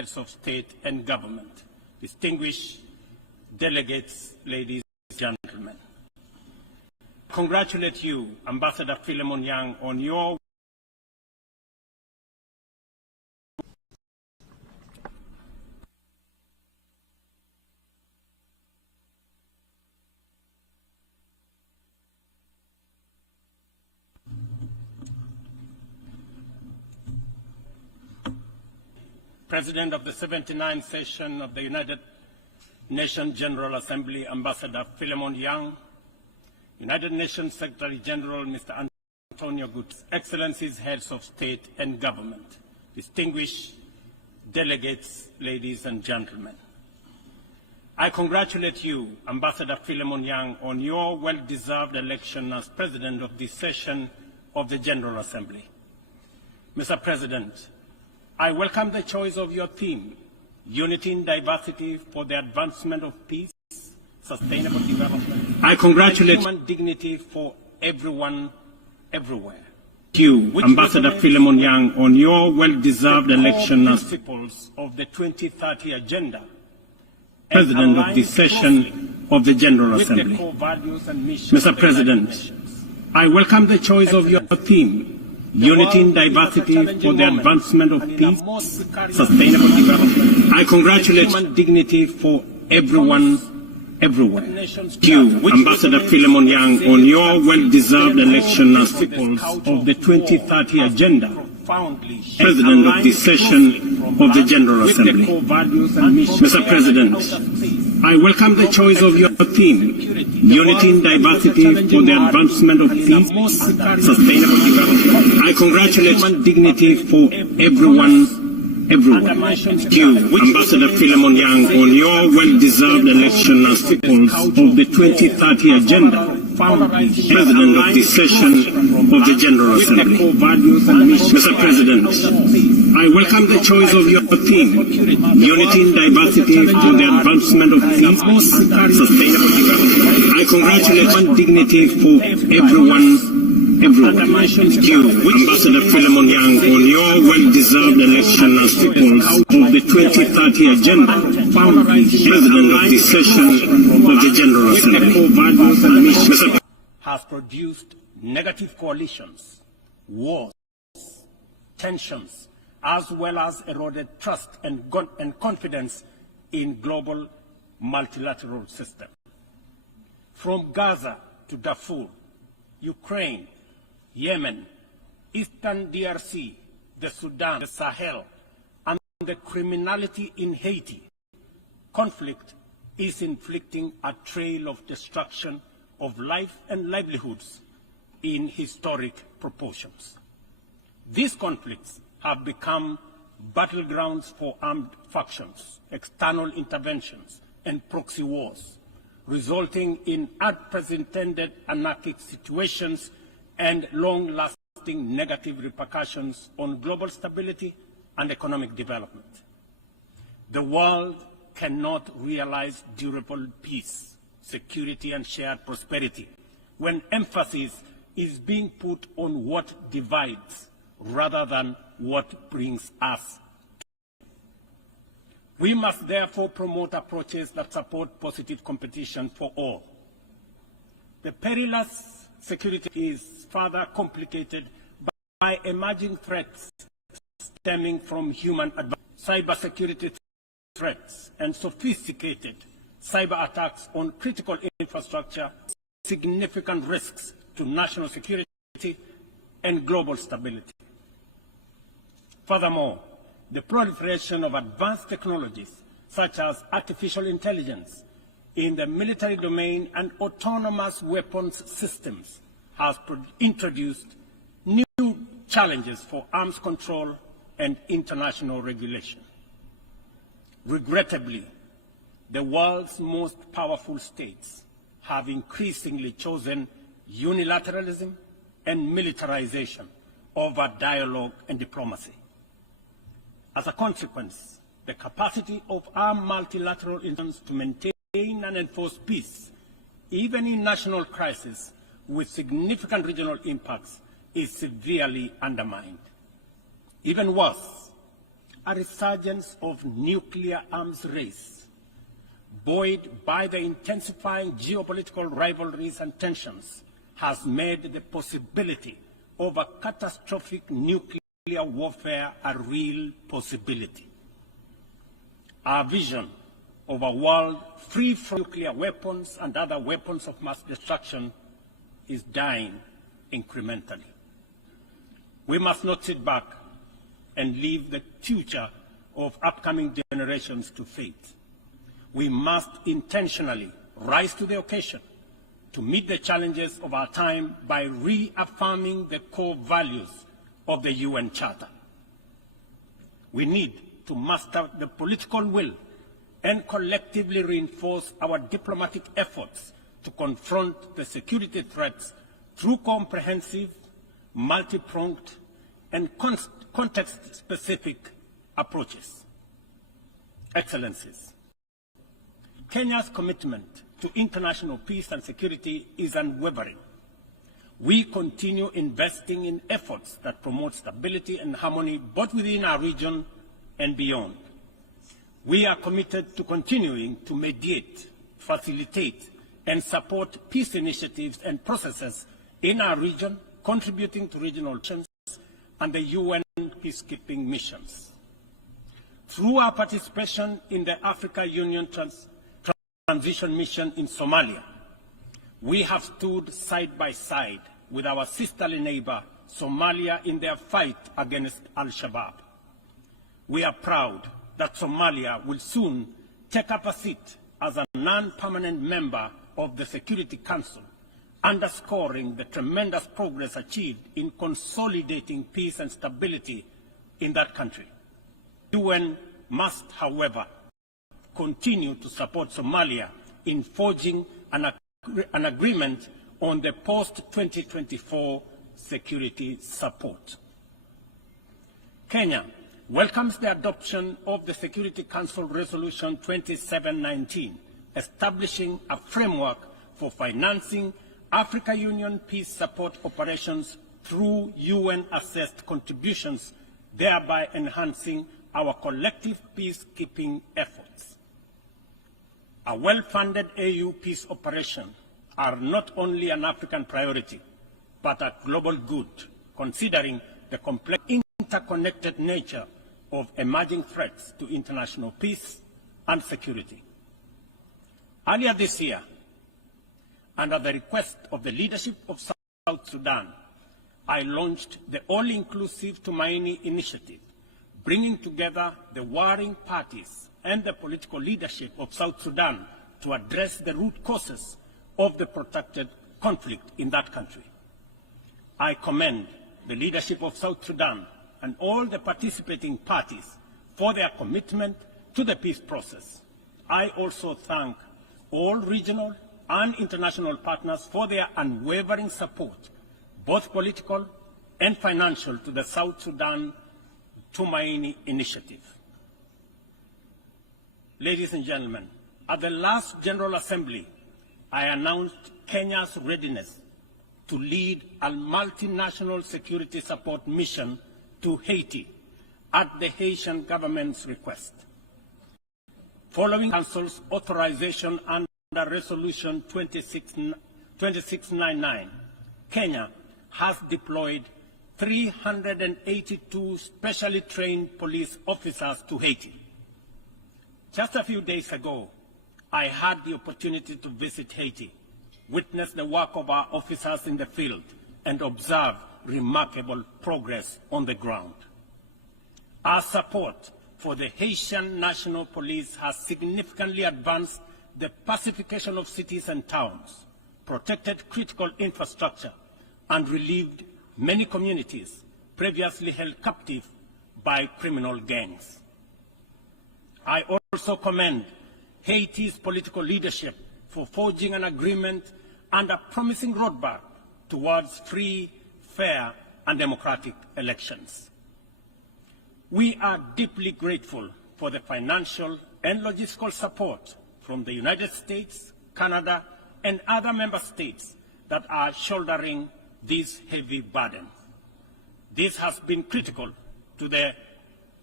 heads of state and government, distinguished delegates, ladies and gentlemen. I congratulate you, Ambassador Philemon Yang, on your President of the 79th session of the United Nations General Assembly, Ambassador Philemon Yang, United Nations Secretary General, Mr. Antonio Guterres, Excellencies, heads of state and government, distinguished delegates, ladies and gentlemen. I congratulate you, Ambassador Philemon Yang, on your well-deserved election as President of this session of the General Assembly. Mr. President, I welcome the choice of your theme, Unity in Diversity for the Advancement of Peace, Sustainable Development. I congratulate human dignity for everyone, everywhere. Thank you, Ambassador Philemon Yang, on your well-deserved election as principles of the 2030 Agenda, President of this session of the General Assembly. Mr. President, I welcome the choice of your theme, Unity in Diversity for the Advancement of Peace, Sustainable Development. I congratulate human dignity for everyone, everywhere. Thank you, Ambassador Philemon Yang, on your well-deserved election as principles of the 2030 Agenda, President of this session of the General Assembly. Mr. President, I welcome the choice of your theme, Unity in Diversity for the Advancement of Peace, Sustainable Development. I congratulate human dignity for everyone, everywhere. Thank you, Ambassador Philemon Yang, on your well-deserved election as principles of the 2030 Agenda, President of this session of the General Assembly. Mr. President, I welcome the choice of your theme, Unity in Diversity for the Advancement of Peace, Sustainable Development. I congratulate human dignity for everyone, everywhere. Thank you, Ambassador Philemon Yang, on your well-deserved election as principles of the 2030 Agenda, President of this session of the General Assembly. Has produced negative coalitions, wars, tensions, as well as eroded trust and confidence in global multilateral system. From Gaza to Darfur, Ukraine, Yemen, Eastern DRC, the Sudan, the Sahel, and the criminality in Haiti, conflict is inflicting a trail of destruction of life and livelihoods in historic proportions. These conflicts have become battlegrounds for armed factions, external interventions, and proxy wars, resulting in unprecedented anarchic situations and long-lasting negative repercussions on global stability and economic development. The world cannot realize durable peace, security, and shared prosperity when emphasis is being put on what divides rather than what brings us. We must therefore promote approaches that support positive competition for all. The perilous security is further complicated by emerging threats stemming from human cybersecurity threats and sophisticated cyber attacks on critical infrastructure, significant risks to national security and global stability. Furthermore, the proliferation of advanced technologies such as artificial intelligence in the military domain and autonomous weapons systems has introduced new challenges for arms control and international regulation. Regrettably, the world's most powerful states have increasingly chosen unilateralism and militarization over dialogue and diplomacy. As a consequence, the capacity of our multilateral institutions to maintain and enforce peace, even in national crises with significant regional impacts, is severely undermined. Even worse, a resurgence of nuclear arms race, buoyed by the intensifying geopolitical rivalries and tensions, has made the possibility of a catastrophic nuclear warfare a real possibility. Our vision of a world free from nuclear weapons and other weapons of mass destruction is dying incrementally. We must not sit back and leave the future of upcoming generations to fate. We must intentionally rise to the occasion to meet the challenges of our time by reaffirming the core values of the UN Charter. We need to muster the political will and collectively reinforce our diplomatic efforts to confront the security threats through comprehensive, multi-pronged, and context-specific approaches. Excellencies, Kenya's commitment to international peace and security is unwavering. We continue investing in efforts that promote stability and harmony both within our region and beyond. We are committed to continuing to mediate, facilitate, and support peace initiatives and processes in our region, contributing to regional tensions and the UN peacekeeping missions. Through our participation in the Africa Union Transition Mission in Somalia, we have stood side by side with our sisterly neighbor, Somalia, in their fight against Al-Shabaab. We are proud that Somalia will soon take up a seat as a non-permanent member of the Security Council, underscoring the tremendous progress achieved in consolidating peace and stability in that country. The UN must, however, continue to support Somalia in forging an agreement on the post-2024 security support. Kenya welcomes the adoption of the Security Council Resolution 2719, establishing a framework for financing Africa Union peace support operations through UN-assessed contributions, thereby enhancing our collective peacekeeping efforts. A well-funded AU peace operation are not only an African priority, but a global good, considering the complex interconnected nature of emerging threats to international peace and security. Earlier this year, under the request of the leadership of South Sudan, I launched the All-Inclusive Tumaini Initiative, bringing together the warring parties and the political leadership of South Sudan to address the root causes of the protracted conflict in that country. I commend the leadership of South Sudan and all the participating parties for their commitment to the peace process. I also thank all regional and international partners for their unwavering support, both political and financial, to the South Sudan Tumaini Initiative. Ladies and gentlemen, at the last General Assembly, I announced Kenya's readiness to lead a multinational security support mission to Haiti at the Haitian government's request. Following Council's authorization under Resolution 2699, Kenya has deployed 382 specially trained police officers to Haiti. Just a few days ago, I had the opportunity to visit Haiti, witness the work of our officers in the field, and observe remarkable progress on the ground. Our support for the Haitian National Police has significantly advanced the pacification of cities and towns, protected critical infrastructure, and relieved many communities previously held captive by criminal gangs. I also commend Haiti's political leadership for forging an agreement and a promising roadmap towards free, fair, and democratic elections. We are deeply grateful for the financial and logistical support from the United States, Canada, and other member states that are shouldering this heavy burden. This has been critical to the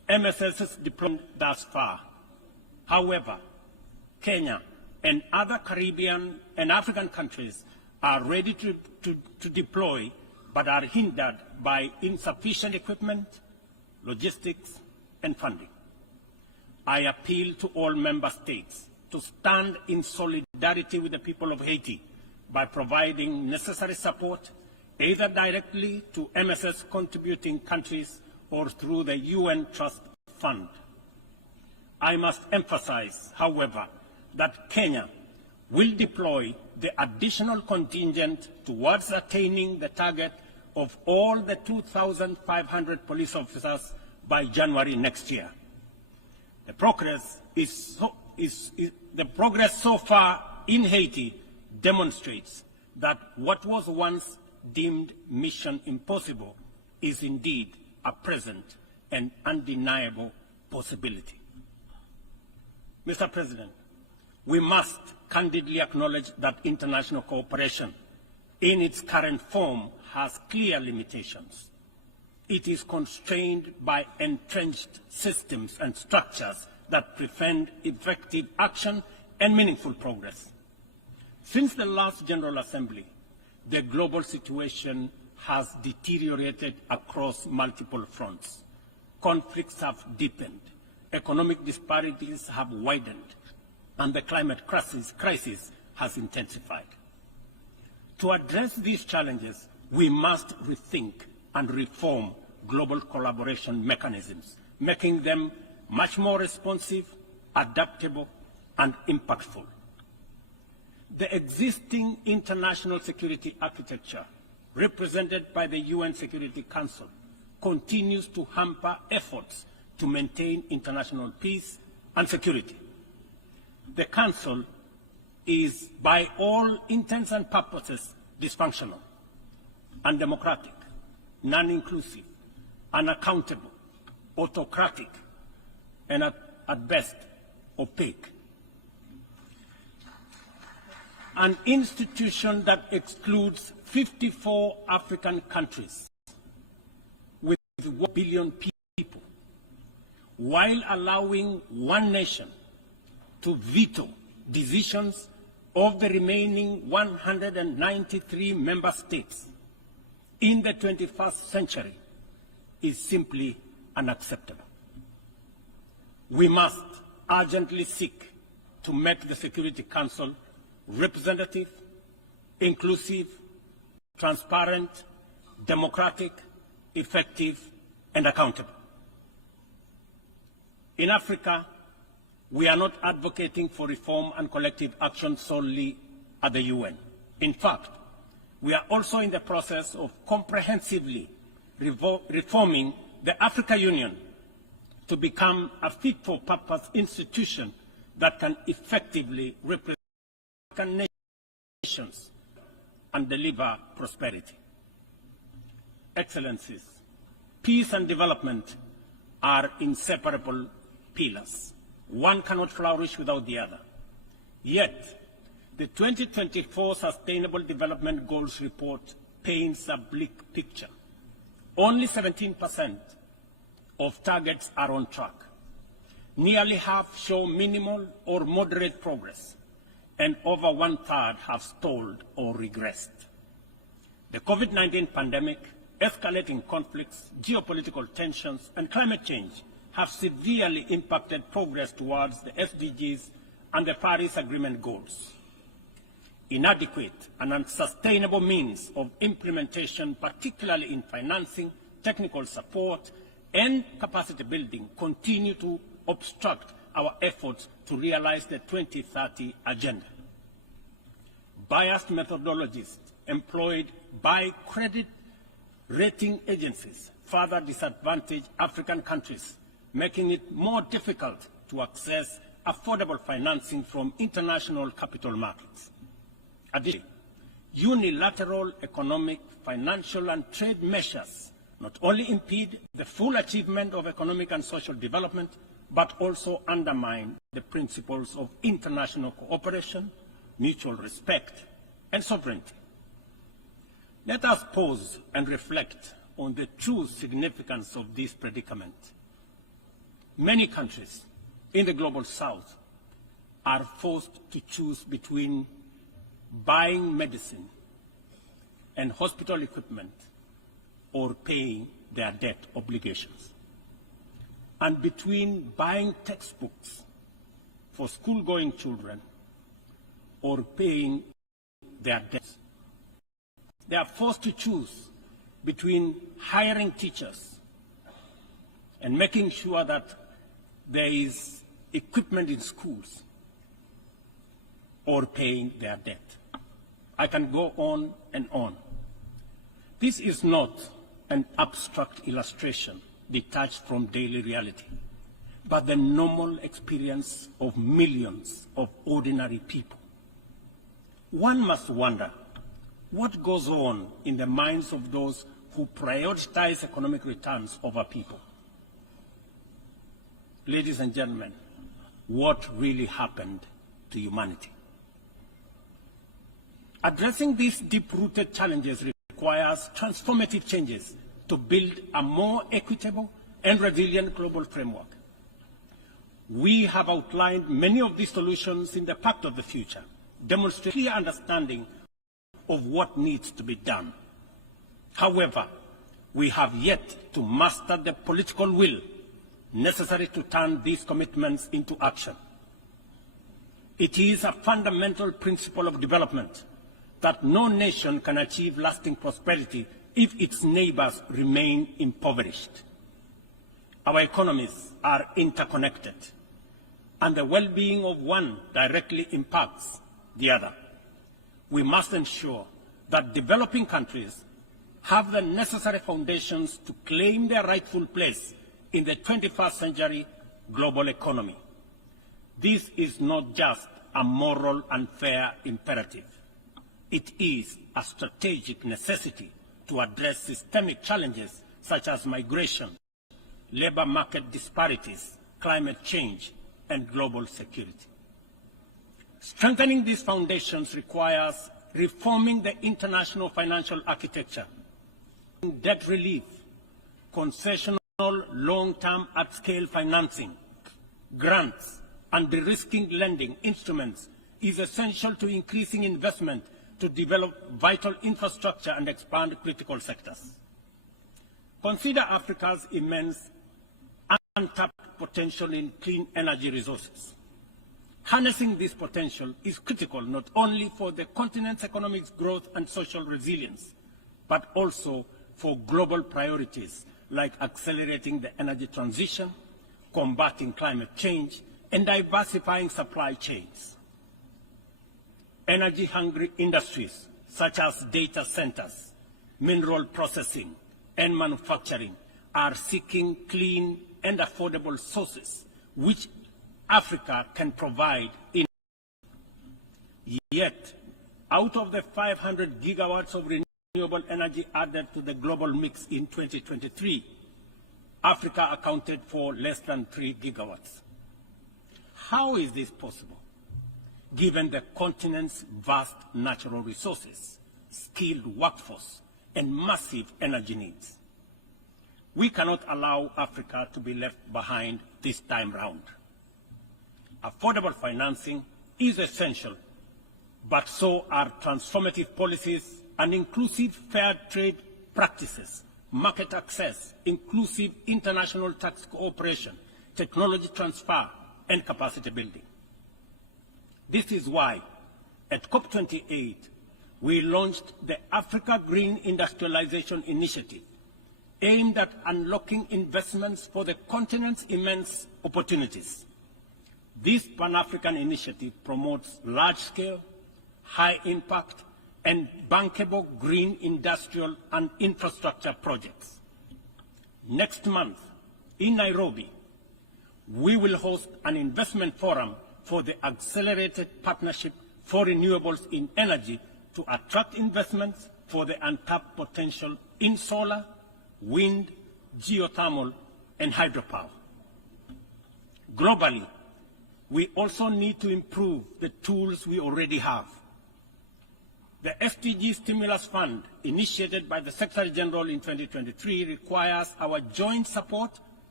MSS's deployment thus far. However, Kenya and other Caribbean and African countries are ready to deploy, but are hindered by insufficient equipment, logistics, and funding. I appeal to all member states to stand in solidarity with the people of Haiti by providing necessary support, either directly to MSS contributing countries or through the UN Trust Fund. I must emphasize, however, that Kenya will deploy the additional contingent towards attaining the target of all the 2,500 police officers by January next year. The progress so far in Haiti demonstrates that what was once deemed mission impossible is indeed a present and undeniable possibility. Mr. President, we must candidly acknowledge that international cooperation in its current form has clear limitations. It is constrained by entrenched systems and structures that prevent effective action and meaningful progress. Since the last General Assembly, the global situation has deteriorated across multiple fronts. Conflicts have deepened, economic disparities have widened, and the climate crisis has intensified. To address these challenges, we must rethink and reform global collaboration mechanisms, making them much more responsive, adaptable, and impactful. The existing international security architecture, represented by the UN Security Council, continues to hamper efforts to maintain international peace and security. The Council is, by all intents and purposes, dysfunctional, undemocratic, non-inclusive, unaccountable, autocratic, and at best, opaque. An institution that excludes 54 African countries with 1 billion people, while allowing one nation to veto decisions of the remaining 193 member states in the 21st century, is simply unacceptable. We must urgently seek to make the Security Council representative, inclusive, transparent, democratic, effective, and accountable. In Africa, we are not advocating for reform and collective action solely at the UN. In fact, we are also in the process of comprehensively reforming the African Union to become a fit-for-purpose institution that can effectively represent African nations and deliver prosperity. Excellencies, peace and development are inseparable pillars. One cannot flourish without the other. Yet, the 2024 Sustainable Development Goals report paints a bleak picture. Only 17% of targets are on track. Nearly half show minimal or moderate progress, and over one-third have stalled or regressed. The COVID-19 pandemic, escalating conflicts, geopolitical tensions, and climate change have severely impacted progress towards the SDGs and the Paris Agreement goals. Inadequate and unsustainable means of implementation, particularly in financing, technical support, and capacity building, continue to obstruct our efforts to realize the 2030 agenda. Biased methodologies employed by credit rating agencies further disadvantage African countries, making it more difficult to access affordable financing from international capital markets. Additionally, unilateral economic, financial, and trade measures not only impede the full achievement of economic and social development, but also undermine the principles of international cooperation, mutual respect, and sovereignty. Let us pause and reflect on the true significance of this predicament. Many countries in the global south are forced to choose between buying medicine and hospital equipment or paying their debt obligations, and between buying textbooks for school-going children or paying their debts. They are forced to choose between hiring teachers and making sure that there is equipment in schools or paying their debt. I can go on and on. This is not an abstract illustration detached from daily reality, but the normal experience of millions of ordinary people. One must wonder what goes on in the minds of those who prioritize economic returns over people. Ladies and gentlemen, what really happened to humanity? Addressing these deep-rooted challenges requires transformative changes to build a more equitable and resilient global framework. We have outlined many of these solutions in the Pact of the Future, demonstrating clear understanding of what needs to be done. However, we have yet to master the political will necessary to turn these commitments into action. It is a fundamental principle of development that no nation can achieve lasting prosperity if its neighbors remain impoverished. Our economies are interconnected, and the well-being of one directly impacts the other. We must ensure that developing countries have the necessary foundations to claim their rightful place in the 21st century global economy. This is not just a moral and fair imperative. It is a strategic necessity to address systemic challenges such as migration, labor market disparities, climate change, and global security. Strengthening these foundations requires reforming the international financial architecture, debt relief, concessional long-term at-scale financing, grants, and de-risking lending instruments is essential to increasing investment to develop vital infrastructure and expand critical sectors. Consider Africa's immense untapped potential in clean energy resources. Harnessing this potential is critical not only for the continent's economic growth and social resilience, but also for global priorities like accelerating the energy transition, combating climate change, and diversifying supply chains. Energy-hungry industries such as data centers, mineral processing, and manufacturing are seeking clean and affordable sources which Africa can provide in. Yet, out of the 500 gigawatts of renewable energy added to the global mix in 2023, Africa accounted for less than 3 gigawatts. How is this possible, given the continent's vast natural resources, skilled workforce, and massive energy needs? We cannot allow Africa to be left behind this time round. Affordable financing is essential, but so are transformative policies and inclusive fair trade practices, market access, inclusive international tax cooperation, technology transfer, and capacity building. This is why, at COP28, we launched the Africa Green Industrialization Initiative, aimed at unlocking investments for the continent's immense opportunities. This Pan-African initiative promotes large-scale, high-impact, and bankable green industrial and infrastructure projects. Next month, in Nairobi, we will host an investment forum for the Accelerated Partnership for Renewables in Energy to attract investments for the untapped potential in solar, wind, geothermal, and hydropower. Globally, we also need to improve the tools we already have. The SDG Stimulus Fund, initiated by the Secretary General in 2023, requires our joint support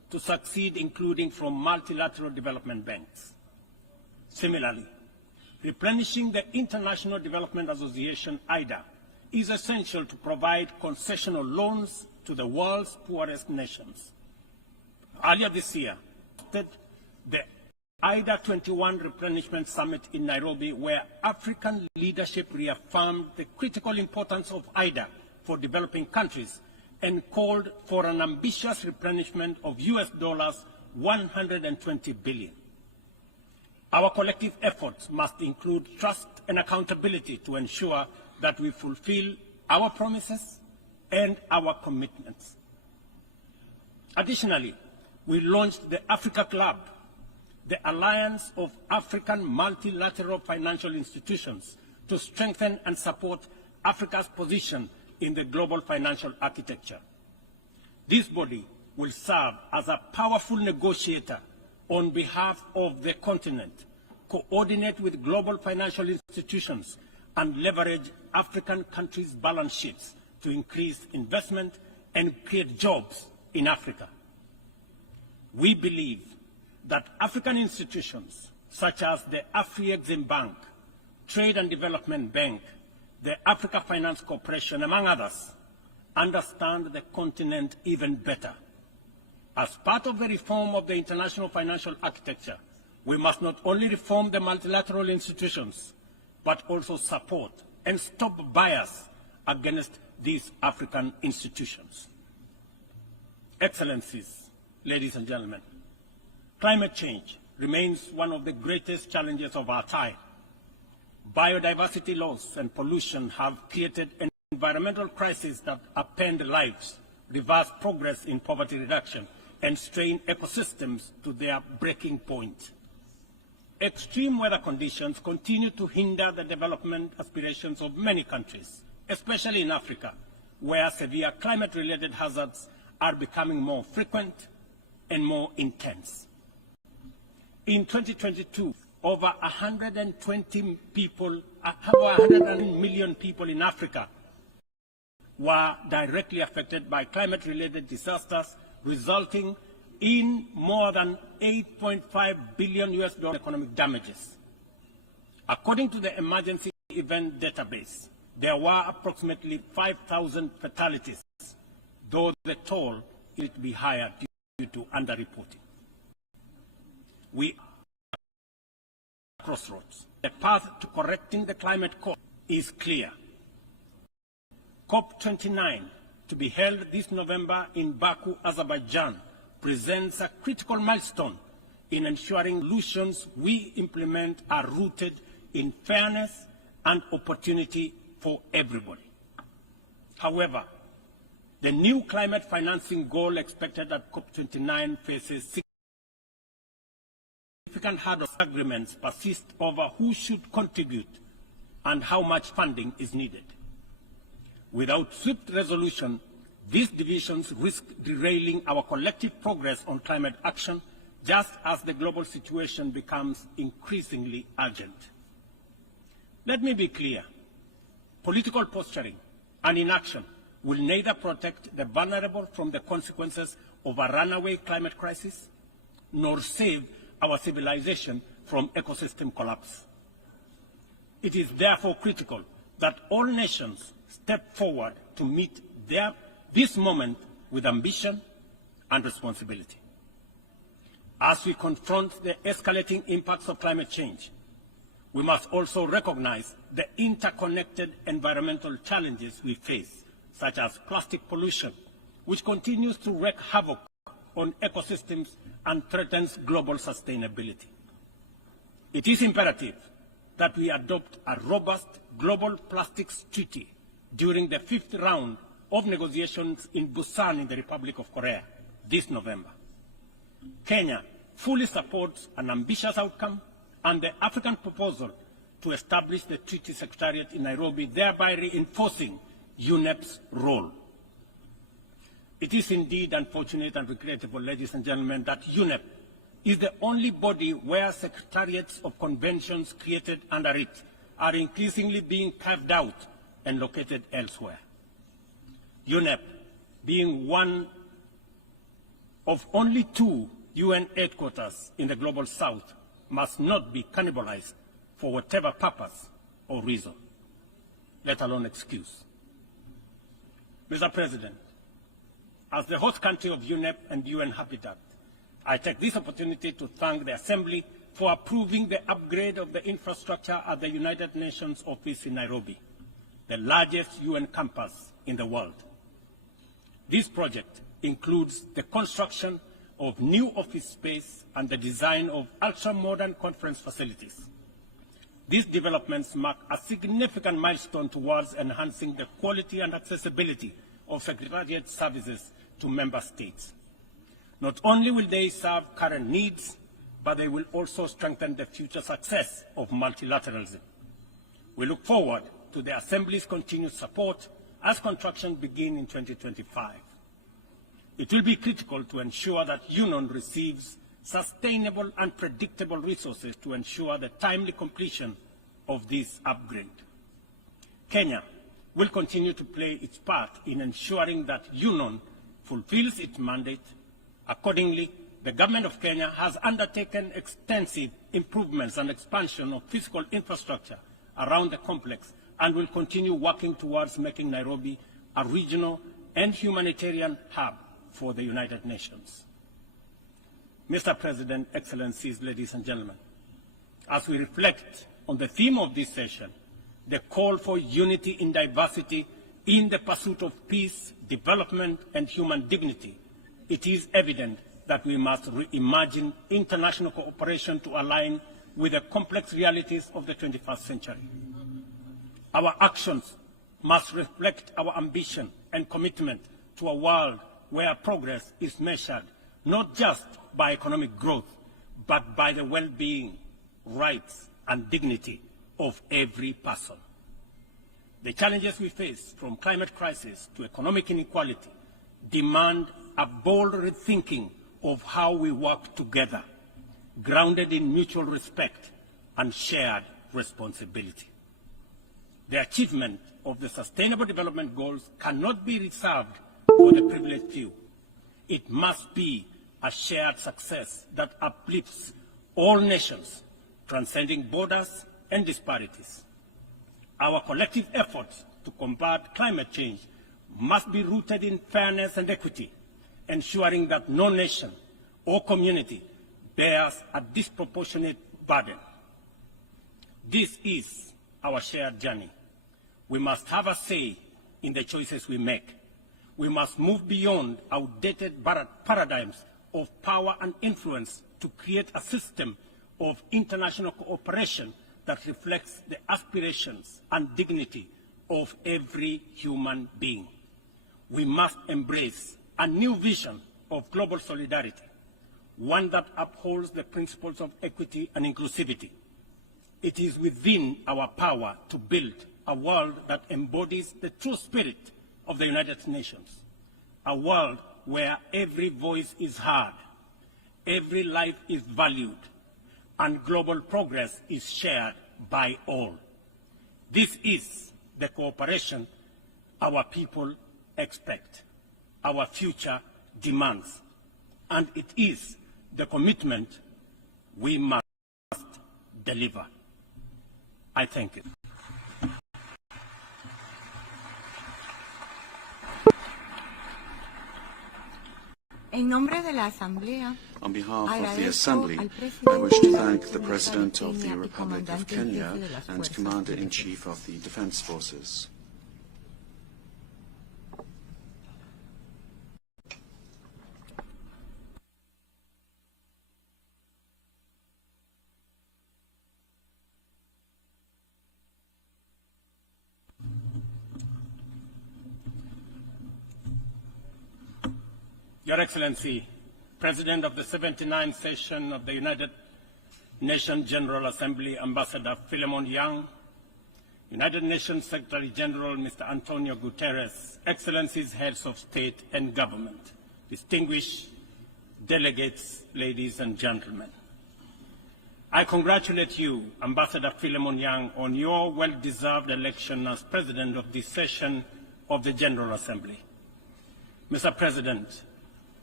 to succeed, including from multilateral development banks. Similarly, replenishing the International Development Association, IDA, is essential to provide concessional loans to the world's poorest nations. Earlier this year, the IDA 21 Replenishment Summit in Nairobi, where African leadership reaffirmed the critical importance of IDA for developing countries and called for an ambitious replenishment of US dollars 120 billion. Our collective efforts must include trust and accountability to ensure that we fulfill our promises and our commitments. Additionally, we launched the Africa Club, the alliance of African multilateral financial institutions, to strengthen and support Africa's position in the global financial architecture. This body will serve as a powerful negotiator on behalf of the continent, coordinate with global financial institutions, and leverage African countries' balance sheets to increase investment and create jobs in Africa. We believe that African institutions such as the Afri-Exim Bank, Trade and Development Bank, the Africa Finance Corporation, among others, understand the continent even better. As part of the reform of the international financial architecture, we must not only reform the multilateral institutions, but also support and stop bias against these African institutions. Excellencies, ladies and gentlemen, climate change remains one of the greatest challenges of our time. Biodiversity loss and pollution have created an environmental crisis that upend lives, reverse progress in poverty reduction, and strain ecosystems to their breaking point. Extreme weather conditions continue to hinder the development aspirations of many countries, especially in Africa, where severe climate-related hazards are becoming more frequent and more intense. In 2022, over 120 million people in Africa were directly affected by climate-related disasters, resulting in more than $8.5 billion US economic damages. According to the Emergency Event Database, there were approximately 5,000 fatalities, though the toll will be higher due to underreporting. We are at crossroads. The path to correcting the climate course is clear. COP29, to be held this November in Baku, Azerbaijan, presents a critical milestone in ensuring solutions we implement are rooted in fairness and opportunity for everybody. However, the new climate financing goal expected at COP29 faces significant hurdles. Agreements persist over who should contribute and how much funding is needed. Without swift resolution, these divisions risk derailing our collective progress on climate action, just as the global situation becomes increasingly urgent. Let me be clear. Political posturing and inaction will neither protect the vulnerable from the consequences of a runaway climate crisis, nor save our civilization from ecosystem collapse. It is therefore critical that all nations step forward to meet this moment with ambition and responsibility. As we confront the escalating impacts of climate change, we must also recognize the interconnected environmental challenges we face, such as plastic pollution, which continues to wreak havoc on ecosystems and threatens global sustainability. It is imperative that we adopt a robust global plastics treaty during the 5th round of negotiations in Busan in the Republic of Korea this November. Kenya fully supports an ambitious outcome and the African proposal to establish the Treaty Secretariat in Nairobi, thereby reinforcing UNEP's role. It is indeed unfortunate and regrettable, ladies and gentlemen, that UNEP is the only body where secretariats of conventions created under it are increasingly being carved out and located elsewhere. UNEP, being one of only 2 UN headquarters in the Global South must not be cannibalized for whatever purpose or reason, let alone excuse. Mr. President, as the host country of UNEP and UN Habitat, I take this opportunity to thank the Assembly for approving the upgrade of the infrastructure at the United Nations office in Nairobi, the largest UN campus in the world. This project includes the construction of new office space and the design of ultra-modern conference facilities. These developments mark a significant milestone towards enhancing the quality and accessibility of Secretariat services to member states. Not only will they serve current needs, but they will also strengthen the future success of multilateralism. We look forward to the Assembly's continued support as construction begins in 2025. It will be critical to ensure that UNON receives sustainable and predictable resources to ensure the timely completion of this upgrade. Kenya will continue to play its part in ensuring that UNON fulfills its mandate. Accordingly, the Government of Kenya has undertaken extensive improvements and expansion of physical infrastructure around the complex and will continue working towards making Nairobi a regional and humanitarian hub for the United Nations. Mr. President, Excellencies, ladies and gentlemen, as we reflect on the theme of this session, the call for unity in diversity in the pursuit of peace, development, and human dignity, it is evident that we must reimagine international cooperation to align with the complex realities of the 21st century. Our actions must reflect our ambition and commitment to a world where progress is measured not just by economic growth, but by the well-being, rights, and dignity of every person. The challenges we face, from climate crisis to economic inequality, demand a bold rethinking of how we work together, grounded in mutual respect and shared responsibility. The achievement of the Sustainable Development Goals cannot be reserved for the privileged few. It must be a shared success that uplifts all nations, transcending borders and disparities. Our collective efforts to combat climate change must be rooted in fairness and equity, ensuring that no nation or community bears a disproportionate burden. This is our shared journey. We must have a say in the choices we make. We must move beyond outdated paradigms of power and influence to create a system of international cooperation that reflects the aspirations and dignity of every human being. We must embrace a new vision of global solidarity, one that upholds the principles of equity and inclusivity. It is within our power to build a world that embodies the true spirit of the United Nations, a world where every voice is heard, every life is valued, and global progress is shared by all. This is the cooperation our people expect, our future demands, and it is the commitment we must deliver. I thank you. On behalf of the Assembly, I wish to thank the President of the Republic of Kenya and Commander-in-Chief of the Defense Forces. Your Excellency, President of the 79th session of the United Nations General Assembly, Ambassador Philemon Yang, United Nations Secretary General Mr. Antonio Guterres, Excellencies, Heads of State and Government, distinguished delegates, ladies and gentlemen. I congratulate you, Ambassador Philemon Yang, on your well-deserved election as President of this session of the General Assembly. Mr. President,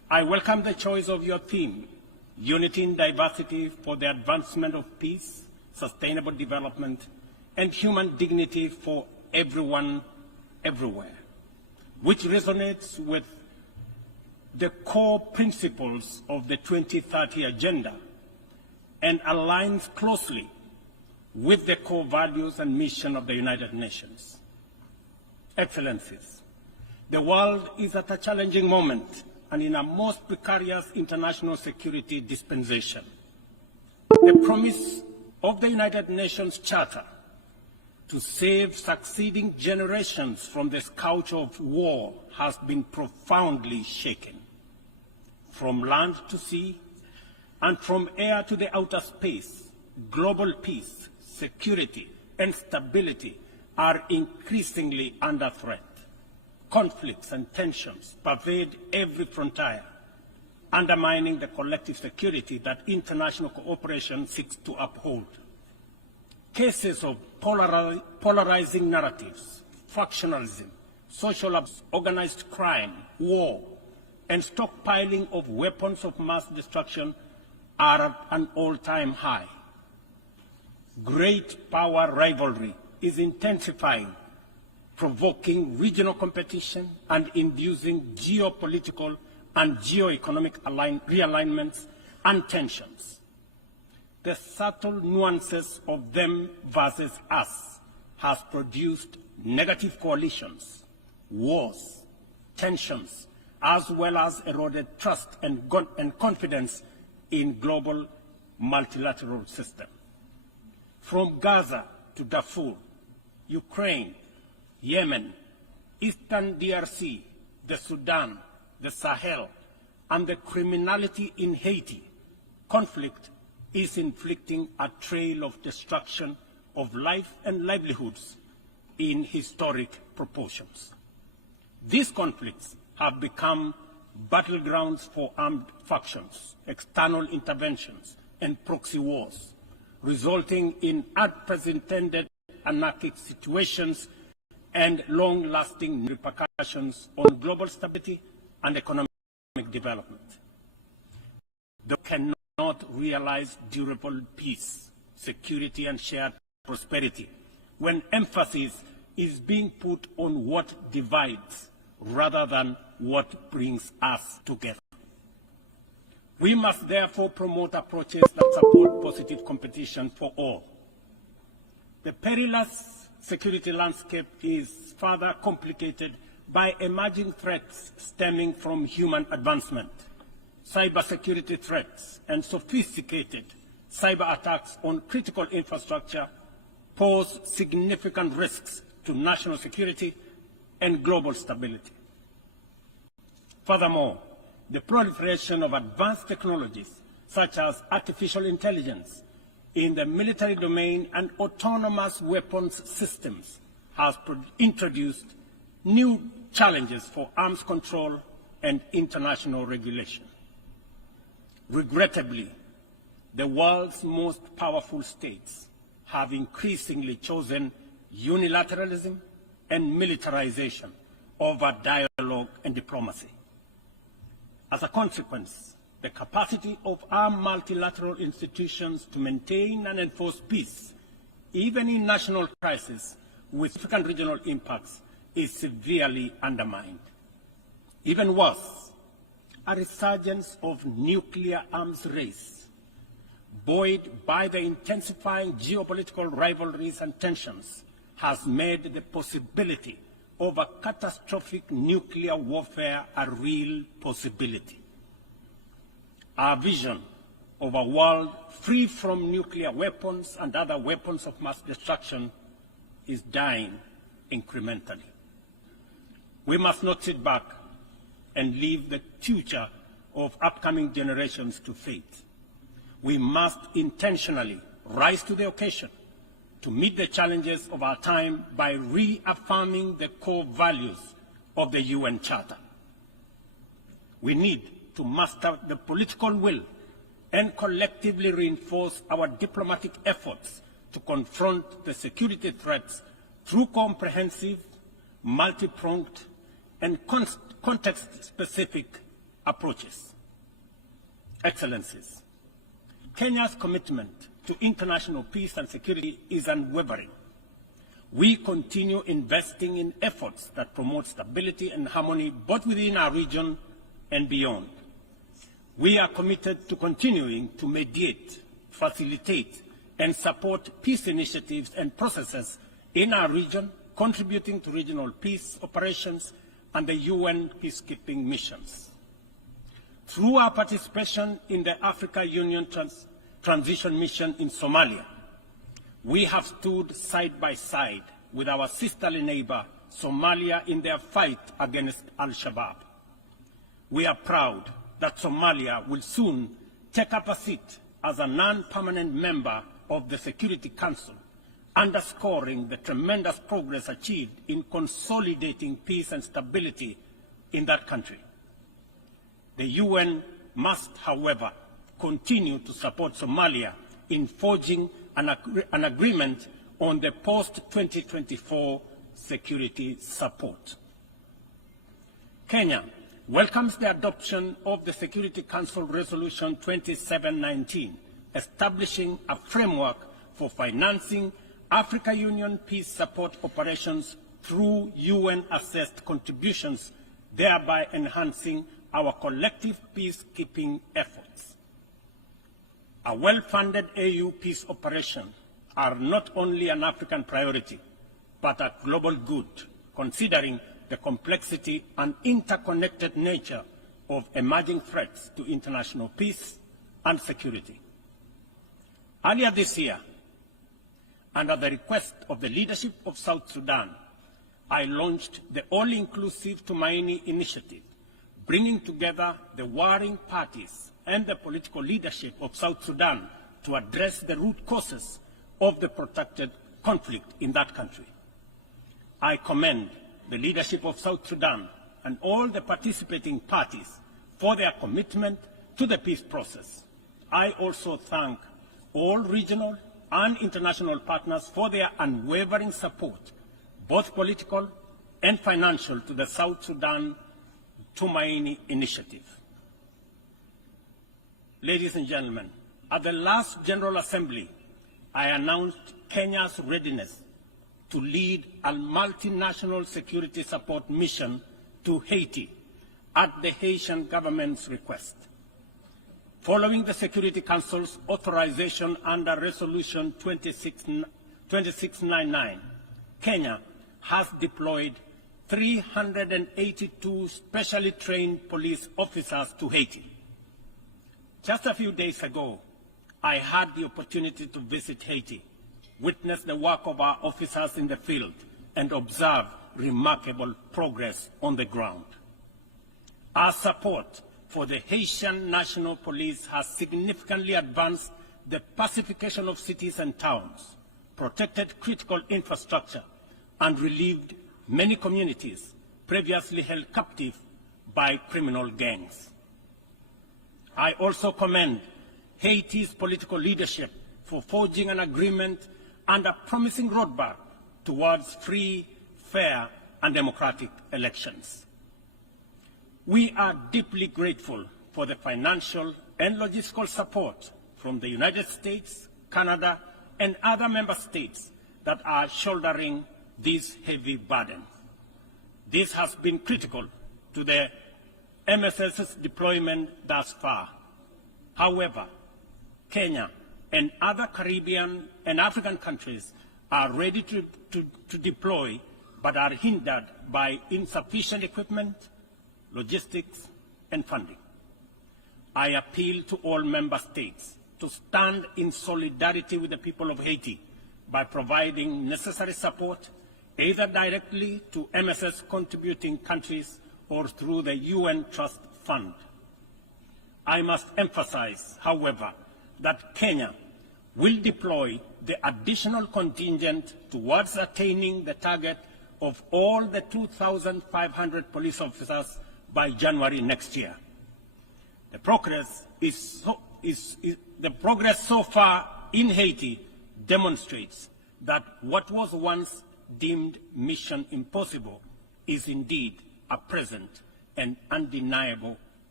I welcome the choice of your theme, Unity in Diversity for the Advancement of Peace, Sustainable Development, and Human Dignity for Everyone, Everywhere, which resonates with the core principles of the 2030 Agenda and aligns closely with the core values and mission of the United Nations. Excellencies, the world is at a challenging moment and in a most precarious international security dispensation. The promise of the United Nations Charter to save succeeding generations from the scourge of war has been profoundly shaken. From land to sea and from air to the outer space, global peace, security, and stability are increasingly under threat. Conflicts and tensions pervade every frontier, undermining the collective security that international cooperation seeks to uphold. Cases of polarizing narratives, factionalism, social abuse, organized crime, war, and stockpiling of weapons of mass destruction are at an all-time high. Great power rivalry is intensifying, provoking regional competition and inducing geopolitical and geoeconomic realignments and tensions. The subtle nuances of them versus us has produced negative coalitions, wars, tensions, as well as eroded trust and confidence in global multilateral system. From Gaza to Darfur, Ukraine, Yemen, Eastern DRC, the Sudan, the Sahel, and the criminality in Haiti, conflict is inflicting a trail of destruction of life and livelihoods in historic proportions. These conflicts have become battlegrounds for armed factions, external interventions, and proxy wars, resulting in unprecedented anarchic situations and long-lasting repercussions on global stability and economic development. They cannot realize durable peace, security, and shared prosperity when emphasis is being put on what divides rather than what brings us together. We must therefore promote approaches that support positive competition for all. The perilous security landscape is further complicated by emerging threats stemming from human advancement, cybersecurity threats, and sophisticated cyber attacks on critical infrastructure pose significant risks to national security and global stability. Furthermore, the proliferation of advanced technologies such as artificial intelligence in the military domain and autonomous weapons systems has introduced new challenges for arms control and international regulation. Regrettably, the world's most powerful states have increasingly chosen unilateralism and militarization over dialogue and diplomacy. As a consequence, the capacity of our multilateral institutions to maintain and enforce peace, even in national crises with significant regional impacts, is severely undermined. Even worse, a resurgence of nuclear arms race, buoyed by the intensifying geopolitical rivalries and tensions, has made the possibility of a catastrophic nuclear warfare a real possibility. Our vision of a world free from nuclear weapons and other weapons of mass destruction is dying incrementally. We must not sit back and leave the future of upcoming generations to fate. We must intentionally rise to the occasion to meet the challenges of our time by reaffirming the core values of the UN Charter. We need to muster the political will and collectively reinforce our diplomatic efforts to confront the security threats through comprehensive, multi-pronged, and context-specific approaches. Excellencies, Kenya's commitment to international peace and security is unwavering. We continue investing in efforts that promote stability and harmony both within our region and beyond. We are committed to continuing to mediate, facilitate, and support peace initiatives and processes in our region, contributing to regional peace operations and the UN peacekeeping missions. Through our participation in the Africa Union Transition Mission in Somalia, we have stood side by side with our sisterly neighbor, Somalia, in their fight against Al-Shabaab. We are proud that Somalia will soon take up a seat as a non-permanent member of the Security Council, underscoring the tremendous progress achieved in consolidating peace and stability in that country. The UN must, however, continue to support Somalia in forging an agreement on the post-2024 security support. Kenya welcomes the adoption of the Security Council Resolution 2719, establishing a framework for financing Africa Union peace support operations through UN-assessed contributions, thereby enhancing our collective peacekeeping efforts. A well-funded AU peace operation are not only an African priority, but a global good, considering the complexity and interconnected nature of emerging threats to international peace and security. Earlier this year, under the request of the leadership of South Sudan, I launched the All-Inclusive Tumaini Initiative, bringing together the warring parties and the political leadership of South Sudan to address the root causes of the protracted conflict in that country. I commend the leadership of South Sudan and all the participating parties for their commitment to the peace process. I also thank all regional and international partners for their unwavering support, both political and financial, to the South Sudan Tumaini Initiative. Ladies and gentlemen, at the last General Assembly, I announced Kenya's readiness to lead a multinational security support mission to Haiti at the Haitian government's request. Following the Security Council's authorization under Resolution 2699, Kenya has deployed 382 specially trained police officers to Haiti. Just a few days ago, I had the opportunity to visit Haiti, witness the work of our officers in the field, and observe remarkable progress on the ground. Our support for the Haitian National Police has significantly advanced the pacification of cities and towns, protected critical infrastructure, and relieved many communities previously held captive by criminal gangs. I also commend Haiti's political leadership for forging an agreement and a promising roadmap towards free, fair, and democratic elections. We are deeply grateful for the financial and logistical support from the United States, Canada, and other member states that are shouldering this heavy burden. This has been critical to the MSS's deployment thus far. However, Kenya and other Caribbean and African countries are ready to deploy, but are hindered by insufficient equipment, logistics, and funding. I appeal to all member states to stand in solidarity with the people of Haiti by providing necessary support, either directly to MSS contributing countries or through the UN Trust Fund. I must emphasize, however, that Kenya will deploy the additional contingent towards attaining the target of all the 2,500 police officers by January next year. The progress so far in Haiti demonstrates that what was once deemed mission impossible is indeed a present and undeniable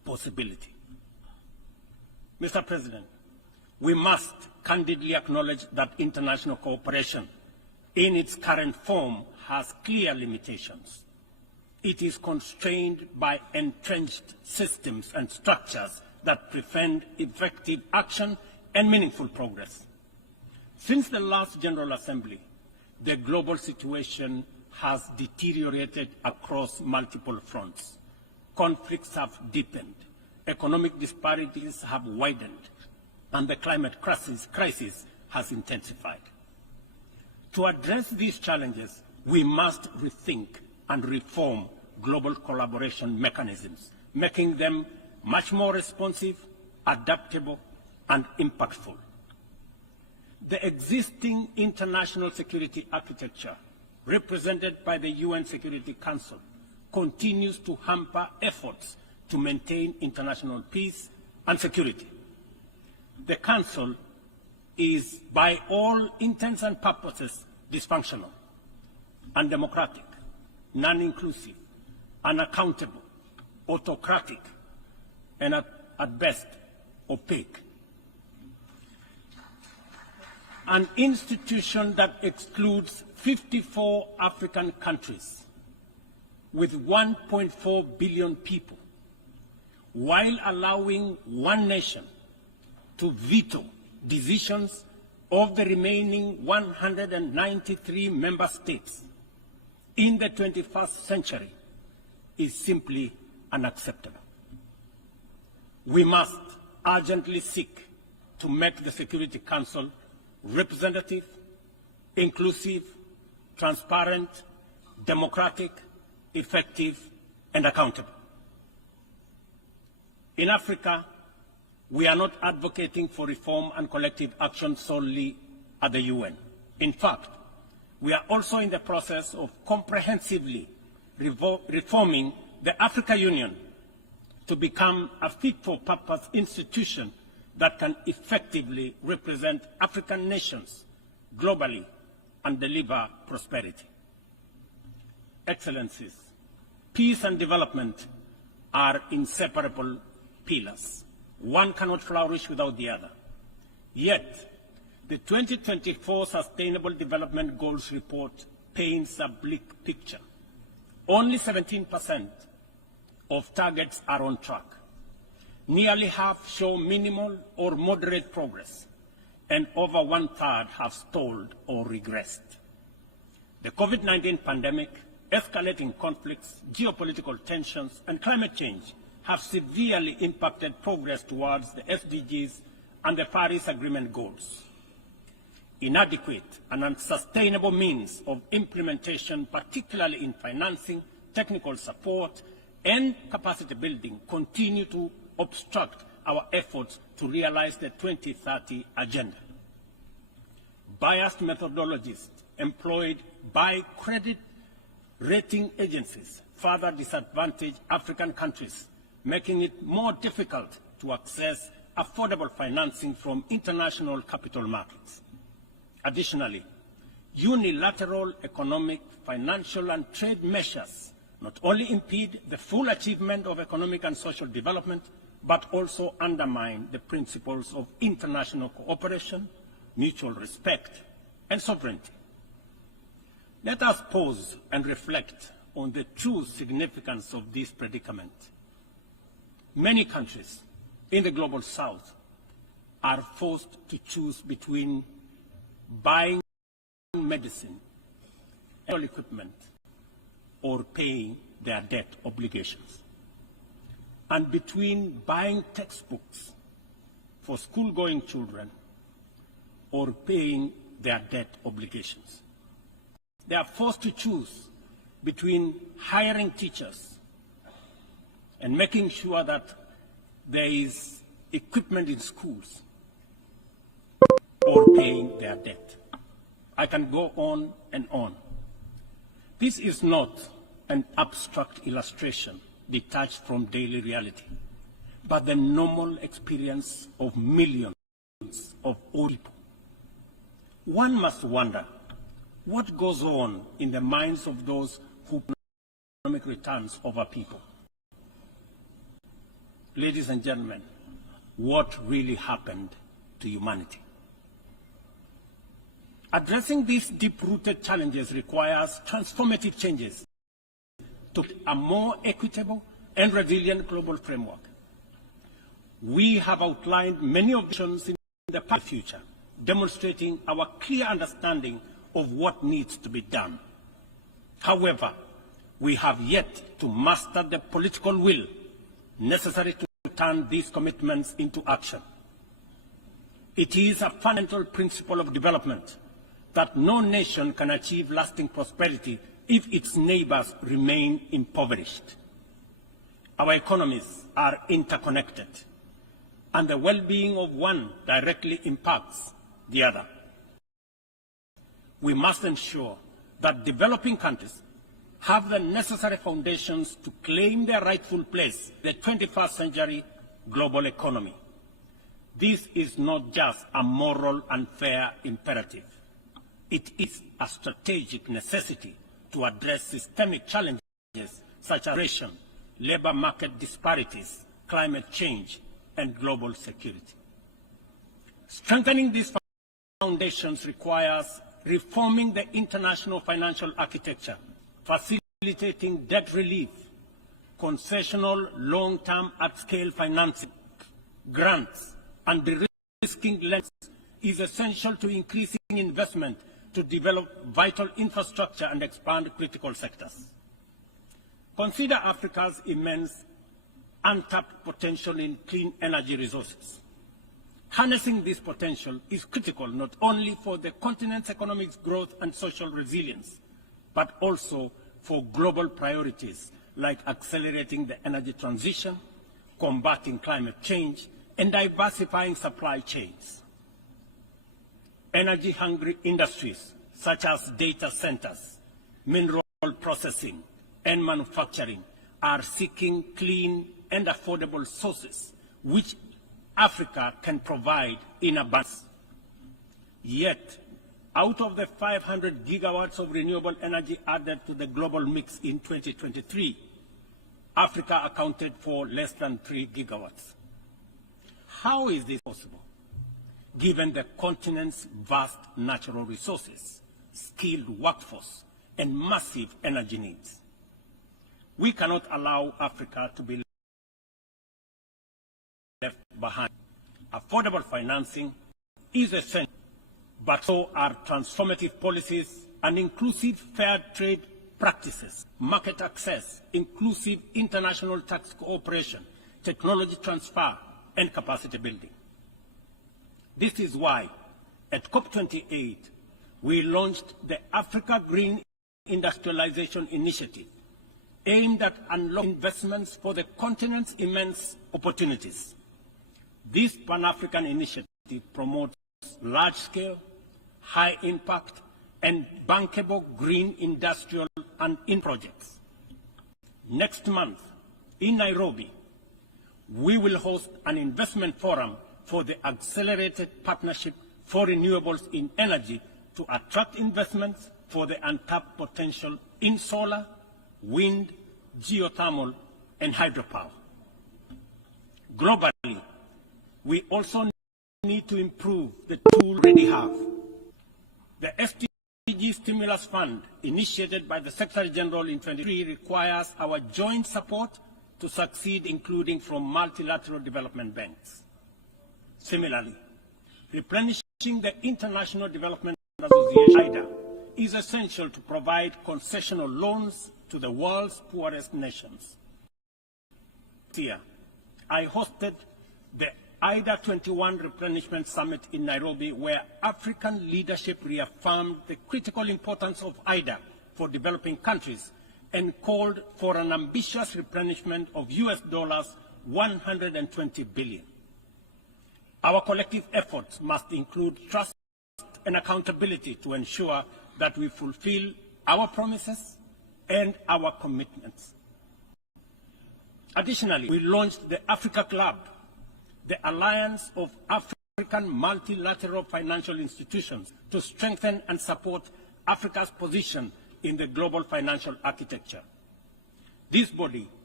possibility. Mr. President, we must candidly acknowledge that international cooperation in its current form has clear limitations. It is constrained by entrenched systems and structures that prevent effective action and meaningful progress. Since the last General Assembly, the global situation has deteriorated across multiple fronts. Conflicts have deepened, economic disparities have widened, and the climate crisis has intensified. To address these challenges, we must rethink and reform global collaboration mechanisms, making them much more responsive, adaptable, and impactful. The existing international security architecture, represented by the UN Security Council, continues to hamper efforts to maintain international peace and security. The Council is, by all intents and purposes, dysfunctional, undemocratic, non-inclusive, unaccountable, autocratic, and at best, opaque. An institution that excludes 54 African countries with 1.4 billion people, while allowing one nation to veto decisions of the remaining 193 member states in the 21st century, is simply unacceptable. We must urgently seek to make the Security Council representative, inclusive, transparent, democratic, effective, and accountable. In Africa, we are not advocating for reform and collective action solely at the UN. In fact, we are also in the process of comprehensively reforming the African Union to become a fit-for-purpose institution that can effectively represent African nations globally and deliver prosperity. Excellencies, peace and development are inseparable pillars. One cannot flourish without the other. Yet, the 2024 Sustainable Development Goals report paints a bleak picture. Only 17% of targets are on track. Nearly half show minimal or moderate progress, and over one-third have stalled or regressed. The COVID-19 pandemic, escalating conflicts, geopolitical tensions, and climate change have severely impacted progress towards the SDGs and the Paris Agreement goals. Inadequate and unsustainable means of implementation, particularly in financing, technical support, and capacity building, continue to obstruct our efforts to realize the 2030 agenda. Biased methodologies employed by credit rating agencies further disadvantage African countries, making it more difficult to access affordable financing from international capital markets. Additionally, unilateral economic, financial, and trade measures not only impede the full achievement of economic and social development, but also undermine the principles of international cooperation, mutual respect, and sovereignty. Let us pause and reflect on the true significance of this predicament. Many countries in the global south are forced to choose between buying medicine, medical equipment, or paying their debt obligations, and between buying textbooks for school-going children or paying their debt obligations. They are forced to choose between hiring teachers and making sure that there is equipment in schools or paying their debt. I can go on and on. This is not an abstract illustration detached from daily reality, but the normal experience of millions of old people. One must wonder what goes on in the minds of those who economic returns over people. ladies and gentlemen, what really happened to humanity. Addressing these deep-rooted challenges requires transformative changes to a more equitable and resilient global framework. We have outlined many options in the future, demonstrating our clear understanding of what needs to be done. However, we have yet to master the political will necessary to turn these commitments into action. It is a fundamental principle of development that no nation can achieve lasting prosperity if its neighbors remain impoverished. Our economies are interconnected, and the well-being of one directly impacts the other. We must ensure that developing countries have the necessary foundations to claim their rightful place in the 21st century global economy. This is not just a moral and fair imperative. It is a strategic necessity to address systemic challenges such as migration, labor market disparities, climate change, and global security. Strengthening these foundations requires reforming the international financial architecture, facilitating debt relief, concessional long-term at-scale financing, grants, and de-risking lending is essential to increasing investment to develop vital infrastructure and expand critical sectors. Consider Africa's immense untapped potential in clean energy resources. Harnessing this potential is critical not only for the continent's economic growth and social resilience, but also for global priorities like accelerating the energy transition, combating climate change, and diversifying supply chains. Energy-hungry industries such as data centers, mineral processing, and manufacturing are seeking clean and affordable sources which Africa can provide in abundance. Yet, out of the 500 gigawatts of renewable energy added to the global mix in 2023, Africa accounted for less than 3 gigawatts. How is this possible, given the continent's vast natural resources, skilled workforce, and massive energy needs? We cannot allow Africa to be left behind. Affordable financing is essential, but so are transformative policies and inclusive fair trade practices, market access, inclusive international tax cooperation, technology transfer, and capacity building. This is why, at COP28, we launched the Africa Green Industrialization Initiative, aimed at unlocking investments for the continent's immense opportunities. This Pan-African initiative promotes large-scale, high-impact, and bankable green industrial and in projects. Next month, in Nairobi, we will host an investment forum for the Accelerated Partnership for Renewables in Energy to attract investments for the untapped potential in solar, wind, geothermal, and hydropower. Globally, we also need to improve the tool we already have. The SDG Stimulus Fund, initiated by the Secretary General in 2023, requires our joint support to succeed, including from multilateral development banks. Similarly, replenishing the International Development Association, IDA, is essential to provide concessional loans to the world's poorest nations. This year, I hosted the IDA 21 Replenishment Summit in Nairobi, where African leadership reaffirmed the critical importance of IDA for developing countries and called for an ambitious replenishment of US dollars 120 billion. Our collective efforts must include trust and accountability to ensure that we fulfill our promises and our commitments. Additionally, we launched the Africa Club, the alliance of African multilateral financial institutions, to strengthen and support Africa's position in the global financial architecture. This body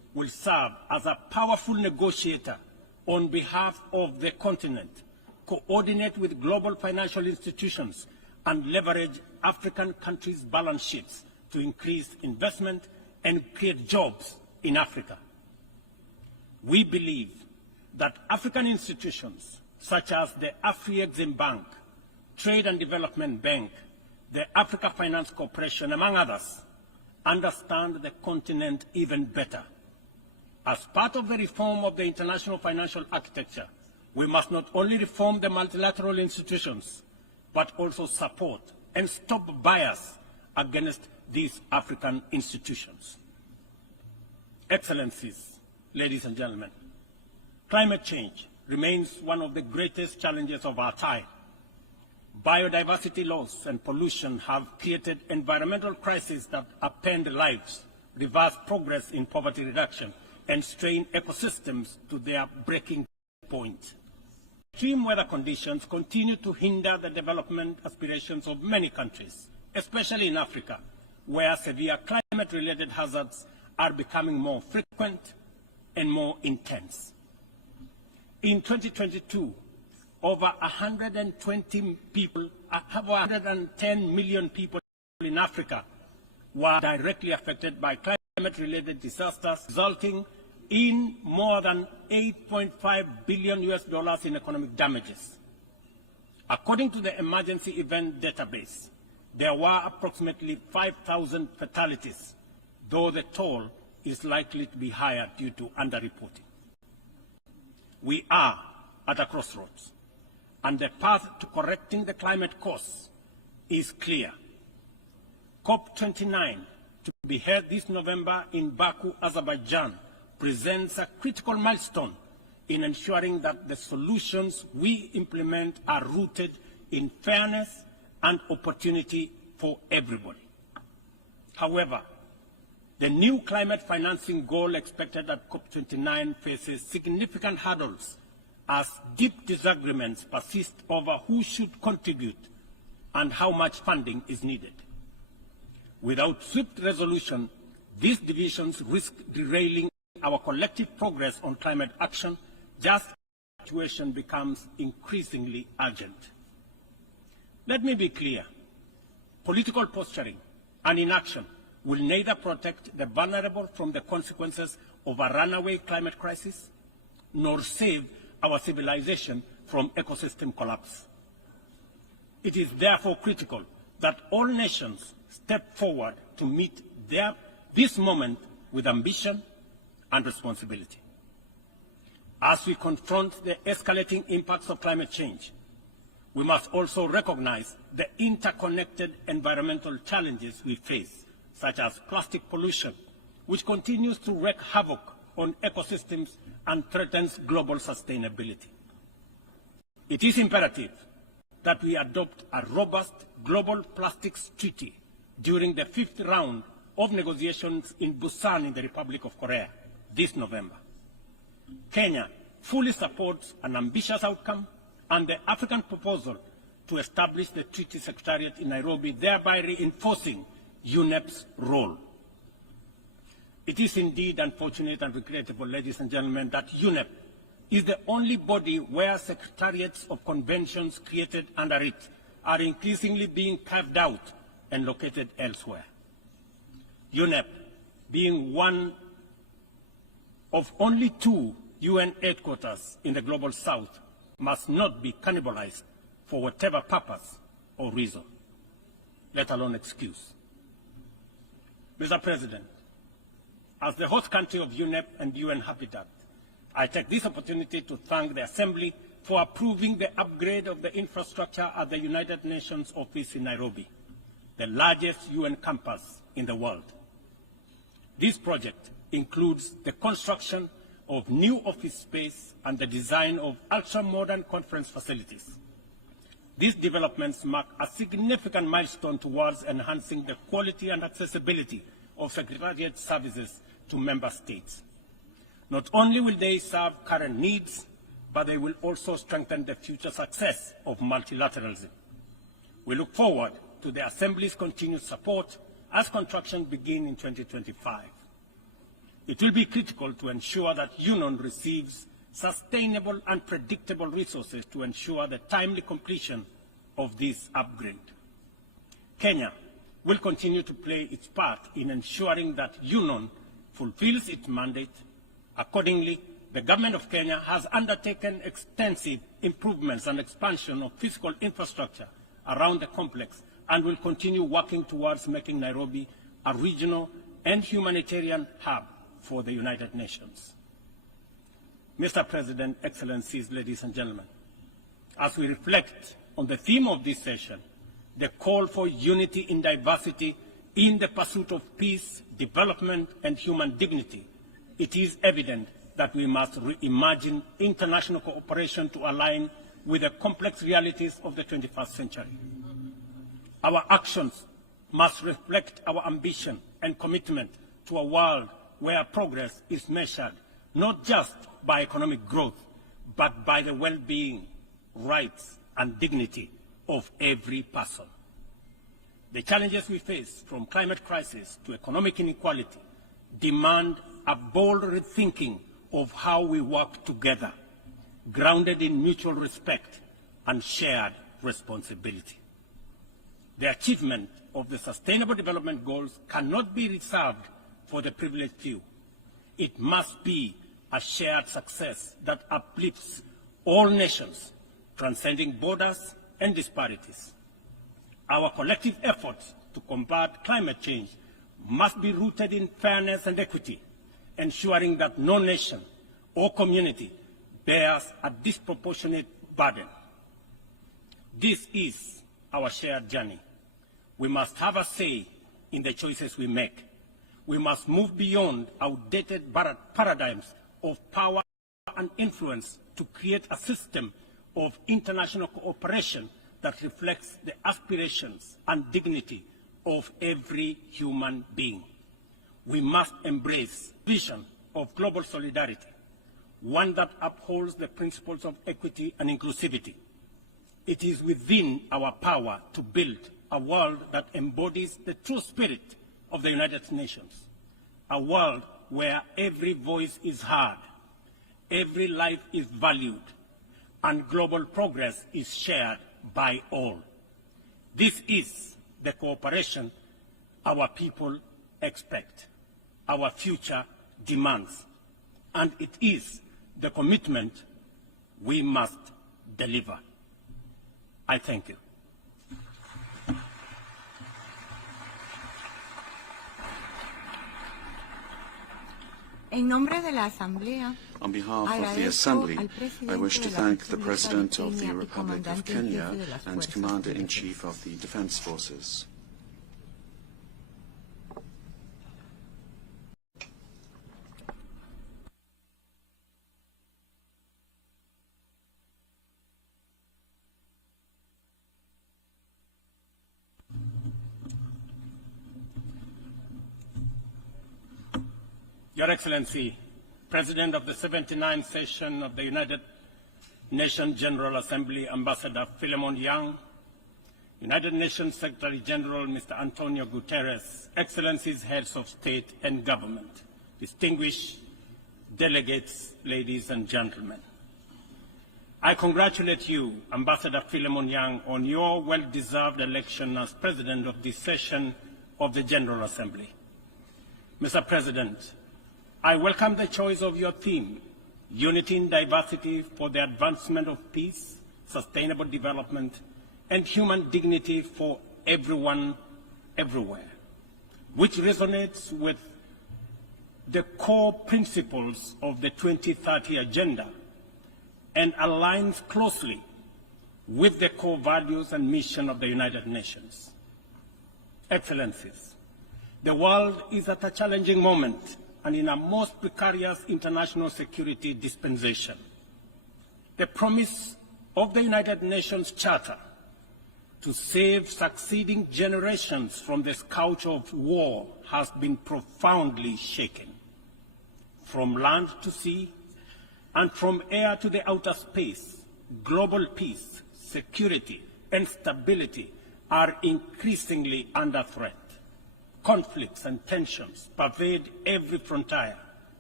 will serve as a powerful negotiator on behalf of the continent, coordinate with global financial institutions, and leverage African countries' balance sheets to increase investment and create jobs in Africa. We believe that African institutions such as the Afri-Exim Bank, Trade and Development Bank, the Africa Finance Corporation, among others, understand the continent even better. As part of the reform of the international financial architecture, we must not only reform the multilateral institutions, but also support and stop bias against these African institutions. Excellencies, ladies and gentlemen, climate change remains one of the greatest challenges of our time. Biodiversity loss and pollution have created environmental crises that upend lives, reverse progress in poverty reduction, and strain ecosystems to their breaking point. Extreme weather conditions continue to hinder the development aspirations of many countries, especially in Africa, where severe climate-related hazards are becoming more frequent and more intense. In 2022, over 110 million people in Africa were directly affected by climate-related disasters, resulting in more than $8.5 billion in economic damages. According to the Emergency Event Database, there were approximately 5,000 fatalities, though the toll is likely to be higher due to underreporting. We are at a crossroads, and the path to correcting the climate course is clear. COP29, to be held this November in Baku, Azerbaijan, presents a critical milestone in ensuring that the solutions we implement are rooted in fairness and opportunity for everybody. However, the new climate financing goal expected at COP29 faces significant hurdles as deep disagreements persist over who should contribute and how much funding is needed. Without swift resolution, these divisions risk derailing our collective progress on climate action, just as the situation becomes increasingly urgent. Let me be clear. Political posturing and inaction will neither protect the vulnerable from the consequences of a runaway climate crisis, nor save our civilization from ecosystem collapse. It is therefore critical that all nations step forward to meet this moment with ambition and responsibility. As we confront the escalating impacts of climate change, we must also recognize the interconnected environmental challenges we face, such as plastic pollution, which continues to wreak havoc on ecosystems and threatens global sustainability. It is imperative that we adopt a robust global plastics treaty during the 5th round of negotiations in Busan in the Republic of Korea this November. Kenya fully supports an ambitious outcome and the African proposal to establish the Treaty Secretariat in Nairobi, thereby reinforcing UNEP's role. It is indeed unfortunate and regrettable, ladies and gentlemen, that UNEP is the only body where secretariats of conventions created under it are increasingly being carved out and located elsewhere. UNEP, being one of only 2 UN headquarters in the Global South, must not be cannibalized for whatever purpose or reason, let alone excuse. Mr. President, as the host country of UNEP and UN Habitat, I take this opportunity to thank the Assembly for approving the upgrade of the infrastructure at the United Nations office in Nairobi, the largest UN campus in the world. This project includes the construction of new office space and the design of ultra-modern conference facilities. These developments mark a significant milestone towards enhancing the quality and accessibility of Secretariat services to member states. Not only will they serve current needs, but they will also strengthen the future success of multilateralism. We look forward to the Assembly's continued support as construction begins in 2025. It will be critical to ensure that UNON receives sustainable and predictable resources to ensure the timely completion of this upgrade. Kenya will continue to play its part in ensuring that UNON fulfills its mandate. Accordingly, the Government of Kenya has undertaken extensive improvements and expansion of physical infrastructure around the complex and will continue working towards making Nairobi a regional and humanitarian hub for the United Nations. Mr. President, Excellencies, ladies and gentlemen, as we reflect on the theme of this session, the call for unity in diversity in the pursuit of peace, development, and human dignity, it is evident that we must reimagine international cooperation to align with the complex realities of the 21st century. Our actions must reflect our ambition and commitment to a world where progress is measured not just by economic growth, but by the well-being, rights, and dignity of every person. The challenges we face, from climate crisis to economic inequality, demand a bold rethinking of how we work together, grounded in mutual respect and shared responsibility. The achievement of the Sustainable Development Goals cannot be reserved for the privileged few. It must be a shared success that uplifts all nations, transcending borders and disparities. Our collective efforts to combat climate change must be rooted in fairness and equity, ensuring that no nation or community bears a disproportionate burden. This is our shared journey. We must have a say in the choices we make. We must move beyond outdated paradigms of power and influence to create a system of international cooperation that reflects the aspirations and dignity of every human being. We must embrace a vision of global solidarity, one that upholds the principles of equity and inclusivity. It is within our power to build a world that embodies the true spirit of the United Nations, a world where every voice is heard, every life is valued, and global progress is shared by all. This is the cooperation our people expect, our future demands, and it is the commitment we must deliver. I thank you. En nombre de la Asamblea, On behalf of the Assembly, I wish to thank the President of the Republic of Kenya and Commander-in-Chief of the Defense Forces. Your Excellency, President of the 79th session of the United Nations General Assembly, Ambassador Philemon Yang, United Nations Secretary General Mr. Antonio Guterres, Excellencies, Heads of State and Government, distinguished delegates, ladies and gentlemen. I congratulate you, Ambassador Philemon Yang, on your well-deserved election as President of this session of the General Assembly. Mr. President, I welcome the choice of your theme, Unity in Diversity for the Advancement of Peace, Sustainable Development, and Human Dignity for Everyone, Everywhere, which resonates with the core principles of the 2030 Agenda and aligns closely with the core values and mission of the United Nations. Excellencies, the world is at a challenging moment and in a most precarious international security dispensation. The promise of the United Nations Charter to save succeeding generations from the scourge of war has been profoundly shaken. From land to sea and from air to the outer space, global peace, security, and stability are increasingly under threat. Conflicts and tensions pervade every frontier,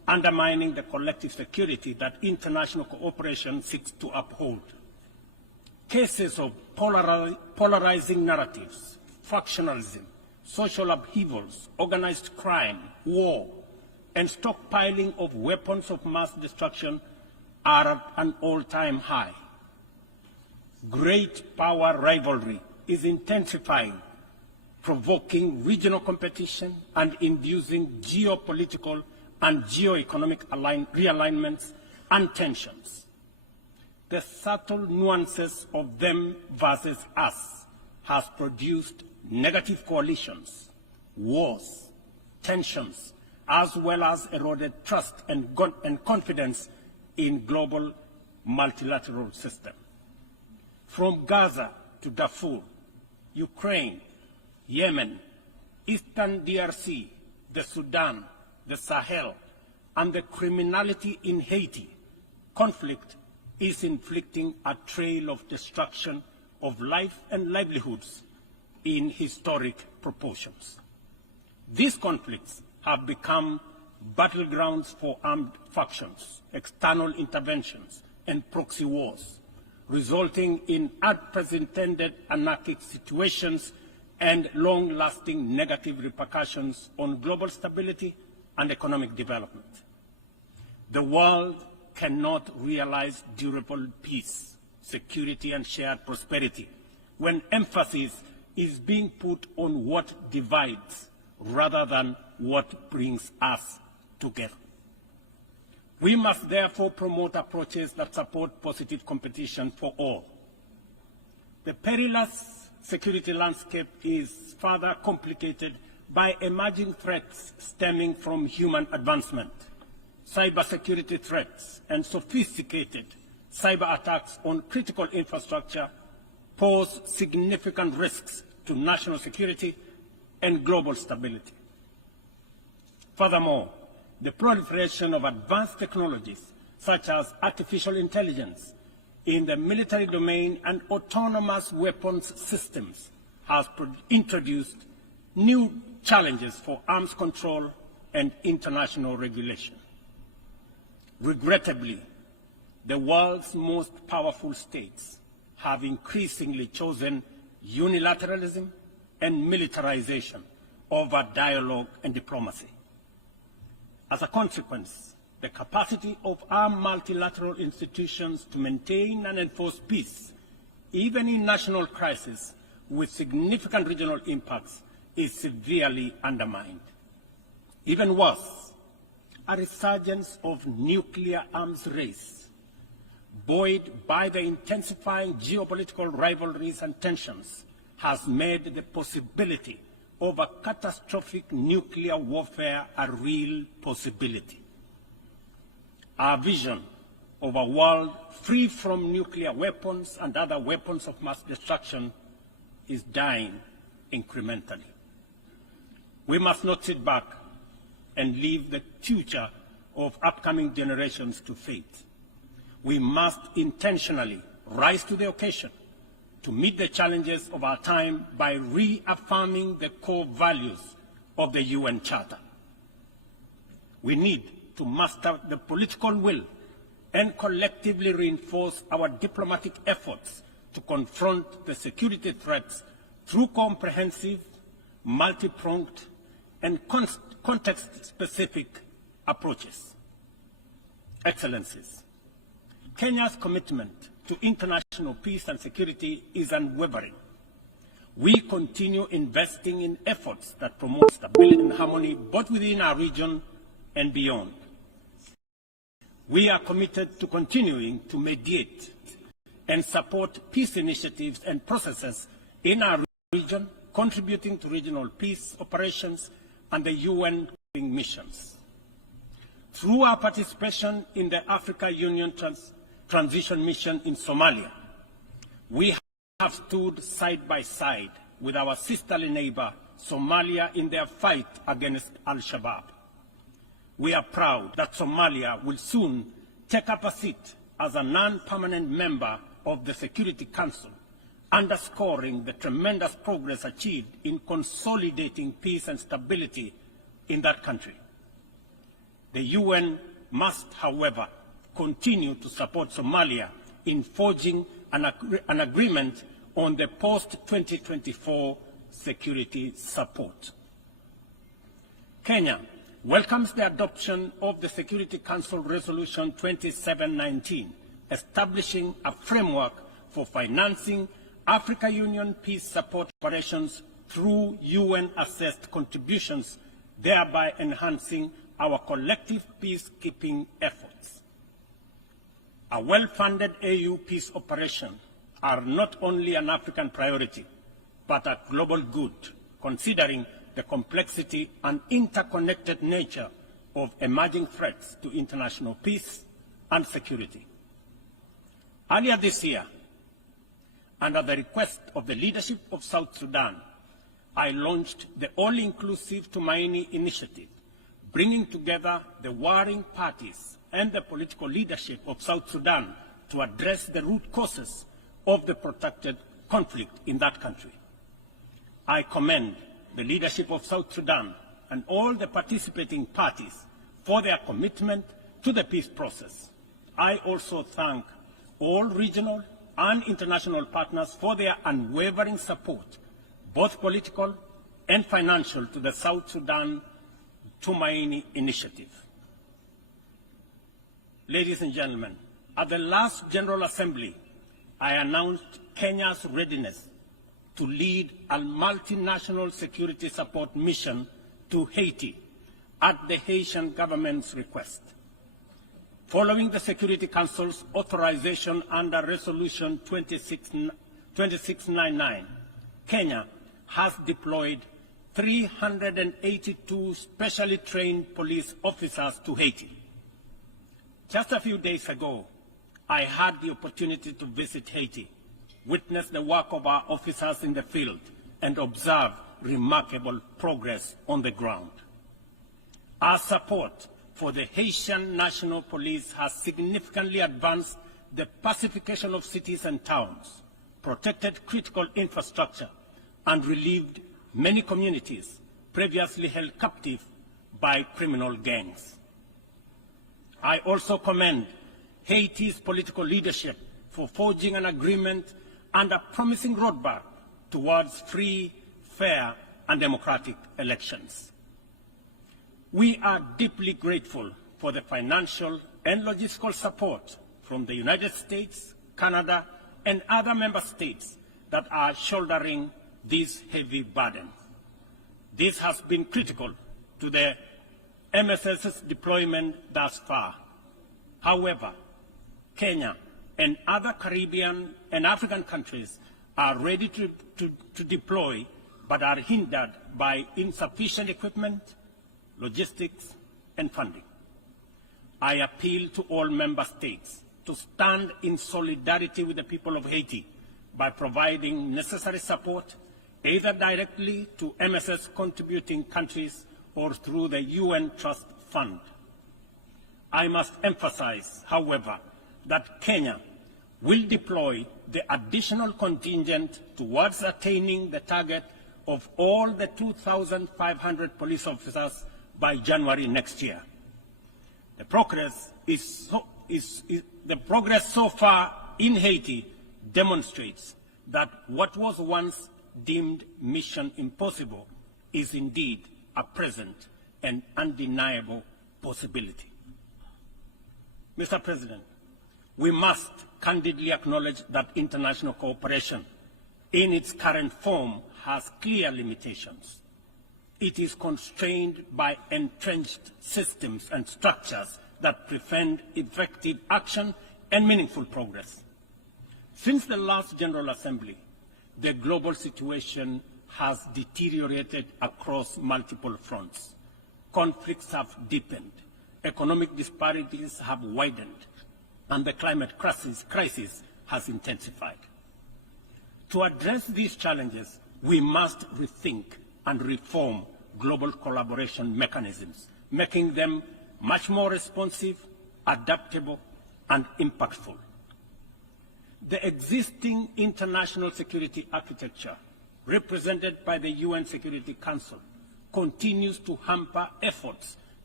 undermining the collective security that international cooperation seeks to uphold. Cases of polarizing narratives, factionalism, social upheavals, organized crime, war, and stockpiling of weapons of mass destruction are at an all-time high. Great power rivalry is intensifying, provoking regional competition and inducing geopolitical and geoeconomic realignments and tensions. The subtle nuances of them versus us has produced negative coalitions, wars, tensions, as well as eroded trust and confidence in global multilateral system. From Gaza to Darfur, Ukraine, Yemen, Eastern DRC, the Sudan, the Sahel, and the criminality in Haiti, conflict is inflicting a trail of destruction of life and livelihoods in historic proportions. These conflicts have become battlegrounds for armed factions, external interventions, and proxy wars, resulting in unprecedented anarchic situations and long-lasting negative repercussions on global stability and economic development. The world cannot realize durable peace, security, and shared prosperity when emphasis is being put on what divides rather than what brings us together. We must therefore promote approaches that support positive competition for all. The perilous security landscape is further complicated by emerging threats stemming from human advancement, cybersecurity threats, and sophisticated cyber attacks on critical infrastructure pose significant risks to national security and global stability. Furthermore, the proliferation of advanced technologies such as artificial intelligence in the military domain and autonomous weapons systems has introduced new challenges for arms control and international regulation. Regrettably, the world's most powerful states have increasingly chosen unilateralism and militarization over dialogue and diplomacy. As a consequence, the capacity of our multilateral institutions to maintain and enforce peace, even in national crises with significant regional impacts, is severely undermined. Even worse, a resurgence of nuclear arms race, buoyed by the intensifying geopolitical rivalries and tensions, has made the possibility of a catastrophic nuclear warfare a real possibility. Our vision of a world free from nuclear weapons and other weapons of mass destruction is dying incrementally. We must not sit back and leave the future of upcoming generations to fate. We must intentionally rise to the occasion to meet the challenges of our time by reaffirming the core values of the UN Charter. We need to muster the political will and collectively reinforce our diplomatic efforts to confront the security threats through comprehensive, multi-pronged, and context-specific approaches. Excellencies, Kenya's commitment to international peace and security is unwavering. We continue investing in efforts that promote stability and harmony both within our region and beyond. We are committed to continuing to mediate and support peace initiatives and processes in our region, contributing to regional peace operations and the UN missions. Through our participation in the Africa Union Transition Mission in Somalia, we have stood side by side with our sisterly neighbor, Somalia, in their fight against Al-Shabaab. We are proud that Somalia will soon take up a seat as a non-permanent member of the Security Council, underscoring the tremendous progress achieved in consolidating peace and stability in that country. The UN must, however, continue to support Somalia in forging an agreement on the post-2024 security support. Kenya welcomes the adoption of the Security Council Resolution 2719, establishing a framework for financing Africa Union peace support operations through UN-assessed contributions, thereby enhancing our collective peacekeeping efforts. A well-funded AU peace operation are not only an African priority, but a global good, considering the complexity and interconnected nature of emerging threats to international peace and security. Earlier this year, under the request of the leadership of South Sudan, I launched the All-Inclusive Tumaini Initiative, bringing together the warring parties and the political leadership of South Sudan to address the root causes of the protracted conflict in that country. I commend the leadership of South Sudan and all the participating parties for their commitment to the peace process. I also thank all regional and international partners for their unwavering support, both political and financial, to the South Sudan Tumaini Initiative. Ladies and gentlemen, at the last General Assembly, I announced Kenya's readiness to lead a multinational security support mission to Haiti at the Haitian government's request. Following the Security Council's authorization under Resolution 2699, Kenya has deployed 382 specially trained police officers to Haiti. Just a few days ago, I had the opportunity to visit Haiti, witness the work of our officers in the field, and observe remarkable progress on the ground. Our support for the Haitian National Police has significantly advanced the pacification of cities and towns, protected critical infrastructure, and relieved many communities previously held captive by criminal gangs. I also commend Haiti's political leadership for forging an agreement and a promising roadmap towards free, fair, and democratic elections. We are deeply grateful for the financial and logistical support from the United States, Canada, and other member states that are shouldering this heavy burden. This has been critical to the MSS's deployment thus far. However, Kenya and other Caribbean and African countries are ready to deploy, but are hindered by insufficient equipment, logistics, and funding. I appeal to all member states to stand in solidarity with the people of Haiti by providing necessary support, either directly to MSS contributing countries or through the UN Trust Fund. I must emphasize, however, that Kenya will deploy the additional contingent towards attaining the target of all the 2,500 police officers by January next year. The progress so far in Haiti demonstrates that what was once deemed mission impossible is indeed a present and undeniable possibility. Mr. President, we must candidly acknowledge that international cooperation in its current form has clear limitations. It is constrained by entrenched systems and structures that prevent effective action and meaningful progress. Since the last General Assembly, the global situation has deteriorated across multiple fronts. Conflicts have deepened, economic disparities have widened, and the climate crisis has intensified. To address these challenges, we must rethink and reform global collaboration mechanisms, making them much more responsive, adaptable, and impactful. The existing international security architecture, represented by the UN Security Council, continues to hamper efforts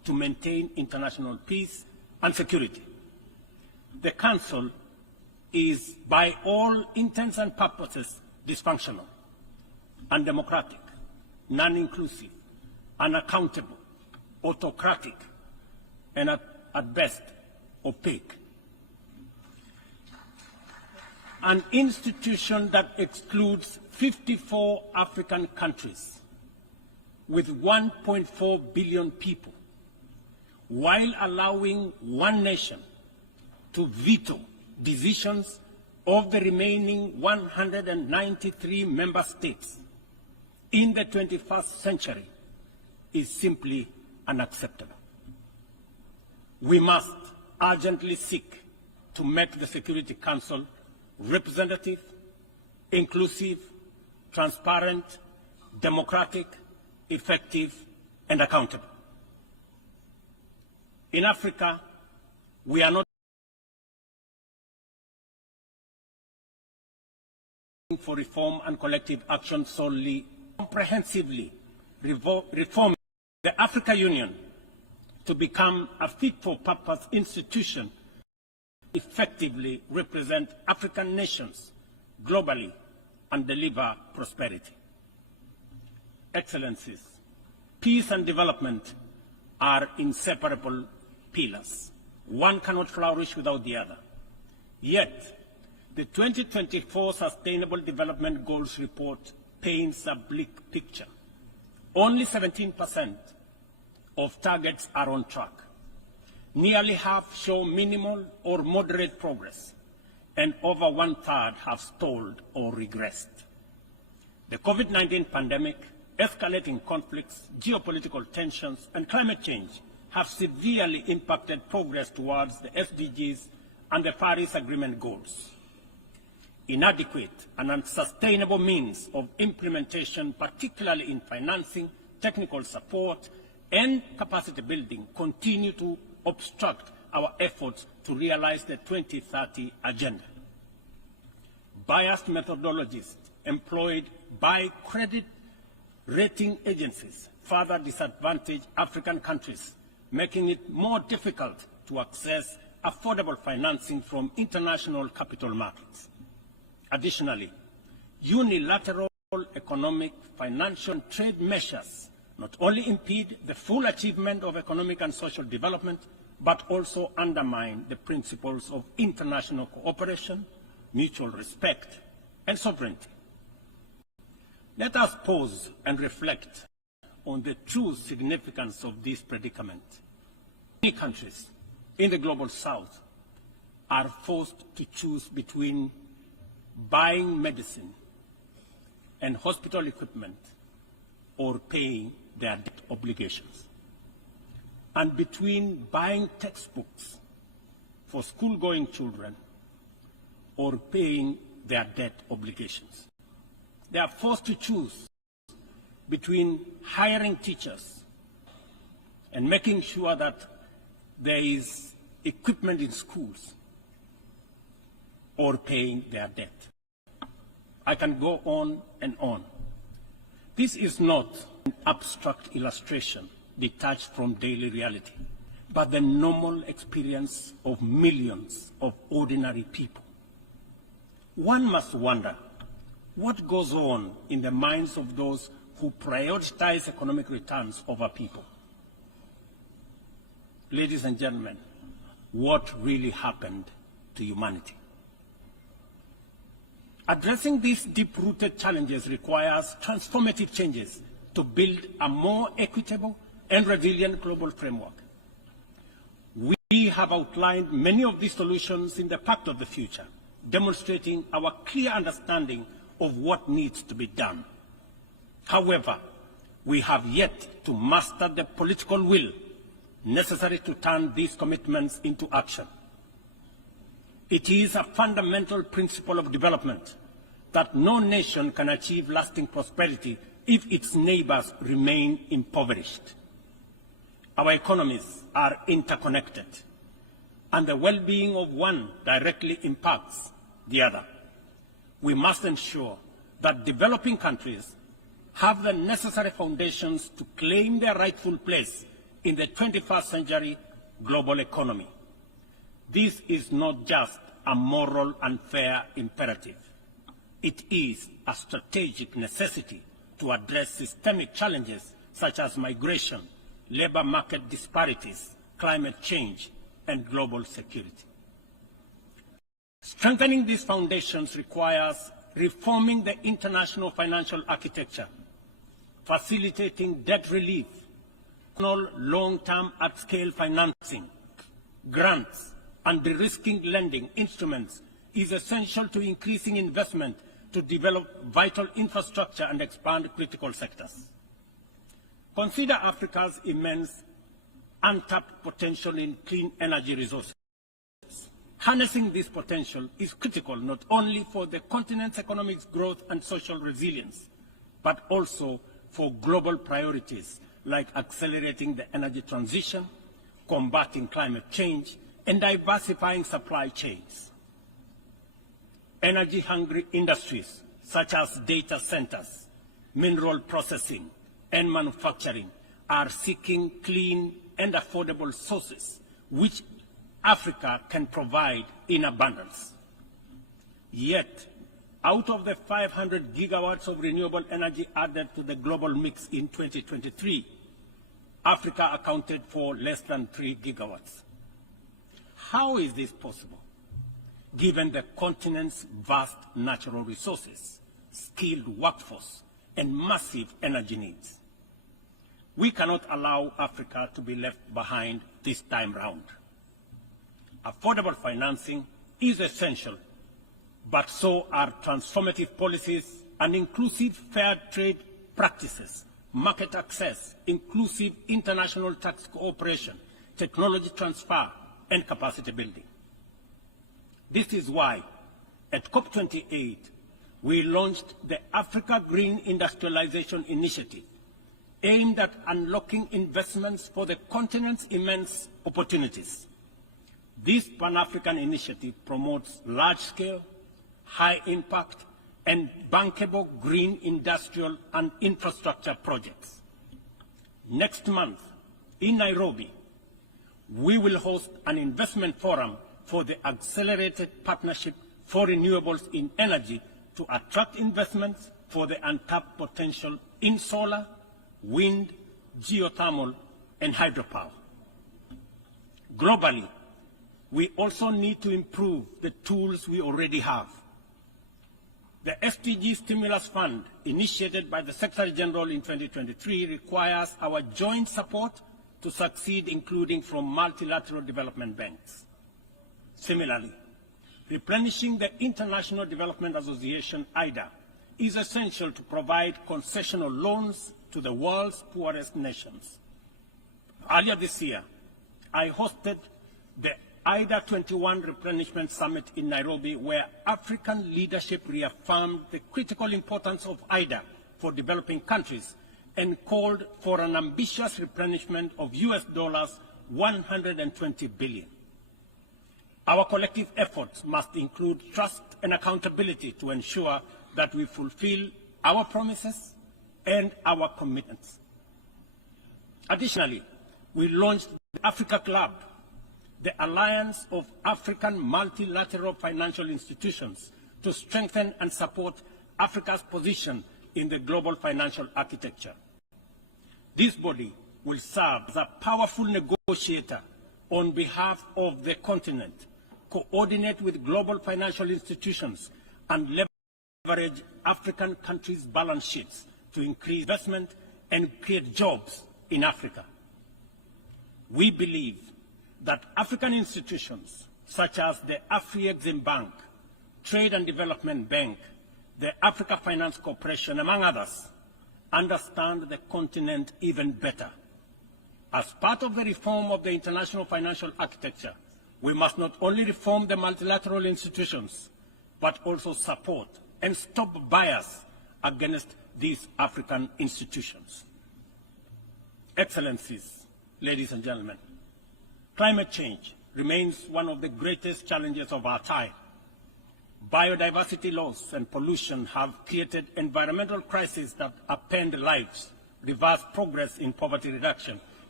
to maintain international peace and security. The Council is, by all intents and purposes, dysfunctional, undemocratic, non-inclusive, unaccountable, autocratic, and at best, opaque. An institution that excludes 54 African countries with 1.4 billion people, while allowing one nation to veto decisions of the remaining 193 member states in the 21st century, is simply unacceptable. We must urgently seek to make the Security Council representative, inclusive, transparent, democratic, effective, and accountable. In Africa, we are not for reform and collective action solely, comprehensively reforming the African Union to become a fit-for-purpose institution effectively represent African nations globally and deliver prosperity. Excellencies, peace and development are inseparable pillars. One cannot flourish without the other. Yet, the 2024 Sustainable Development Goals report paints a bleak picture. Only 17% of targets are on track. Nearly half show minimal or moderate progress, and over one-third have stalled or regressed. The COVID-19 pandemic, escalating conflicts, geopolitical tensions, and climate change have severely impacted progress towards the SDGs and the Paris Agreement goals. Inadequate and unsustainable means of implementation, particularly in financing, technical support, and capacity building, continue to obstruct our efforts to realize the 2030 agenda. Biased methodologies employed by credit rating agencies further disadvantage African countries, making it more difficult to access affordable financing from international capital markets. Additionally, unilateral economic, financial, and trade measures not only impede the full achievement of economic and social development, but also undermine the principles of international cooperation, mutual respect, and sovereignty. Let us pause and reflect on the true significance of this predicament. Many countries in the global south are forced to choose between buying medicine and hospital equipment or paying their debt obligations, and between buying textbooks for school-going children or paying their debt obligations. They are forced to choose between hiring teachers and making sure that there is equipment in schools or paying their debt. I can go on and on. This is not an abstract illustration detached from daily reality, but the normal experience of millions of ordinary people. One must wonder what goes on in the minds of those who prioritize economic returns over people. Ladies and gentlemen, what really happened to humanity? Addressing these deep-rooted challenges requires transformative changes to build a more equitable and resilient global framework. We have outlined many of these solutions in the Pact of the Future, demonstrating our clear understanding of what needs to be done. However, we have yet to master the political will necessary to turn these commitments into action. It is a fundamental principle of development that no nation can achieve lasting prosperity if its neighbors remain impoverished. Our economies are interconnected, and the well-being of one directly impacts the other. We must ensure that developing countries have the necessary foundations to claim their rightful place in the 21st century global economy. This is not just a moral and fair imperative. It is a strategic necessity to address systemic challenges such as migration, labor market disparities, climate change, and global security. Strengthening these foundations requires reforming the international financial architecture, facilitating debt relief, long-term at-scale financing, grants, and de-risking lending instruments is essential to increasing investment to develop vital infrastructure and expand critical sectors. Consider Africa's immense untapped potential in clean energy resources. Harnessing this potential is critical not only for the continent's economic growth and social resilience, but also for global priorities like accelerating the energy transition, combating climate change, and diversifying supply chains. Energy-hungry industries such as data centers, mineral processing, and manufacturing are seeking clean and affordable sources which Africa can provide in abundance. Yet, out of the 500 gigawatts of renewable energy added to the global mix in 2023, Africa accounted for less than 3 gigawatts. How is this possible, given the continent's vast natural resources, skilled workforce, and massive energy needs? We cannot allow Africa to be left behind this time round. Affordable financing is essential, but so are transformative policies and inclusive fair trade practices, market access, inclusive international tax cooperation, technology transfer, and capacity building. This is why, at COP28, we launched the Africa Green Industrialization Initiative, aimed at unlocking investments for the continent's immense opportunities. This Pan-African initiative promotes large-scale, high-impact, and bankable green industrial and infrastructure projects. Next month, in Nairobi, we will host an investment forum for the Accelerated Partnership for Renewables in Energy to attract investments for the untapped potential in solar, wind, geothermal, and hydropower. Globally, we also need to improve the tools we already have. The SDG Stimulus Fund, initiated by the Secretary General in 2023, requires our joint support to succeed, including from multilateral development banks. Similarly, replenishing the International Development Association, IDA, is essential to provide concessional loans to the world's poorest nations. Earlier this year, I hosted the IDA 21 Replenishment Summit in Nairobi, where African leadership reaffirmed the critical importance of IDA for developing countries and called for an ambitious replenishment of US dollars 120 billion. Our collective efforts must include trust and accountability to ensure that we fulfill our promises and our commitments. Additionally, we launched the Africa Club, the alliance of African multilateral financial institutions, to strengthen and support Africa's position in the global financial architecture. This body will serve as a powerful negotiator on behalf of the continent, coordinate with global financial institutions, and leverage African countries' balance sheets to increase investment and create jobs in Africa. We believe that African institutions such as the Afri-Exim Bank, Trade and Development Bank, the Africa Finance Corporation, among others, understand the continent even better. As part of the reform of the international financial architecture, we must not only reform the multilateral institutions, but also support and stop bias against these African institutions. Excellencies, ladies and gentlemen, climate change remains one of the greatest challenges of our time. Biodiversity loss and pollution have created environmental crises that upend lives, reverse progress in poverty reduction,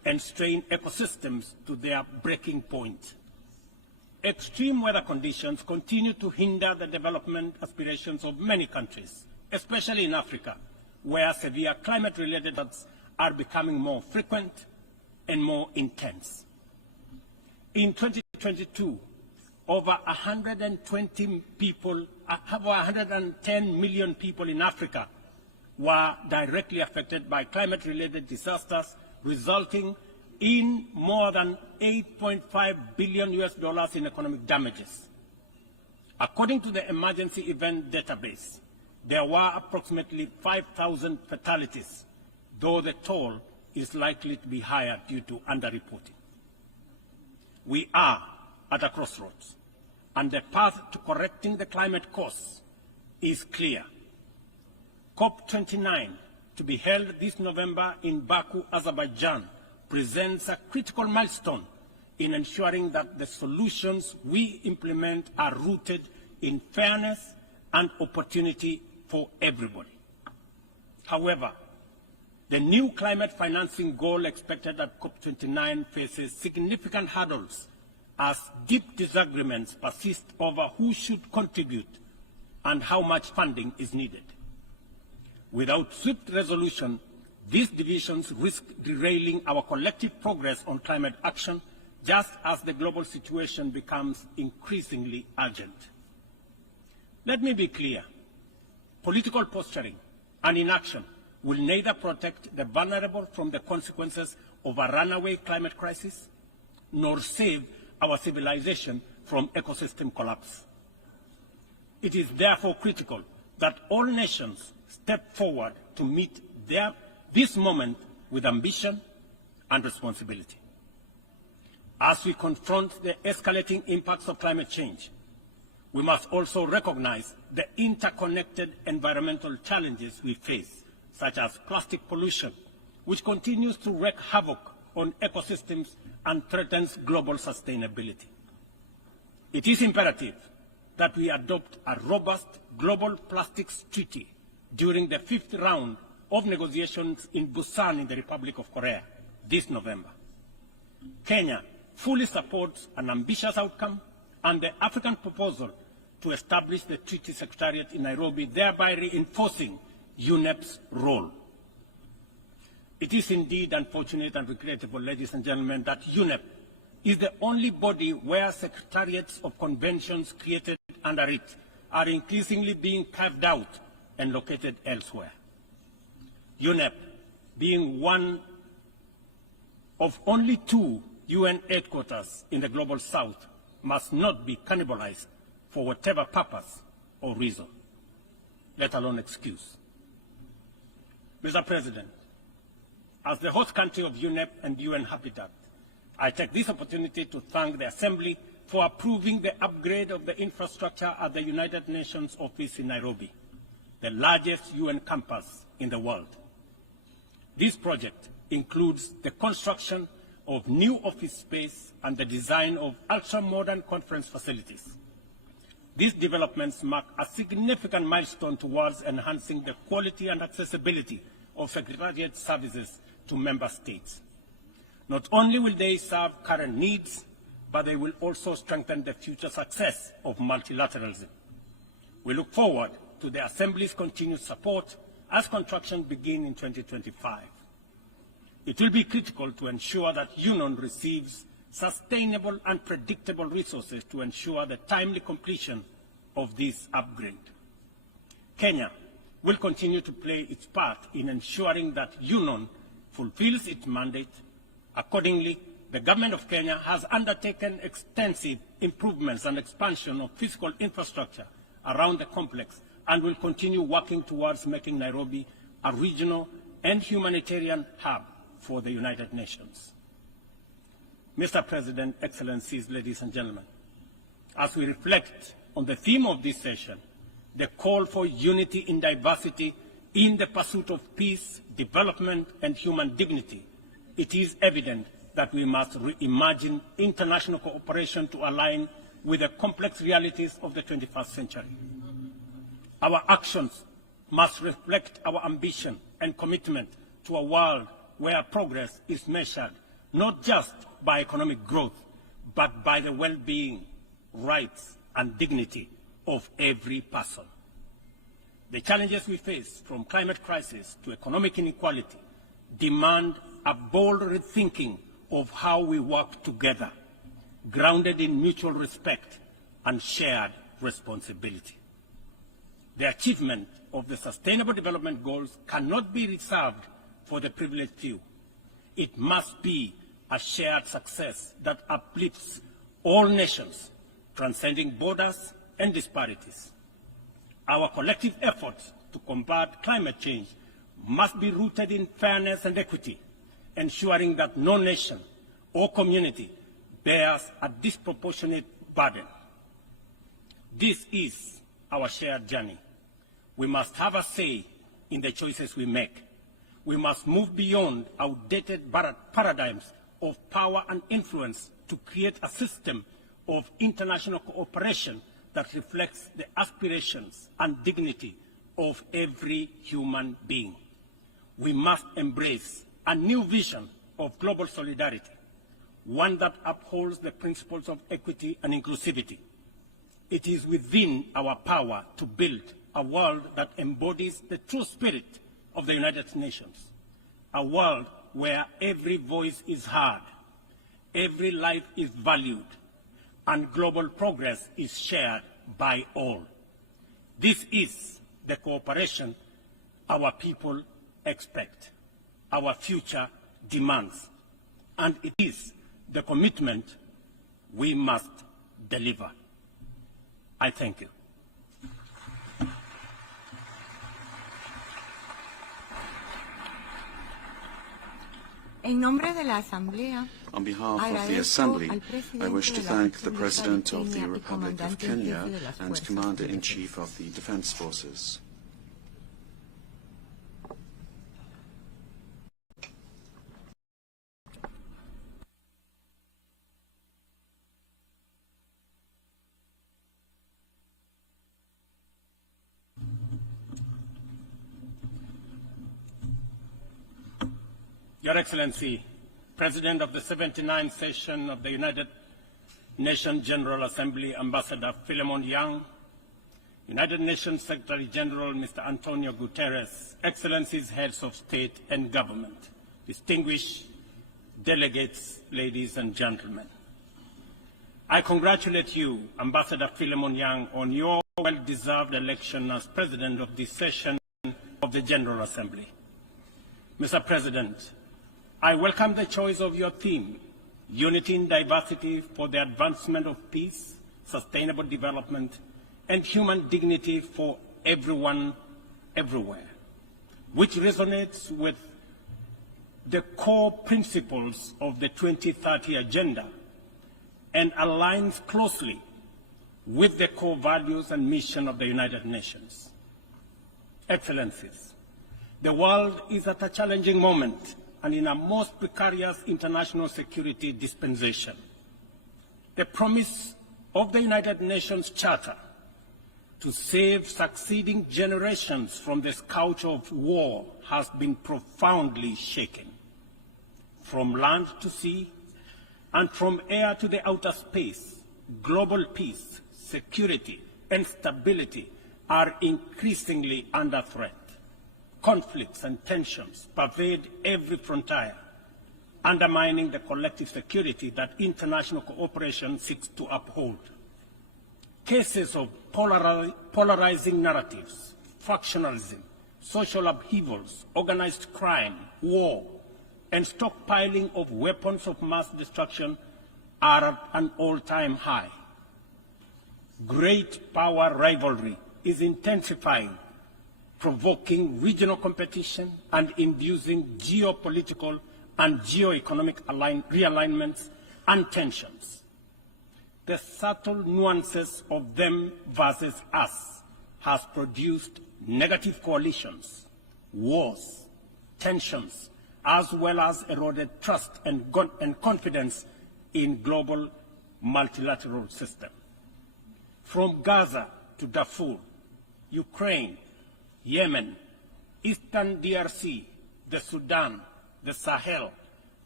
and strain ecosystems to their breaking point. Extreme weather conditions continue to hinder the development aspirations of many countries, especially in Africa, where severe climate-related events are becoming more frequent and more intense. In 2022, over 110 million people in Africa were directly affected by climate-related disasters, resulting in more than $8.5 billion in economic damages. According to the Emergency Event Database, there were approximately 5,000 fatalities, though the toll is likely to be higher due to underreporting. We are at a crossroads, and the path to correcting the climate course is clear. COP29, to be held this November in Baku, Azerbaijan, presents a critical milestone in ensuring that the solutions we implement are rooted in fairness and opportunity for everybody. However, the new climate financing goal expected at COP29 faces significant hurdles as deep disagreements persist over who should contribute and how much funding is needed. Without swift resolution, these divisions risk derailing our collective progress on climate action, just as the global situation becomes increasingly urgent. Let me be clear. Political posturing and inaction will neither protect the vulnerable from the consequences of a runaway climate crisis, nor save our civilization from ecosystem collapse. It is therefore critical that all nations step forward to meet this moment with ambition and responsibility. As we confront the escalating impacts of climate change, we must also recognize the interconnected environmental challenges we face, such as plastic pollution, which continues to wreak havoc on ecosystems and threatens global sustainability. It is imperative that we adopt a robust global plastics treaty during the 5th round of negotiations in Busan in the Republic of Korea this November. Kenya fully supports an ambitious outcome and the African proposal to establish the Treaty Secretariat in Nairobi, thereby reinforcing UNEP's role. It is indeed unfortunate and regrettable, ladies and gentlemen, that UNEP is the only body where secretariats of conventions created under it are increasingly being carved out and located elsewhere. UNEP, being one of only 2 UN headquarters in the Global South, must not be cannibalized for whatever purpose or reason, let alone excuse. Mr. President, as the host country of UNEP and UN Habitat, I take this opportunity to thank the Assembly for approving the upgrade of the infrastructure at the United Nations office in Nairobi, the largest UN campus in the world. This project includes the construction of new office space and the design of ultra-modern conference facilities. These developments mark a significant milestone towards enhancing the quality and accessibility of Secretariat services to member states. Not only will they serve current needs, but they will also strengthen the future success of multilateralism. We look forward to the Assembly's continued support as construction begins in 2025. It will be critical to ensure that UNON receives sustainable and predictable resources to ensure the timely completion of this upgrade. Kenya will continue to play its part in ensuring that UNON fulfills its mandate. Accordingly, the Government of Kenya has undertaken extensive improvements and expansion of physical infrastructure around the complex and will continue working towards making Nairobi a regional and humanitarian hub for the United Nations. Mr. President, Excellencies, ladies and gentlemen, as we reflect on the theme of this session, the call for unity in diversity in the pursuit of peace, development, and human dignity, it is evident that we must reimagine international cooperation to align with the complex realities of the 21st century. Our actions must reflect our ambition and commitment to a world where progress is measured not just by economic growth, but by the well-being, rights, and dignity of every person. The challenges we face, from climate crisis to economic inequality, demand a bold rethinking of how we work together, grounded in mutual respect and shared responsibility. The achievement of the Sustainable Development Goals cannot be reserved for the privileged few. It must be a shared success that uplifts all nations, transcending borders and disparities. Our collective efforts to combat climate change must be rooted in fairness and equity, ensuring that no nation or community bears a disproportionate burden. This is our shared journey. We must have a say in the choices we make. We must move beyond outdated paradigms of power and influence to create a system of international cooperation that reflects the aspirations and dignity of every human being. We must embrace a new vision of global solidarity, one that upholds the principles of equity and inclusivity. It is within our power to build a world that embodies the true spirit of the United Nations, a world where every voice is heard, every life is valued, and global progress is shared by all. This is the cooperation our people expect, our future demands, and it is the commitment we must deliver. I thank you. En nombre de la Asamblea, On behalf of the Assembly, I wish to thank the President of the Republic of Kenya and Commander-in-Chief of the Defense Forces. Your Excellency, President of the 79th session of the United Nations General Assembly, Ambassador Philemon Yang, United Nations Secretary General Mr. Antonio Guterres, Excellencies, Heads of State and Government, distinguished delegates, ladies and gentlemen. I congratulate you, Ambassador Philemon Yang, on your well-deserved election as President of this session of the General Assembly. Mr. President, I welcome the choice of your theme, Unity in Diversity for the Advancement of Peace, Sustainable Development, and Human Dignity for Everyone, Everywhere, which resonates with the core principles of the 2030 Agenda and aligns closely with the core values and mission of the United Nations. Excellencies, the world is at a challenging moment and in a most precarious international security dispensation. The promise of the United Nations Charter to save succeeding generations from the scourge of war has been profoundly shaken. From land to sea and from air to the outer space, global peace, security, and stability are increasingly under threat. Conflicts and tensions pervade every frontier, undermining the collective security that international cooperation seeks to uphold. Cases of polarizing narratives, factionalism, social upheavals, organized crime, war, and stockpiling of weapons of mass destruction are at an all-time high. Great power rivalry is intensifying, provoking regional competition and inducing geopolitical and geoeconomic realignments and tensions. The subtle nuances of them versus us has produced negative coalitions, wars, tensions, as well as eroded trust and confidence in global multilateral system. From Gaza to Darfur, Ukraine, Yemen, Eastern DRC, the Sudan, the Sahel,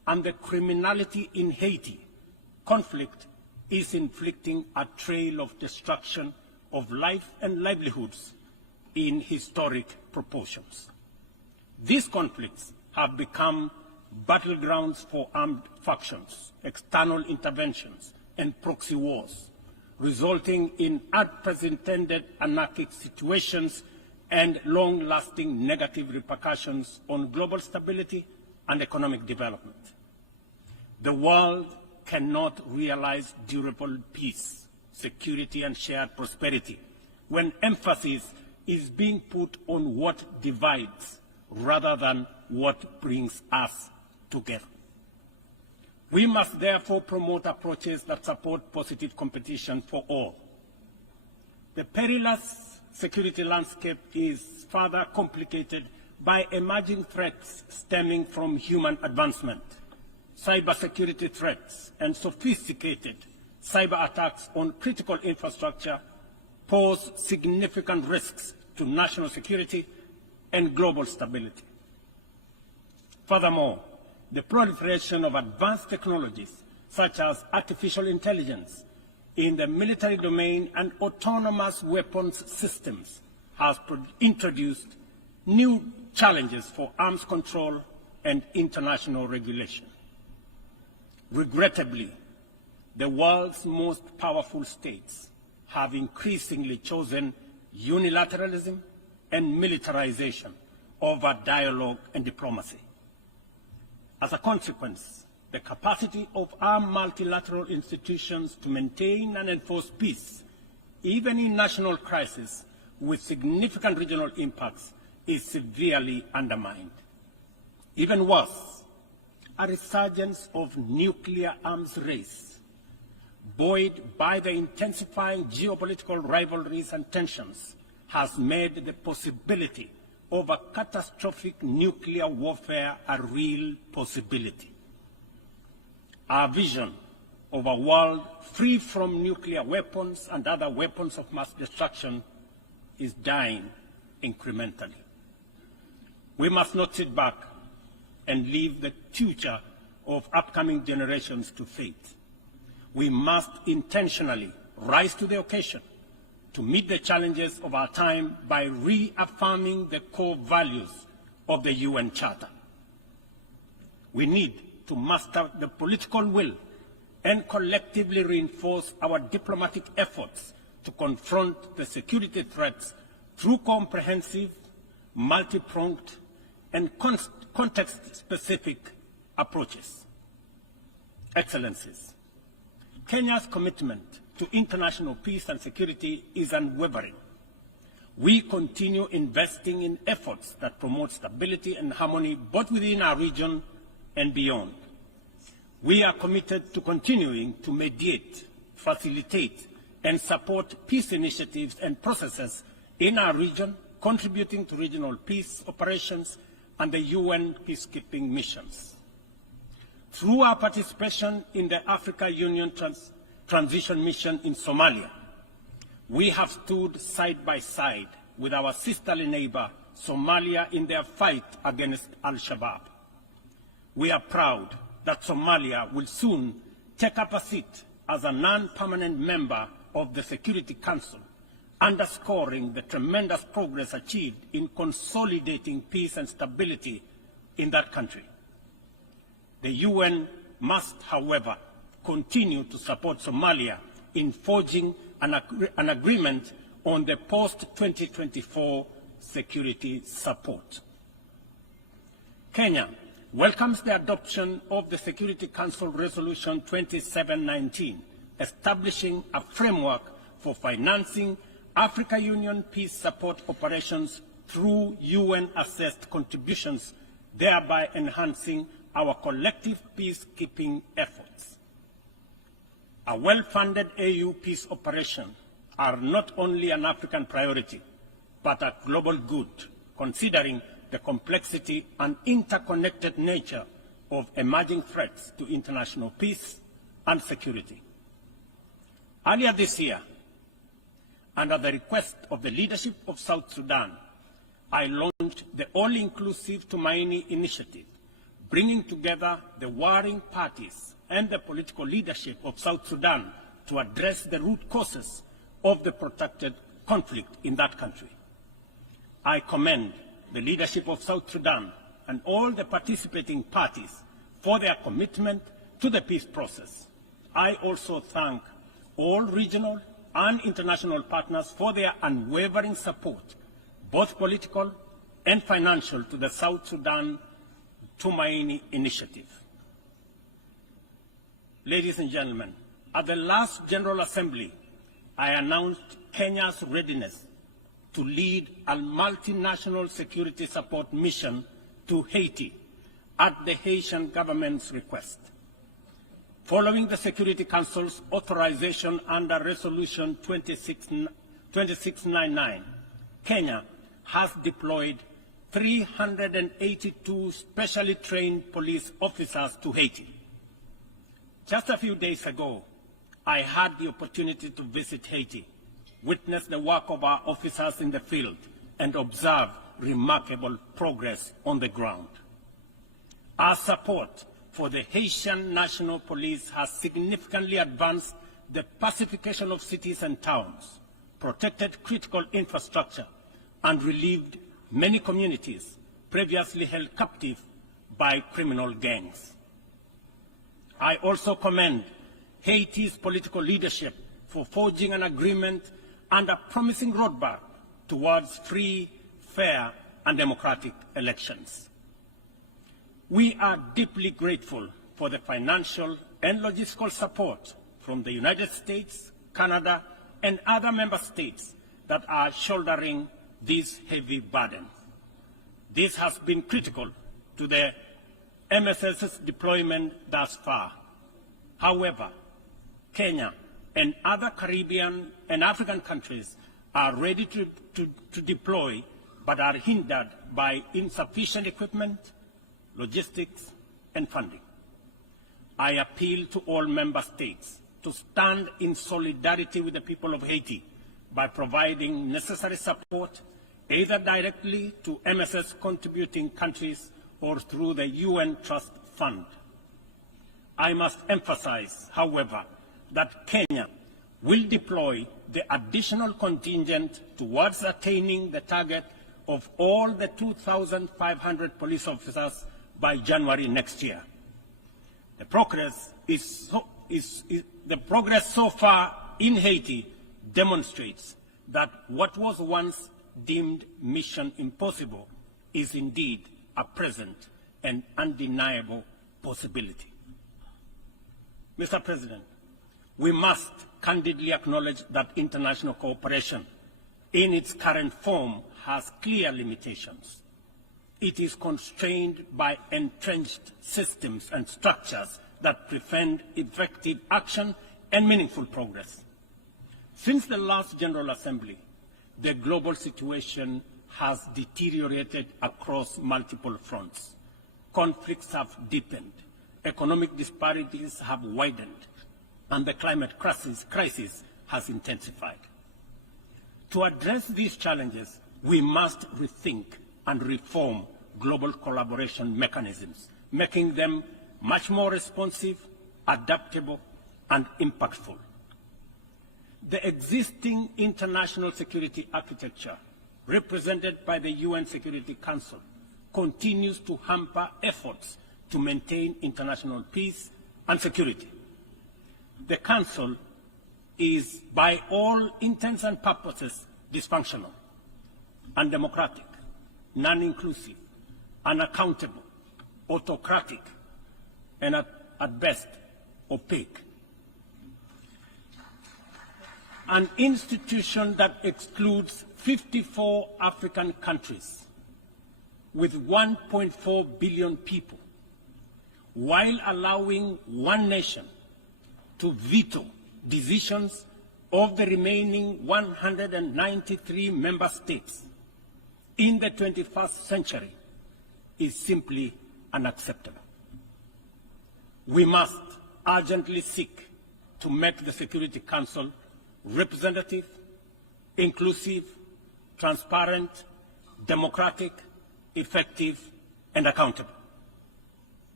and the criminality in Haiti, conflict is inflicting a trail of destruction of life and livelihoods in historic proportions. These conflicts have become battlegrounds for armed factions, external interventions, and proxy wars, resulting in unprecedented anarchic situations and long-lasting negative repercussions on global stability and economic development. The world cannot realize durable peace, security, and shared prosperity when emphasis is being put on what divides rather than what brings us together. We must therefore promote approaches that support positive competition for all. The perilous security landscape is further complicated by emerging threats stemming from human advancement, cybersecurity threats, and sophisticated cyber attacks on critical infrastructure pose significant risks to national security and global stability. Furthermore, the proliferation of advanced technologies such as artificial intelligence in the military domain and autonomous weapons systems has introduced new challenges for arms control and international regulation. Regrettably, the world's most powerful states have increasingly chosen unilateralism and militarization over dialogue and diplomacy. As a consequence, the capacity of our multilateral institutions to maintain and enforce peace, even in national crises with significant regional impacts, is severely undermined. Even worse, a resurgence of nuclear arms race, buoyed by the intensifying geopolitical rivalries and tensions, has made the possibility of a catastrophic nuclear warfare a real possibility. Our vision of a world free from nuclear weapons and other weapons of mass destruction is dying incrementally. We must not sit back and leave the future of upcoming generations to fate. We must intentionally rise to the occasion to meet the challenges of our time by reaffirming the core values of the UN Charter. We need to muster the political will and collectively reinforce our diplomatic efforts to confront the security threats through comprehensive, multi-pronged, and context-specific approaches. Excellencies, Kenya's commitment to international peace and security is unwavering. We continue investing in efforts that promote stability and harmony both within our region and beyond. We are committed to continuing to mediate, facilitate, and support peace initiatives and processes in our region, contributing to regional peace operations and the UN peacekeeping missions. Through our participation in the Africa Union Transition Mission in Somalia, we have stood side by side with our sisterly neighbor, Somalia, in their fight against Al-Shabaab. We are proud that Somalia will soon take up a seat as a non-permanent member of the Security Council, underscoring the tremendous progress achieved in consolidating peace and stability in that country. The UN must, however, continue to support Somalia in forging an agreement on the post-2024 security support. Kenya welcomes the adoption of the Security Council Resolution 2719, establishing a framework for financing Africa Union peace support operations through UN-assessed contributions, thereby enhancing our collective peacekeeping efforts. A well-funded AU peace operation are not only an African priority, but a global good, considering the complexity and interconnected nature of emerging threats to international peace and security. Earlier this year, and at the request of the leadership of South Sudan, I launched the All-Inclusive Tumaini Initiative, bringing together the warring parties and the political leadership of South Sudan to address the root causes of the protracted conflict in that country. I commend the leadership of South Sudan and all the participating parties for their commitment to the peace process. I also thank all regional and international partners for their unwavering support, both political and financial, to the South Sudan Tumaini initiative. Ladies and gentlemen, at the last General Assembly, I announced Kenya's readiness to lead a multinational security support mission to Haiti at the Haitian government's request. Following the Security Council's authorization under Resolution 2699, Kenya has deployed 382 specially trained police officers to Haiti. Just a few days ago, I had the opportunity to visit Haiti, witness the work of our officers in the field, and observe remarkable progress on the ground. Our support for the Haitian National Police has significantly advanced the pacification of cities and towns, protected critical infrastructure, and relieved many communities previously held captive by criminal gangs. I also commend Haiti's political leadership for forging an agreement and a promising roadmap towards free, fair, and democratic elections. We are deeply grateful for the financial and logistical support from the United States, Canada, and other member states that are shouldering this heavy burden. This has been critical to the MSS's deployment thus far. However, Kenya and other Caribbean and African countries are ready to deploy, but are hindered by insufficient equipment, logistics, and funding. I appeal to all member states to stand in solidarity with the people of Haiti by providing necessary support, either directly to MSS contributing countries or through the UN Trust Fund. I must emphasize, however, that Kenya will deploy the additional contingent towards attaining the target of all the 2,500 police officers by January next year. The progress so far in Haiti demonstrates that what was once deemed mission impossible is indeed a present and undeniable possibility. Mr. President, we must candidly acknowledge that international cooperation in its current form has clear limitations. It is constrained by entrenched systems and structures that prevent effective action and meaningful progress. Since the last General Assembly, the global situation has deteriorated across multiple fronts. Conflicts have deepened, economic disparities have widened, and the climate crisis has intensified. To address these challenges, we must rethink and reform global collaboration mechanisms, making them much more responsive, adaptable, and impactful. The existing international security architecture, represented by the UN Security Council, continues to hamper efforts to maintain international peace and security. The Council is, by all intents and purposes, dysfunctional, undemocratic, non-inclusive, unaccountable, autocratic, and at best, opaque. An institution that excludes 54 African countries with 1.4 billion people, while allowing one nation to veto decisions of the remaining 193 member states in the 21st century, is simply unacceptable. We must urgently seek to make the Security Council representative, inclusive, transparent, democratic, effective, and accountable.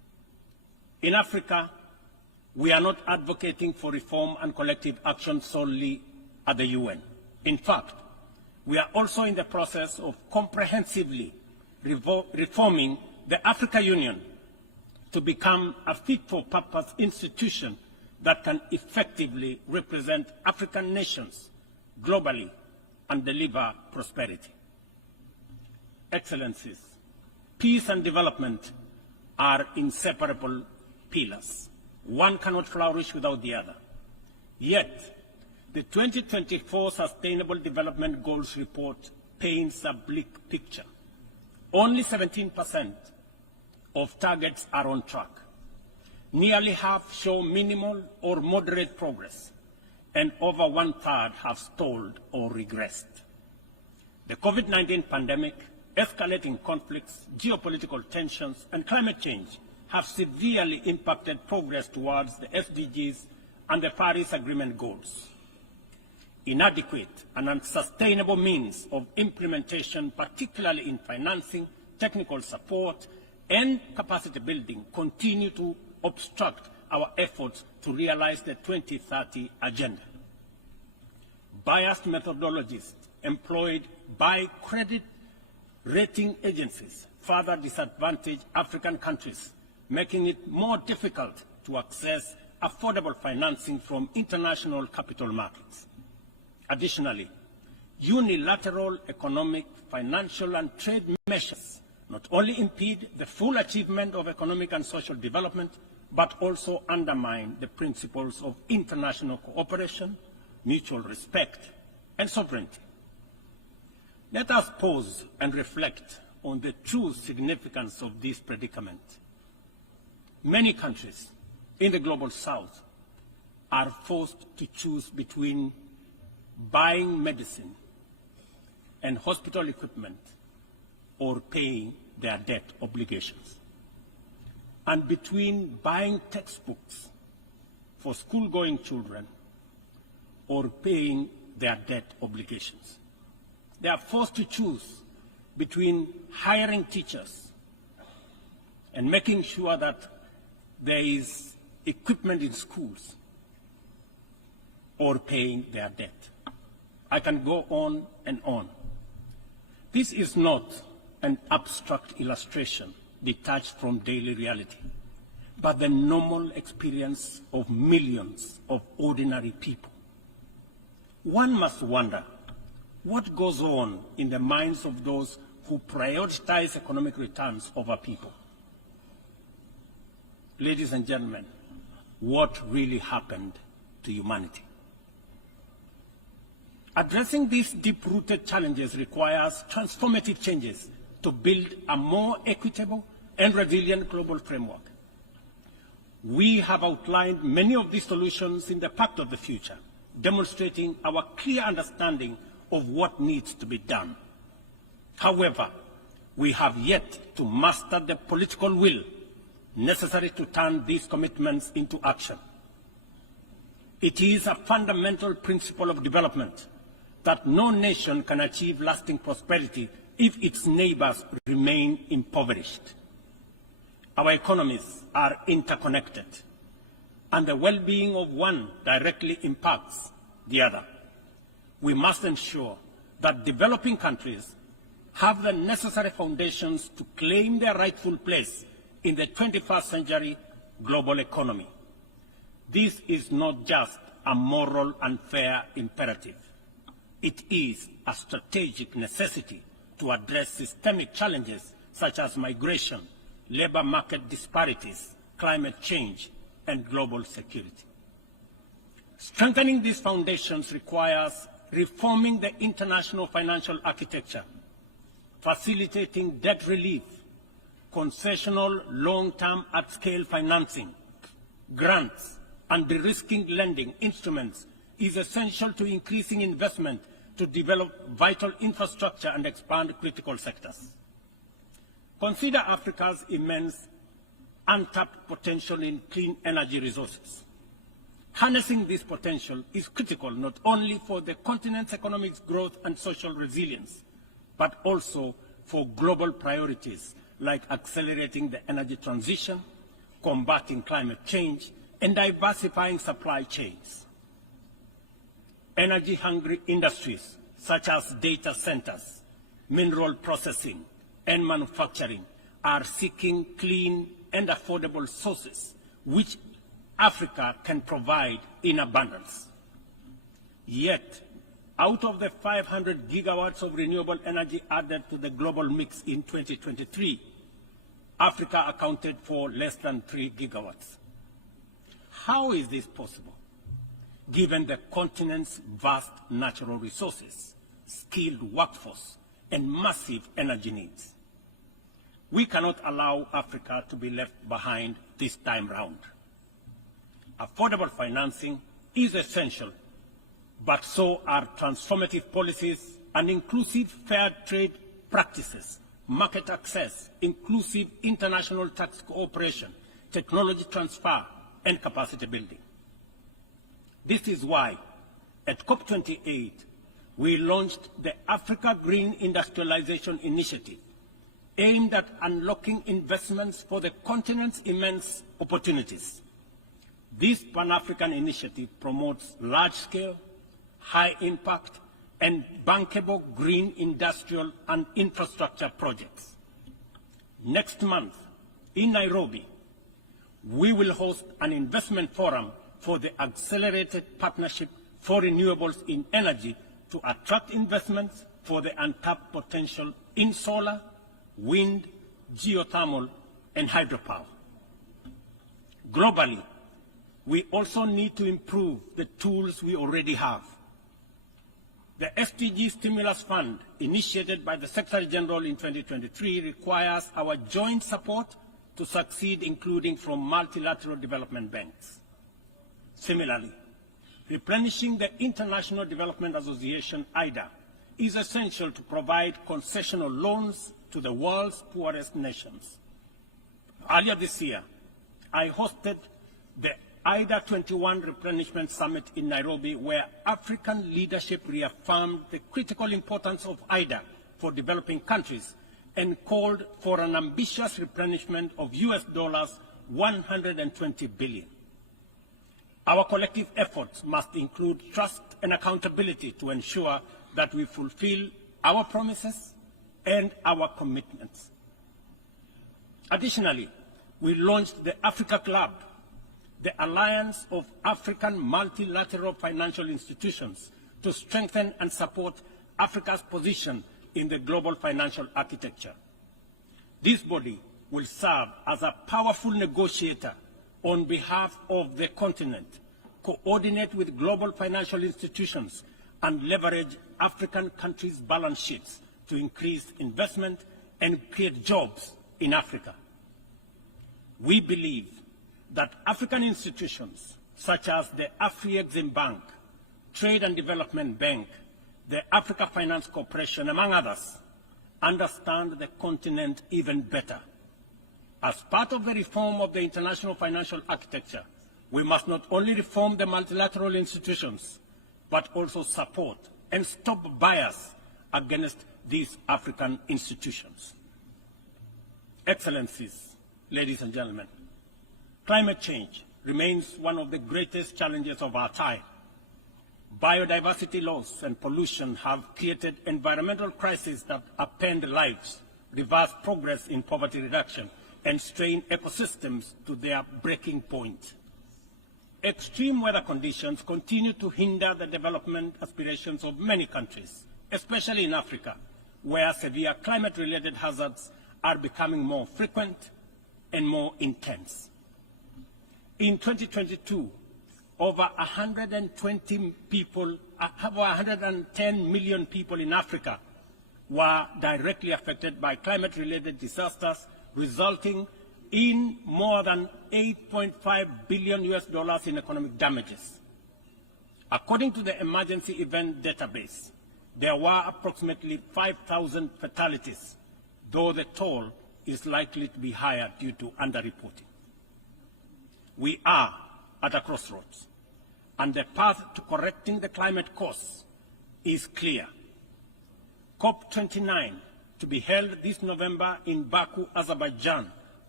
In Africa, we are not advocating for reform and collective action solely at the UN. In fact, we are also in the process of comprehensively reforming the Africa Union to become a fit-for-purpose institution that can effectively represent African nations globally and deliver prosperity. Excellencies, peace and development are inseparable pillars. One cannot flourish without the other. Yet, the 2024 Sustainable Development Goals report paints a bleak picture. Only 17% of targets are on track. Nearly half show minimal or moderate progress, and over 1/3 have stalled or regressed. The COVID-19 pandemic, escalating conflicts, geopolitical tensions, and climate change have severely impacted progress towards the SDGs and the Paris Agreement goals. Inadequate and unsustainable means of implementation, particularly in financing, technical support, and capacity building, continue to obstruct our efforts to realize the 2030 agenda. Biased methodologies employed by credit rating agencies further disadvantage African countries, making it more difficult to access affordable financing from international capital markets. Additionally, unilateral economic, financial, and trade measures not only impede the full achievement of economic and social development, but also undermine the principles of international cooperation, mutual respect, and sovereignty. Let us pause and reflect on the true significance of this predicament. Many countries in the global south are forced to choose between buying medicine and hospital equipment or paying their debt obligations, and between buying textbooks for school-going children or paying their debt obligations. They are forced to choose between hiring teachers and making sure that there is equipment in schools or paying their debt. I can go on and on. This is not an abstract illustration detached from daily reality, but the normal experience of millions of ordinary people. One must wonder what goes on in the minds of those who prioritize economic returns over people. Ladies and gentlemen, what really happened to humanity? Addressing these deep-rooted challenges requires transformative changes to build a more equitable and resilient global framework. We have outlined many of these solutions in the Pact of the Future, demonstrating our clear understanding of what needs to be done. However, we have yet to master the political will necessary to turn these commitments into action. It is a fundamental principle of development that no nation can achieve lasting prosperity if its neighbors remain impoverished. Our economies are interconnected, and the well-being of one directly impacts the other. We must ensure that developing countries have the necessary foundations to claim their rightful place in the 21st century global economy. This is not just a moral and fair imperative. It is a strategic necessity to address systemic challenges such as migration, labor market disparities, climate change, and global security. Strengthening these foundations requires reforming the international financial architecture, facilitating debt relief, concessional long-term at-scale financing, grants, and de-risking lending instruments is essential to increasing investment to develop vital infrastructure and expand critical sectors. Consider Africa's immense untapped potential in clean energy resources. Harnessing this potential is critical not only for the continent's economic growth and social resilience, but also for global priorities like accelerating the energy transition, combating climate change, and diversifying supply chains. Energy-hungry industries such as data centers, mineral processing, and manufacturing are seeking clean and affordable sources which Africa can provide in abundance. Yet, out of the 500 gigawatts of renewable energy added to the global mix in 2023, Africa accounted for less than 3 gigawatts. How is this possible, given the continent's vast natural resources, skilled workforce, and massive energy needs? We cannot allow Africa to be left behind this time round. Affordable financing is essential, but so are transformative policies and inclusive fair trade practices, market access, inclusive international tax cooperation, technology transfer, and capacity building. This is why, at COP28, we launched the Africa Green Industrialization Initiative, aimed at unlocking investments for the continent's immense opportunities. This Pan-African initiative promotes large-scale, high-impact, and bankable green industrial and infrastructure projects. Next month, in Nairobi, we will host an investment forum for the Accelerated Partnership for Renewables in Energy to attract investments for the untapped potential in solar, wind, geothermal, and hydropower. Globally, we also need to improve the tools we already have. The SDG Stimulus Fund, initiated by the Secretary General in 2023, requires our joint support to succeed, including from multilateral development banks. Similarly, replenishing the International Development Association, IDA, is essential to provide concessional loans to the world's poorest nations. Earlier this year, I hosted the IDA 21 Replenishment Summit in Nairobi, where African leadership reaffirmed the critical importance of IDA for developing countries and called for an ambitious replenishment of $120 billion. Our collective efforts must include trust and accountability to ensure that we fulfill our promises and our commitments. Additionally, we launched the Africa Club, the Alliance of African Multilateral Financial Institutions, to strengthen and support Africa's position in the global financial architecture. This body will serve as a powerful negotiator on behalf of the continent, coordinate with global financial institutions, and leverage African countries' balance sheets to increase investment and create jobs in Africa. We believe that African institutions such as the Afri-Exim Bank, Trade and Development Bank, the Africa Finance Corporation, among others, understand the continent even better. As part of the reform of the international financial architecture, we must not only reform the multilateral institutions, but also support and stop bias against these African institutions. Excellencies, ladies and gentlemen, climate change remains one of the greatest challenges of our time. Biodiversity loss and pollution have created environmental crises that upend lives, reverse progress in poverty reduction, and strain ecosystems to their breaking point. Extreme weather conditions continue to hinder the development aspirations of many countries, especially in Africa, where severe climate-related hazards are becoming more frequent and more intense. In 2022, over 110 million people in Africa were directly affected by climate-related disasters, resulting in more than $8.5 billion in economic damages. According to the Emergency Event Database, there were approximately 5,000 fatalities, though the toll is likely to be higher due to underreporting. We are at a crossroads, and the path to correcting the climate course is clear. COP29, to be held this November in Baku, Azerbaijan,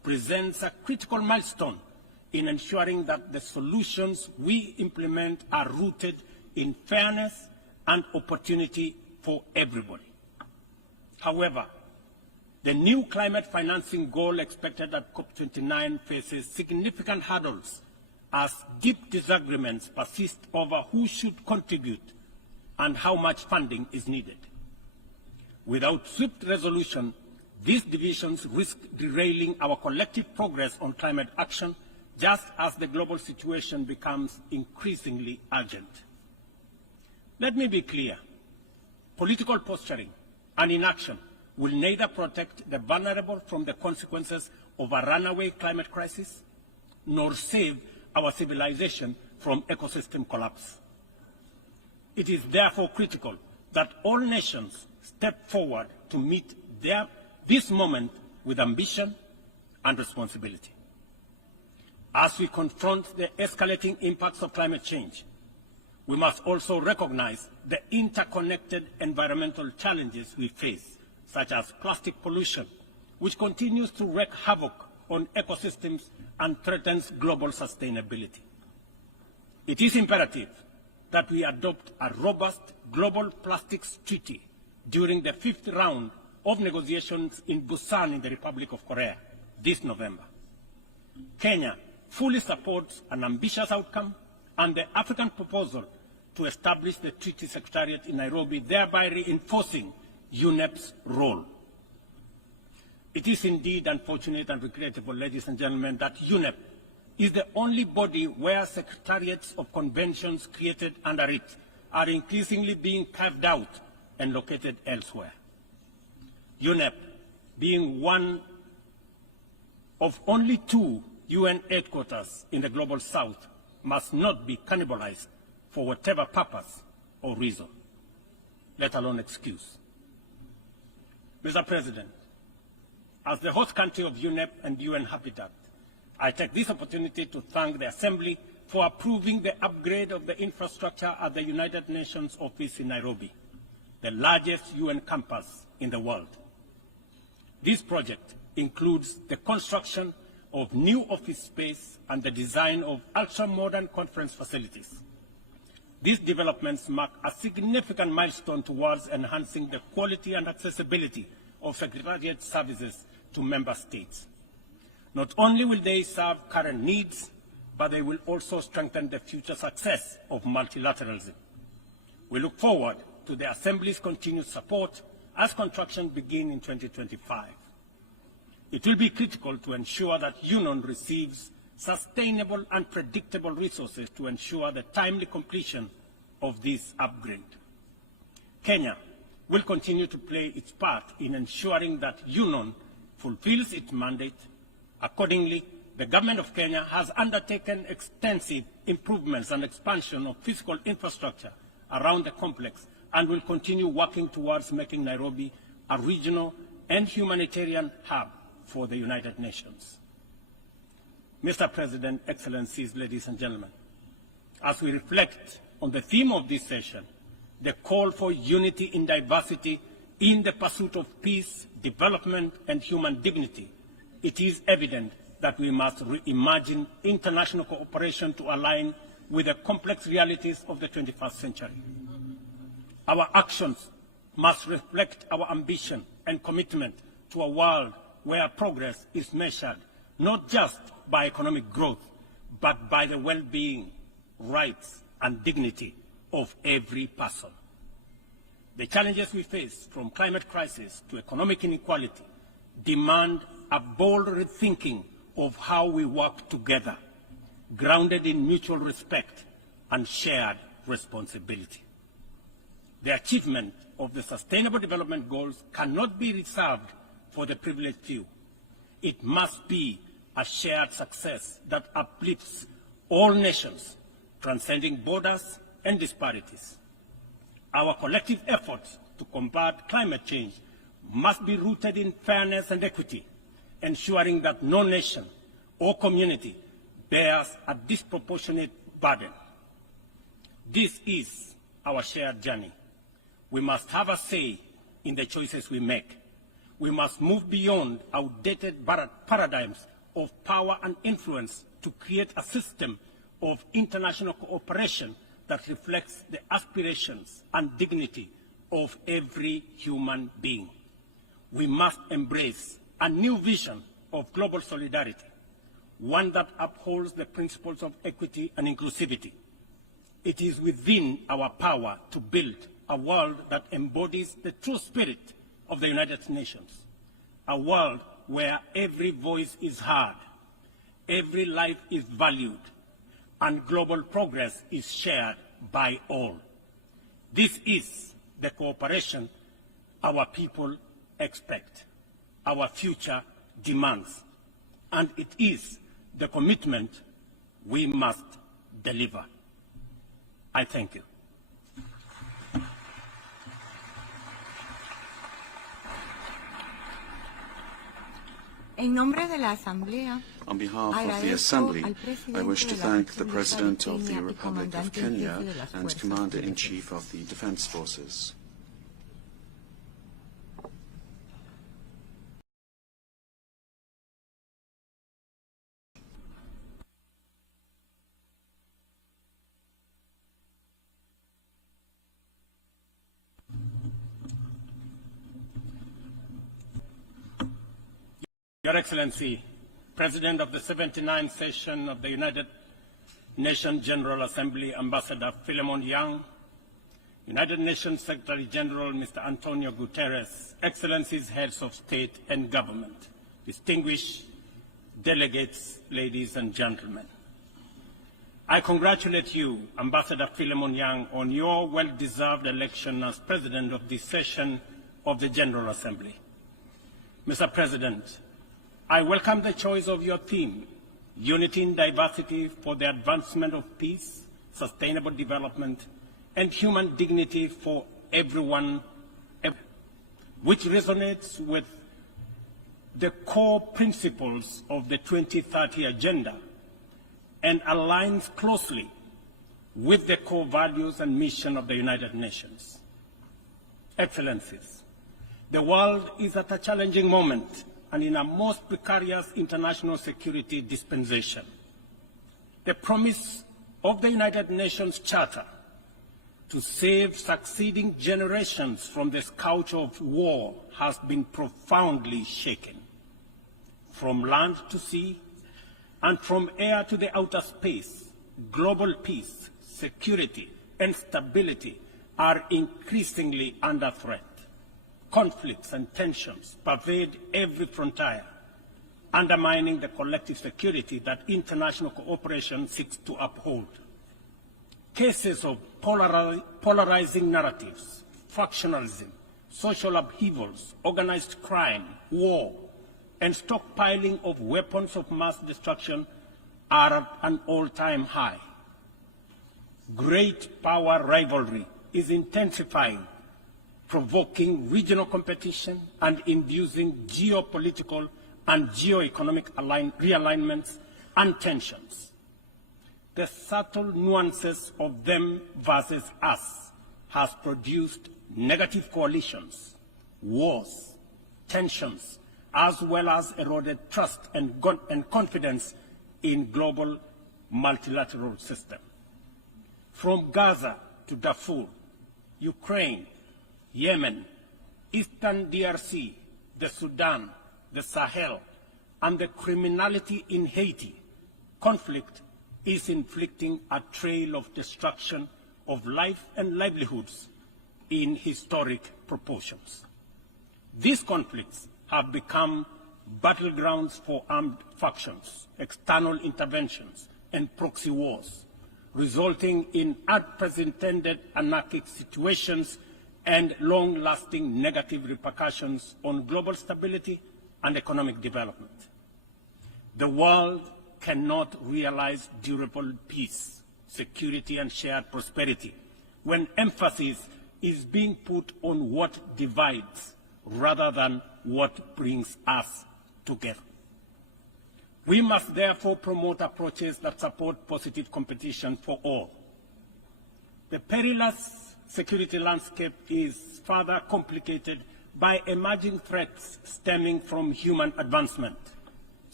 presents a critical milestone in ensuring that the solutions we implement are rooted in fairness and opportunity for everybody. However, the new climate financing goal expected at COP29 faces significant hurdles as deep disagreements persist over who should contribute and how much funding is needed. Without swift resolution, these divisions risk derailing our collective progress on climate action, just as the global situation becomes increasingly urgent. Let me be clear. Political posturing and inaction will neither protect the vulnerable from the consequences of a runaway climate crisis, nor save our civilization from ecosystem collapse. It is therefore critical that all nations step forward to meet this moment with ambition and responsibility. As we confront the escalating impacts of climate change, we must also recognize the interconnected environmental challenges we face, such as plastic pollution, which continues to wreak havoc on ecosystems and threatens global sustainability. It is imperative that we adopt a robust global plastics treaty during the 5th round of negotiations in Busan in the Republic of Korea this November. Kenya fully supports an ambitious outcome and the African proposal to establish the Treaty Secretariat in Nairobi, thereby reinforcing UNEP's role. It is indeed unfortunate and regrettable, ladies and gentlemen, that UNEP is the only body where secretariats of conventions created under it are increasingly being carved out and located elsewhere. UNEP, being one of only 2 UN headquarters in the Global South, must not be cannibalized for whatever purpose or reason, let alone excuse. Mr. President, as the host country of UNEP and UN Habitat, I take this opportunity to thank the Assembly for approving the upgrade of the infrastructure at the United Nations office in Nairobi, the largest UN campus in the world. This project includes the construction of new office space and the design of ultra-modern conference facilities. These developments mark a significant milestone towards enhancing the quality and accessibility of Secretariat services to member states. Not only will they serve current needs, but they will also strengthen the future success of multilateralism. We look forward to the Assembly's continued support as construction begins in 2025. It will be critical to ensure that UNON receives sustainable and predictable resources to ensure the timely completion of this upgrade. Kenya will continue to play its part in ensuring that UNON fulfills its mandate. Accordingly, the Government of Kenya has undertaken extensive improvements and expansion of physical infrastructure around the complex and will continue working towards making Nairobi a regional and humanitarian hub for the United Nations. Mr. President, Excellencies, ladies and gentlemen, as we reflect on the theme of this session, the call for unity in diversity in the pursuit of peace, development, and human dignity, it is evident that we must reimagine international cooperation to align with the complex realities of the 21st century. Our actions must reflect our ambition and commitment to a world where progress is measured not just by economic growth, but by the well-being, rights, and dignity of every person. The challenges we face, from climate crisis to economic inequality, demand a bold rethinking of how we work together, grounded in mutual respect and shared responsibility. The achievement of the Sustainable Development Goals cannot be reserved for the privileged few. It must be a shared success that uplifts all nations, transcending borders and disparities. Our collective efforts to combat climate change must be rooted in fairness and equity, ensuring that no nation or community bears a disproportionate burden. This is our shared journey. We must have a say in the choices we make. We must move beyond outdated paradigms of power and influence to create a system of international cooperation that reflects the aspirations and dignity of every human being. We must embrace a new vision of global solidarity, one that upholds the principles of equity and inclusivity. It is within our power to build a world that embodies the true spirit of the United Nations, a world where every voice is heard, every life is valued, and global progress is shared by all. This is the cooperation our people expect, our future demands, and it is the commitment we must deliver. I thank you. En nombre de la Asamblea, On behalf of the Assembly, I wish to thank the President of the Republic of Kenya and Commander-in-Chief of the Defense Forces. Your Excellency, President of the 79th session of the United Nations General Assembly, Ambassador Philemon Yang, United Nations Secretary General Mr. Antonio Guterres, Excellencies, Heads of State and Government, distinguished delegates, ladies and gentlemen. I congratulate you, Ambassador Philemon Yang, on your well-deserved election as President of this session of the General Assembly. Mr. President, I welcome the choice of your theme, Unity in Diversity for the Advancement of Peace, Sustainable Development, and Human Dignity for Everyone, which resonates with the core principles of the 2030 Agenda and aligns closely with the core values and mission of the United Nations. Excellencies, the world is at a challenging moment and in a most precarious international security dispensation. The promise of the United Nations Charter to save succeeding generations from the scourge of war has been profoundly shaken. From land to sea and from air to the outer space, global peace, security, and stability are increasingly under threat. Conflicts and tensions pervade every frontier, undermining the collective security that international cooperation seeks to uphold. Cases of polarizing narratives, factionalism, social upheavals, organized crime, war, and stockpiling of weapons of mass destruction are at an all-time high. Great power rivalry is intensifying, provoking regional competition and inducing geopolitical and geoeconomic realignments and tensions. The subtle nuances of them versus us has produced negative coalitions, wars, tensions, as well as eroded trust and confidence in global multilateral system. From Gaza to Darfur, Ukraine, Yemen, Eastern DRC, the Sudan, the Sahel, and the criminality in Haiti, conflict is inflicting a trail of destruction of life and livelihoods in historic proportions. These conflicts have become battlegrounds for armed factions, external interventions, and proxy wars, resulting in unprecedented anarchic situations and long-lasting negative repercussions on global stability and economic development. The world cannot realize durable peace, security, and shared prosperity when emphasis is being put on what divides rather than what brings us together. We must therefore promote approaches that support positive competition for all. The perilous security landscape is further complicated by emerging threats stemming from human advancement,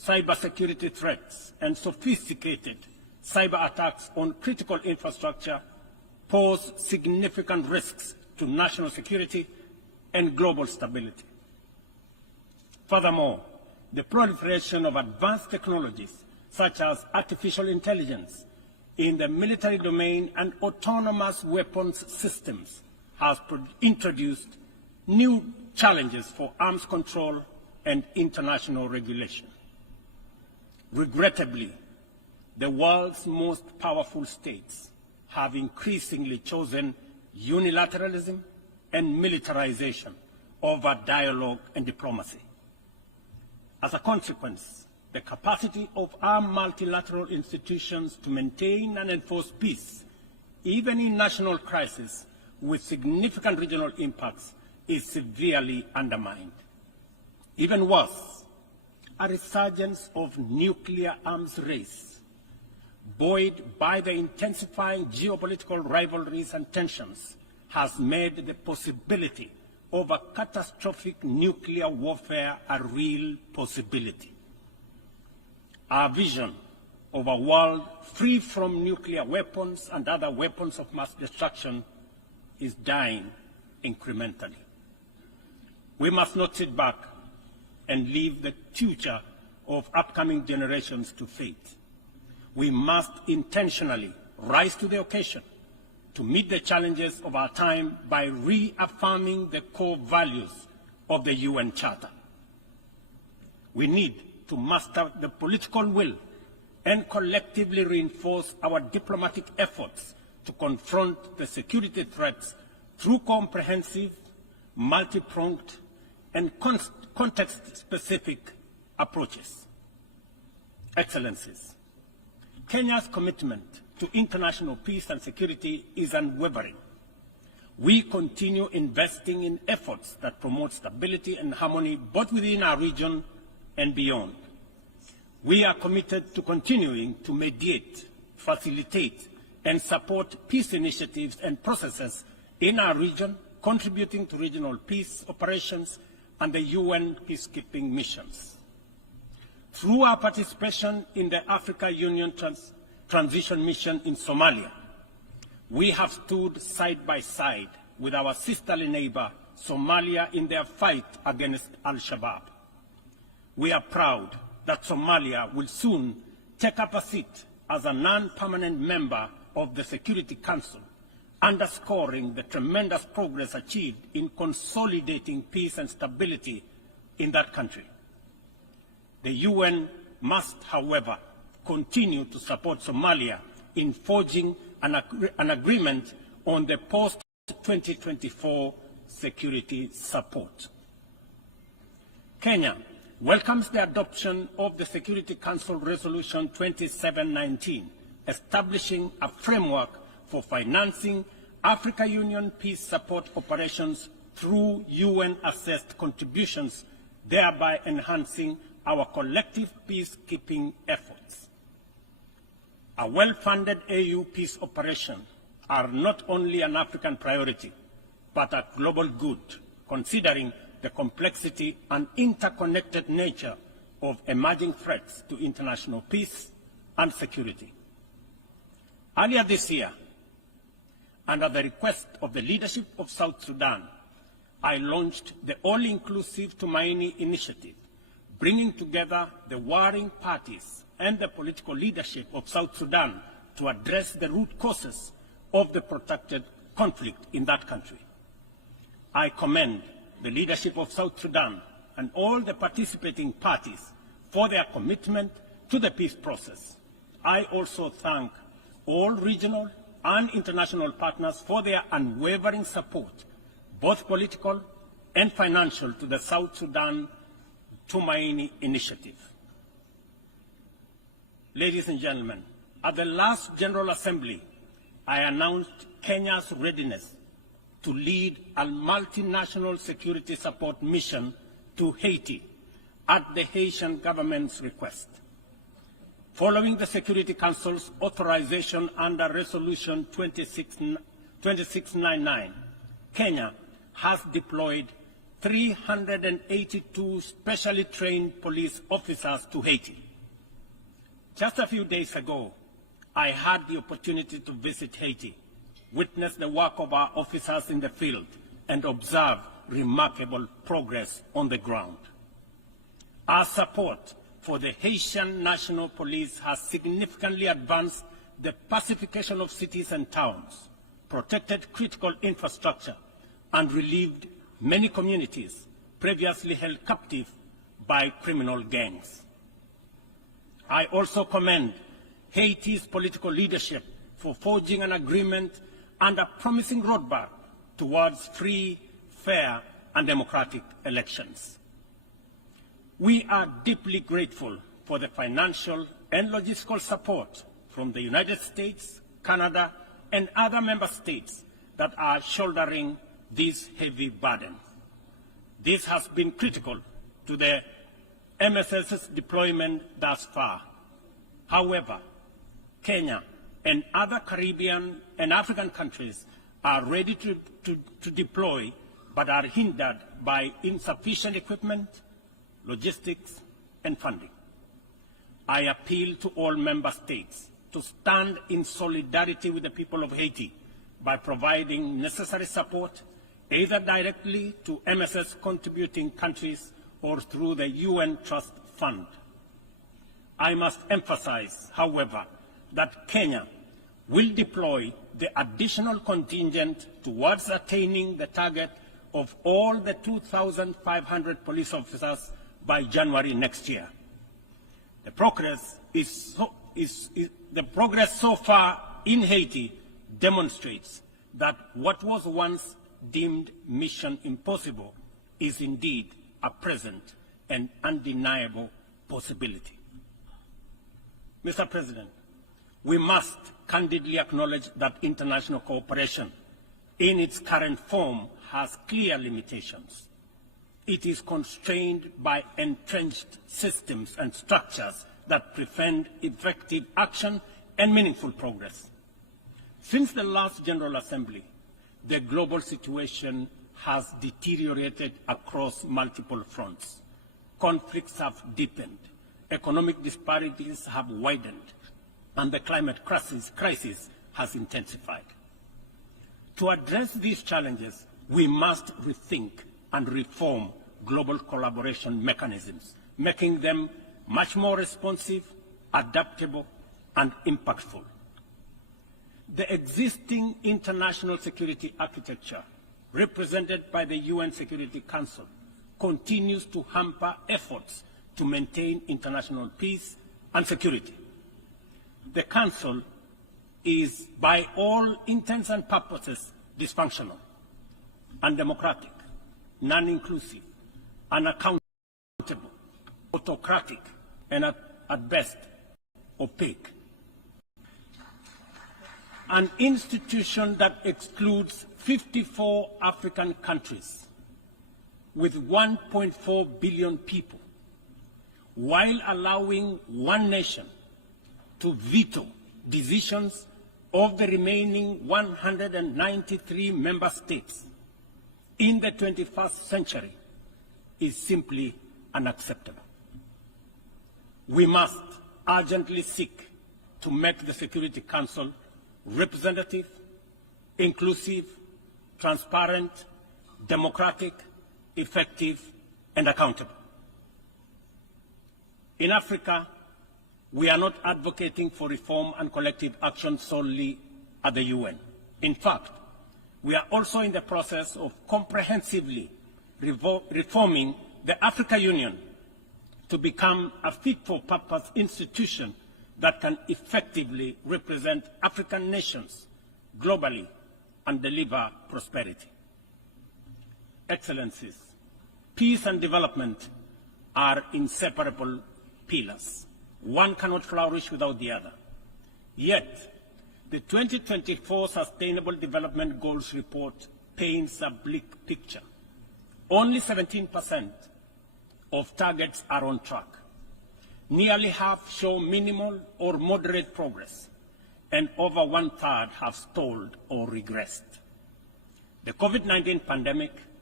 cybersecurity threats and sophisticated cyber attacks on critical infrastructure pose significant risks to national security and global stability. Furthermore, the proliferation of advanced technologies such as artificial intelligence in the military domain and autonomous weapons systems has introduced new challenges for arms control and international regulation. Regrettably, the world's most powerful states have increasingly chosen unilateralism and militarization over dialogue and diplomacy. As a consequence, the capacity of our multilateral institutions to maintain and enforce peace, even in national crises with significant regional impacts, is severely undermined. Even worse, a resurgence of nuclear arms race, buoyed by the intensifying geopolitical rivalries and tensions, has made the possibility of a catastrophic nuclear warfare a real possibility. Our vision of a world free from nuclear weapons and other weapons of mass destruction is dying incrementally. We must not sit back and leave the future of upcoming generations to fate. We must intentionally rise to the occasion to meet the challenges of our time by reaffirming the core values of the UN Charter. We need to muster the political will and collectively reinforce our diplomatic efforts to confront the security threats through comprehensive, multi-pronged, and context-specific approaches. Excellencies, Kenya's commitment to international peace and security is unwavering. We continue investing in efforts that promote stability and harmony both within our region and beyond. We are committed to continuing to mediate, facilitate, and support peace initiatives and processes in our region, contributing to regional peace operations and the UN peacekeeping missions. Through our participation in the Africa Union Transition Mission in Somalia, we have stood side by side with our sisterly neighbor, Somalia, in their fight against Al-Shabaab. We are proud that Somalia will soon take up a seat as a non-permanent member of the Security Council, underscoring the tremendous progress achieved in consolidating peace and stability in that country. The UN must, however, continue to support Somalia in forging an agreement on the post-2024 security support. Kenya welcomes the adoption of the Security Council Resolution 2719, establishing a framework for financing Africa Union peace support operations through UN-assessed contributions, thereby enhancing our collective peacekeeping efforts. A well-funded AU peace operation are not only an African priority, but a global good, considering the complexity and interconnected nature of emerging threats to international peace and security. Earlier this year, and at the request of the leadership of South Sudan, I launched the All-Inclusive Tumaini Initiative, bringing together the warring parties and the political leadership of South Sudan to address the root causes of the protracted conflict in that country. I commend the leadership of South Sudan and all the participating parties for their commitment to the peace process. I also thank all regional and international partners for their unwavering support, both political and financial, to the South Sudan Tumaini Initiative. Ladies and gentlemen, at the last General Assembly, I announced Kenya's readiness to lead a multinational security support mission to Haiti at the Haitian government's request. Following the Security Council's authorization under Resolution 2699, Kenya has deployed 382 specially trained police officers to Haiti. Just a few days ago, I had the opportunity to visit Haiti, witness the work of our officers in the field, and observe remarkable progress on the ground. Our support for the Haitian National Police has significantly advanced the pacification of cities and towns, protected critical infrastructure, and relieved many communities previously held captive by criminal gangs. I also commend Haiti's political leadership for forging an agreement and a promising roadmap towards free, fair, and democratic elections. We are deeply grateful for the financial and logistical support from the United States, Canada, and other member states that are shouldering this heavy burden. This has been critical to the MSS's deployment thus far. However, Kenya and other Caribbean and African countries are ready to deploy, but are hindered by insufficient equipment, logistics, and funding. I appeal to all member states to stand in solidarity with the people of Haiti by providing necessary support, either directly to MSS contributing countries or through the UN Trust Fund. I must emphasize, however, that Kenya will deploy the additional contingent towards attaining the target of all the 2,500 police officers by January next year. The progress so far in Haiti demonstrates that what was once deemed mission impossible is indeed a present and undeniable possibility. Mr. President, we must candidly acknowledge that international cooperation in its current form has clear limitations. It is constrained by entrenched systems and structures that prevent effective action and meaningful progress. Since the last General Assembly, the global situation has deteriorated across multiple fronts. Conflicts have deepened, economic disparities have widened, and the climate crisis has intensified. To address these challenges, we must rethink and reform global collaboration mechanisms, making them much more responsive, adaptable, and impactful. The existing international security architecture, represented by the UN Security Council, continues to hamper efforts to maintain international peace and security. The Council is, by all intents and purposes, dysfunctional, undemocratic, non-inclusive, unaccountable, autocratic, and at best, opaque. An institution that excludes 54 African countries with 1.4 billion people, while allowing one nation to veto decisions of the remaining 193 member states in the 21st century, is simply unacceptable. We must urgently seek to make the Security Council representative, inclusive, transparent, democratic, effective, and accountable. In Africa, we are not advocating for reform and collective action solely at the UN. In fact, we are also in the process of comprehensively reforming the Africa Union to become a fit-for-purpose institution that can effectively represent African nations globally and deliver prosperity. Excellencies, peace and development are inseparable pillars. One cannot flourish without the other. Yet, the 2024 Sustainable Development Goals report paints a bleak picture. Only 17% of targets are on track. Nearly half show minimal or moderate progress, and over one-third have stalled or regressed. The COVID-19 pandemic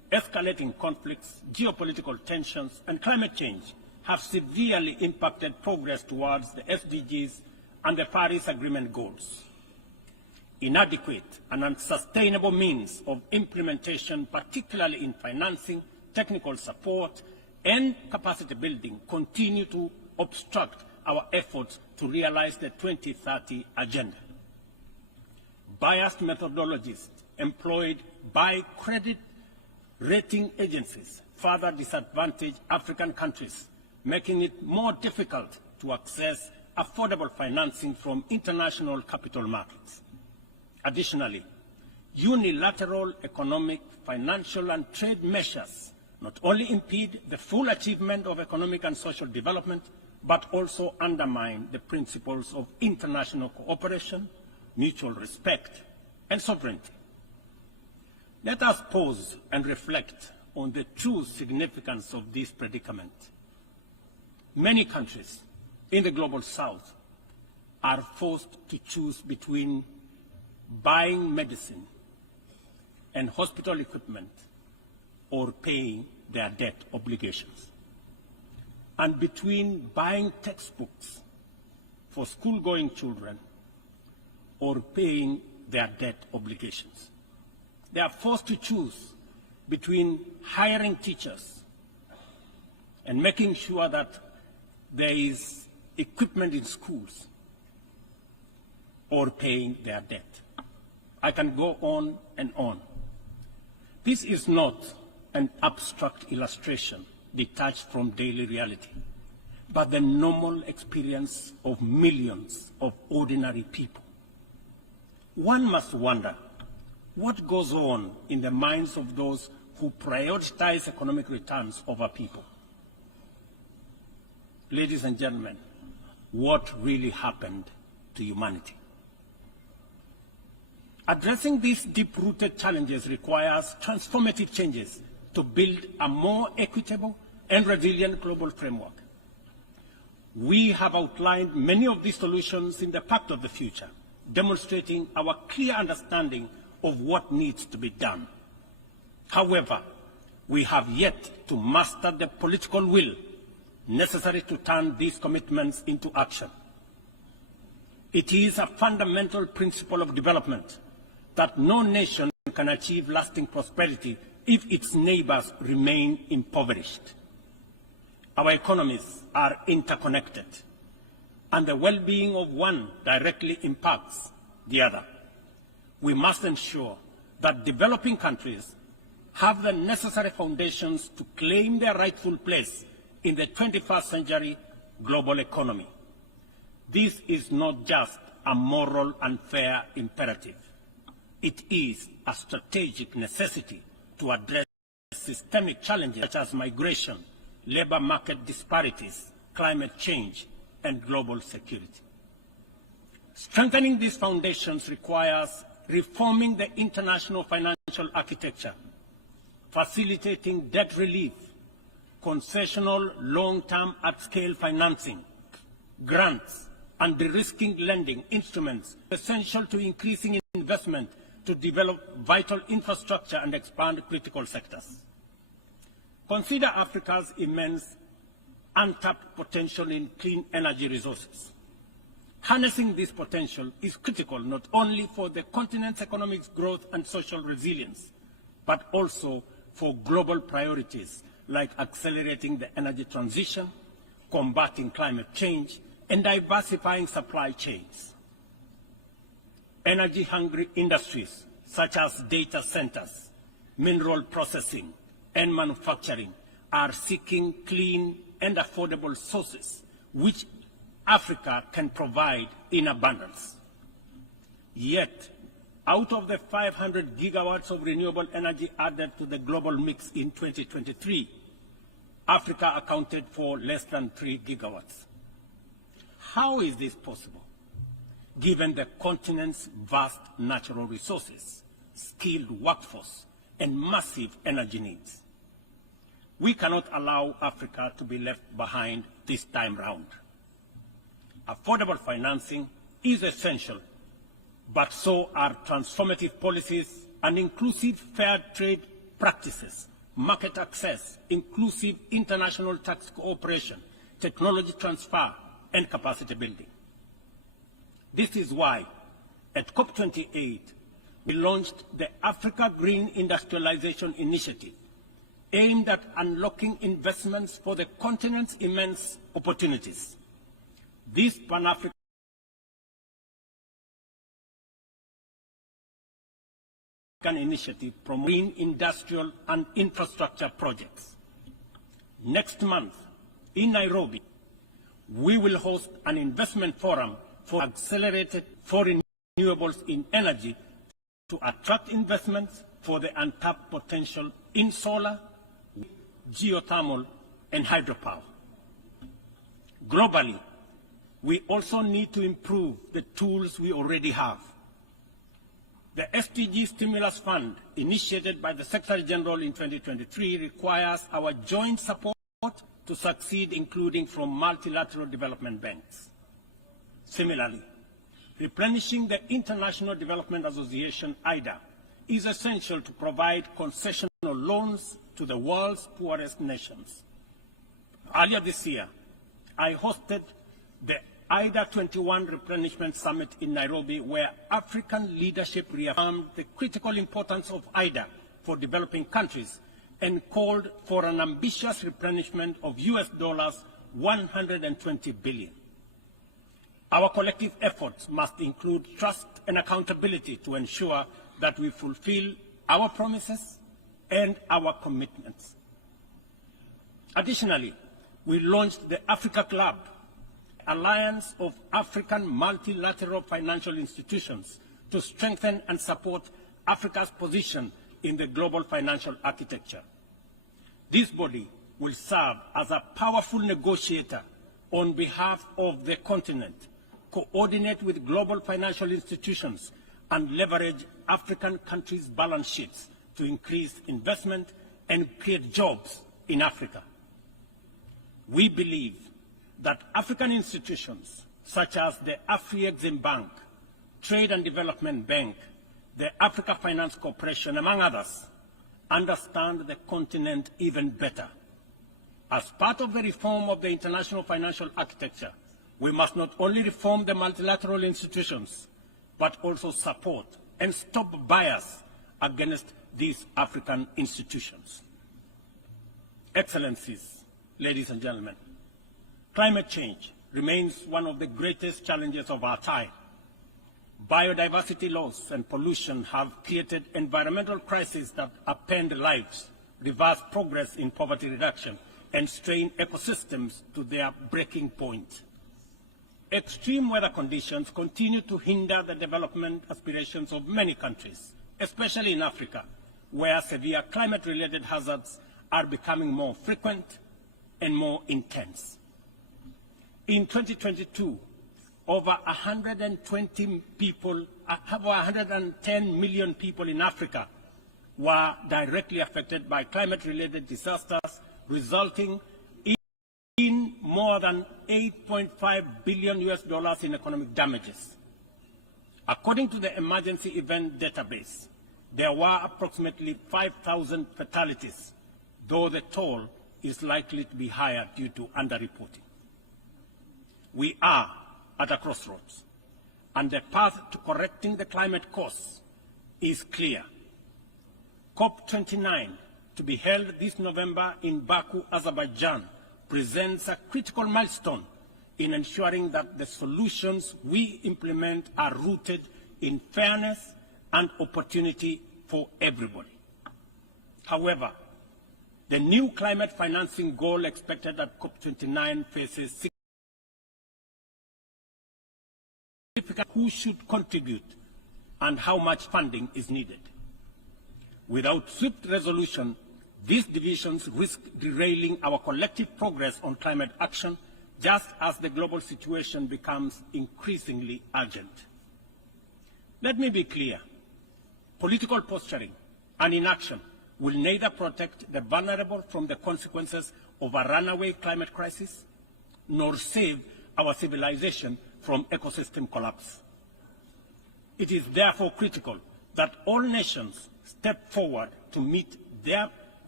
escalating conflicts, geopolitical tensions, and climate change have severely impacted progress towards the SDGs and the Paris Agreement goals. Inadequate and unsustainable means of implementation, particularly in financing, technical support, and capacity building, continue to obstruct our efforts to realize the 2030 agenda. Biased methodologies employed by credit rating agencies further disadvantage African countries, making it more difficult to access affordable financing from international capital markets. Additionally, unilateral economic, financial, and trade measures not only impede the full achievement of economic and social development, but also undermine the principles of international cooperation, mutual respect, and sovereignty. Let us pause and reflect on the true significance of this predicament. Many countries in the global south are forced to choose between buying medicine and hospital equipment or paying their debt obligations, and between buying textbooks for school-going children or paying their debt obligations. They are forced to choose between hiring teachers and making sure that there is equipment in schools or paying their debt. I can go on and on. This is not an abstract illustration detached from daily reality, but the normal experience of millions of ordinary people. One must wonder what goes on in the minds of those who prioritize economic returns over people. Ladies and gentlemen, what really happened to humanity? Addressing these deep-rooted challenges requires transformative changes to build a more equitable and resilient global framework. We have outlined many of these solutions in the Pact of the Future, demonstrating our clear understanding of what needs to be done. However, we have yet to master the political will necessary to turn these commitments into action. It is a fundamental principle of development that no nation can achieve lasting prosperity if its neighbors remain impoverished. Our economies are interconnected, and the well-being of one directly impacts the other. We must ensure that developing countries have the necessary foundations to claim their rightful place in the 21st century global economy. This is not just a moral and fair imperative. It is a strategic necessity to address systemic challenges such as migration, labor market disparities, climate change, and global security. Strengthening these foundations requires reforming the international financial architecture, facilitating debt relief, concessional long-term at-scale financing, grants, and de-risking lending instruments essential to increasing investment to develop vital infrastructure and expand critical sectors. Consider Africa's immense untapped potential in clean energy resources. Harnessing this potential is critical not only for the continent's economic growth and social resilience, but also for global priorities like accelerating the energy transition, combating climate change, and diversifying supply chains. Energy-hungry industries such as data centers, mineral processing, and manufacturing are seeking clean and affordable sources which Africa can provide in abundance. Yet, out of the 500 gigawatts of renewable energy added to the global mix in 2023, Africa accounted for less than 3 gigawatts. How is this possible, given the continent's vast natural resources, skilled workforce, and massive energy needs? We cannot allow Africa to be left behind this time round. Affordable financing is essential, but so are transformative policies and inclusive fair trade practices market access, inclusive international tax cooperation, technology transfer, and capacity building. This is why, at COP28, we launched the Africa Green Industrialization Initiative, aimed at unlocking investments for the continent's immense opportunities. This Pan-African initiative promotes green industrial and infrastructure projects. Next month, in Nairobi, we will host an investment forum for accelerated for renewables in energy to attract investments for the untapped potential in solar, geothermal, and hydropower. Globally, we also need to improve the tools we already have. The SDG Stimulus Fund, initiated by the Secretary General in 2023, requires our joint support to succeed, including from multilateral development banks. Similarly, replenishing the International Development Association, IDA, is essential to provide concessional loans to the world's poorest nations. Earlier this year, I hosted the IDA 21 Replenishment Summit in Nairobi, where African leadership reaffirmed the critical importance of IDA for developing countries and called for an ambitious replenishment of US dollars 120 billion. Our collective efforts must include trust and accountability to ensure that we fulfill our promises and our commitments. Additionally, we launched the Africa Club, Alliance of African Multilateral Financial Institutions, to strengthen and support Africa's position in the global financial architecture. This body will serve as a powerful negotiator on behalf of the continent, coordinate with global financial institutions, and leverage African countries' balance sheets to increase investment and create jobs in Africa. We believe that African institutions such as the Afri-Exim Bank, Trade and Development Bank, the Africa Finance Corporation, among others, understand the continent even better. As part of the reform of the international financial architecture, we must not only reform the multilateral institutions, but also support and stop bias against these African institutions. Excellencies, ladies and gentlemen, climate change remains one of the greatest challenges of our time. Biodiversity loss and pollution have created environmental crises that upend lives, reverse progress in poverty reduction, and strain ecosystems to their breaking point. Extreme weather conditions continue to hinder the development aspirations of many countries, especially in Africa, where severe climate-related hazards are becoming more frequent and more intense. In 2022, over 110 million people in Africa were directly affected by climate-related disasters, resulting in more than $8.5 billion in economic damages. According to the Emergency Event Database, there were approximately 5,000 fatalities, though the toll is likely to be higher due to underreporting. We are at a crossroads, and the path to correcting the climate course is clear. COP29, to be held this November in Baku, Azerbaijan, presents a critical milestone in ensuring that the solutions we implement are rooted in fairness and opportunity for everybody. However, the new climate financing goal expected at COP29 faces significant who should contribute and how much funding is needed. Without swift resolution, these divisions risk derailing our collective progress on climate action, just as the global situation becomes increasingly urgent. Let me be clear. Political posturing and inaction will neither protect the vulnerable from the consequences of a runaway climate crisis, nor save our civilization from ecosystem collapse. It is therefore critical that all nations step forward to meet their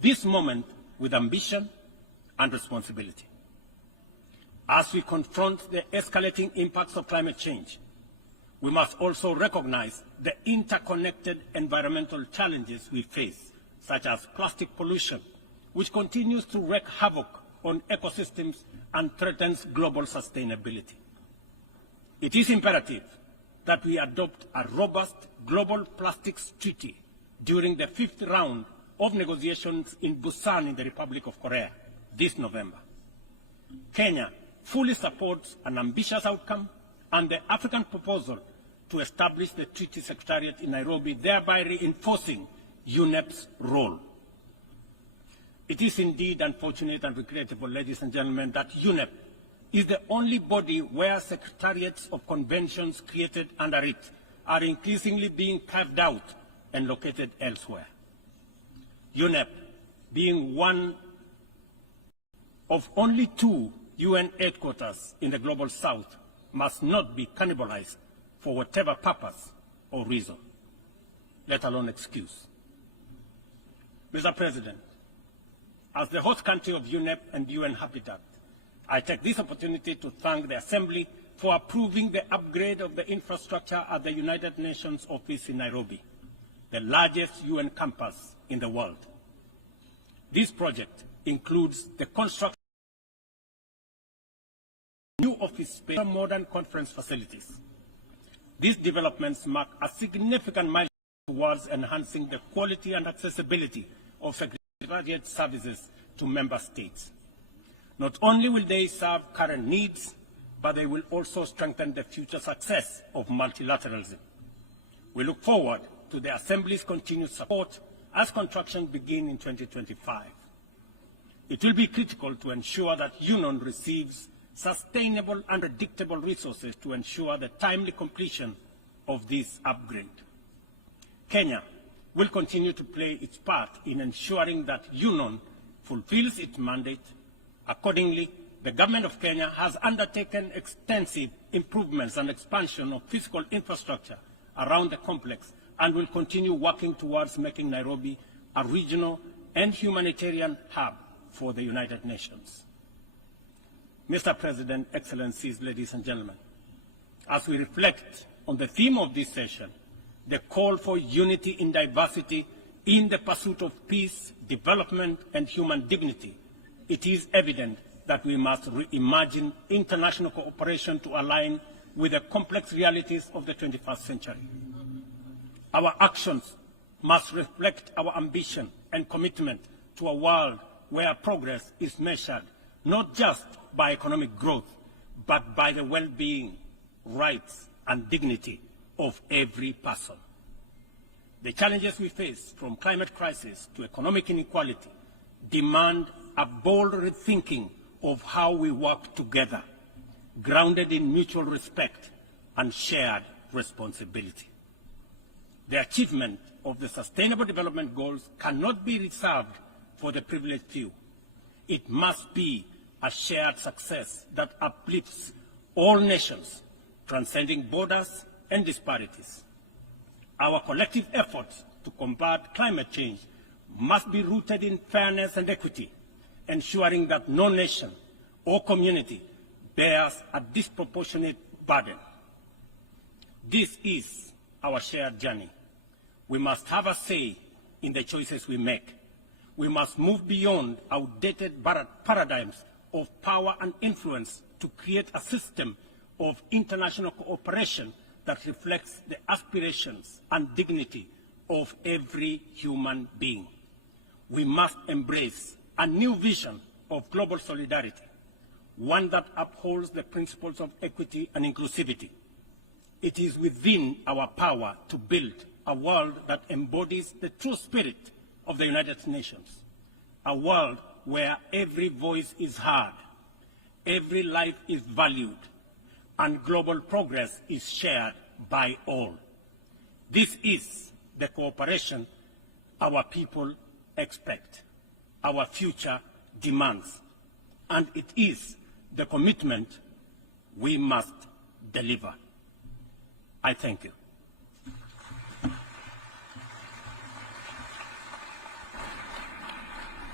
this moment with ambition and responsibility. As we confront the escalating impacts of climate change, we must also recognize the interconnected environmental challenges we face, such as plastic pollution, which continues to wreak havoc on ecosystems and threatens global sustainability. It is imperative that we adopt a robust global plastics treaty during the 5th round of negotiations in Busan in the Republic of Korea this November. Kenya fully supports an ambitious outcome and the African proposal to establish the Treaty Secretariat in Nairobi, thereby reinforcing UNEP's role. It is indeed unfortunate and regrettable, ladies and gentlemen, that UNEP is the only body where secretariats of conventions created under it are increasingly being carved out and located elsewhere. UNEP, being one of only 2 UN headquarters in the Global South, must not be cannibalized for whatever purpose or reason, let alone excuse. Mr. President, as the host country of UNEP and UN Habitat, I take this opportunity to thank the Assembly for approving the upgrade of the infrastructure at the United Nations office in Nairobi, the largest UN campus in the world. This project includes the construction of new office space and modern conference facilities. These developments mark a significant milestone towards enhancing the quality and accessibility of secretariat services to member states. Not only will they serve current needs, but they will also strengthen the future success of multilateralism. We look forward to the Assembly's continued support as construction begins in 2025. It will be critical to ensure that UNON receives sustainable and predictable resources to ensure the timely completion of this upgrade. Kenya will continue to play its part in ensuring that UNON fulfills its mandate. Accordingly, the Government of Kenya has undertaken extensive improvements and expansion of physical infrastructure around the complex and will continue working towards making Nairobi a regional and humanitarian hub for the United Nations. Mr. President, Excellencies, ladies and gentlemen, as we reflect on the theme of this session, the call for unity in diversity in the pursuit of peace, development, and human dignity, it is evident that we must reimagine international cooperation to align with the complex realities of the 21st century. Our actions must reflect our ambition and commitment to a world where progress is measured not just by economic growth, but by the well-being, rights, and dignity of every person. The challenges we face, from climate crisis to economic inequality, demand a bold rethinking of how we work together, grounded in mutual respect and shared responsibility. The achievement of the Sustainable Development Goals cannot be reserved for the privileged few. It must be a shared success that uplifts all nations, transcending borders and disparities. Our collective efforts to combat climate change must be rooted in fairness and equity, ensuring that no nation or community bears a disproportionate burden. This is our shared journey. We must have a say in the choices we make. We must move beyond outdated paradigms of power and influence to create a system of international cooperation that reflects the aspirations and dignity of every human being. We must embrace a new vision of global solidarity, one that upholds the principles of equity and inclusivity. It is within our power to build a world that embodies the true spirit of the United Nations, a world where every voice is heard, every life is valued, and global progress is shared by all. This is the cooperation our people expect, our future demands, and it is the commitment we must deliver. I thank you.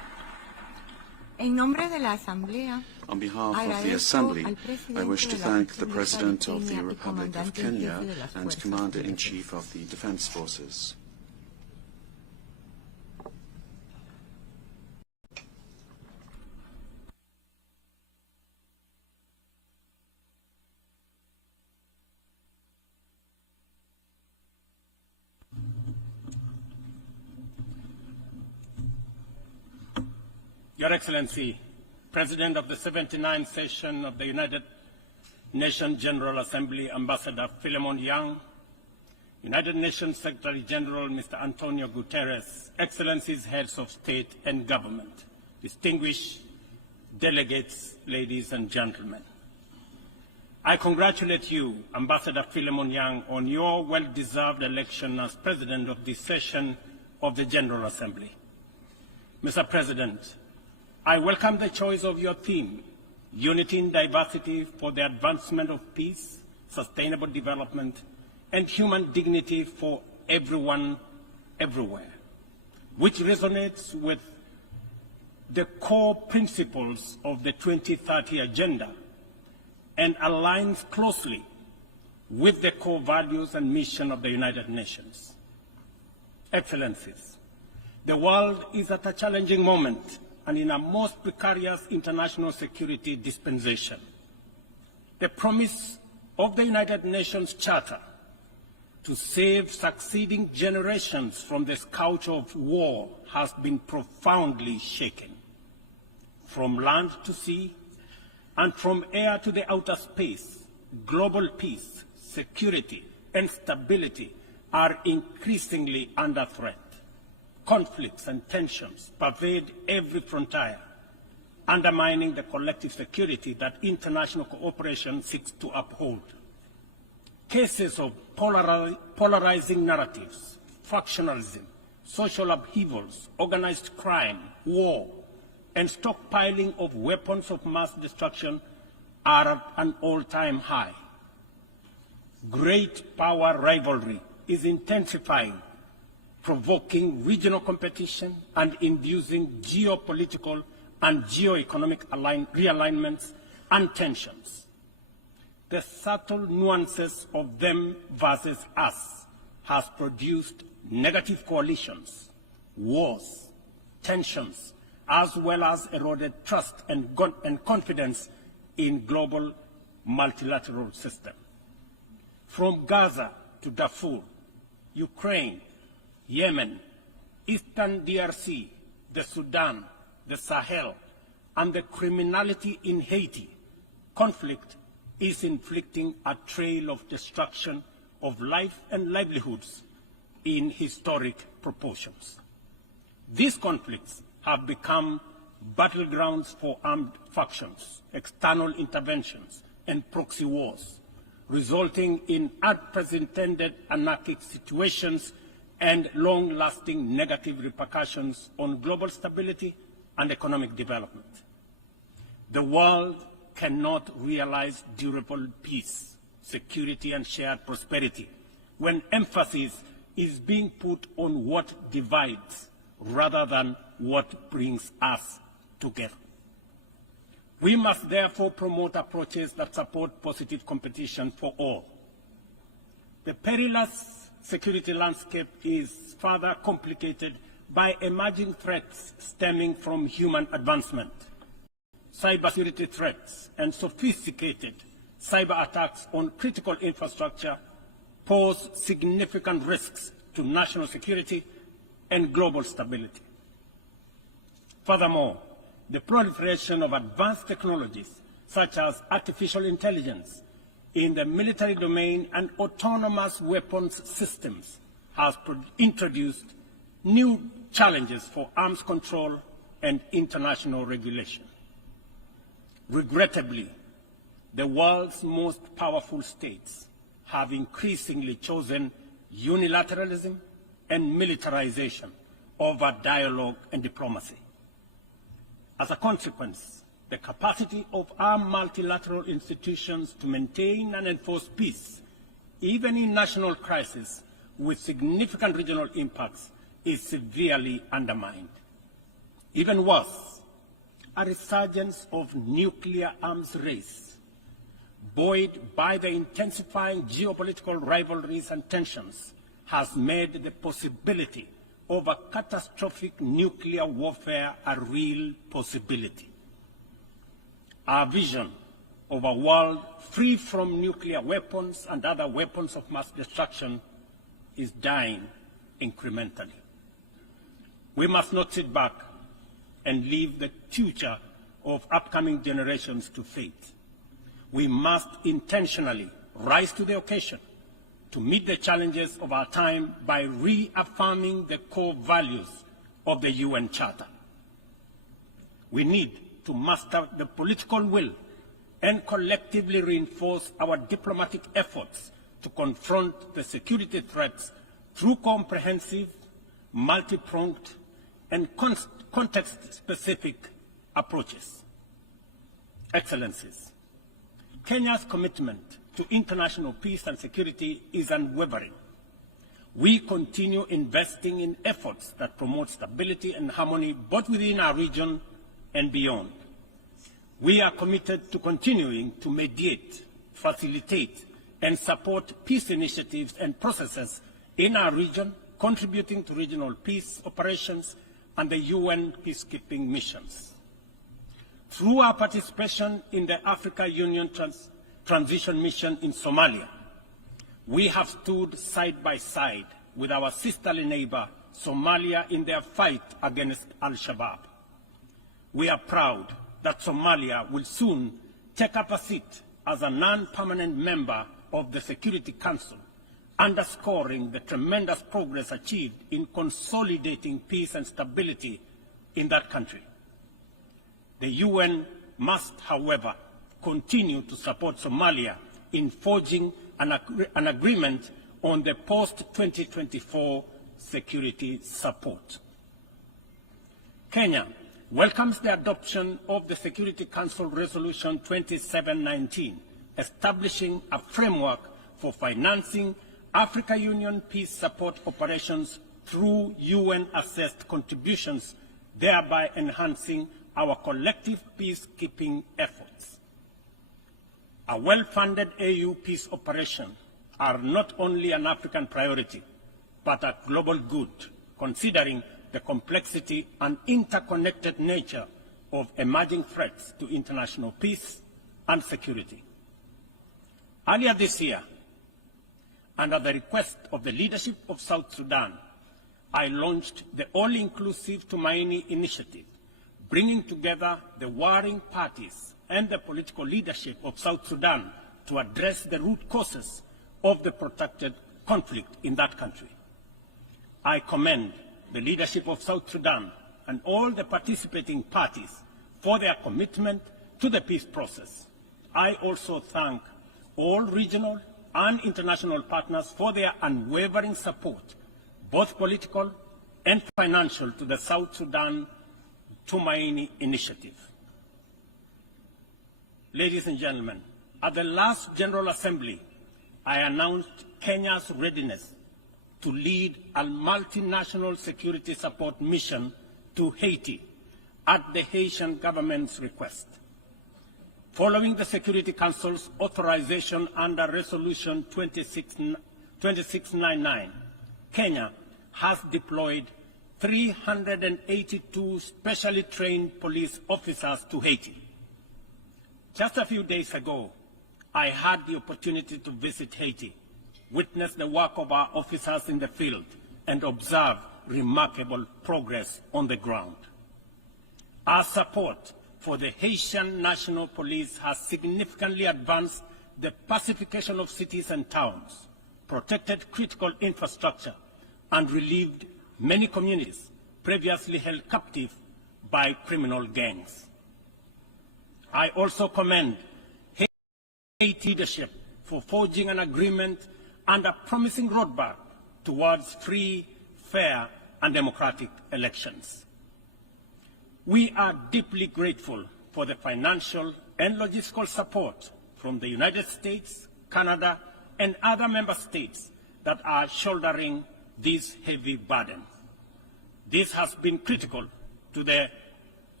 En nombre de la Asamblea, On behalf of the Assembly, I wish to thank the President of the Republic of Kenya and Commander-in-Chief of the Defense Forces. Your Excellency, President of the 79th session of the United Nations General Assembly, Ambassador Philemon Yang, United Nations Secretary General Mr. Antonio Guterres, Excellencies, Heads of State and Government, distinguished delegates, ladies and gentlemen. I congratulate you, Ambassador Philemon Yang, on your well-deserved election as President of this session of the General Assembly. Mr. President, I welcome the choice of your theme, Unity in Diversity for the Advancement of Peace, Sustainable Development, and Human Dignity for Everyone, Everywhere, which resonates with the core principles of the 2030 Agenda and aligns closely with the core values and mission of the United Nations. Excellencies, the world is at a challenging moment and in a most precarious international security dispensation. The promise of the United Nations Charter to save succeeding generations from the scourge of war has been profoundly shaken. From land to sea and from air to the outer space, global peace, security, and stability are increasingly under threat. Conflicts and tensions pervade every frontier, undermining the collective security that international cooperation seeks to uphold. Cases of polarizing narratives, factionalism, social upheavals, organized crime, war, and stockpiling of weapons of mass destruction are at an all-time high. Great power rivalry is intensifying, provoking regional competition and inducing geopolitical and geoeconomic realignments and tensions. The subtle nuances of them versus us has produced negative coalitions, wars, tensions, as well as eroded trust and confidence in global multilateral system. From Gaza to Darfur, Ukraine, Yemen, Eastern DRC, the Sudan, the Sahel, and the criminality in Haiti, conflict is inflicting a trail of destruction of life and livelihoods in historic proportions. These conflicts have become battlegrounds for armed factions, external interventions, and proxy wars, resulting in unprecedented anarchic situations and long-lasting negative repercussions on global stability and economic development. The world cannot realize durable peace, security, and shared prosperity when emphasis is being put on what divides rather than what brings us together. We must therefore promote approaches that support positive competition for all. The perilous security landscape is further complicated by emerging threats stemming from human advancement. Cybersecurity threats and sophisticated cyber attacks on critical infrastructure pose significant risks to national security and global stability. Furthermore, the proliferation of advanced technologies such as artificial intelligence in the military domain and autonomous weapons systems has introduced new challenges for arms control and international regulation. Regrettably, the world's most powerful states have increasingly chosen unilateralism and militarization over dialogue and diplomacy. As a consequence, the capacity of our multilateral institutions to maintain and enforce peace, even in national crises with significant regional impacts, is severely undermined. Even worse, a resurgence of nuclear arms race, buoyed by the intensifying geopolitical rivalries and tensions, has made the possibility of a catastrophic nuclear warfare a real possibility. Our vision of a world free from nuclear weapons and other weapons of mass destruction is dying incrementally. We must not sit back and leave the future of upcoming generations to fate. We must intentionally rise to the occasion to meet the challenges of our time by reaffirming the core values of the UN Charter. We need to muster the political will and collectively reinforce our diplomatic efforts to confront the security threats through comprehensive, multi-pronged, and context-specific approaches. Excellencies, Kenya's commitment to international peace and security is unwavering. We continue investing in efforts that promote stability and harmony both within our region and beyond. We are committed to continuing to mediate, facilitate, and support peace initiatives and processes in our region, contributing to regional peace operations and the UN peacekeeping missions. Through our participation in the Africa Union Transition Mission in Somalia, we have stood side by side with our sisterly neighbor, Somalia, in their fight against Al-Shabaab. We are proud that Somalia will soon take up a seat as a non-permanent member of the Security Council, underscoring the tremendous progress achieved in consolidating peace and stability in that country. The UN must, however, continue to support Somalia in forging an agreement on the post-2024 security support. Kenya welcomes the adoption of the Security Council Resolution 2719, establishing a framework for financing Africa Union peace support operations through UN-assessed contributions, thereby enhancing our collective peacekeeping efforts. A well-funded AU peace operation are not only an African priority, but a global good, considering the complexity and interconnected nature of emerging threats to international peace and security. Earlier this year, and at the request of the leadership of South Sudan, I launched the All-Inclusive Tumaini Initiative, bringing together the warring parties and the political leadership of South Sudan to address the root causes of the protracted conflict in that country. I commend the leadership of South Sudan and all the participating parties for their commitment to the peace process. I also thank all regional and international partners for their unwavering support, both political and financial, to the South Sudan Tumaini Initiative. Ladies and gentlemen, at the last General Assembly, I announced Kenya's readiness to lead a multinational security support mission to Haiti at the Haitian government's request. Following the Security Council's authorization under Resolution 2699, Kenya has deployed 382 specially trained police officers to Haiti. Just a few days ago, I had the opportunity to visit Haiti, witness the work of our officers in the field, and observe remarkable progress on the ground. Our support for the Haitian National Police has significantly advanced the pacification of cities and towns, protected critical infrastructure, and relieved many communities previously held captive by criminal gangs. I also commend Haiti leadership for forging an agreement and a promising roadmap towards free, fair, and democratic elections. We are deeply grateful for the financial and logistical support from the United States, Canada, and other member states that are shouldering this heavy burden. This has been critical to the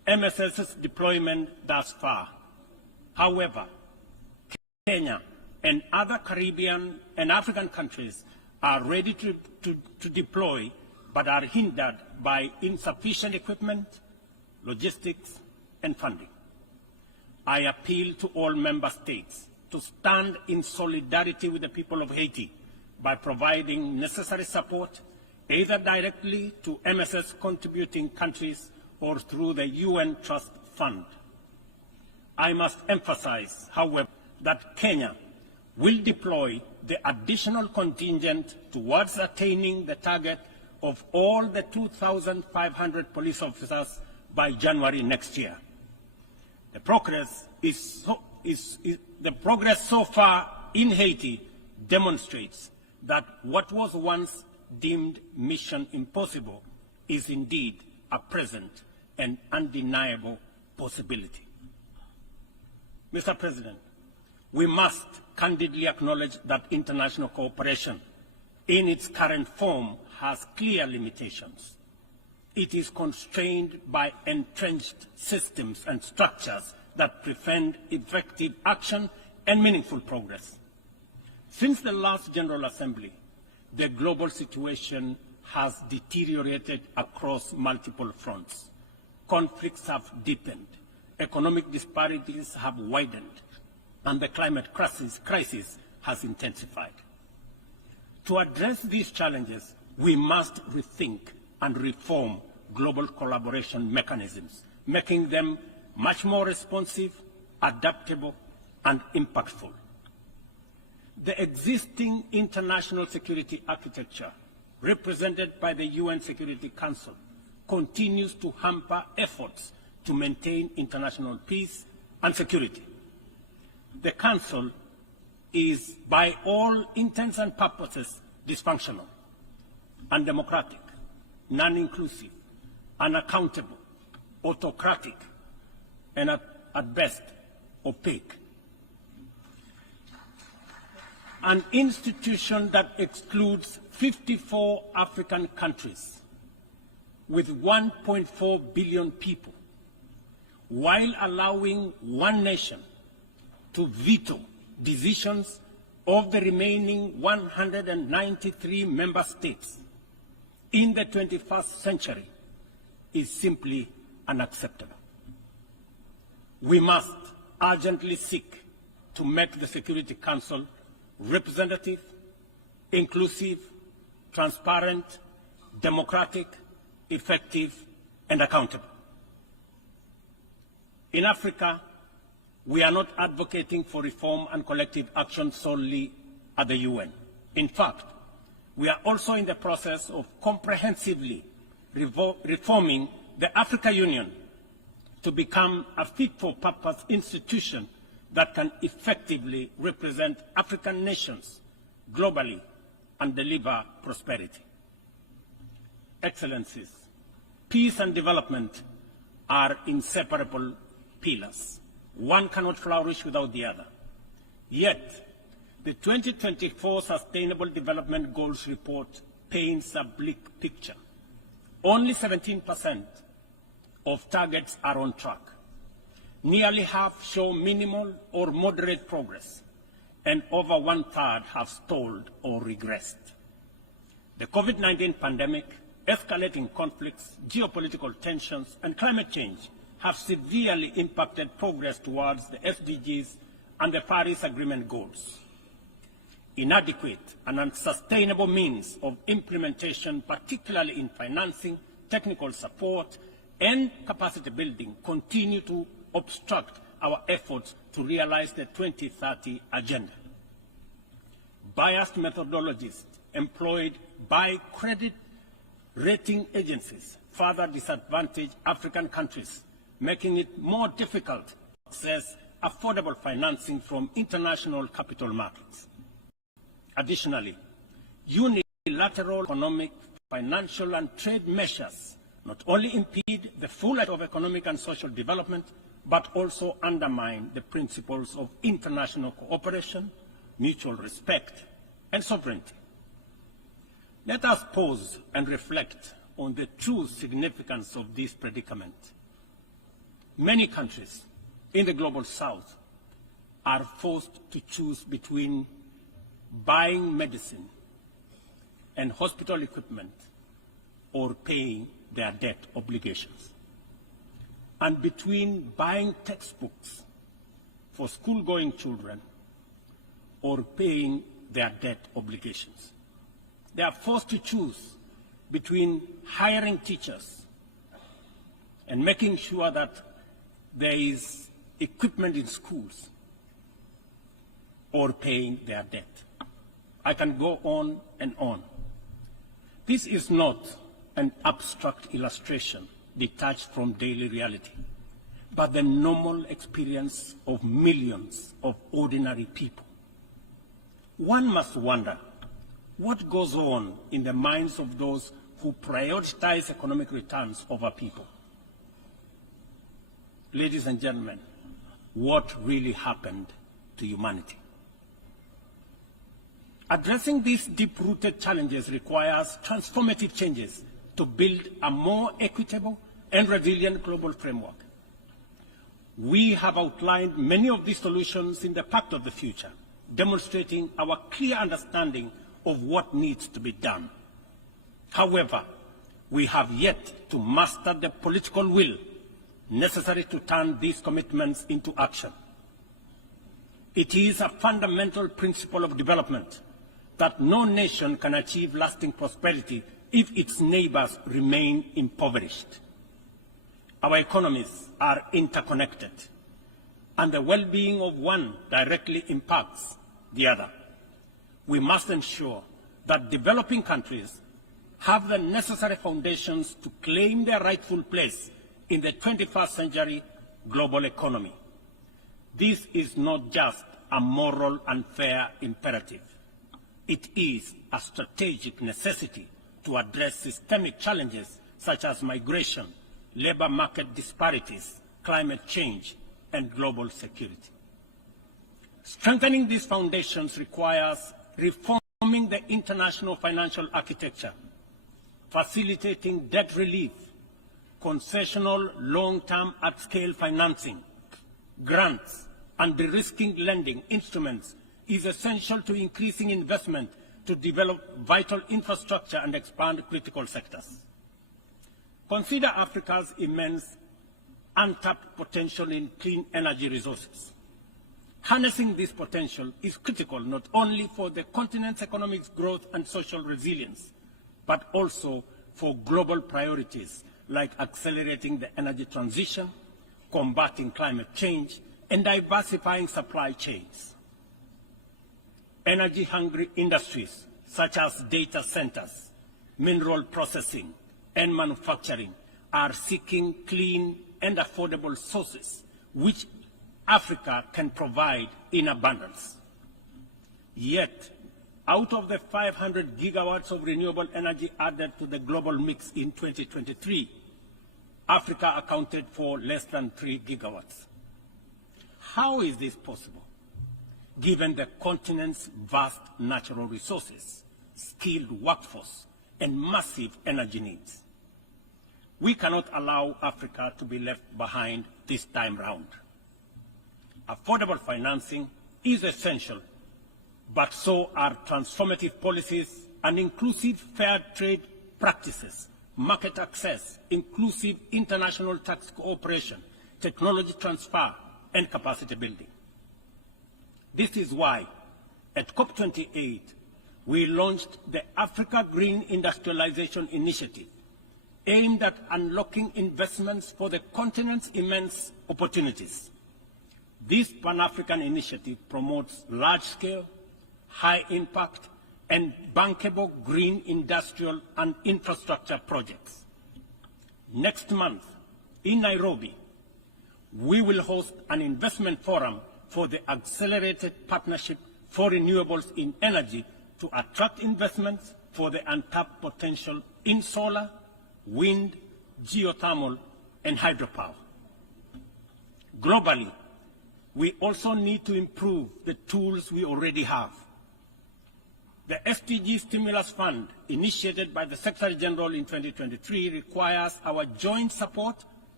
MSS's deployment thus far. However, Kenya and other Caribbean and African countries are ready to deploy, but are hindered by insufficient equipment, logistics, and funding. I appeal to all member states to stand in solidarity with the people of Haiti by providing necessary support, either directly to MSS contributing countries or through the UN Trust Fund. I must emphasize, however, that Kenya will deploy the additional contingent towards attaining the target of all the 2,500 police officers by January next year. The progress so far in Haiti demonstrates that what was once deemed mission impossible is indeed a present and undeniable possibility. Mr. President, we must candidly acknowledge that international cooperation in its current form has clear limitations. It is constrained by entrenched systems and structures that prevent effective action and meaningful progress. Since the last General Assembly, the global situation has deteriorated across multiple fronts. Conflicts have deepened, economic disparities have widened, and the climate crisis has intensified. To address these challenges, we must rethink and reform global collaboration mechanisms, making them much more responsive, adaptable, and impactful. The existing international security architecture, represented by the UN Security Council, continues to hamper efforts to maintain international peace and security. The Council is, by all intents and purposes, dysfunctional, undemocratic, non-inclusive, unaccountable, autocratic, and at best, opaque. An institution that excludes 54 African countries with 1.4 billion people, while allowing one nation to veto decisions of the remaining 193 member states in the 21st century, is simply unacceptable. We must urgently seek to make the Security Council representative, inclusive, transparent, democratic, effective, and accountable. In Africa, we are not advocating for reform and collective action solely at the UN. In fact, we are also in the process of comprehensively reforming the Africa Union to become a fit-for-purpose institution that can effectively represent African nations globally and deliver prosperity. Excellencies, peace and development are inseparable pillars. One cannot flourish without the other. Yet, the 2024 Sustainable Development Goals report paints a bleak picture. Only 17% of targets are on track. Nearly half show minimal or moderate progress, and over one-third have stalled or regressed. The COVID-19 pandemic, escalating conflicts, geopolitical tensions, and climate change have severely impacted progress towards the SDGs and the Paris Agreement goals. Inadequate and unsustainable means of implementation, particularly in financing, technical support, and capacity building, continue to obstruct our efforts to realize the 2030 agenda. Biased methodologies employed by credit rating agencies further disadvantage African countries, making it more difficult to access affordable financing from international capital markets. Additionally, unilateral economic, financial, and trade measures not only impede the full of economic and social development, but also undermine the principles of international cooperation, mutual respect, and sovereignty. Let us pause and reflect on the true significance of this predicament. Many countries in the global south are forced to choose between buying medicine and hospital equipment or paying their debt obligations, and between buying textbooks for school-going children or paying their debt obligations. They are forced to choose between hiring teachers and making sure that there is equipment in schools or paying their debt. I can go on and on. This is not an abstract illustration detached from daily reality, but the normal experience of millions of ordinary people. One must wonder what goes on in the minds of those who prioritize economic returns over people. Ladies and gentlemen, what really happened to humanity? Addressing these deep-rooted challenges requires transformative changes to build a more equitable and resilient global framework. We have outlined many of these solutions in the Pact of the Future, demonstrating our clear understanding of what needs to be done. However, we have yet to master the political will necessary to turn these commitments into action. It is a fundamental principle of development that no nation can achieve lasting prosperity if its neighbors remain impoverished. Our economies are interconnected, and the well-being of one directly impacts the other. We must ensure that developing countries have the necessary foundations to claim their rightful place in the 21st century global economy. This is not just a moral and fair imperative. It is a strategic necessity to address systemic challenges such as migration, labor market disparities, climate change, and global security. Strengthening these foundations requires reforming the international financial architecture, facilitating debt relief, concessional long-term at-scale financing, grants, and de-risking lending instruments is essential to increasing investment to develop vital infrastructure and expand critical sectors. Consider Africa's immense untapped potential in clean energy resources. Harnessing this potential is critical not only for the continent's economic growth and social resilience, but also for global priorities like accelerating the energy transition, combating climate change, and diversifying supply chains. Energy-hungry industries such as data centers, mineral processing, and manufacturing are seeking clean and affordable sources which Africa can provide in abundance. Yet, out of the 500 gigawatts of renewable energy added to the global mix in 2023, Africa accounted for less than 3 gigawatts. How is this possible, given the continent's vast natural resources, skilled workforce, and massive energy needs? We cannot allow Africa to be left behind this time round. Affordable financing is essential, but so are transformative policies and inclusive fair trade practices, market access, inclusive international tax cooperation, technology transfer, and capacity building. This is why, at COP28, we launched the Africa Green Industrialization Initiative, aimed at unlocking investments for the continent's immense opportunities. This Pan-African initiative promotes large-scale, high-impact, and bankable green industrial and infrastructure projects. Next month, in Nairobi, we will host an investment forum for the Accelerated Partnership for Renewables in Energy to attract investments for the untapped potential in solar, wind, geothermal, and hydropower. Globally, we also need to improve the tools we already have. The SDG Stimulus Fund, initiated by the Secretary General in 2023, requires our joint support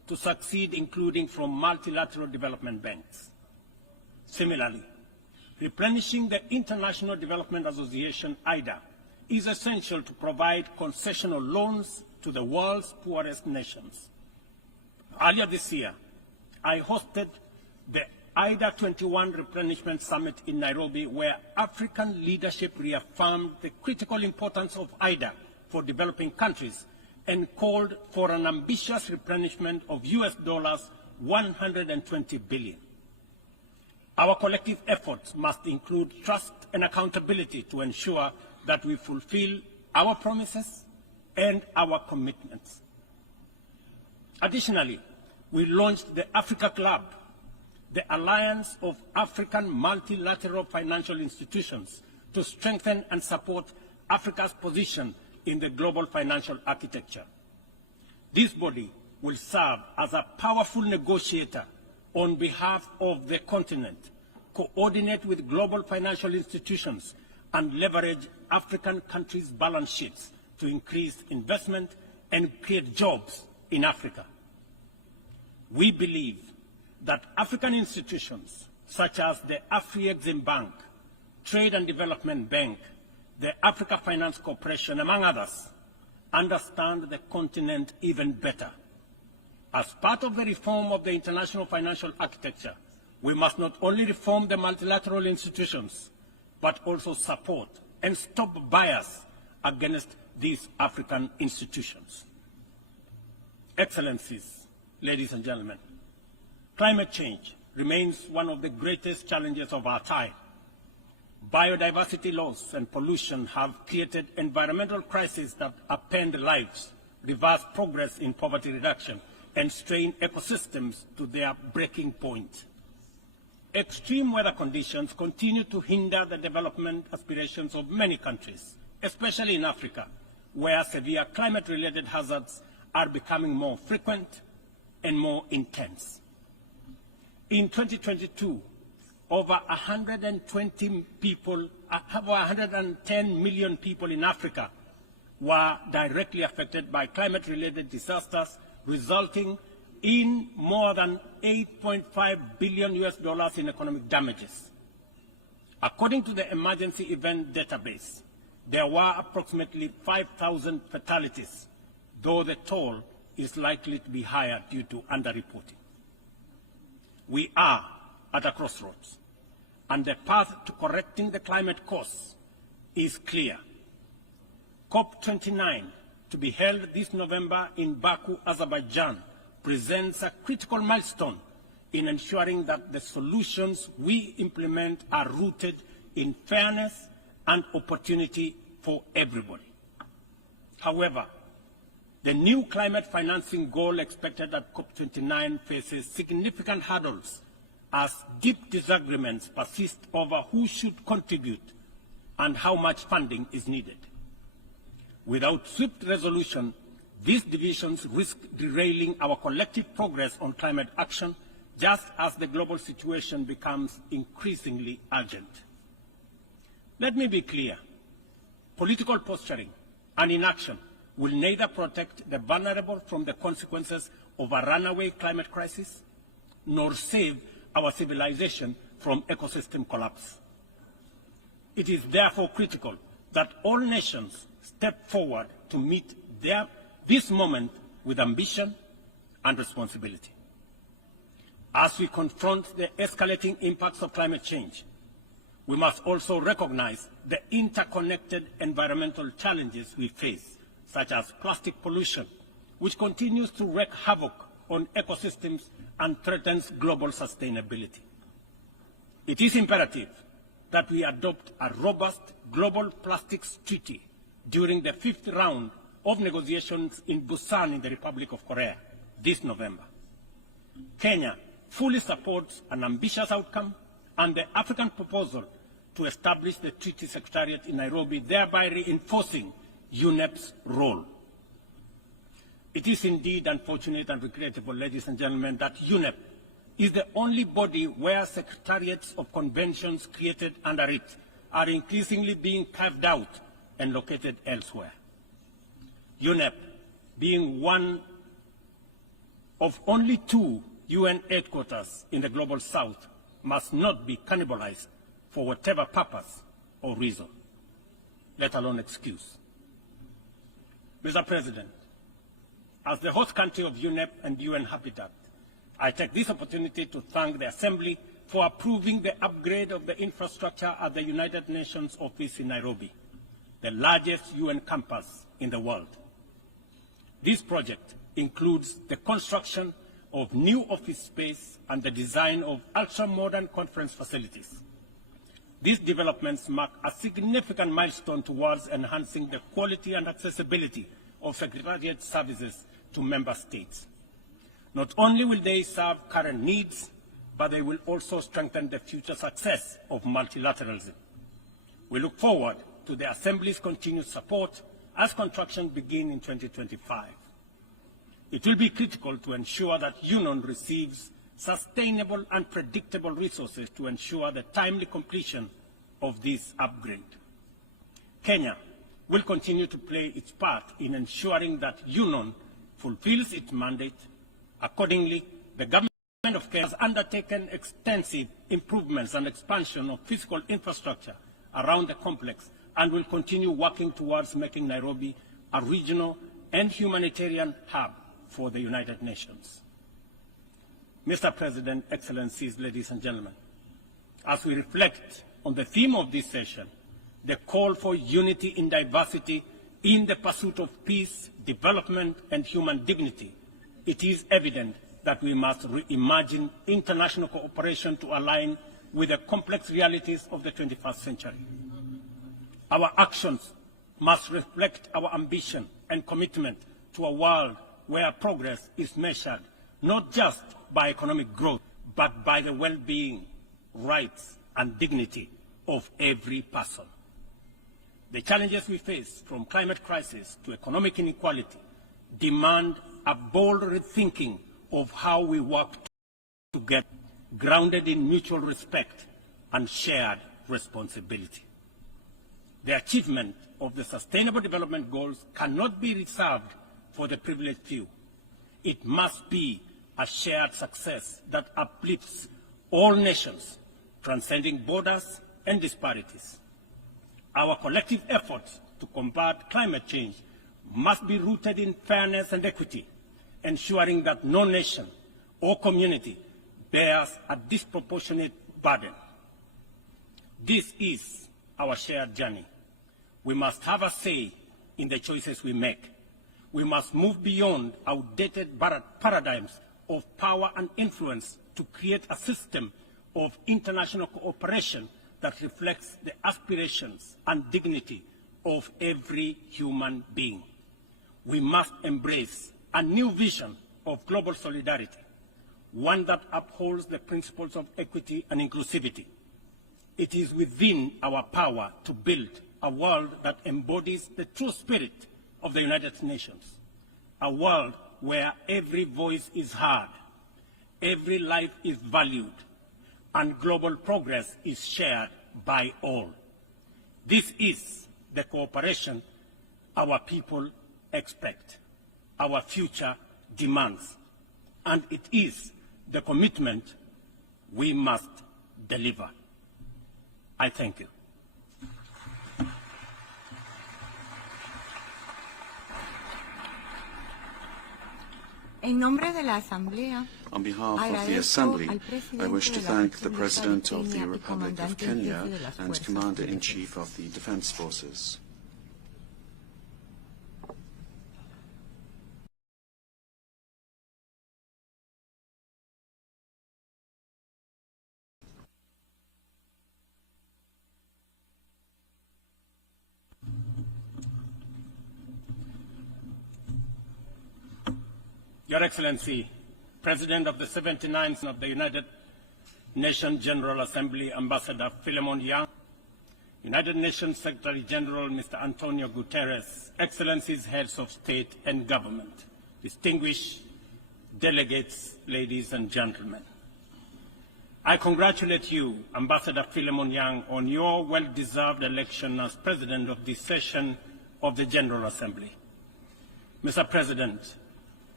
to succeed, including from multilateral development banks. Similarly, replenishing the International Development Association, IDA, is essential to provide concessional loans to the world's poorest nations. Earlier this year, I hosted the IDA 21 Replenishment Summit in Nairobi, where African leadership reaffirmed the critical importance of IDA for developing countries and called for an ambitious replenishment of US dollars 120 billion. Our collective efforts must include trust and accountability to ensure that we fulfill our promises and our commitments. Additionally, we launched the Africa Club, the alliance of African multilateral financial institutions, to strengthen and support Africa's position in the global financial architecture. This body will serve as a powerful negotiator on behalf of the continent, coordinate with global financial institutions, and leverage African countries' balance sheets to increase investment and create jobs in Africa. We believe that African institutions such as the Afri-Exim Bank, Trade and Development Bank, the Africa Finance Corporation, among others, understand the continent even better. As part of the reform of the international financial architecture, we must not only reform the multilateral institutions, but also support and stop bias against these African institutions. Excellencies, ladies and gentlemen, climate change remains one of the greatest challenges of our time. Biodiversity loss and pollution have created environmental crises that upend lives, reverse progress in poverty reduction, and strain ecosystems to their breaking point. Extreme weather conditions continue to hinder the development aspirations of many countries, especially in Africa, where severe climate-related hazards are becoming more frequent and more intense. In 2022, over 110 million people in Africa were directly affected by climate-related disasters, resulting in more than $8.5 billion in economic damages. According to the Emergency Event Database, there were approximately 5,000 fatalities, though the toll is likely to be higher due to underreporting. We are at a crossroads, and the path to correcting the climate course is clear. COP29, to be held this November in Baku, Azerbaijan, presents a critical milestone in ensuring that the solutions we implement are rooted in fairness and opportunity for everybody. However, the new climate financing goal expected at COP29 faces significant hurdles as deep disagreements persist over who should contribute and how much funding is needed. Without swift resolution, these divisions risk derailing our collective progress on climate action, just as the global situation becomes increasingly urgent. Let me be clear. Political posturing and inaction will neither protect the vulnerable from the consequences of a runaway climate crisis, nor save our civilization from ecosystem collapse. It is therefore critical that all nations step forward to meet this moment with ambition and responsibility. As we confront the escalating impacts of climate change, we must also recognize the interconnected environmental challenges we face, such as plastic pollution, which continues to wreak havoc on ecosystems and threatens global sustainability. It is imperative that we adopt a robust global plastics treaty during the 5th round of negotiations in Busan in the Republic of Korea this November. Kenya fully supports an ambitious outcome and the African proposal to establish the Treaty Secretariat in Nairobi, thereby reinforcing UNEP's role. It is indeed unfortunate and regrettable, ladies and gentlemen, that UNEP is the only body where secretariats of conventions created under it are increasingly being carved out and located elsewhere. UNEP, being one of only 2 UN headquarters in the Global South must not be cannibalized for whatever purpose or reason, let alone excuse. Mr. President, as the host country of UNEP and UN Habitat, I take this opportunity to thank the Assembly for approving the upgrade of the infrastructure at the United Nations office in Nairobi, the largest UN campus in the world. This project includes the construction of new office space and the design of ultra-modern conference facilities. These developments mark a significant milestone towards enhancing the quality and accessibility of Secretariat services to member states. Not only will they serve current needs, but they will also strengthen the future success of multilateralism. We look forward to the Assembly's continued support as construction begins in 2025. It will be critical to ensure that UNON receives sustainable and predictable resources to ensure the timely completion of this upgrade. Kenya will continue to play its part in ensuring that UNON fulfills its mandate. Accordingly, the government of Kenya has undertaken extensive improvements and expansion of physical infrastructure around the complex and will continue working towards making Nairobi a regional and humanitarian hub for the United Nations. Mr. President, Excellencies, ladies and gentlemen, as we reflect on the theme of this session, the call for unity in diversity in the pursuit of peace, development, and human dignity, it is evident that we must reimagine international cooperation to align with the complex realities of the 21st century. Our actions must reflect our ambition and commitment to a world where progress is measured not just by economic growth, but by the well-being, rights, and dignity of every person. The challenges we face, from climate crisis to economic inequality, demand a bold rethinking of how we work together, grounded in mutual respect and shared responsibility. The achievement of the Sustainable Development Goals cannot be reserved for the privileged few. It must be a shared success that uplifts all nations, transcending borders and disparities. Our collective efforts to combat climate change must be rooted in fairness and equity, ensuring that no nation or community bears a disproportionate burden. This is our shared journey. We must have a say in the choices we make. We must move beyond outdated paradigms of power and influence to create a system of international cooperation that reflects the aspirations and dignity of every human being. We must embrace a new vision of global solidarity, one that upholds the principles of equity and inclusivity. It is within our power to build a world that embodies the true spirit of the United Nations, a world where every voice is heard, every life is valued, and global progress is shared by all. This is the cooperation our people expect, our future demands, and it is the commitment we must deliver. I thank you. En nombre de la Asamblea, On behalf of the Assembly, I wish to thank the President of the Republic of Kenya and Commander-in-Chief of the Defense Forces. Your Excellency, President of the 79th of the United Nations General Assembly, Ambassador Philemon Yang, United Nations Secretary General Mr. Antonio Guterres, Excellencies, Heads of State and Government, distinguished delegates, ladies and gentlemen. I congratulate you, Ambassador Philemon Yang, on your well-deserved election as President of this session of the General Assembly. Mr. President,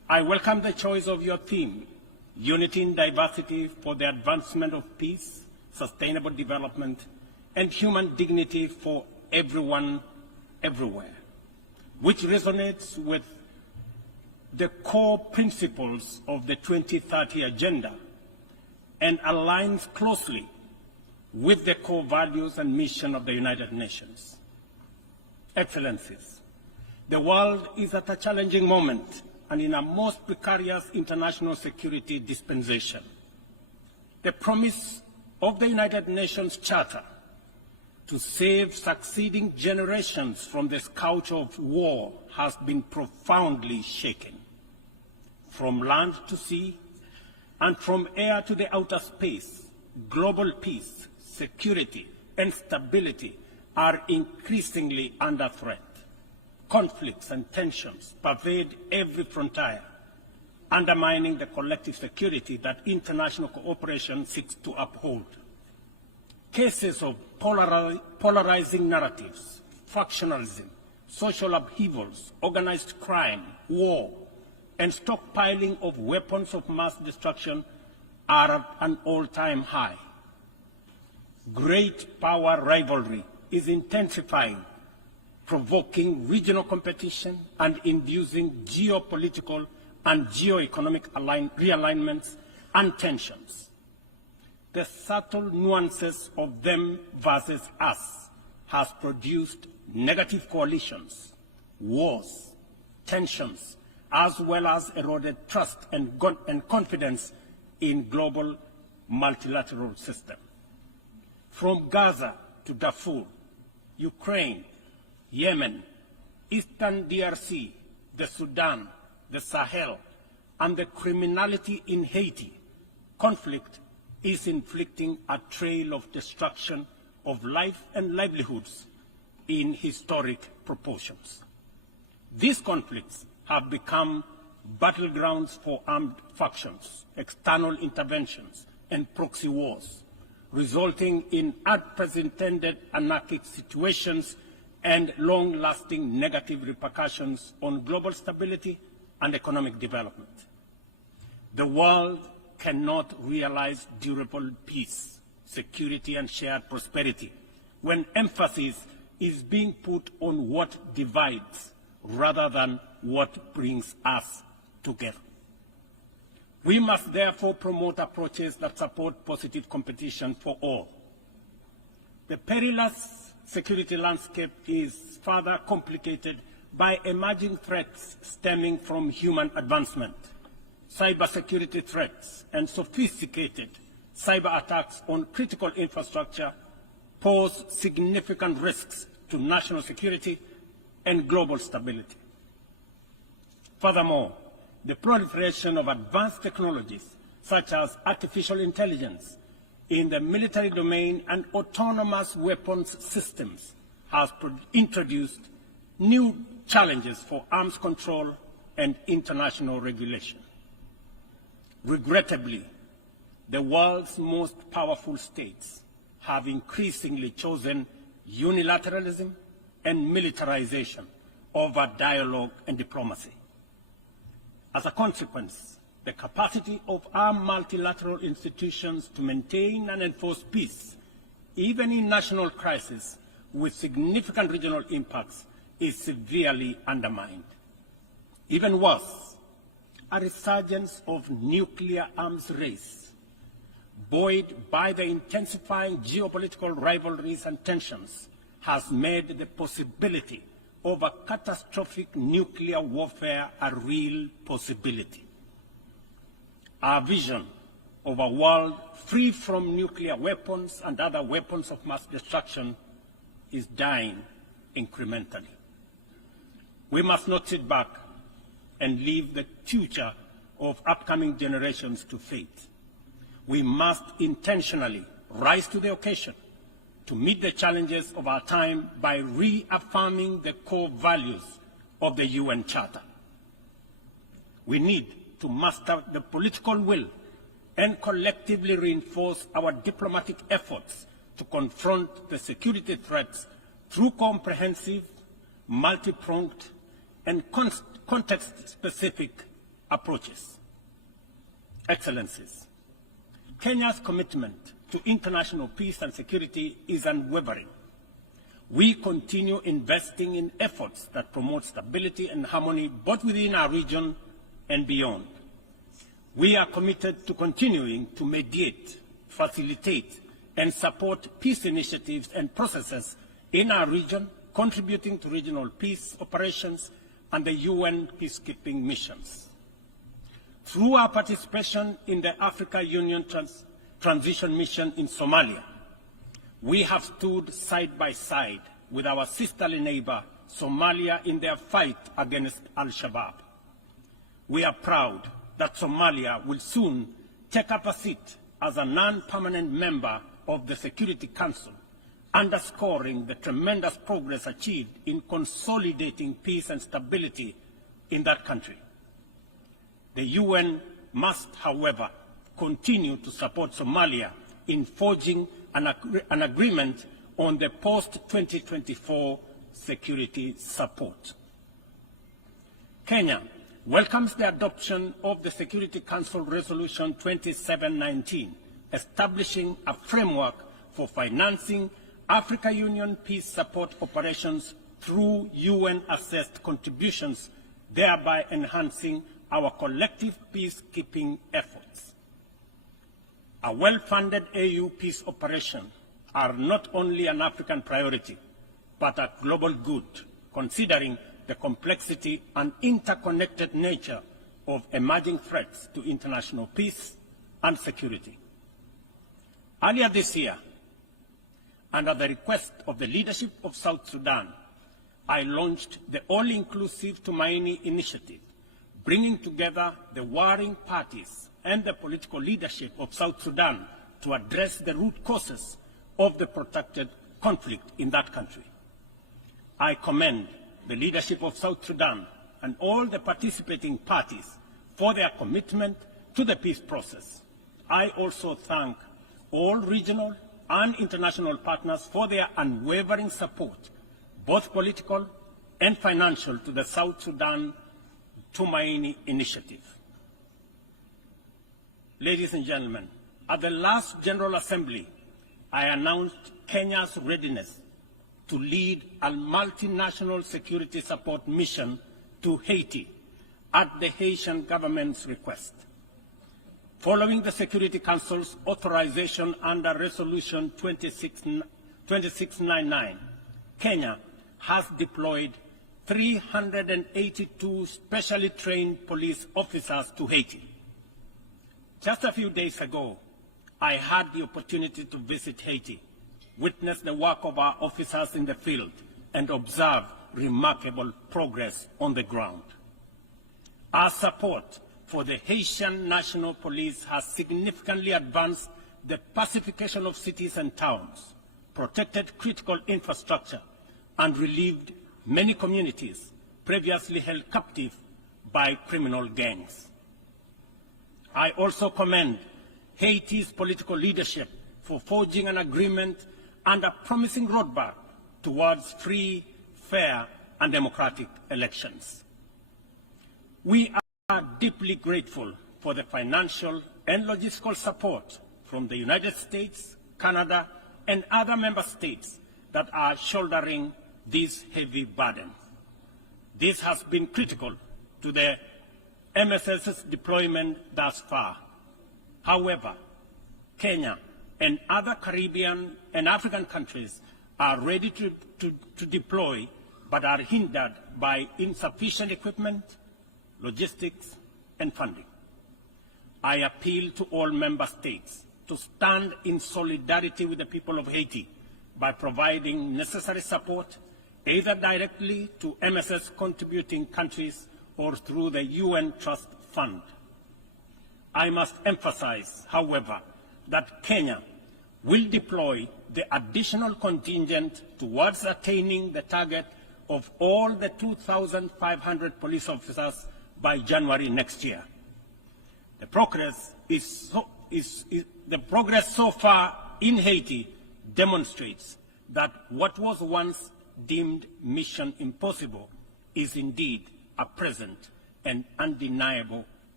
I welcome the choice of your theme, Unity in Diversity for the Advancement of Peace, Sustainable Development, and Human Dignity for Everyone, Everywhere, which resonates with the core principles of the 2030 Agenda and aligns closely with the core values and mission of the United Nations. Excellencies, the world is at a challenging moment and in a most precarious international security dispensation. The promise of the United Nations Charter to save succeeding generations from the scourge of war has been profoundly shaken. From land to sea and from air to the outer space, global peace, security, and stability are increasingly under threat. Conflicts and tensions pervade every frontier, undermining the collective security that international cooperation seeks to uphold. Cases of polarizing narratives, factionalism, social upheavals, organized crime, war, and stockpiling of weapons of mass destruction are at an all-time high. Great power rivalry is intensifying, provoking regional competition and inducing geopolitical and geoeconomic realignments and tensions. The subtle nuances of them versus us has produced negative coalitions, wars, tensions, as well as eroded trust and confidence in global multilateral system. From Gaza to Darfur, Ukraine, Yemen, Eastern DRC, the Sudan, the Sahel, and the criminality in Haiti, conflict is inflicting a trail of destruction of life and livelihoods in historic proportions. These conflicts have become battlegrounds for armed factions, external interventions, and proxy wars, resulting in unprecedented anarchic situations and long-lasting negative repercussions on global stability and economic development. The world cannot realize durable peace, security, and shared prosperity when emphasis is being put on what divides rather than what brings us together. We must therefore promote approaches that support positive competition for all. The perilous security landscape is further complicated by emerging threats stemming from human advancement, cybersecurity threats, and sophisticated cyber attacks on critical infrastructure pose significant risks to national security and global stability. Furthermore, the proliferation of advanced technologies such as artificial intelligence in the military domain and autonomous weapons systems has introduced new challenges for arms control and international regulation. Regrettably, the world's most powerful states have increasingly chosen unilateralism and militarization over dialogue and diplomacy. As a consequence, the capacity of our multilateral institutions to maintain and enforce peace, even in national crises with significant regional impacts, is severely undermined. Even worse, a resurgence of nuclear arms race, buoyed by the intensifying geopolitical rivalries and tensions, has made the possibility of a catastrophic nuclear warfare a real possibility. Our vision of a world free from nuclear weapons and other weapons of mass destruction is dying incrementally. We must not sit back and leave the future of upcoming generations to fate. We must intentionally rise to the occasion to meet the challenges of our time by reaffirming the core values of the UN Charter. We need to muster the political will and collectively reinforce our diplomatic efforts to confront the security threats through comprehensive, multi-pronged, and context-specific approaches. Excellencies, Kenya's commitment to international peace and security is unwavering. We continue investing in efforts that promote stability and harmony both within our region and beyond. We are committed to continuing to mediate, facilitate, and support peace initiatives and processes in our region, contributing to regional peace operations and the UN peacekeeping missions. Through our participation in the Africa Union Transition Mission in Somalia, we have stood side by side with our sisterly neighbor, Somalia, in their fight against Al-Shabaab. We are proud that Somalia will soon take up a seat as a non-permanent member of the Security Council, underscoring the tremendous progress achieved in consolidating peace and stability in that country. The UN must, however, continue to support Somalia in forging an agreement on the post-2024 security support. Kenya welcomes the adoption of the Security Council Resolution 2719, establishing a framework for financing Africa Union peace support operations through UN-assessed contributions, thereby enhancing our collective peacekeeping efforts. A well-funded AU peace operation are not only an African priority, but a global good, considering the complexity and interconnected nature of emerging threats to international peace and security. Earlier this year, and at the request of the leadership of South Sudan, I launched the all-inclusive Tumaini initiative, bringing together the warring parties and the political leadership of South Sudan to address the root causes of the protracted conflict in that country. I commend the leadership of South Sudan and all the participating parties for their commitment to the peace process. I also thank all regional and international partners for their unwavering support, both political and financial, to the South Sudan Tumaini initiative. Ladies and gentlemen, at the last General Assembly, I announced Kenya's readiness to lead a multinational security support mission to Haiti at the Haitian government's request. Following the Security Council's authorization under Resolution 2699, Kenya has deployed 382 specially trained police officers to Haiti. Just a few days ago, I had the opportunity to visit Haiti, witness the work of our officers in the field, and observe remarkable progress on the ground. Our support for the Haitian National Police has significantly advanced the pacification of cities and towns, protected critical infrastructure, and relieved many communities previously held captive by criminal gangs. I also commend Haiti's political leadership for forging an agreement and a promising roadmap towards free, fair, and democratic elections. We are deeply grateful for the financial and logistical support from the United States, Canada, and other member states that are shouldering this heavy burden. This has been critical to the MSS's deployment thus far. However, Kenya and other Caribbean and African countries are ready to deploy, but are hindered by insufficient equipment, logistics, and funding. I appeal to all member states to stand in solidarity with the people of Haiti by providing necessary support, either directly to MSS contributing countries or through the UN Trust Fund. I must emphasize, however, that Kenya will deploy the additional contingent towards attaining the target of all the 2,500 police officers by January next year. The progress so far in Haiti demonstrates that what was once deemed mission impossible is indeed a present and undeniable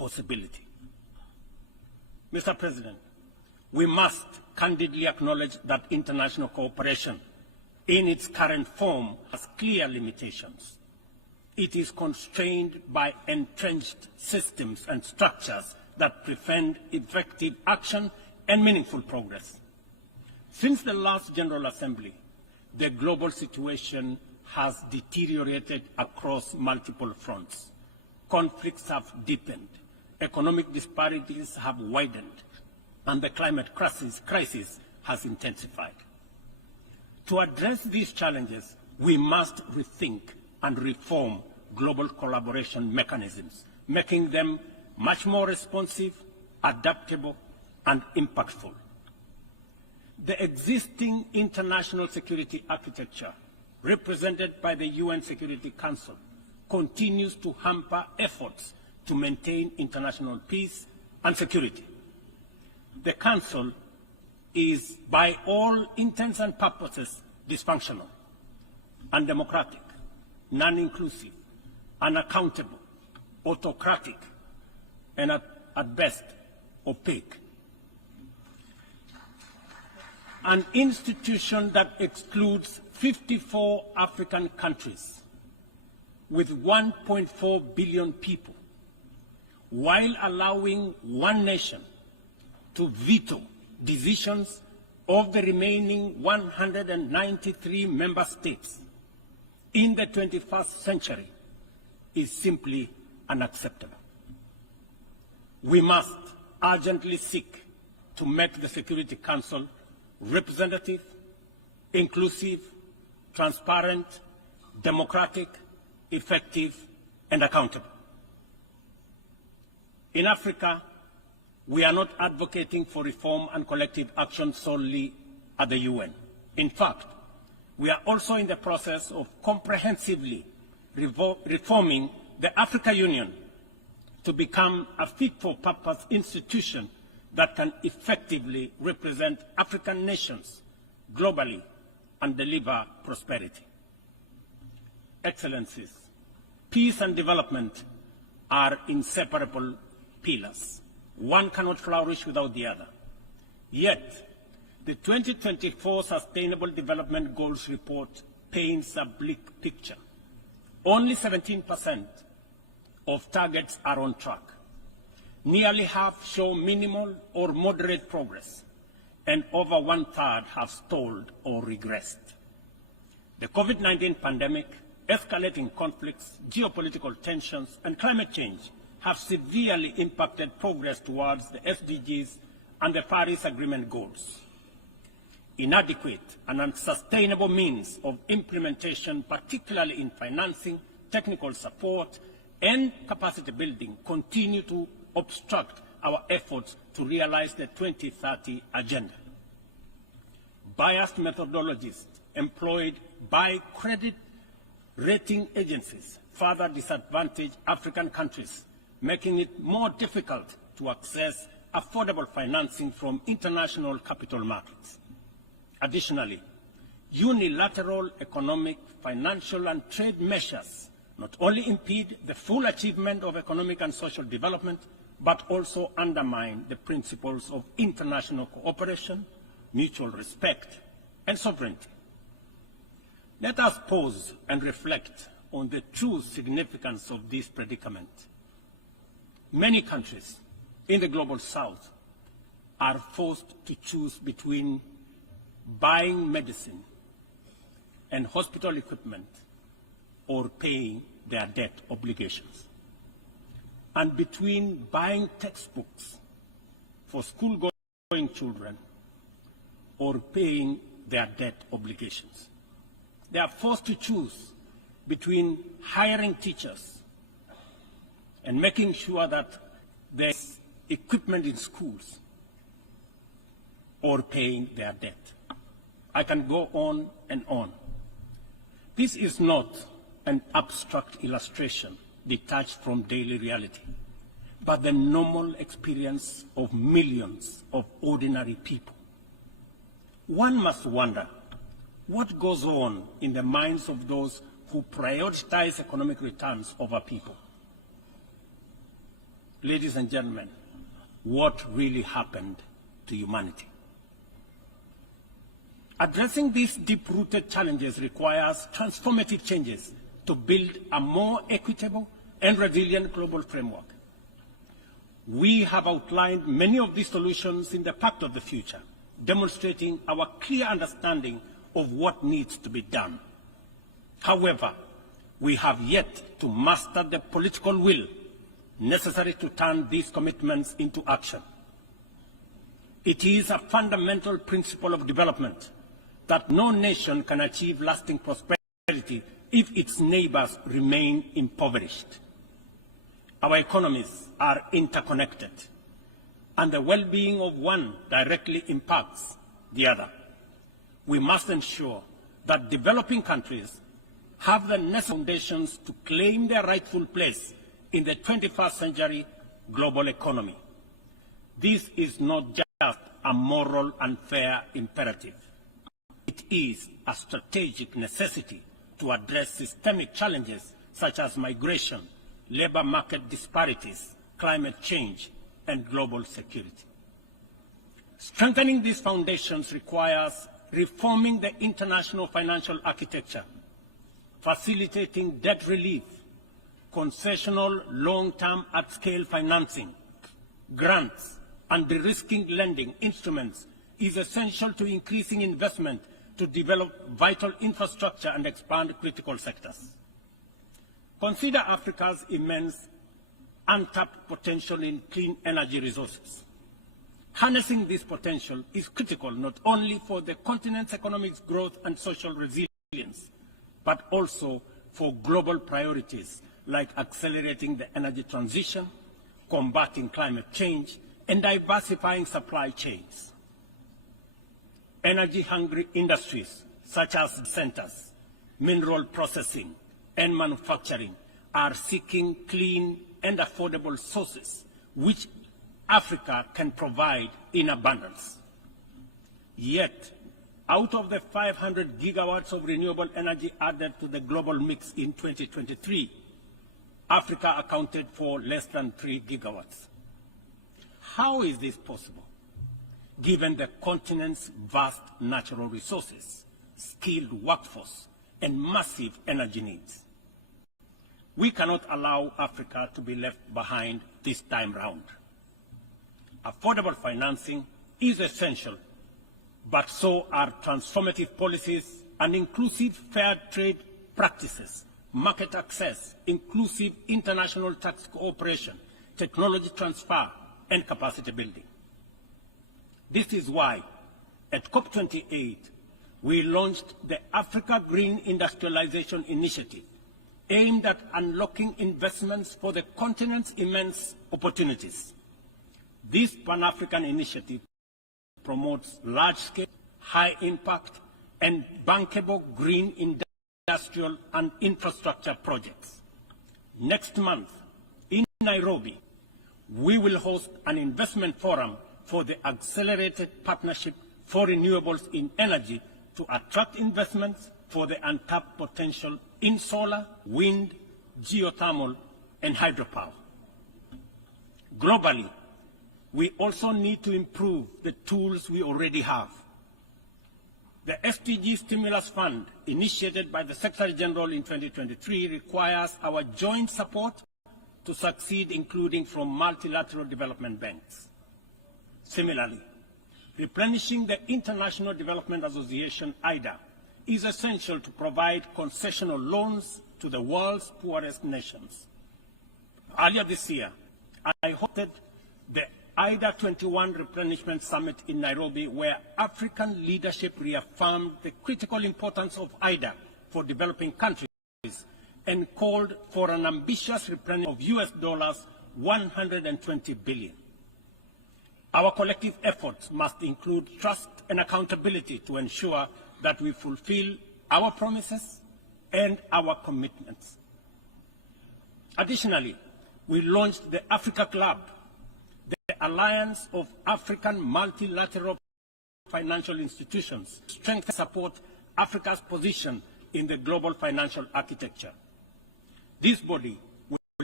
possibility. Mr. President, we must candidly acknowledge that international cooperation in its current form has clear limitations. It is constrained by entrenched systems and structures that prevent effective action and meaningful progress. Since the last General Assembly, the global situation has deteriorated across multiple fronts. Conflicts have deepened, economic disparities have widened, and the climate crisis has intensified. To address these challenges, we must rethink and reform global collaboration mechanisms, making them much more responsive, adaptable, and impactful. The existing international security architecture, represented by the UN Security Council, continues to hamper efforts to maintain international peace and security. The Council is, by all intents and purposes, dysfunctional, undemocratic, non-inclusive, unaccountable, autocratic, and at best, opaque. An institution that excludes 54 African countries with 1.4 billion people, while allowing one nation to veto decisions of the remaining 193 member states in the 21st century, is simply unacceptable. We must urgently seek to make the Security Council representative, inclusive, transparent, democratic, effective, and accountable. In Africa, we are not advocating for reform and collective action solely at the UN. In fact, we are also in the process of comprehensively reforming the African Union to become a fit-for-purpose institution that can effectively represent African nations globally and deliver prosperity. Excellencies, peace and development are inseparable pillars. One cannot flourish without the other. Yet, the 2024 Sustainable Development Goals report paints a bleak picture. Only 17% of targets are on track. Nearly half show minimal or moderate progress, and over one-third have stalled or regressed. The COVID-19 pandemic, escalating conflicts, geopolitical tensions, and climate change have severely impacted progress towards the SDGs and the Paris Agreement goals. Inadequate and unsustainable means of implementation, particularly in financing, technical support, and capacity building, continue to obstruct our efforts to realize the 2030 agenda. Biased methodologies employed by credit rating agencies further disadvantage African countries, making it more difficult to access affordable financing from international capital markets. Additionally, unilateral economic, financial, and trade measures not only impede the full achievement of economic and social development, but also undermine the principles of international cooperation, mutual respect, and sovereignty. Let us pause and reflect on the true significance of this predicament. Many countries in the global south are forced to choose between buying medicine and hospital equipment or paying their debt obligations, and between buying textbooks for school-going children or paying their debt obligations. They are forced to choose between hiring teachers and making sure that there's equipment in schools or paying their debt. I can go on and on. This is not an abstract illustration detached from daily reality, but the normal experience of millions of ordinary people. One must wonder what goes on in the minds of those who prioritize economic returns over people. ladies and gentlemen, what really happened to humanity. Addressing these deep-rooted challenges requires transformative changes to build a more equitable and resilient global framework. We have outlined many of these solutions in the Pact of the Future, demonstrating our clear understanding of what needs to be done. However, we have yet to master the political will necessary to turn these commitments into action. It is a fundamental principle of development that no nation can achieve lasting prosperity if its neighbors remain impoverished. Our economies are interconnected, and the well-being of one directly impacts the other. We must ensure that developing countries have the necessary foundations to claim their rightful place in the 21st century global economy. This is not just a moral and fair imperative. It is a strategic necessity to address systemic challenges such as migration, labor market disparities, climate change, and global security. Strengthening these foundations requires reforming the international financial architecture, facilitating debt relief, concessional long-term at-scale financing, grants, and de-risking lending instruments is essential to increasing investment to develop vital infrastructure and expand critical sectors. Consider Africa's immense untapped potential in clean energy resources. Harnessing this potential is critical not only for the continent's economic growth and social resilience, but also for global priorities like accelerating the energy transition, combating climate change, and diversifying supply chains. Energy-hungry industries such as centers, mineral processing, and manufacturing are seeking clean and affordable sources which Africa can provide in abundance. Yet, out of the 500 gigawatts of renewable energy added to the global mix in 2023, Africa accounted for less than 3 gigawatts. How is this possible, given the continent's vast natural resources, skilled workforce, and massive energy needs? We cannot allow Africa to be left behind this time round. Affordable financing is essential, but so are transformative policies and inclusive fair trade practices, market access, inclusive international tax cooperation, technology transfer, and capacity building. This is why, at COP28, we launched the Africa Green Industrialization Initiative, aimed at unlocking investments for the continent's immense opportunities. This Pan-African initiative promotes large-scale, high-impact, and bankable green industrial and infrastructure projects. Next month, in Nairobi, we will host an investment forum for the Accelerated Partnership for Renewables in Energy to attract investments for the untapped potential in solar, wind, geothermal, and hydropower. Globally, we also need to improve the tools we already have. The SDG Stimulus Fund, initiated by the Secretary General in 2023, requires our joint support to succeed, including from multilateral development banks. Similarly, replenishing the International Development Association, IDA, is essential to provide concessional loans to the world's poorest nations. Earlier this year, I hosted the IDA 21 Replenishment Summit in Nairobi, where African leadership reaffirmed the critical importance of IDA for developing countries and called for an ambitious replenishment of $120 billion. Our collective efforts must include trust and accountability to ensure that we fulfill our promises and our commitments. Additionally, we launched the Africa Club, the Alliance of African Multilateral Financial Institutions, to strengthen and support Africa's position in the global financial architecture. This body will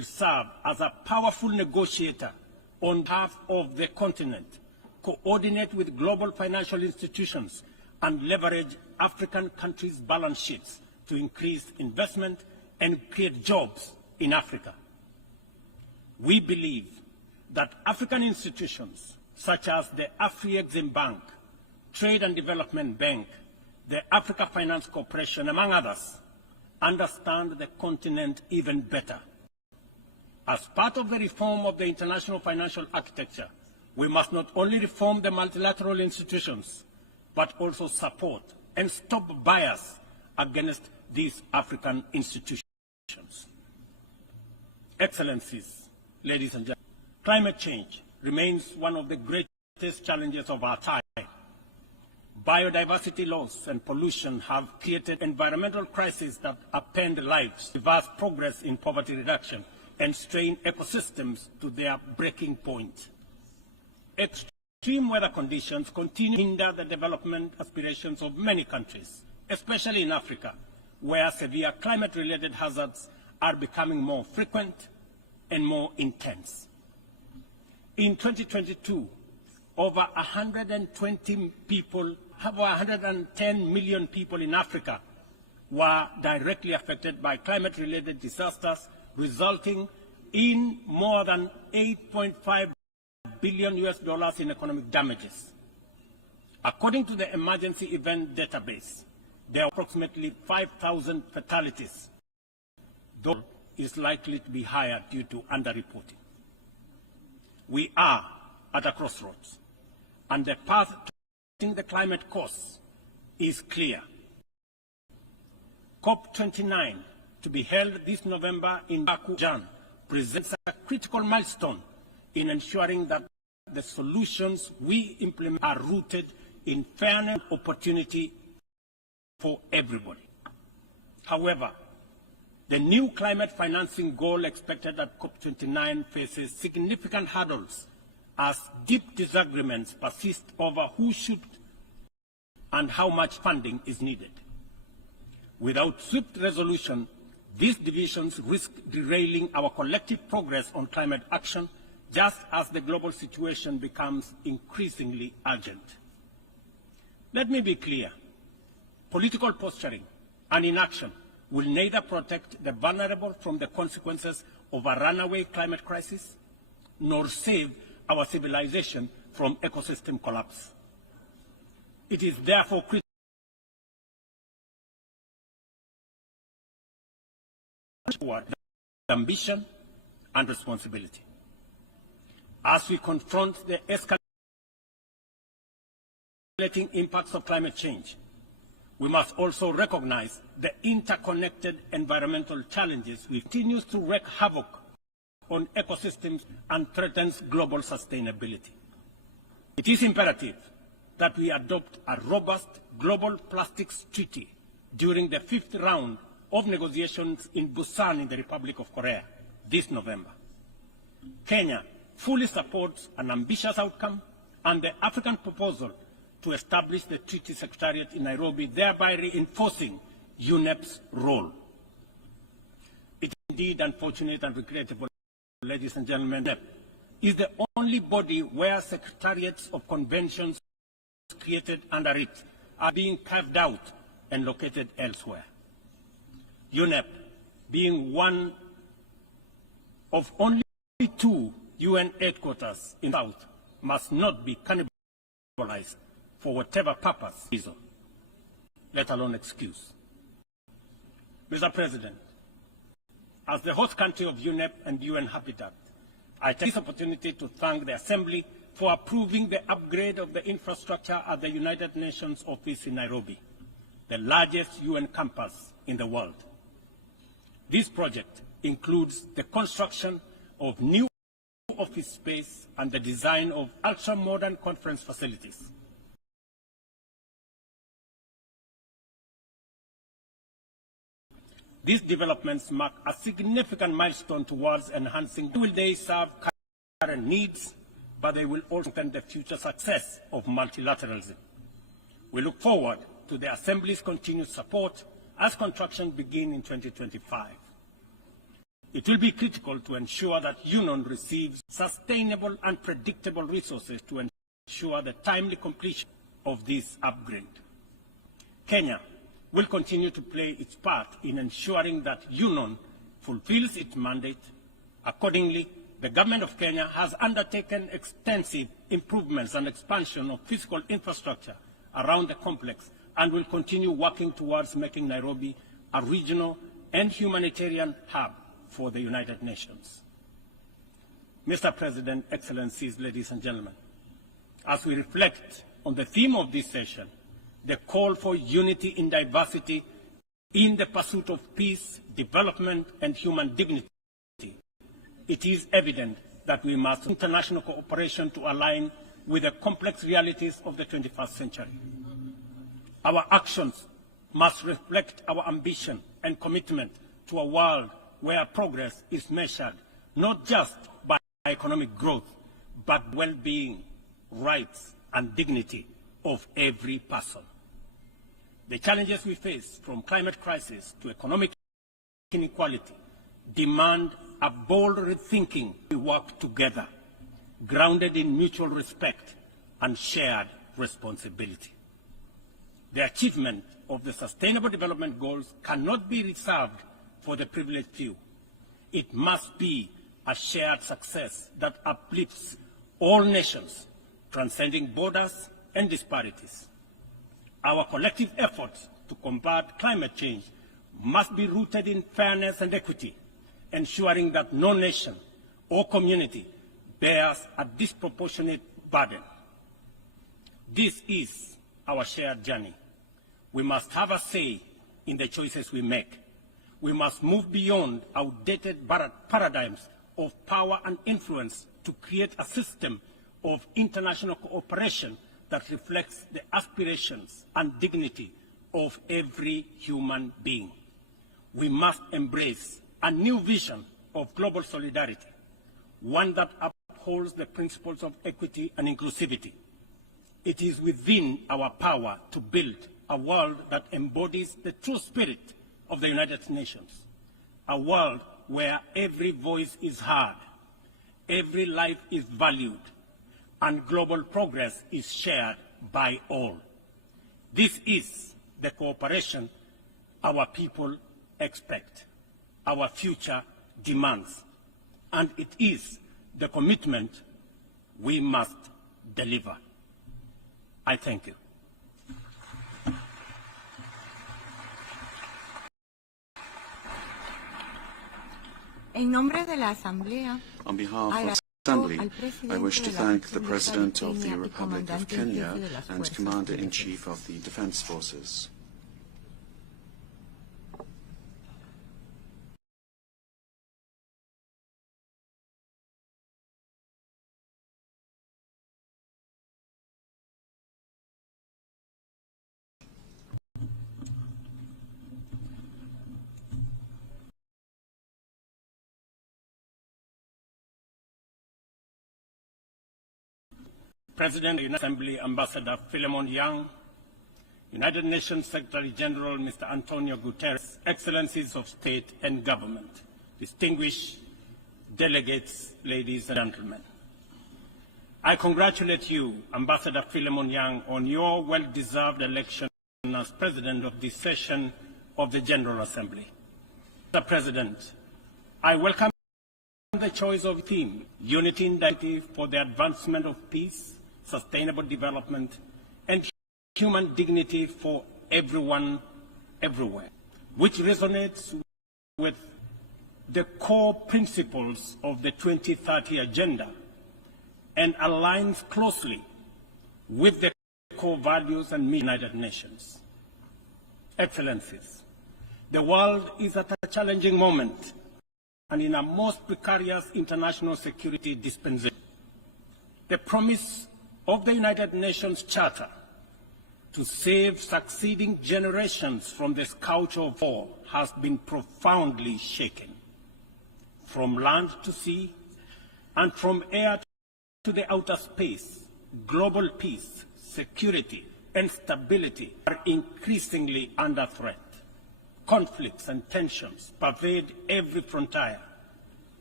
serve as a powerful negotiator on behalf of the continent, coordinate with global financial institutions, and leverage African countries' balance sheets to increase investment and create jobs in Africa. We believe that African institutions such as the Afri-Exim Bank, Trade and Development Bank, the Africa Finance Corporation, among others, understand the continent even better. As part of the reform of the international financial architecture, we must not only reform the multilateral institutions, but also support and stop bias against these African institutions. Excellencies, ladies and gentlemen, climate change remains one of the greatest challenges of our time. Biodiversity loss and pollution have created environmental crises that upend lives, reverse progress in poverty reduction, and strain ecosystems to their breaking point. Extreme weather conditions continue to hinder the development aspirations of many countries, especially in Africa, where severe climate-related hazards are becoming more frequent and more intense. In 2022, over 110 million people in Africa were directly affected by climate-related disasters, resulting in more than $8.5 billion in economic damages. According to the Emergency Event Database, there are approximately 5,000 fatalities, though is likely to be higher due to underreporting. We are at a crossroads, and the path to the climate course is clear. COP29, to be held this November in Baku, presents a critical milestone in ensuring that the solutions we implement are rooted in fairness and opportunity for everybody. However, the new climate financing goal expected at COP29 faces significant hurdles as deep disagreements persist over who should and how much funding is needed. Without swift resolution, these divisions risk derailing our collective progress on climate action, just as the global situation becomes increasingly urgent. Let me be clear. Political posturing and inaction will neither protect the vulnerable from the consequences of a runaway climate crisis, nor save our civilization from ecosystem collapse. It is therefore critical toward ambition and responsibility. As we confront the escalating impacts of climate change, we must also recognize the interconnected environmental challenges which continues to wreak havoc on ecosystems and threatens global sustainability. It is imperative that we adopt a robust global plastics treaty during the 5th round of negotiations in Busan in the Republic of Korea this November. Kenya fully supports an ambitious outcome and the African proposal to establish the Treaty Secretariat in Nairobi, thereby reinforcing UNEP's role. It is indeed unfortunate and regrettable, ladies and gentlemen, UNEP is the only body where secretariats of conventions created under it are being carved out and located elsewhere. UNEP, being one of only 2 UN headquarters in the South, must not be cannibalized for whatever purpose reason, let alone excuse. Mr. President, as the host country of UNEP and UN Habitat, I take this opportunity to thank the Assembly for approving the upgrade of the infrastructure at the United Nations office in Nairobi, the largest UN campus in the world. This project includes the construction of new office space and the design of ultra-modern conference facilities. These developments mark a significant milestone towards enhancing. Will they serve current needs, but they will also strengthen the future success of multilateralism. We look forward to the Assembly's continued support as construction begins in 2025. It will be critical to ensure that UNON receives sustainable and predictable resources to ensure the timely completion of this upgrade. Kenya will continue to play its part in ensuring that UNON fulfills its mandate. Accordingly, the Government of Kenya has undertaken extensive improvements and expansion of physical infrastructure around the complex and will continue working towards making Nairobi a regional and humanitarian hub for the United Nations. Mr. President, Excellencies, ladies and gentlemen, as we reflect on the theme of this session, the call for unity in diversity in the pursuit of peace, development, and human dignity, it is evident that we must international cooperation to align with the complex realities of the 21st century. Our actions must reflect our ambition and commitment to a world where progress is measured not just by economic growth, but well-being, rights, and dignity of every person. The challenges we face, from climate crisis to economic inequality, demand a bold rethinking. We work together, grounded in mutual respect and shared responsibility. The achievement of the Sustainable Development Goals cannot be reserved for the privileged few. It must be a shared success that uplifts all nations, transcending borders and disparities. Our collective efforts to combat climate change must be rooted in fairness and equity, ensuring that no nation or community bears a disproportionate burden. This is our shared journey. We must have a say in the choices we make. We must move beyond outdated paradigms of power and influence to create a system of international cooperation that reflects the aspirations and dignity of every human being. We must embrace a new vision of global solidarity, one that upholds the principles of equity and inclusivity. It is within our power to build a world that embodies the true spirit of the United Nations, a world where every voice is heard, every life is valued, and global progress is shared by all. This is the cooperation our people expect, our future demands, and it is the commitment we must deliver. I thank you. En nombre de la Asamblea, On behalf of the Assembly, I wish to thank the President of the Republic of Kenya and Commander-in-Chief of the Defense Forces. President of the United Assembly, Ambassador Philemon Yang, United Nations Secretary General, Mr. Antonio Guterres, Excellencies of State and Government, distinguished delegates, ladies and gentlemen. I congratulate you, Ambassador Philemon Yang, on your well-deserved election as President of this session of the General Assembly. Mr. President, I welcome the choice of theme, Unity in Diversity for the Advancement of Peace, Sustainable Development, and Human Dignity for Everyone, Everywhere, which resonates with the core principles of the 2030 Agenda and aligns closely with the core values and United Nations. Excellencies, the world is at a challenging moment and in a most precarious international security dispensation. The promise of the United Nations Charter to save succeeding generations from the scourge of war has been profoundly shaken. From land to sea and from air to the outer space, global peace, security, and stability are increasingly under threat. Conflicts and tensions pervade every frontier,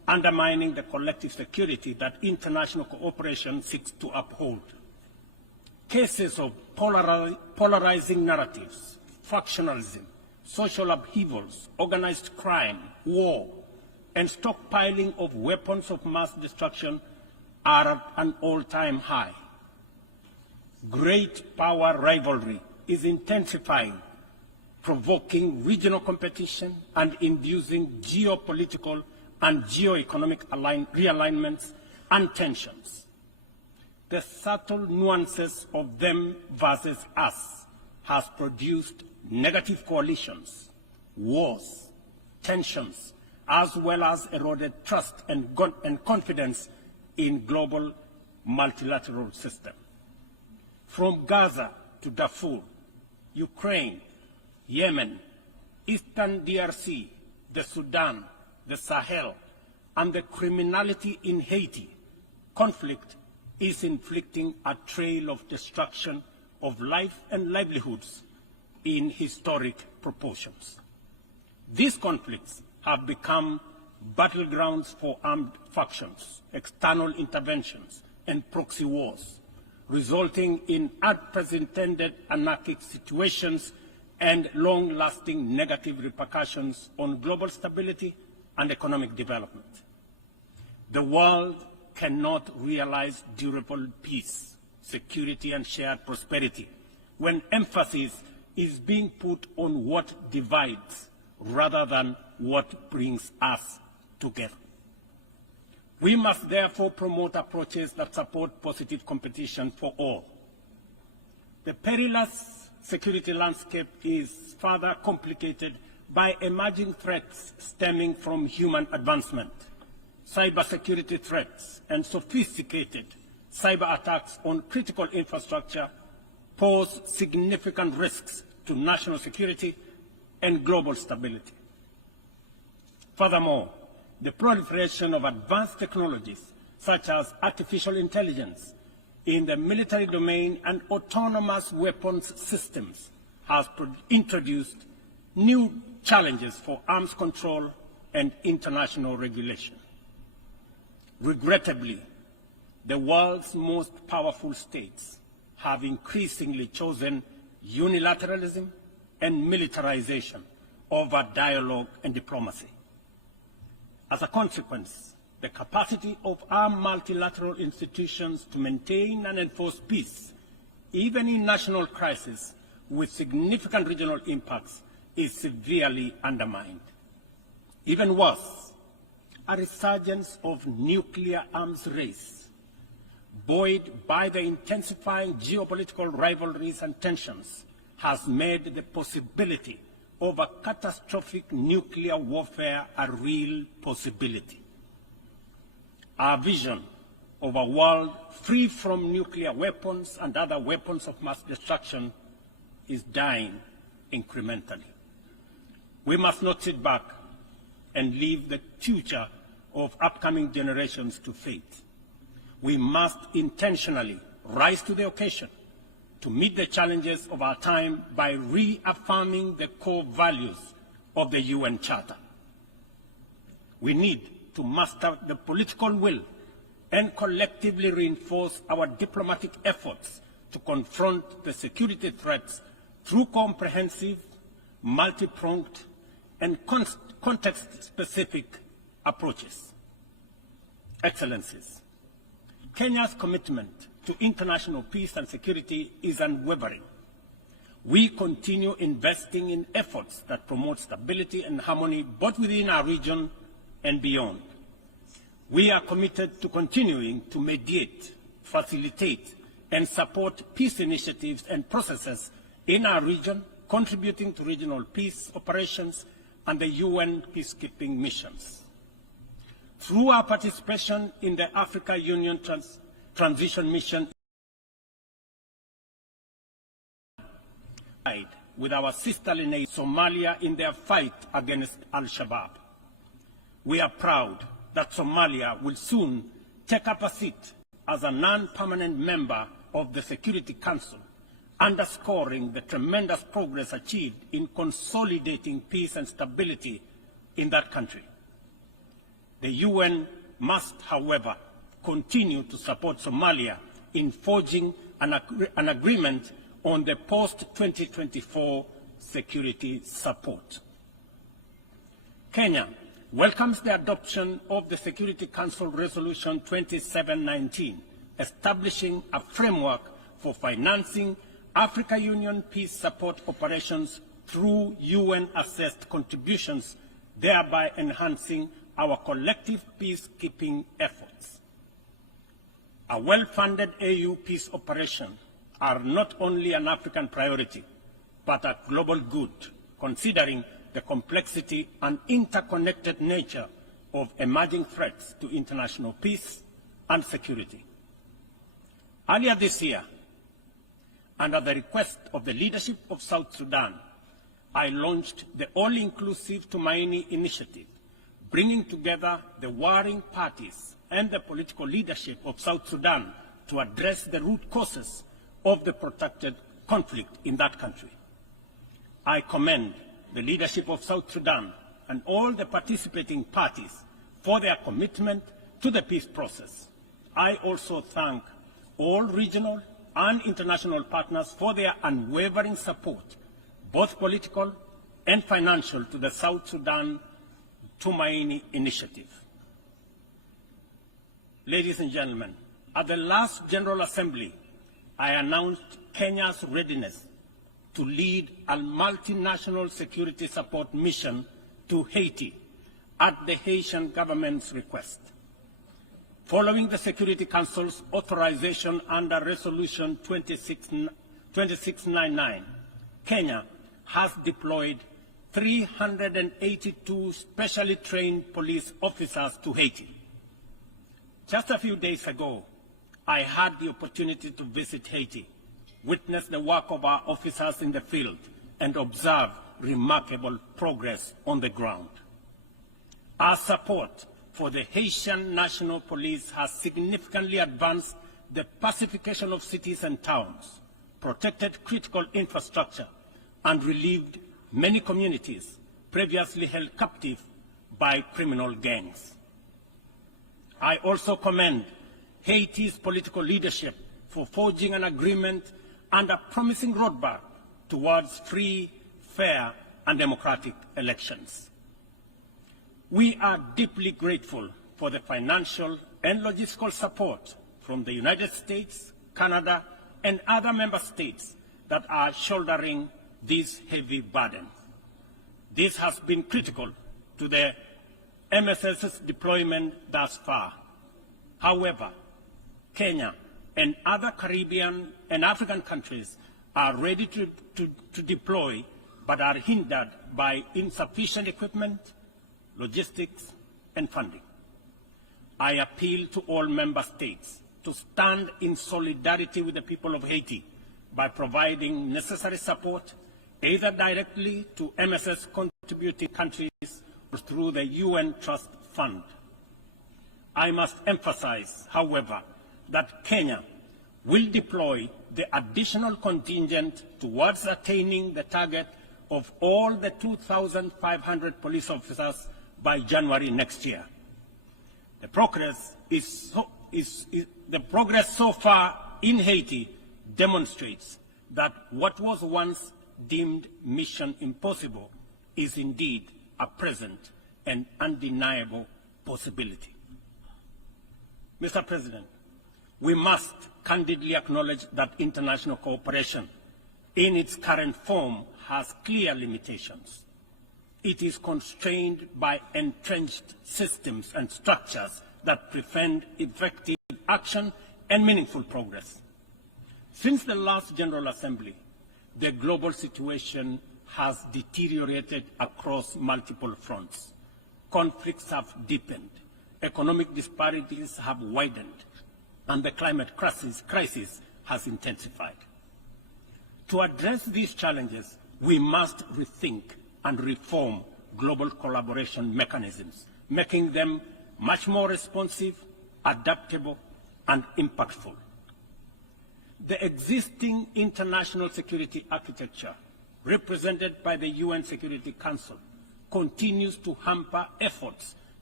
undermining the collective security that international cooperation seeks to uphold. Cases of polarizing narratives, factionalism, social upheavals, organized crime, war, and stockpiling of weapons of mass destruction are at an all-time high. Great power rivalry is intensifying, provoking regional competition and inducing geopolitical and geoeconomic realignments and tensions. The subtle nuances of them versus us has produced negative coalitions, wars, tensions, as well as eroded trust and confidence in global multilateral system. From Gaza to Darfur, Ukraine, Yemen, Eastern DRC, the Sudan, the Sahel, and the criminality in Haiti, conflict is inflicting a trail of destruction of life and livelihoods in historic proportions. These conflicts have become battlegrounds for armed factions, external interventions, and proxy wars, resulting in unprecedented anarchic situations and long-lasting negative repercussions on global stability and economic development. The world cannot realize durable peace, security, and shared prosperity when emphasis is being put on what divides rather than what brings us together. We must therefore promote approaches that support positive competition for all. The perilous security landscape is further complicated by emerging threats stemming from human advancement. Cybersecurity threats and sophisticated cyber attacks on critical infrastructure pose significant risks to national security and global stability. Furthermore, the proliferation of advanced technologies such as artificial intelligence in the military domain and autonomous weapons systems has introduced new challenges for arms control and international regulation. Regrettably, the world's most powerful states have increasingly chosen unilateralism and militarization over dialogue and diplomacy. As a consequence, the capacity of our multilateral institutions to maintain and enforce peace, even in national crises with significant regional impacts, is severely undermined. Even worse, a resurgence of nuclear arms race, buoyed by the intensifying geopolitical rivalries and tensions, has made the possibility of a catastrophic nuclear warfare a real possibility. Our vision of a world free from nuclear weapons and other weapons of mass destruction is dying incrementally. We must not sit back and leave the future of upcoming generations to fate. We must intentionally rise to the occasion to meet the challenges of our time by reaffirming the core values of the UN Charter. We need to muster the political will and collectively reinforce our diplomatic efforts to confront the security threats through comprehensive, multi-pronged, and context-specific approaches. Excellencies, Kenya's commitment to international peace and security is unwavering. We continue investing in efforts that promote stability and harmony both within our region and beyond. We are committed to continuing to mediate, facilitate, and support peace initiatives and processes in our region, contributing to regional peace operations and the UN peacekeeping missions. Through our participation in the Africa Union Transition Mission with our sisterly nation Somalia in their fight against Al-Shabaab. We are proud that Somalia will soon take up a seat as a non-permanent member of the Security Council, underscoring the tremendous progress achieved in consolidating peace and stability in that country. The UN must, however, continue to support Somalia in forging an agreement on the post-2024 security support. Kenya welcomes the adoption of the Security Council Resolution 2719, establishing a framework for financing African Union peace support operations through UN-assessed contributions, thereby enhancing our collective peacekeeping efforts. A well-funded AU peace operation are not only an African priority, but a global good, considering the complexity and interconnected nature of emerging threats to international peace and security. Earlier this year, and at the request of the leadership of South Sudan, I launched the All-Inclusive Tumaini Initiative, bringing together the warring parties and the political leadership of South Sudan to address the root causes of the protracted conflict in that country. I commend the leadership of South Sudan and all the participating parties for their commitment to the peace process. I also thank all regional and international partners for their unwavering support, both political and financial, to the South Sudan Tumaini Initiative. Ladies and gentlemen, at the last General Assembly, I announced Kenya's readiness to lead a multinational security support mission to Haiti at the Haitian government's request. Following the Security Council's authorization under Resolution 2699, Kenya has deployed 382 specially trained police officers to Haiti. Just a few days ago, I had the opportunity to visit Haiti, witness the work of our officers in the field, and observe remarkable progress on the ground. Our support for the Haitian National Police has significantly advanced the pacification of cities and towns, protected critical infrastructure, and relieved many communities previously held captive by criminal gangs. I also commend Haiti's political leadership for forging an agreement and a promising roadmap towards free, fair, and democratic elections. We are deeply grateful for the financial and logistical support from the United States, Canada, and other member states that are shouldering this heavy burden. This has been critical to the MSS's deployment thus far. However, Kenya and other Caribbean and African countries are ready to deploy, but are hindered by insufficient equipment, logistics, and funding. I appeal to all member states to stand in solidarity with the people of Haiti by providing necessary support, either directly to MSS contributing countries or through the UN Trust Fund. I must emphasize, however, that Kenya will deploy the additional contingent towards attaining the target of all the 2,500 police officers by January next year. The progress so far in Haiti demonstrates that what was once deemed mission impossible is indeed a present and undeniable possibility. Mr. President, we must candidly acknowledge that international cooperation in its current form has clear limitations. It is constrained by entrenched systems and structures that prevent effective action and meaningful progress. Since the last General Assembly, the global situation has deteriorated across multiple fronts. Conflicts have deepened, economic disparities have widened, and the climate crisis has intensified. To address these challenges, we must rethink and reform global collaboration mechanisms, making them much more responsive, adaptable, and impactful. The existing international security architecture, represented by the UN Security Council, continues to hamper efforts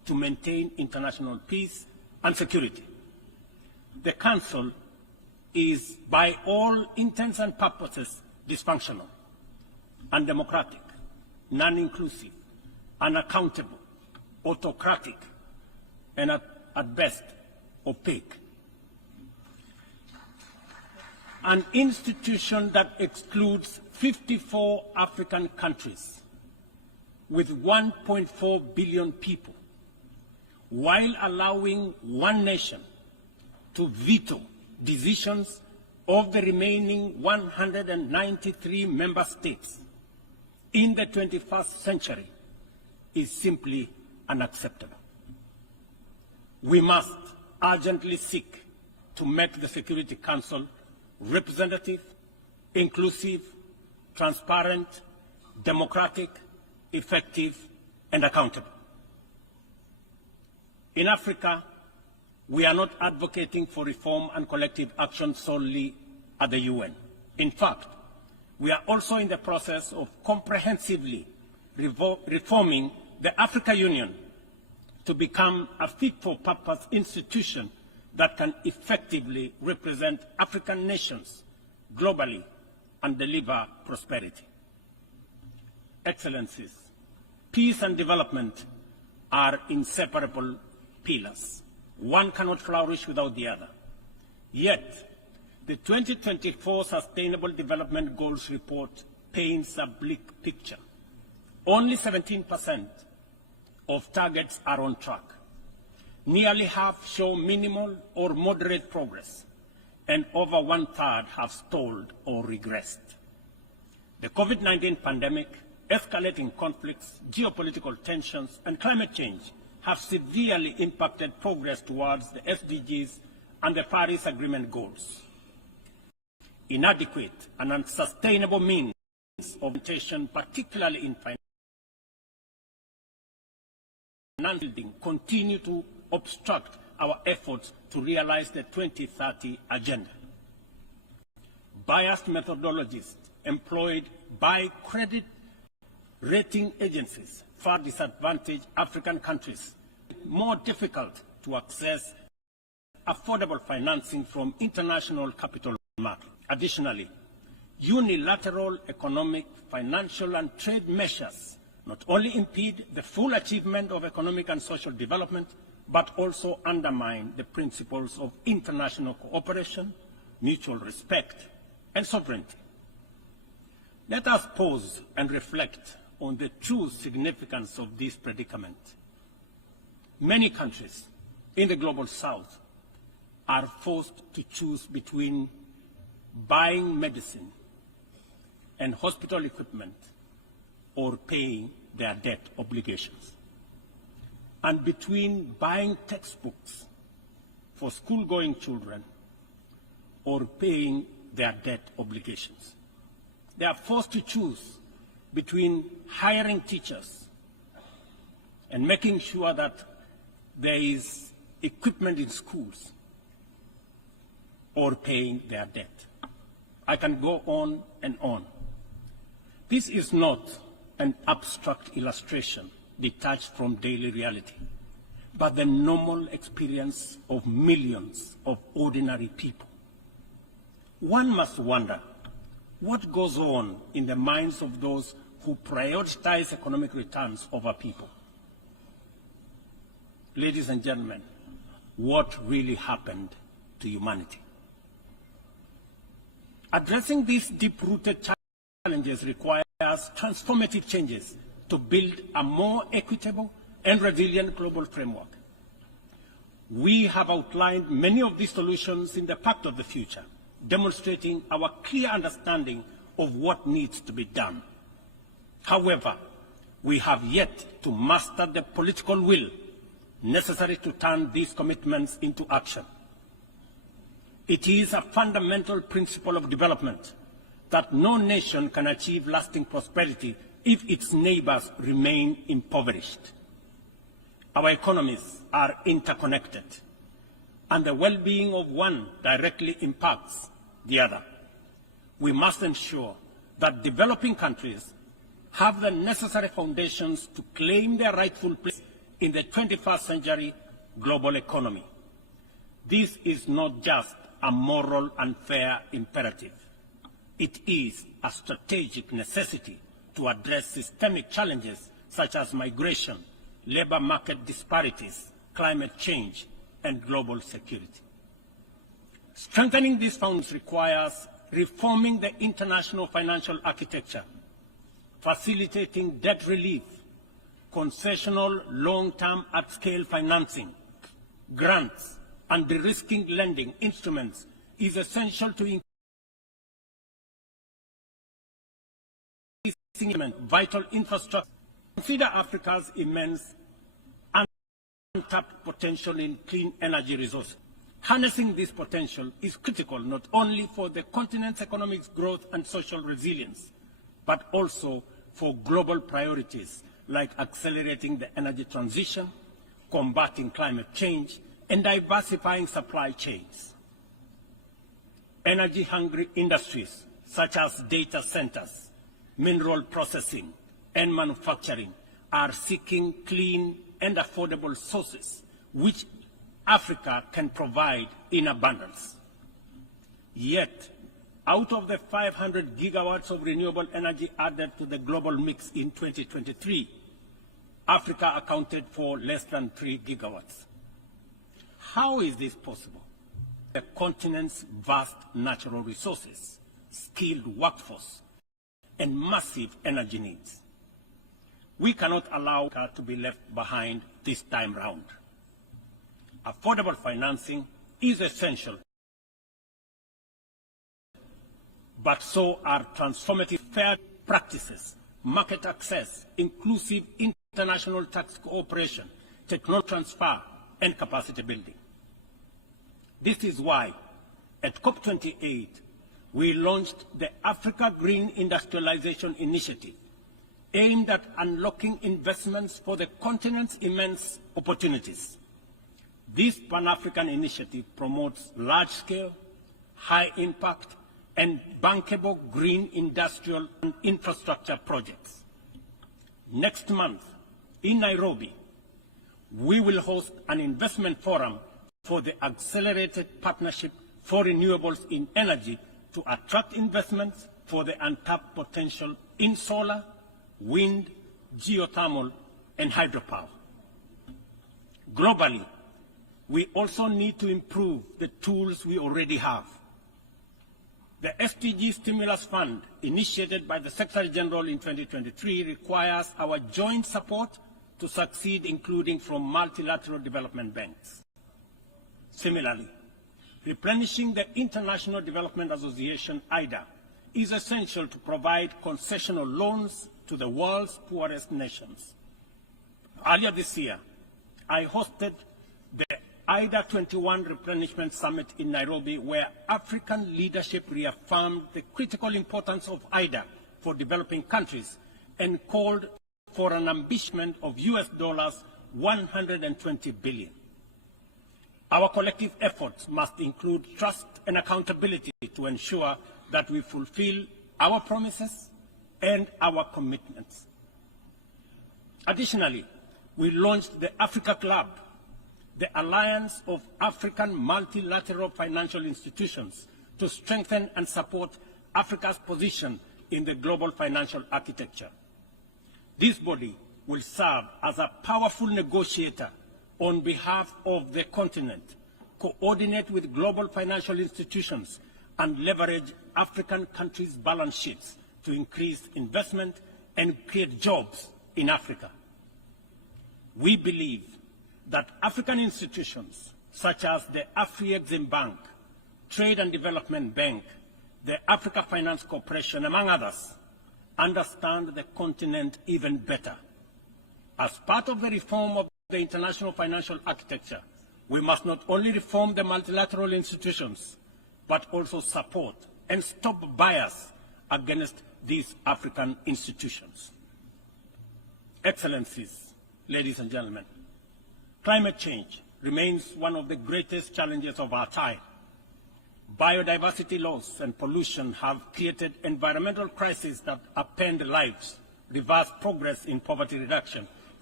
to maintain international peace and security. The Council is, by all intents and purposes, dysfunctional, undemocratic, non-inclusive, unaccountable, autocratic, and at best, opaque. An institution that excludes 54 African countries with 1.4 billion people, while allowing one nation to veto decisions of the remaining 193 member states in the 21st century, is simply unacceptable. We must urgently seek to make the Security Council representative, inclusive, transparent, democratic, effective, and accountable. In Africa, we are not advocating for reform and collective action solely at the UN. In fact, we are also in the process of comprehensively reforming the African Union to become a fit-for-purpose institution that can effectively represent African nations globally and deliver prosperity. Excellencies, peace and development are inseparable pillars. One cannot flourish without the other. Yet, the 2024 Sustainable Development Goals report paints a bleak picture. Only 17% of targets are on track. Nearly half show minimal or moderate progress, and over one-third have stalled or regressed. The COVID-19 pandemic, escalating conflicts, geopolitical tensions, and climate change have severely impacted progress towards the SDGs and the Paris Agreement goals. Inadequate and unsustainable means of implementation, particularly in finance building, continue to obstruct our efforts to realize the 2030 agenda. Biased methodologies employed by credit rating agencies far disadvantage African countries, more difficult to access affordable financing from international capital markets. Additionally, unilateral economic, financial, and trade measures not only impede the full achievement of economic and social development, but also undermine the principles of international cooperation, mutual respect, and sovereignty. Let us pause and reflect on the true significance of this predicament. Many countries in the global south are forced to choose between buying medicine and hospital equipment or paying their debt obligations, and between buying textbooks for school-going children or paying their debt obligations. They are forced to choose between hiring teachers and making sure that there is equipment in schools or paying their debt. I can go on and on. This is not an abstract illustration detached from daily reality, but the normal experience of millions of ordinary people. One must wonder what goes on in the minds of those who prioritize economic returns over people. Ladies and gentlemen, what really happened to humanity? Addressing these deep-rooted challenges requires transformative changes to build a more equitable and resilient global framework. We have outlined many of these solutions in the Pact of the Future, demonstrating our clear understanding of what needs to be done. However, we have yet to master the political will necessary to turn these commitments into action. It is a fundamental principle of development that no nation can achieve lasting prosperity if its neighbors remain impoverished. Our economies are interconnected, and the well-being of one directly impacts the other. We must ensure that developing countries have the necessary foundations to claim their rightful place in the 21st century global economy. This is not just a moral and fair imperative. It is a strategic necessity to address systemic challenges such as migration, labor market disparities, climate change, and global security. Strengthening these funds requires reforming the international financial architecture, facilitating debt relief, concessional long-term at-scale financing, grants, and de-risking lending instruments is essential to increase vital infrastructure. Consider Africa's immense untapped potential in clean energy resources. Harnessing this potential is critical not only for the continent's economic growth and social resilience, but also for global priorities like accelerating the energy transition, combating climate change, and diversifying supply chains. Energy-hungry industries such as data centers, mineral processing, and manufacturing are seeking clean and affordable sources which Africa can provide in abundance. Yet, out of the 500 gigawatts of renewable energy added to the global mix in 2023, Africa accounted for less than 3 gigawatts. How is this possible? The continent's vast natural resources, skilled workforce, and massive energy needs. We cannot allow Africa to be left behind this time round. Affordable financing is essential, but so are transformative fair practices, market access, inclusive international tax cooperation, technology transfer, and capacity building. This is why, at COP28, we launched the Africa Green Industrialization Initiative, aimed at unlocking investments for the continent's immense opportunities. This Pan-African initiative promotes large-scale, high-impact, and bankable green industrial and infrastructure projects. Next month, in Nairobi, we will host an investment forum for the Accelerated Partnership for Renewables in Energy to attract investments for the untapped potential in solar, wind, geothermal, and hydropower. Globally, we also need to improve the tools we already have. The SDG Stimulus Fund, initiated by the Secretary General in 2023, requires our joint support to succeed, including from multilateral development banks. Similarly, replenishing the International Development Association, IDA, is essential to provide concessional loans to the world's poorest nations. Earlier this year, I hosted the IDA 21 Replenishment Summit in Nairobi, where African leadership reaffirmed the critical importance of IDA for developing countries and called for an ambition of $120 billion. Our collective efforts must include trust and accountability to ensure that we fulfill our promises and our commitments. Additionally, we launched the Africa Club, the Alliance of African Multilateral Financial Institutions, to strengthen and support Africa's position in the global financial architecture. This body will serve as a powerful negotiator on behalf of the continent, coordinate with global financial institutions, and leverage African countries' balance sheets to increase investment and create jobs in Africa. We believe that African institutions such as the Afri-Exim Bank, Trade and Development Bank, the Africa Finance Corporation, among others, understand the continent even better. As part of the reform of the international financial architecture, we must not only reform the multilateral institutions, but also support and stop bias against these African institutions. Excellencies, ladies and gentlemen, climate change remains one of the greatest challenges of our time. Biodiversity loss and pollution have created environmental crises that upend lives, reverse progress in poverty reduction,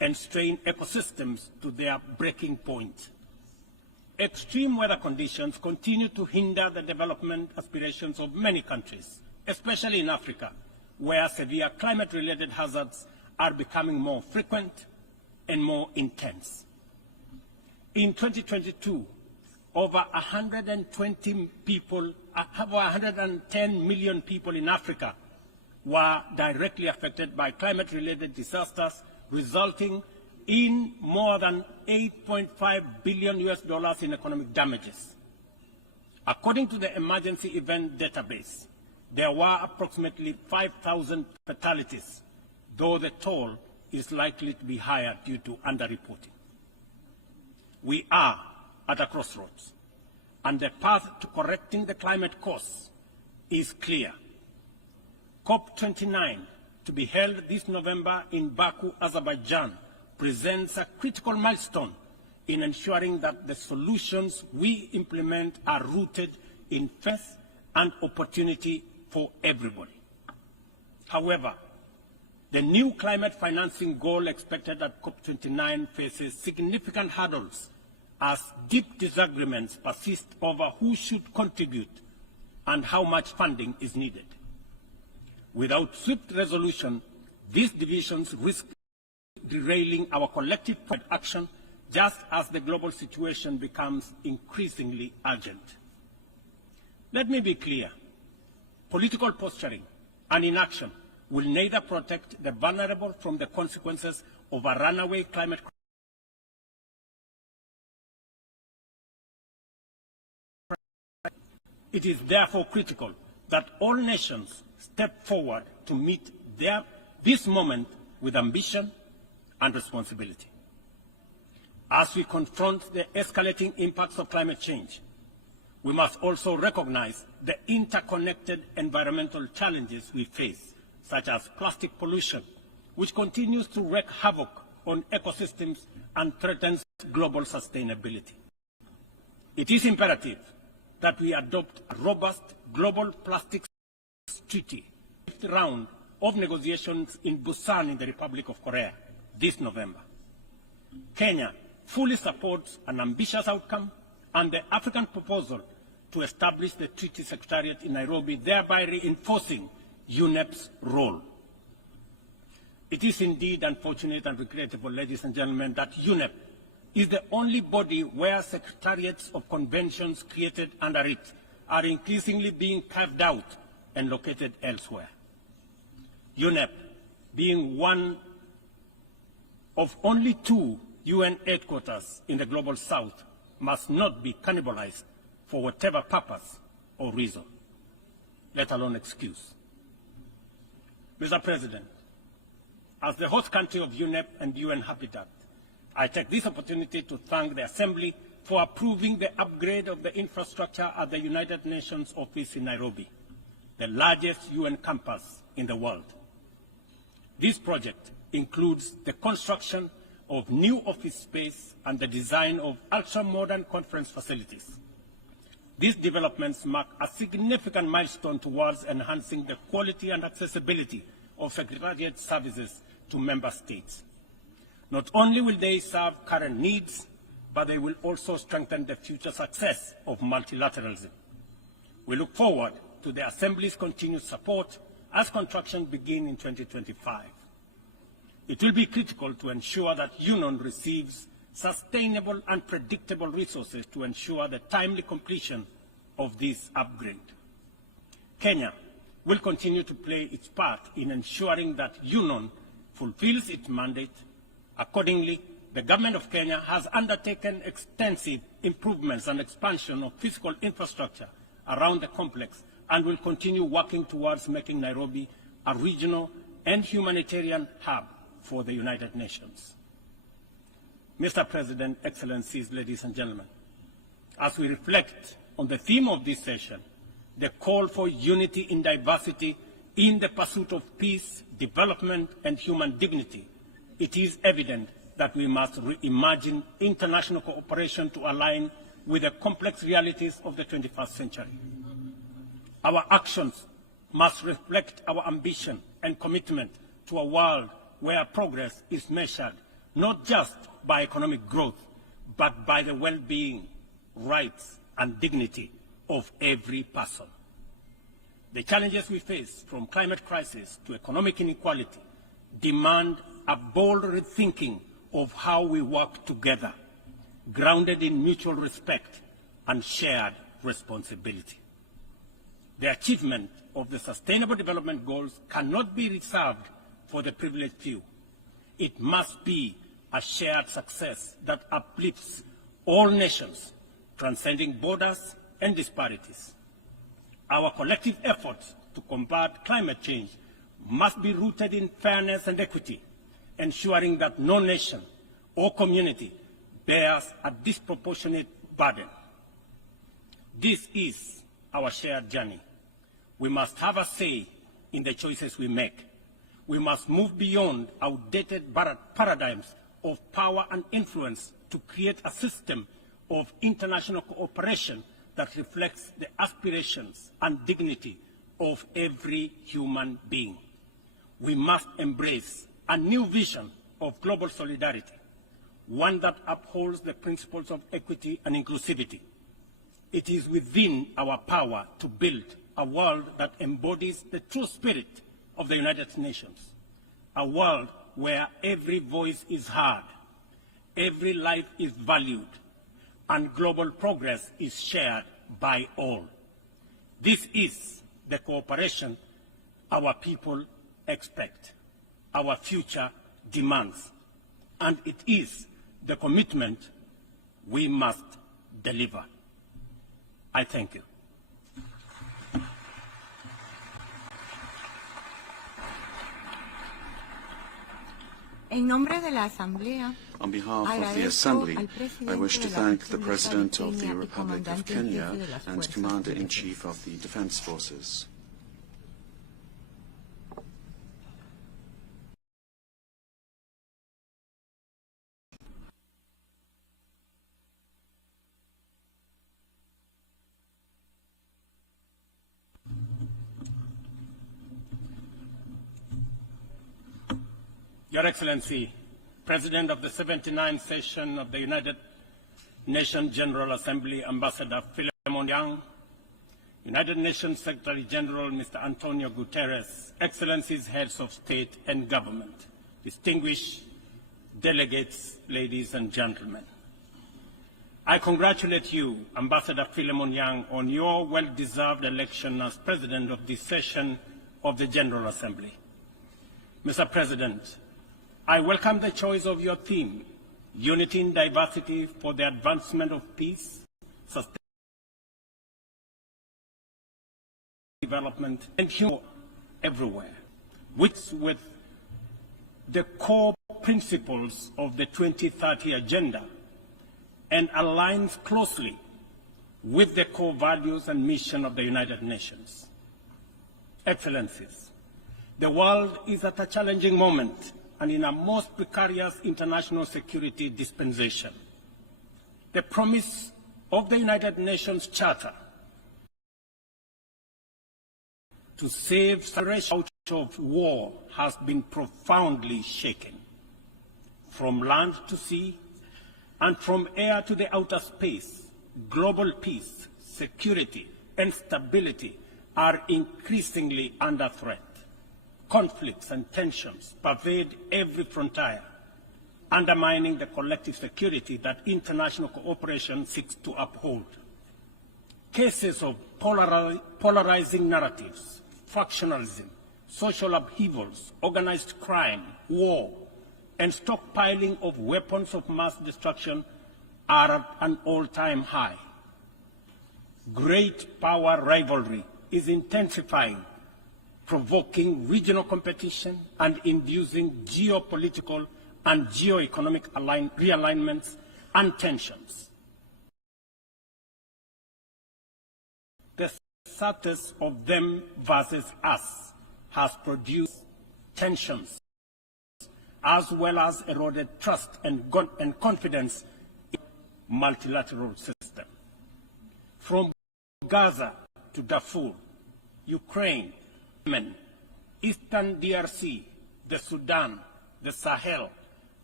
and strain ecosystems to their breaking point. Extreme weather conditions continue to hinder the development aspirations of many countries, especially in Africa, where severe climate-related hazards are becoming more frequent and more intense. In 2022, over 110 million people in Africa were directly affected by climate-related disasters, resulting in more than $8.5 billion in economic damages. According to the Emergency Event Database, there were approximately 5,000 fatalities, though the toll is likely to be higher due to underreporting. We are at a crossroads, and the path to correcting the climate course is clear. COP29, to be held this November in Baku, Azerbaijan, presents a critical milestone in ensuring that the solutions we implement are rooted in faith and opportunity for everybody. However, the new climate financing goal expected at COP29 faces significant hurdles as deep disagreements persist over who should contribute and how much funding is needed. Without swift resolution, these divisions risk derailing our collective action just as the global situation becomes increasingly urgent. Let me be clear. Political posturing and inaction will neither protect the vulnerable from the consequences of a runaway climate crisis. It is therefore critical that all nations step forward to meet this moment with ambition and responsibility. As we confront the escalating impacts of climate change, we must also recognize the interconnected environmental challenges we face, such as plastic pollution, which continues to wreak havoc on ecosystems and threatens global sustainability. It is imperative that we adopt a robust global plastics treaty, the round of negotiations in Busan in the Republic of Korea this November. Kenya fully supports an ambitious outcome and the African proposal to establish the Treaty Secretariat in Nairobi, thereby reinforcing UNEP's role. It is indeed unfortunate and regrettable, ladies and gentlemen, that UNEP is the only body where secretariats of conventions created under it are increasingly being carved out and located elsewhere. UNEP, being one of only 2 UN headquarters in the Global South, must not be cannibalized for whatever purpose or reason, let alone excuse. Mr. President, as the host country of UNEP and UN Habitat, I take this opportunity to thank the Assembly for approving the upgrade of the infrastructure at the United Nations office in Nairobi, the largest UN campus in the world. This project includes the construction of new office space and the design of ultra-modern conference facilities. These developments mark a significant milestone towards enhancing the quality and accessibility of Secretariat services to member states. Not only will they serve current needs, but they will also strengthen the future success of multilateralism. We look forward to the Assembly's continued support as construction begins in 2025. It will be critical to ensure that UNON receives sustainable and predictable resources to ensure the timely completion of this upgrade. Kenya will continue to play its part in ensuring that UNON fulfills its mandate. Accordingly, the Government of Kenya has undertaken extensive improvements and expansion of physical infrastructure around the complex and will continue working towards making Nairobi a regional and humanitarian hub for the United Nations. Mr. President, Excellencies, ladies and gentlemen, as we reflect on the theme of this session, the call for unity in diversity in the pursuit of peace, development, and human dignity, it is evident that we must reimagine international cooperation to align with the complex realities of the 21st century. Our actions must reflect our ambition and commitment to a world where progress is measured not just by economic growth, but by the well-being, rights, and dignity of every person. The challenges we face, from climate crisis to economic inequality, demand a bold rethinking of how we work together, grounded in mutual respect and shared responsibility. The achievement of the Sustainable Development Goals cannot be reserved for the privileged few. It must be a shared success that uplifts all nations, transcending borders and disparities. Our collective efforts to combat climate change must be rooted in fairness and equity, ensuring that no nation or community bears a disproportionate burden. This is our shared journey. We must have a say in the choices we make. We must move beyond outdated paradigms of power and influence to create a system of international cooperation that reflects the aspirations and dignity of every human being. We must embrace a new vision of global solidarity, one that upholds the principles of equity and inclusivity. It is within our power to build a world that embodies the true spirit of the United Nations, a world where every voice is heard, every life is valued, and global progress is shared by all. This is the cooperation our people expect, our future demands, and it is the commitment we must deliver. I thank you. En nombre de la Asamblea, On behalf of the Assembly, I wish to thank the President of the Republic of Kenya and Commander-in-Chief of the Defense Forces. Your Excellency, President of the 79th session of the United Nations General Assembly, Ambassador Philemon Yang, United Nations Secretary General Mr. Antonio Guterres, Excellencies, Heads of State and Government, distinguished delegates, ladies and gentlemen. I congratulate you, Ambassador Philemon Yang, on your well-deserved election as President of this session of the General Assembly. Mr. President, I welcome the choice of your theme, Unity in Diversity for the Advancement of Peace, Sustainable Development, and Human everywhere, which with the core principles of the 2030 Agenda and aligns closely with the core values and mission of the United Nations. Excellencies, the world is at a challenging moment and in a most precarious international security dispensation. The promise of the United Nations Charter to save civilization out of war has been profoundly shaken. From land to sea and from air to the outer space, global peace, security, and stability are increasingly under threat. Conflicts and tensions pervade every frontier, undermining the collective security that international cooperation seeks to uphold. Cases of polarizing narratives, factionalism, social upheavals, organized crime, war, and stockpiling of weapons of mass destruction are at an all-time high. Great power rivalry is intensifying, provoking regional competition and inducing geopolitical and geoeconomic realignments and tensions. The status of them versus us has produced tensions as well as eroded trust and confidence in the multilateral system. From Gaza to Darfur, Ukraine, Yemen, Eastern DRC, the Sudan, the Sahel,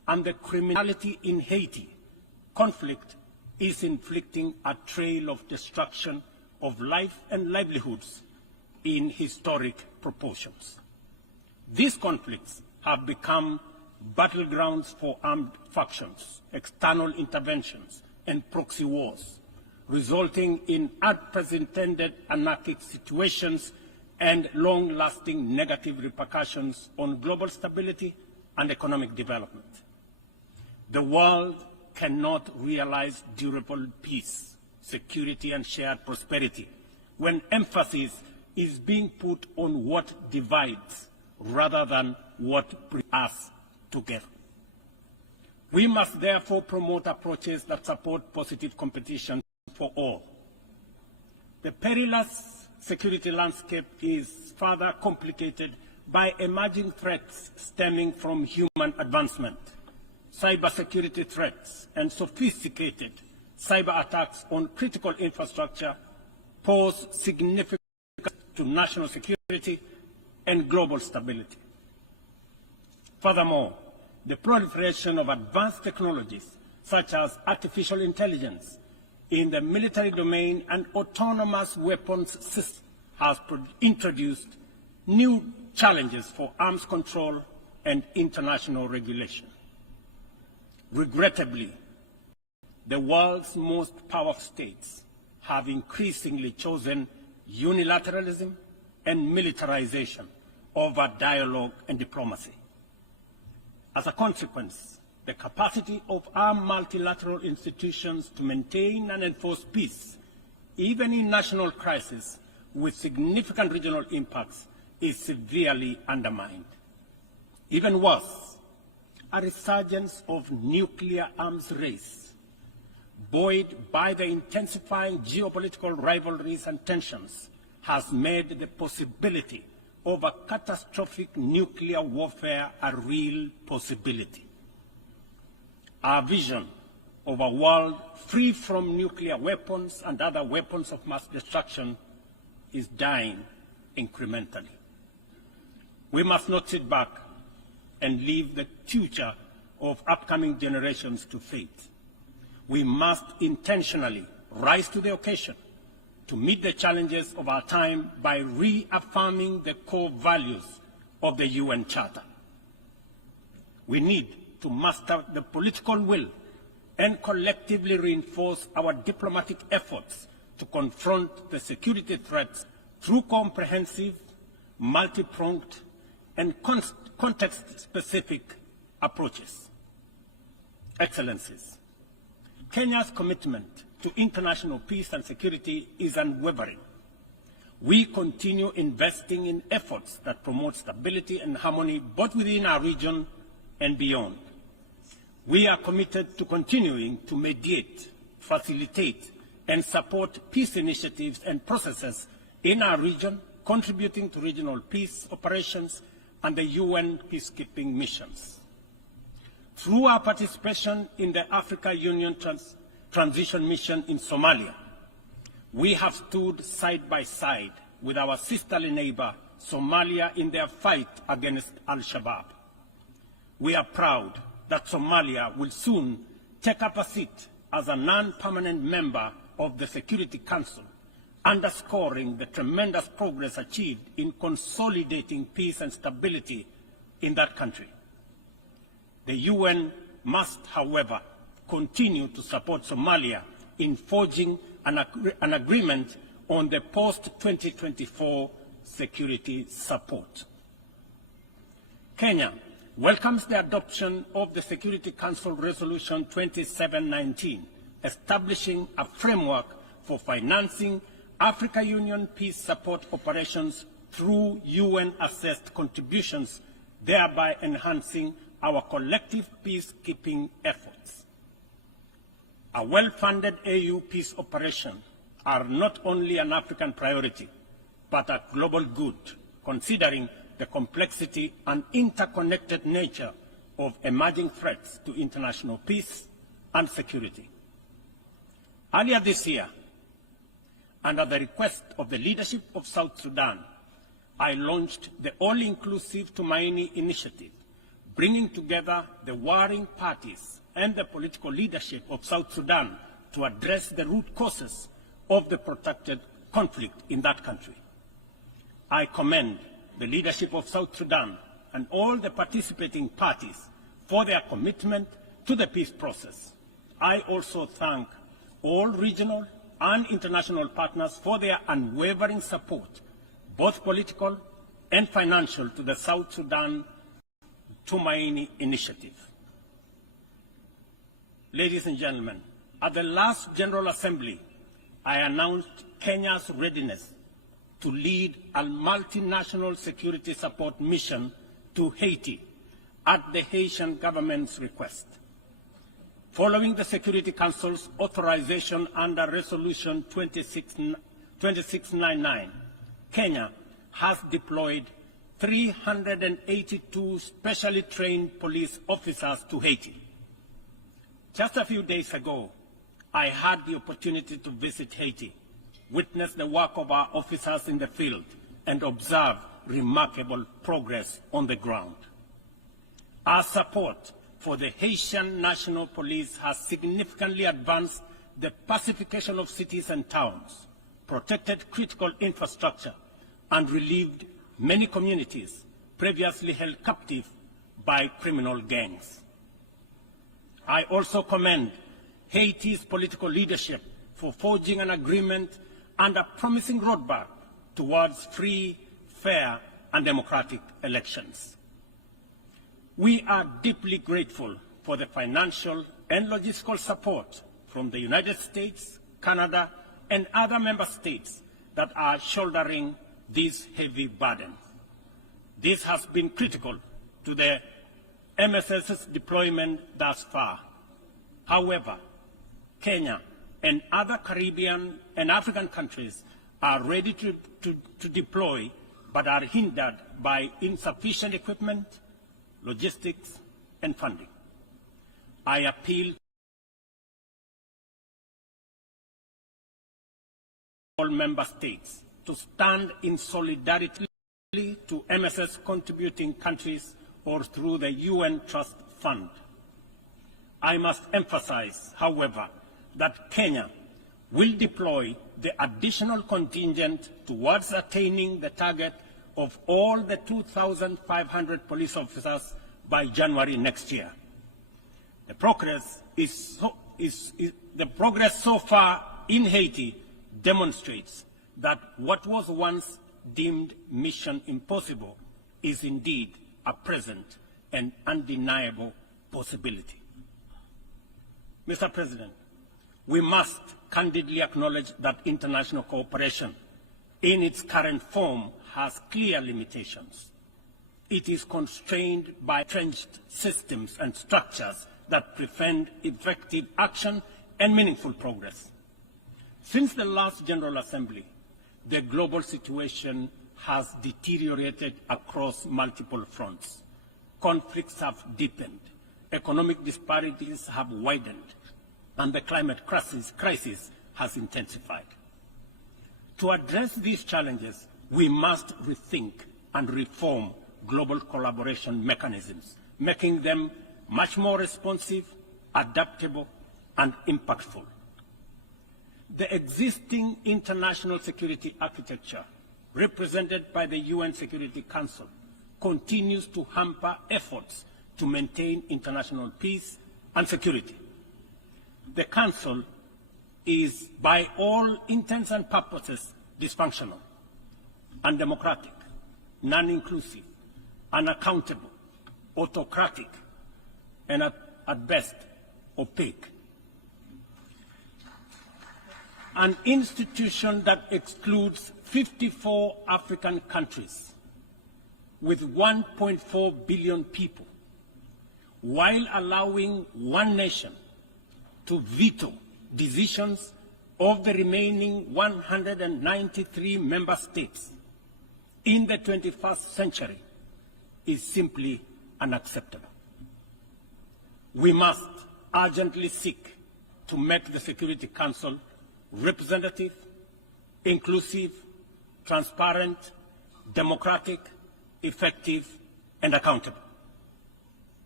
and the criminality in Haiti, conflict is inflicting a trail of destruction of life and livelihoods in historic proportions. These conflicts have become battlegrounds for armed factions, external interventions, and proxy wars, resulting in unprecedented anarchic situations and long-lasting negative repercussions on global stability and economic development. The world cannot realize durable peace, security, and shared prosperity when emphasis is being put on what divides rather than what brings us together. We must therefore promote approaches that support positive competition for all. The perilous security landscape is further complicated by emerging threats stemming from human advancement, cybersecurity threats, and sophisticated cyber attacks on critical infrastructure pose significant threats to national security and global stability. Furthermore, the proliferation of advanced technologies such as artificial intelligence in the military domain and autonomous weapons systems has introduced new challenges for arms control and international regulation. Regrettably, the world's most powerful states have increasingly chosen unilateralism and militarization over dialogue and diplomacy. As a consequence, the capacity of our multilateral institutions to maintain and enforce peace, even in national crises with significant regional impacts, is severely undermined. Even worse, a resurgence of nuclear arms race, buoyed by the intensifying geopolitical rivalries and tensions, has made the possibility of a catastrophic nuclear warfare a real possibility. Our vision of a world free from nuclear weapons and other weapons of mass destruction is dying incrementally. We must not sit back and leave the future of upcoming generations to fate. We must intentionally rise to the occasion to meet the challenges of our time by reaffirming the core values of the UN Charter. We need to muster the political will and collectively reinforce our diplomatic efforts to confront the security threats through comprehensive, multi-pronged, and context-specific approaches. Excellencies, Kenya's commitment to international peace and security is unwavering. We continue investing in efforts that promote stability and harmony both within our region and beyond. We are committed to continuing to mediate, facilitate, and support peace initiatives and processes in our region, contributing to regional peace operations and the UN peacekeeping missions. Through our participation in the Africa Union Transition Mission in Somalia, we have stood side by side with our sisterly neighbor, Somalia, in their fight against Al-Shabaab. We are proud that Somalia will soon take up a seat as a non-permanent member of the Security Council, underscoring the tremendous progress achieved in consolidating peace and stability in that country. The UN must, however, continue to support Somalia in forging an agreement on the post-2024 security support. Kenya welcomes the adoption of the Security Council Resolution 2719, establishing a framework for financing Africa Union peace support operations through UN-assessed contributions, thereby enhancing our collective peacekeeping efforts. A well-funded AU peace operation are not only an African priority, but a global good, considering the complexity and interconnected nature of emerging threats to international peace and security. Earlier this year, and at the request of the leadership of South Sudan, I launched the all-inclusive Tumaini initiative, bringing together the warring parties and the political leadership of South Sudan to address the root causes of the protracted conflict in that country. I commend the leadership of South Sudan and all the participating parties for their commitment to the peace process. I also thank all regional and international partners for their unwavering support, both political and financial, to the South Sudan Tumaini initiative. Ladies and gentlemen, at the last General Assembly, I announced Kenya's readiness to lead a multinational security support mission to Haiti at the Haitian government's request. Following the Security Council's authorization under Resolution 2699, Kenya has deployed 382 specially trained police officers to Haiti. Just a few days ago, I had the opportunity to visit Haiti, witness the work of our officers in the field, and observe remarkable progress on the ground. Our support for the Haitian National Police has significantly advanced the pacification of cities and towns, protected critical infrastructure, and relieved many communities previously held captive by criminal gangs. I also commend Haiti's political leadership for forging an agreement and a promising roadmap towards free, fair, and democratic elections. We are deeply grateful for the financial and logistical support from the United States, Canada, and other member states that are shouldering this heavy burden. This has been critical to the MSS's deployment thus far. However, Kenya and other Caribbean and African countries are ready to deploy, but are hindered by insufficient equipment, logistics, and funding. I appeal to all member states to stand in solidarity to MSS contributing countries or through the UN Trust Fund. I must emphasize, however, that Kenya will deploy the additional contingent towards attaining the target of all the 2,500 police officers by January next year. The progress so far in Haiti demonstrates that what was once deemed mission impossible is indeed a present and undeniable possibility. Mr. President, we must candidly acknowledge that international cooperation in its current form has clear limitations. It is constrained by entrenched systems and structures that prevent effective action and meaningful progress. Since the last General Assembly, the global situation has deteriorated across multiple fronts. Conflicts have deepened, economic disparities have widened, and the climate crisis has intensified. To address these challenges, we must rethink and reform global collaboration mechanisms, making them much more responsive, adaptable, and impactful. The existing international security architecture, represented by the UN Security Council, continues to hamper efforts to maintain international peace and security. The Council is, by all intents and purposes, dysfunctional, undemocratic, non-inclusive, unaccountable, autocratic, and at best, opaque. An institution that excludes 54 African countries with 1.4 billion people, while allowing one nation to veto decisions of the remaining 193 member states in the 21st century, is simply unacceptable. We must urgently seek to make the Security Council representative, inclusive, transparent, democratic, effective, and accountable.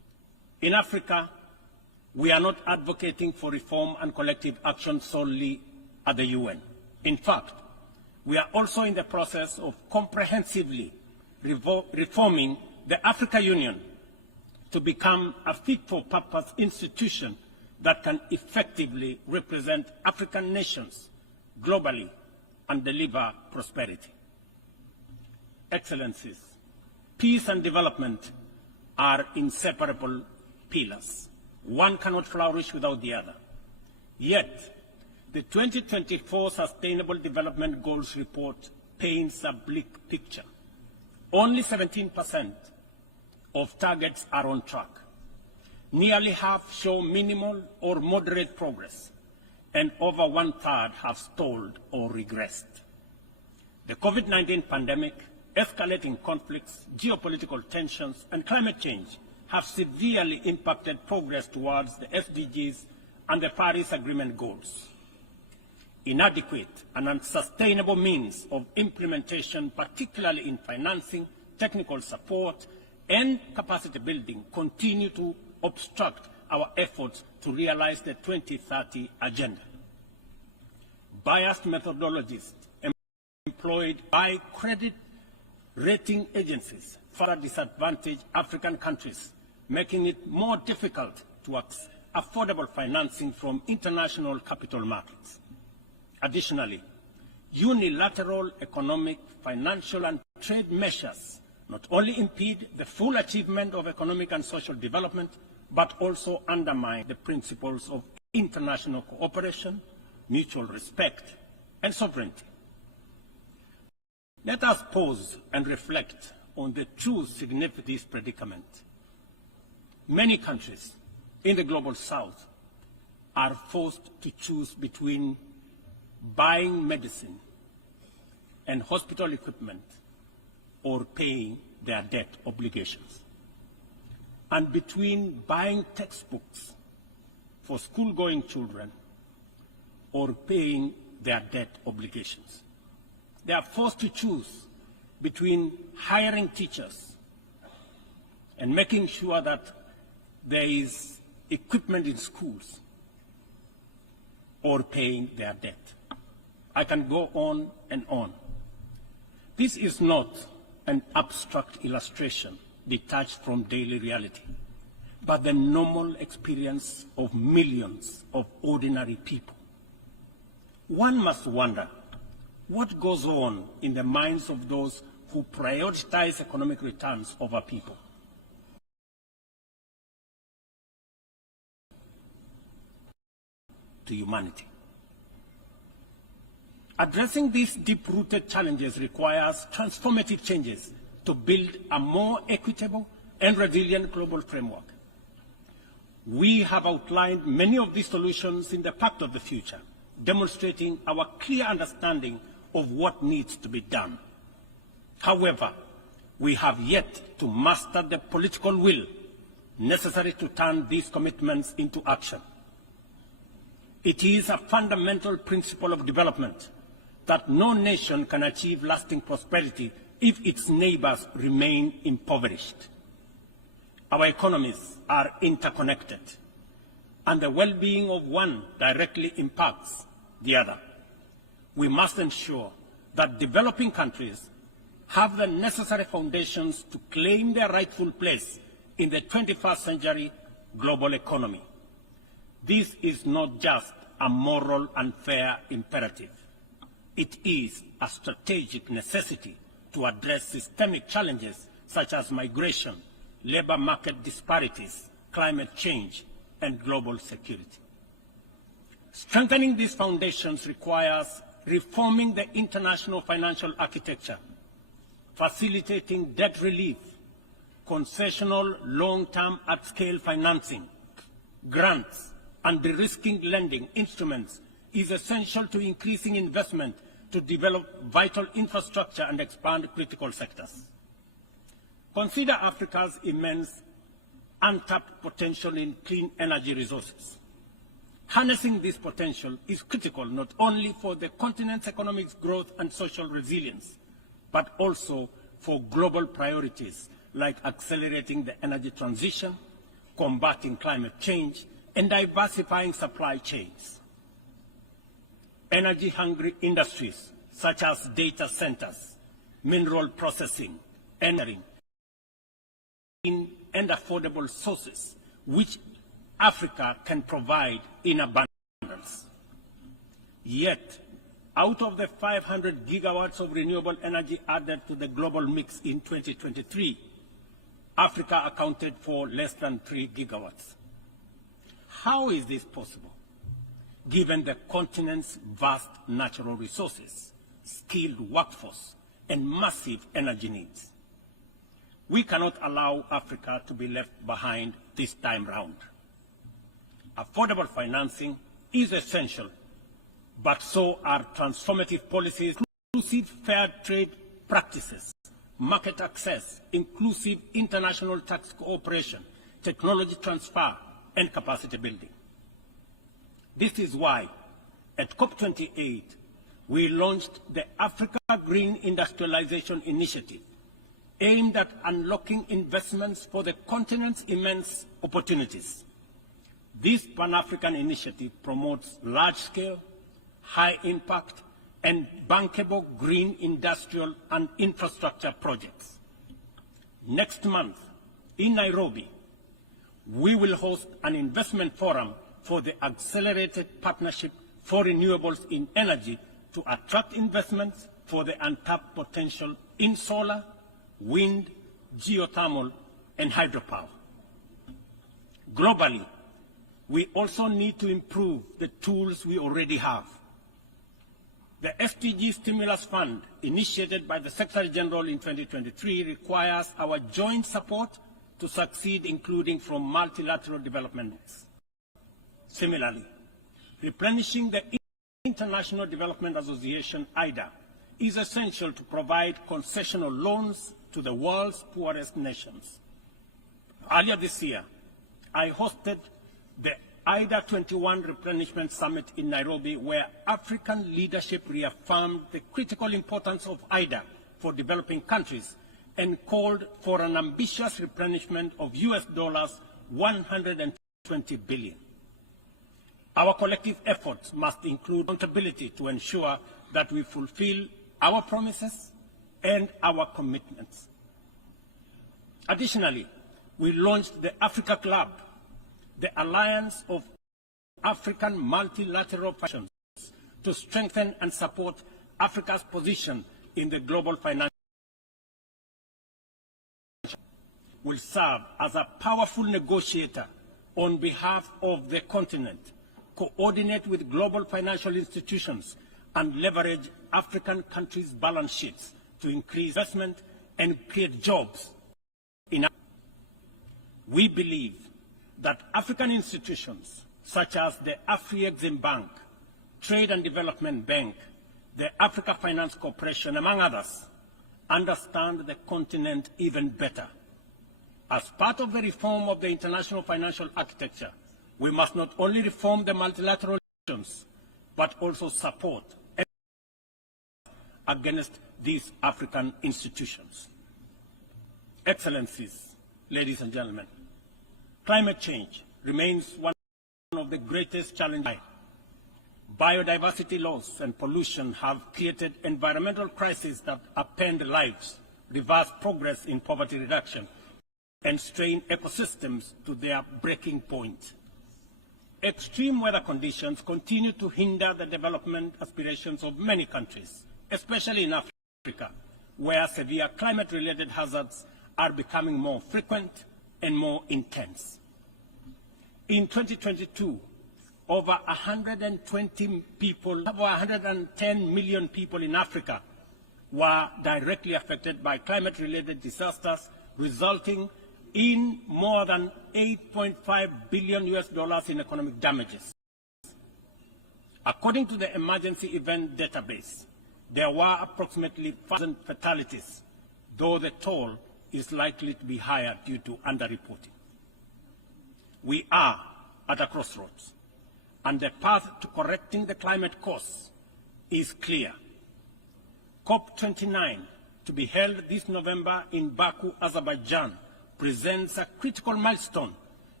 In Africa, we are not advocating for reform and collective action solely at the UN. In fact, we are also in the process of comprehensively reforming the African Union to become a fit-for-purpose institution that can effectively represent African nations globally and deliver prosperity. Excellencies, peace and development are inseparable pillars. One cannot flourish without the other. Yet, the 2024 Sustainable Development Goals report paints a bleak picture. Only 17% of targets are on track. Nearly half show minimal or moderate progress, and over 1/3 have stalled or regressed. The COVID-19 pandemic, escalating conflicts, geopolitical tensions, and climate change have severely impacted progress towards the SDGs and the Paris Agreement goals. Inadequate and unsustainable means of implementation, particularly in financing, technical support, and capacity building, continue to obstruct our efforts to realize the 2030 agenda. Biased methodologies employed by credit rating agencies further disadvantage African countries, making it more difficult to access affordable financing from international capital markets. Additionally, unilateral economic, financial, and trade measures not only impede the full achievement of economic and social development, but also undermine the principles of international cooperation, mutual respect, and sovereignty. Let us pause and reflect on the true significance of this predicament. Many countries in the global south are forced to choose between buying medicine and hospital equipment or paying their debt obligations, and between buying textbooks for school-going children or paying their debt obligations. They are forced to choose between hiring teachers and making sure that there is equipment in schools or paying their debt. I can go on and on. This is not an abstract illustration detached from daily reality, but the normal experience of millions of ordinary people. One must wonder what goes on in the minds of those who prioritize economic returns over people. To humanity. Addressing these deep-rooted challenges requires transformative changes to build a more equitable and resilient global framework. We have outlined many of these solutions in the Pact of the Future, demonstrating our clear understanding of what needs to be done. However, we have yet to master the political will necessary to turn these commitments into action. It is a fundamental principle of development that no nation can achieve lasting prosperity if its neighbors remain impoverished. Our economies are interconnected, and the well-being of one directly impacts the other. We must ensure that developing countries have the necessary foundations to claim their rightful place in the 21st century global economy. This is not just a moral and fair imperative. It is a strategic necessity to address systemic challenges such as migration, labor market disparities, climate change, and global security. Strengthening these foundations requires reforming the international financial architecture, facilitating debt relief, concessional long-term at-scale financing, grants, and de-risking lending instruments is essential to increasing investment to develop vital infrastructure and expand critical sectors. Consider Africa's immense untapped potential in clean energy resources. Harnessing this potential is critical not only for the continent's economic growth and social resilience, but also for global priorities like accelerating the energy transition, combating climate change, and diversifying supply chains. Energy-hungry industries such as data centers, mineral processing, entering and affordable sources which Africa can provide in abundance. Yet, out of the 500 gigawatts of renewable energy added to the global mix in 2023, Africa accounted for less than 3 gigawatts. How is this possible, given the continent's vast natural resources, skilled workforce, and massive energy needs? We cannot allow Africa to be left behind this time round. Affordable financing is essential, but so are transformative policies, inclusive fair trade practices, market access, inclusive international tax cooperation, technology transfer, and capacity building. This is why, at COP28, we launched the Africa Green Industrialization Initiative, aimed at unlocking investments for the continent's immense opportunities. This Pan-African initiative promotes large-scale, high-impact, and bankable green industrial and infrastructure projects. Next month, in Nairobi, we will host an investment forum for the Accelerated Partnership for Renewables in Energy to attract investments for the untapped potential in solar, wind, geothermal, and hydropower. Globally, we also need to improve the tools we already have. The SDG Stimulus Fund, initiated by the Secretary General in 2023, requires our joint support to succeed, including from multilateral developments. Similarly, replenishing the International Development Association, IDA, is essential to provide concessional loans to the world's poorest nations. Earlier this year, I hosted the IDA 21 Replenishment Summit in Nairobi, where African leadership reaffirmed the critical importance of IDA for developing countries and called for an ambitious replenishment of US dollars 120 billion. Our collective efforts must include accountability to ensure that we fulfill our promises and our commitments. Additionally, we launched the Africa Club, the alliance of African multilateral factions, to strengthen and support Africa's position in the global financial will serve as a powerful negotiator on behalf of the continent, coordinate with global financial institutions, and leverage African countries' balance sheets to increase investment and create jobs. We believe that African institutions, such as the Afri-Exim Bank, Trade and Development Bank, the Africa Finance Corporation, among others, understand the continent even better. As part of the reform of the international financial architecture, we must not only reform the multilateral institutions, but also support against these African institutions. Excellencies, ladies and gentlemen, climate change remains one of the greatest challenges. Biodiversity loss and pollution have created environmental crises that upend lives, reverse progress in poverty reduction, and strain ecosystems to their breaking point. Extreme weather conditions continue to hinder the development aspirations of many countries, especially in Africa, where severe climate-related hazards are becoming more frequent and more intense. In 2022, over 110 million people in Africa were directly affected by climate-related disasters, resulting in more than $8.5 billion in economic damages. According to the Emergency Event Database, there were approximately 1,000 fatalities, though the toll is likely to be higher due to underreporting. We are at a crossroads, and the path to correcting the climate course is clear. COP29, to be held this November in Baku, Azerbaijan, presents a critical milestone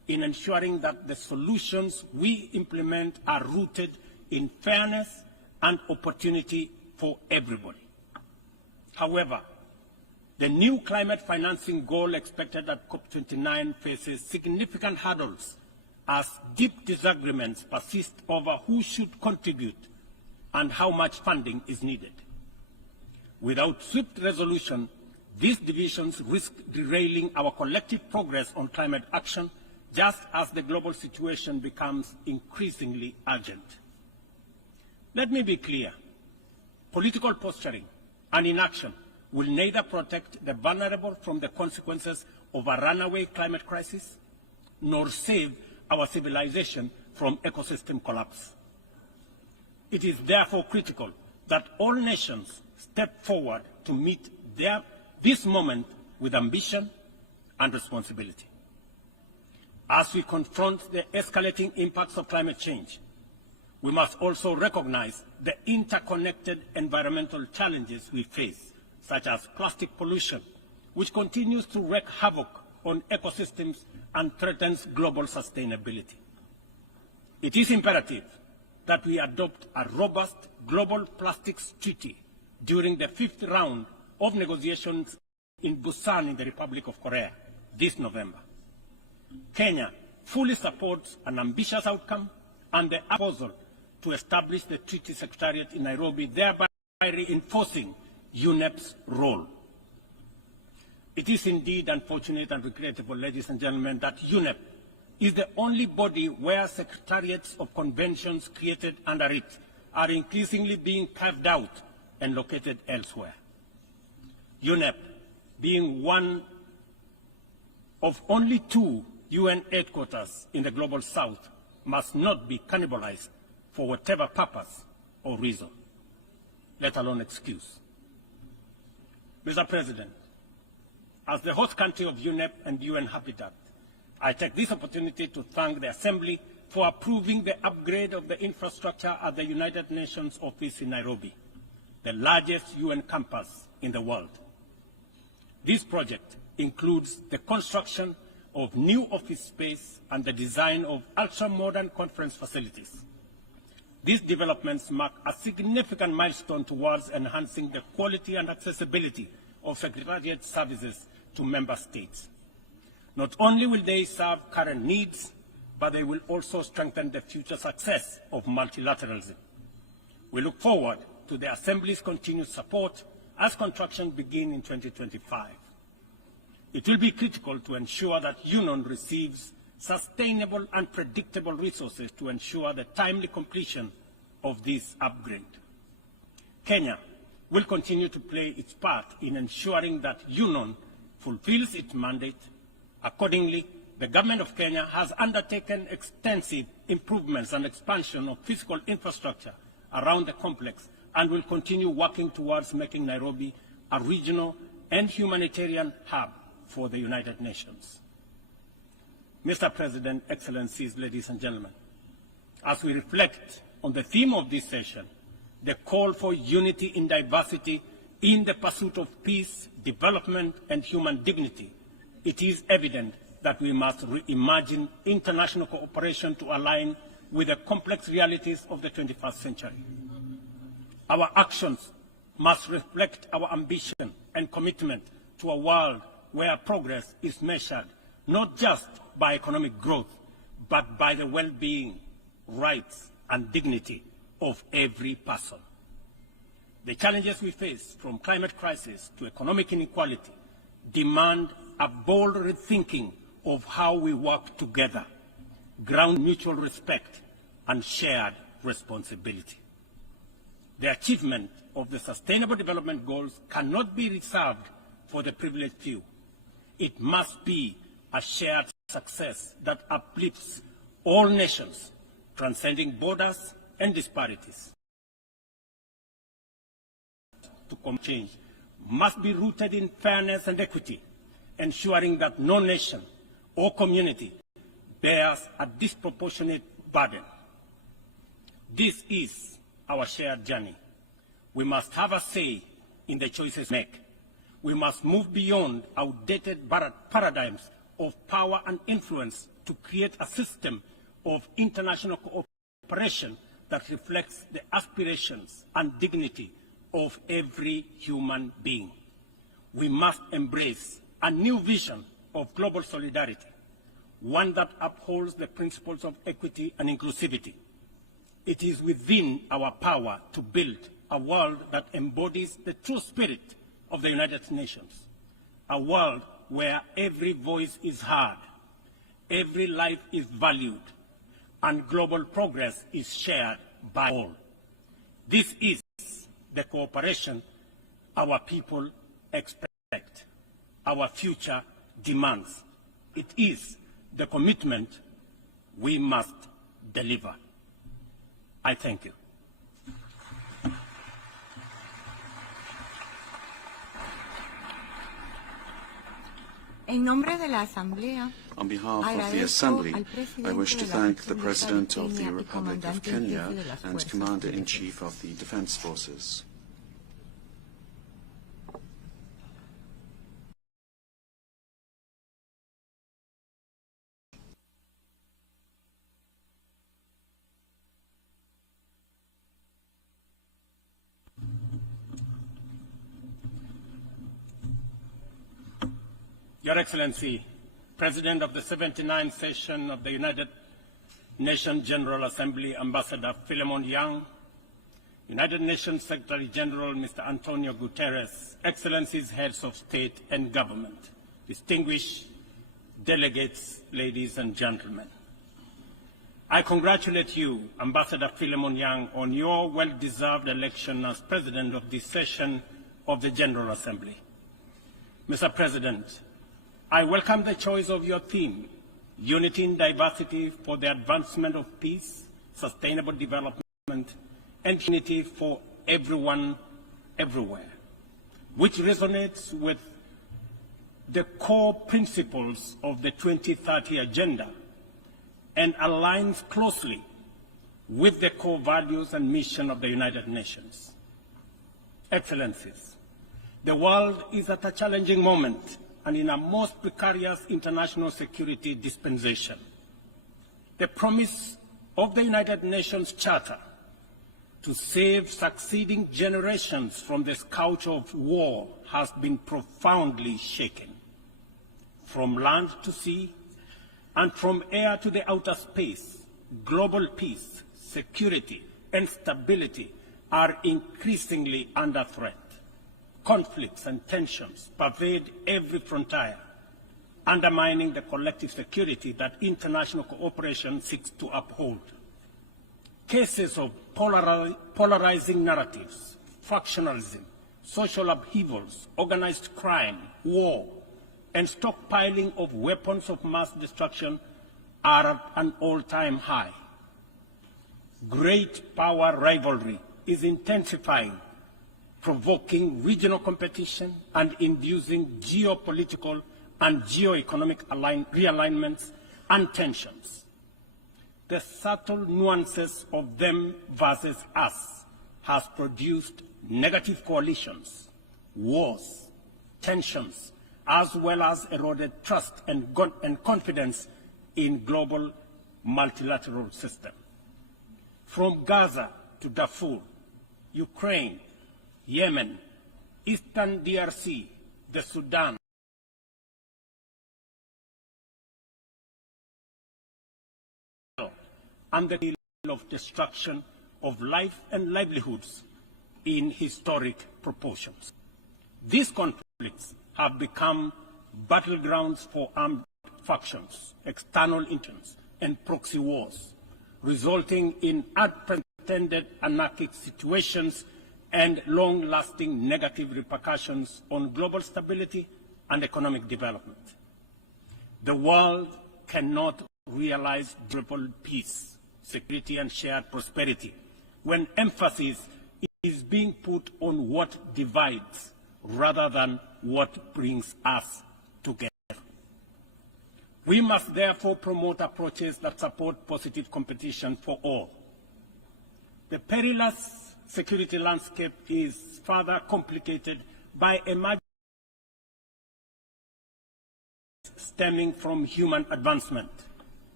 in ensuring that the solutions we implement are rooted in fairness and opportunity for everybody. However, the new climate financing goal expected at COP29 faces significant hurdles as deep disagreements persist over who should contribute and how much funding is needed. Without swift resolution, these divisions risk derailing our collective progress on climate action, just as the global situation becomes increasingly urgent. Let me be clear. Political posturing and inaction will neither protect the vulnerable from the consequences of a runaway climate crisis, nor save our civilization from ecosystem collapse. It is therefore critical that all nations step forward to meet this moment with ambition and responsibility. As we confront the escalating impacts of climate change, we must also recognize the interconnected environmental challenges we face, such as plastic pollution, which continues to wreak havoc on ecosystems and threatens global sustainability. It is imperative that we adopt a robust global plastics treaty during the 5th round of negotiations in Busan in the Republic of Korea this November. Kenya fully supports an ambitious outcome and the proposal to establish the Treaty Secretariat in Nairobi, thereby reinforcing UNEP's role. It is indeed unfortunate and regrettable, ladies and gentlemen, that UNEP is the only body where secretariats of conventions created under it are increasingly being carved out and located elsewhere. UNEP, being one of only 2 UN headquarters in the Global South, must not be cannibalized for whatever purpose or reason, let alone excuse. Mr. President, as the host country of UNEP and UN Habitat, I take this opportunity to thank the Assembly for approving the upgrade of the infrastructure at the United Nations office in Nairobi, the largest UN campus in the world. This project includes the construction of new office space and the design of ultra-modern conference facilities. These developments mark a significant milestone towards enhancing the quality and accessibility of Secretariat services to member states. Not only will they serve current needs, but they will also strengthen the future success of multilateralism. We look forward to the Assembly's continued support as construction begins in 2025. It will be critical to ensure that UNON receives sustainable and predictable resources to ensure the timely completion of this upgrade. Kenya will continue to play its part in ensuring that UNON fulfills its mandate. Accordingly, the Government of Kenya has undertaken extensive improvements and expansion of physical infrastructure around the complex and will continue working towards making Nairobi a regional and humanitarian hub for the United Nations. Mr. President, Excellencies, ladies and gentlemen, as we reflect on the theme of this session, the call for unity in diversity in the pursuit of peace, development, and human dignity, it is evident that we must reimagine international cooperation to align with the complex realities of the 21st century. Our actions must reflect our ambition and commitment to a world where progress is measured not just by economic growth, but by the well-being, rights, and dignity of every person. The challenges we face, from climate crisis to economic inequality, demand a bold rethinking of how we work together, ground mutual respect, and shared responsibility. The achievement of the Sustainable Development Goals cannot be reserved for the privileged few. It must be a shared success that uplifts all nations, transcending borders and disparities. To combat change must be rooted in fairness and equity, ensuring that no nation or community bears a disproportionate burden. This is our shared journey. We must have a say in the choices we make. We must move beyond outdated paradigms of power and influence to create a system of international cooperation that reflects the aspirations and dignity of every human being. We must embrace a new vision of global solidarity, one that upholds the principles of equity and inclusivity. It is within our power to build a world that embodies the true spirit of the United Nations, a world where every voice is heard, every life is valued, and global progress is shared by all. This is the cooperation our people expect, our future demands. It is the commitment we must deliver. I thank you. En nombre de la Asamblea, On behalf of the Assembly, I wish to thank the President of the Republic of Kenya and Commander-in-Chief of the Defense Forces. Your Excellency, President of the 79th session of the United Nations General Assembly, Ambassador Philemon Yang, United Nations Secretary General Mr. Antonio Guterres, Excellencies, Heads of State and Government, distinguished delegates, ladies and gentlemen. I congratulate you, Ambassador Philemon Yang, on your well-deserved election as President of this session of the General Assembly. Mr. President, I welcome the choice of your theme, Unity in Diversity for the Advancement of Peace, Sustainable Development, and Unity for Everyone, Everywhere, which resonates with the core principles of the 2030 Agenda and aligns closely with the core values and mission of the United Nations. Excellencies, the world is at a challenging moment and in a most precarious international security dispensation. The promise of the United Nations Charter to save succeeding generations from the scourge of war has been profoundly shaken. From land to sea and from air to the outer space, global peace, security, and stability are increasingly under threat. Conflicts and tensions pervade every frontier, undermining the collective security that international cooperation seeks to uphold. Cases of polarizing narratives, factionalism, social upheavals, organized crime, war, and stockpiling of weapons of mass destruction are at an all-time high. Great power rivalry is intensifying, provoking regional competition and inducing geopolitical and geoeconomic realignments and tensions. The subtle nuances of them versus us has produced negative coalitions, wars, tensions, as well as eroded trust and confidence in global multilateral system. From Gaza to Darfur, Ukraine, Yemen, Eastern DRC, the Sudan, and the deal of destruction of life and livelihoods in historic proportions. These conflicts have become battlegrounds for armed factions, external intentions, and proxy wars, resulting in unprecedented anarchic situations and long-lasting negative repercussions on global stability and economic development. The world cannot realize durable peace, security, and shared prosperity when emphasis is being put on what divides rather than what brings us together. We must therefore promote approaches that support positive competition for all. The perilous security landscape is further complicated by emerging stemming from human advancement,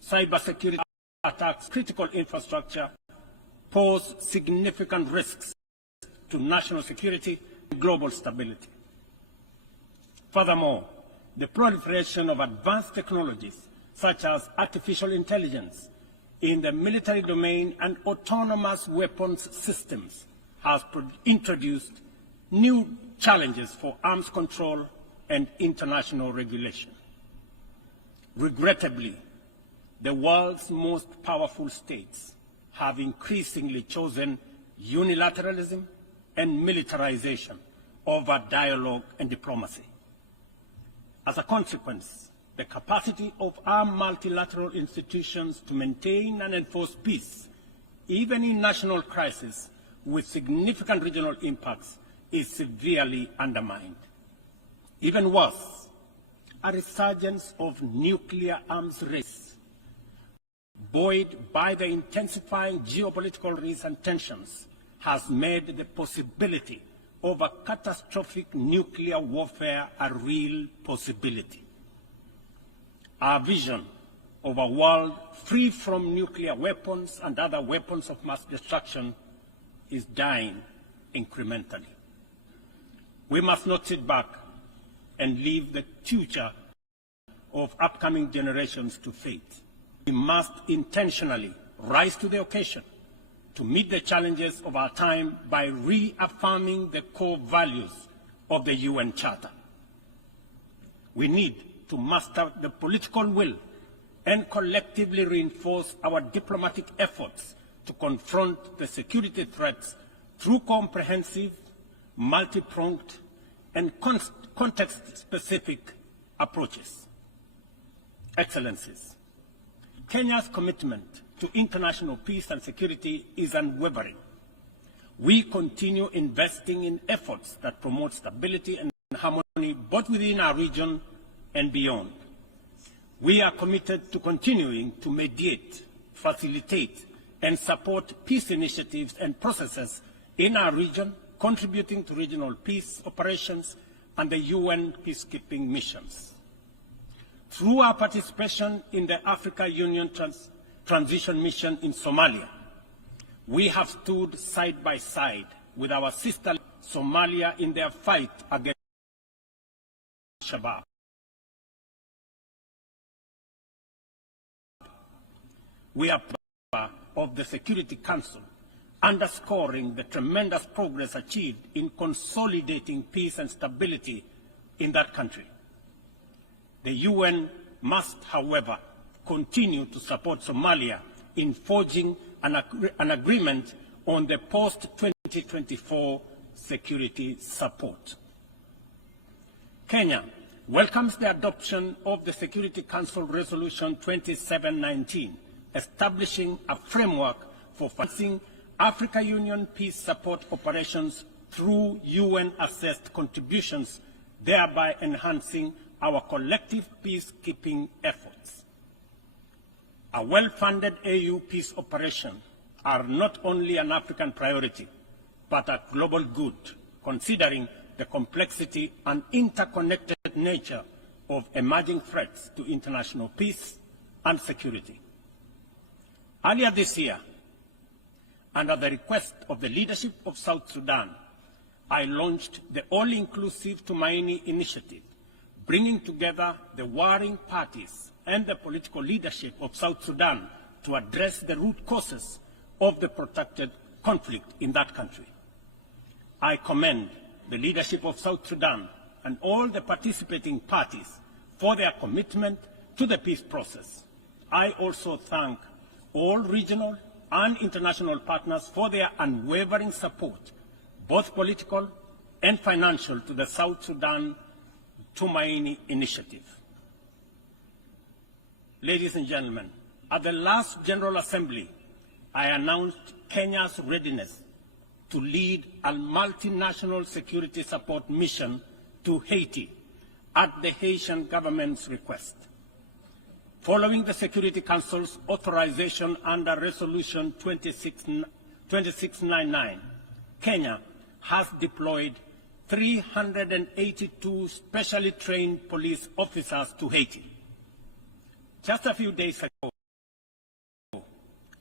cybersecurity attacks, critical infrastructure pose significant risks to national security and global stability. Furthermore, the proliferation of advanced technologies such as artificial intelligence in the military domain and autonomous weapons systems has introduced new challenges for arms control and international regulation. Regrettably, the world's most powerful states have increasingly chosen unilateralism and militarization over dialogue and diplomacy. As a consequence, the capacity of our multilateral institutions to maintain and enforce peace, even in national crises with significant regional impacts, is severely undermined. Even worse, a resurgence of nuclear arms race, buoyed by the intensifying geopolitical risks and tensions, has made the possibility of a catastrophic nuclear warfare a real possibility. Our vision of a world free from nuclear weapons and other weapons of mass destruction is dying incrementally. We must not sit back and leave the future of upcoming generations to fate. We must intentionally rise to the occasion to meet the challenges of our time by reaffirming the core values of the UN Charter. We need to muster the political will and collectively reinforce our diplomatic efforts to confront the security threats through comprehensive, multi-pronged, and context-specific approaches. Excellencies, Kenya's commitment to international peace and security is unwavering. We continue investing in efforts that promote stability and harmony both within our region and beyond. We are committed to continuing to mediate, facilitate, and support peace initiatives and processes in our region, contributing to regional peace operations and the UN peacekeeping missions. Through our participation in the Africa Union Transition Mission in Somalia, we have stood side by side with our sister Somalia in their fight against Shabaab. We are proud of the Security Council, underscoring the tremendous progress achieved in consolidating peace and stability in that country. The UN must, however, continue to support Somalia in forging an agreement on the post-2024 security support. Kenya welcomes the adoption of the Security Council Resolution 2719, establishing a framework for financing Africa Union peace support operations through UN-assessed contributions, thereby enhancing our collective peacekeeping efforts. A well-funded AU peace operation are not only an African priority, but a global good, considering the complexity and interconnected nature of emerging threats to international peace and security. Earlier this year, and at the request of the leadership of South Sudan, I launched the All-Inclusive Tumaini Initiative, bringing together the warring parties and the political leadership of South Sudan to address the root causes of the protracted conflict in that country. I commend the leadership of South Sudan and all the participating parties for their commitment to the peace process. I also thank all regional and international partners for their unwavering support, both political and financial, to the South Sudan Tumaini Initiative. Ladies and gentlemen, at the last General Assembly, I announced Kenya's readiness to lead a multinational security support mission to Haiti at the Haitian government's request. Following the Security Council's authorization under Resolution 2699, Kenya has deployed 382 specially trained police officers to Haiti. Just a few days ago,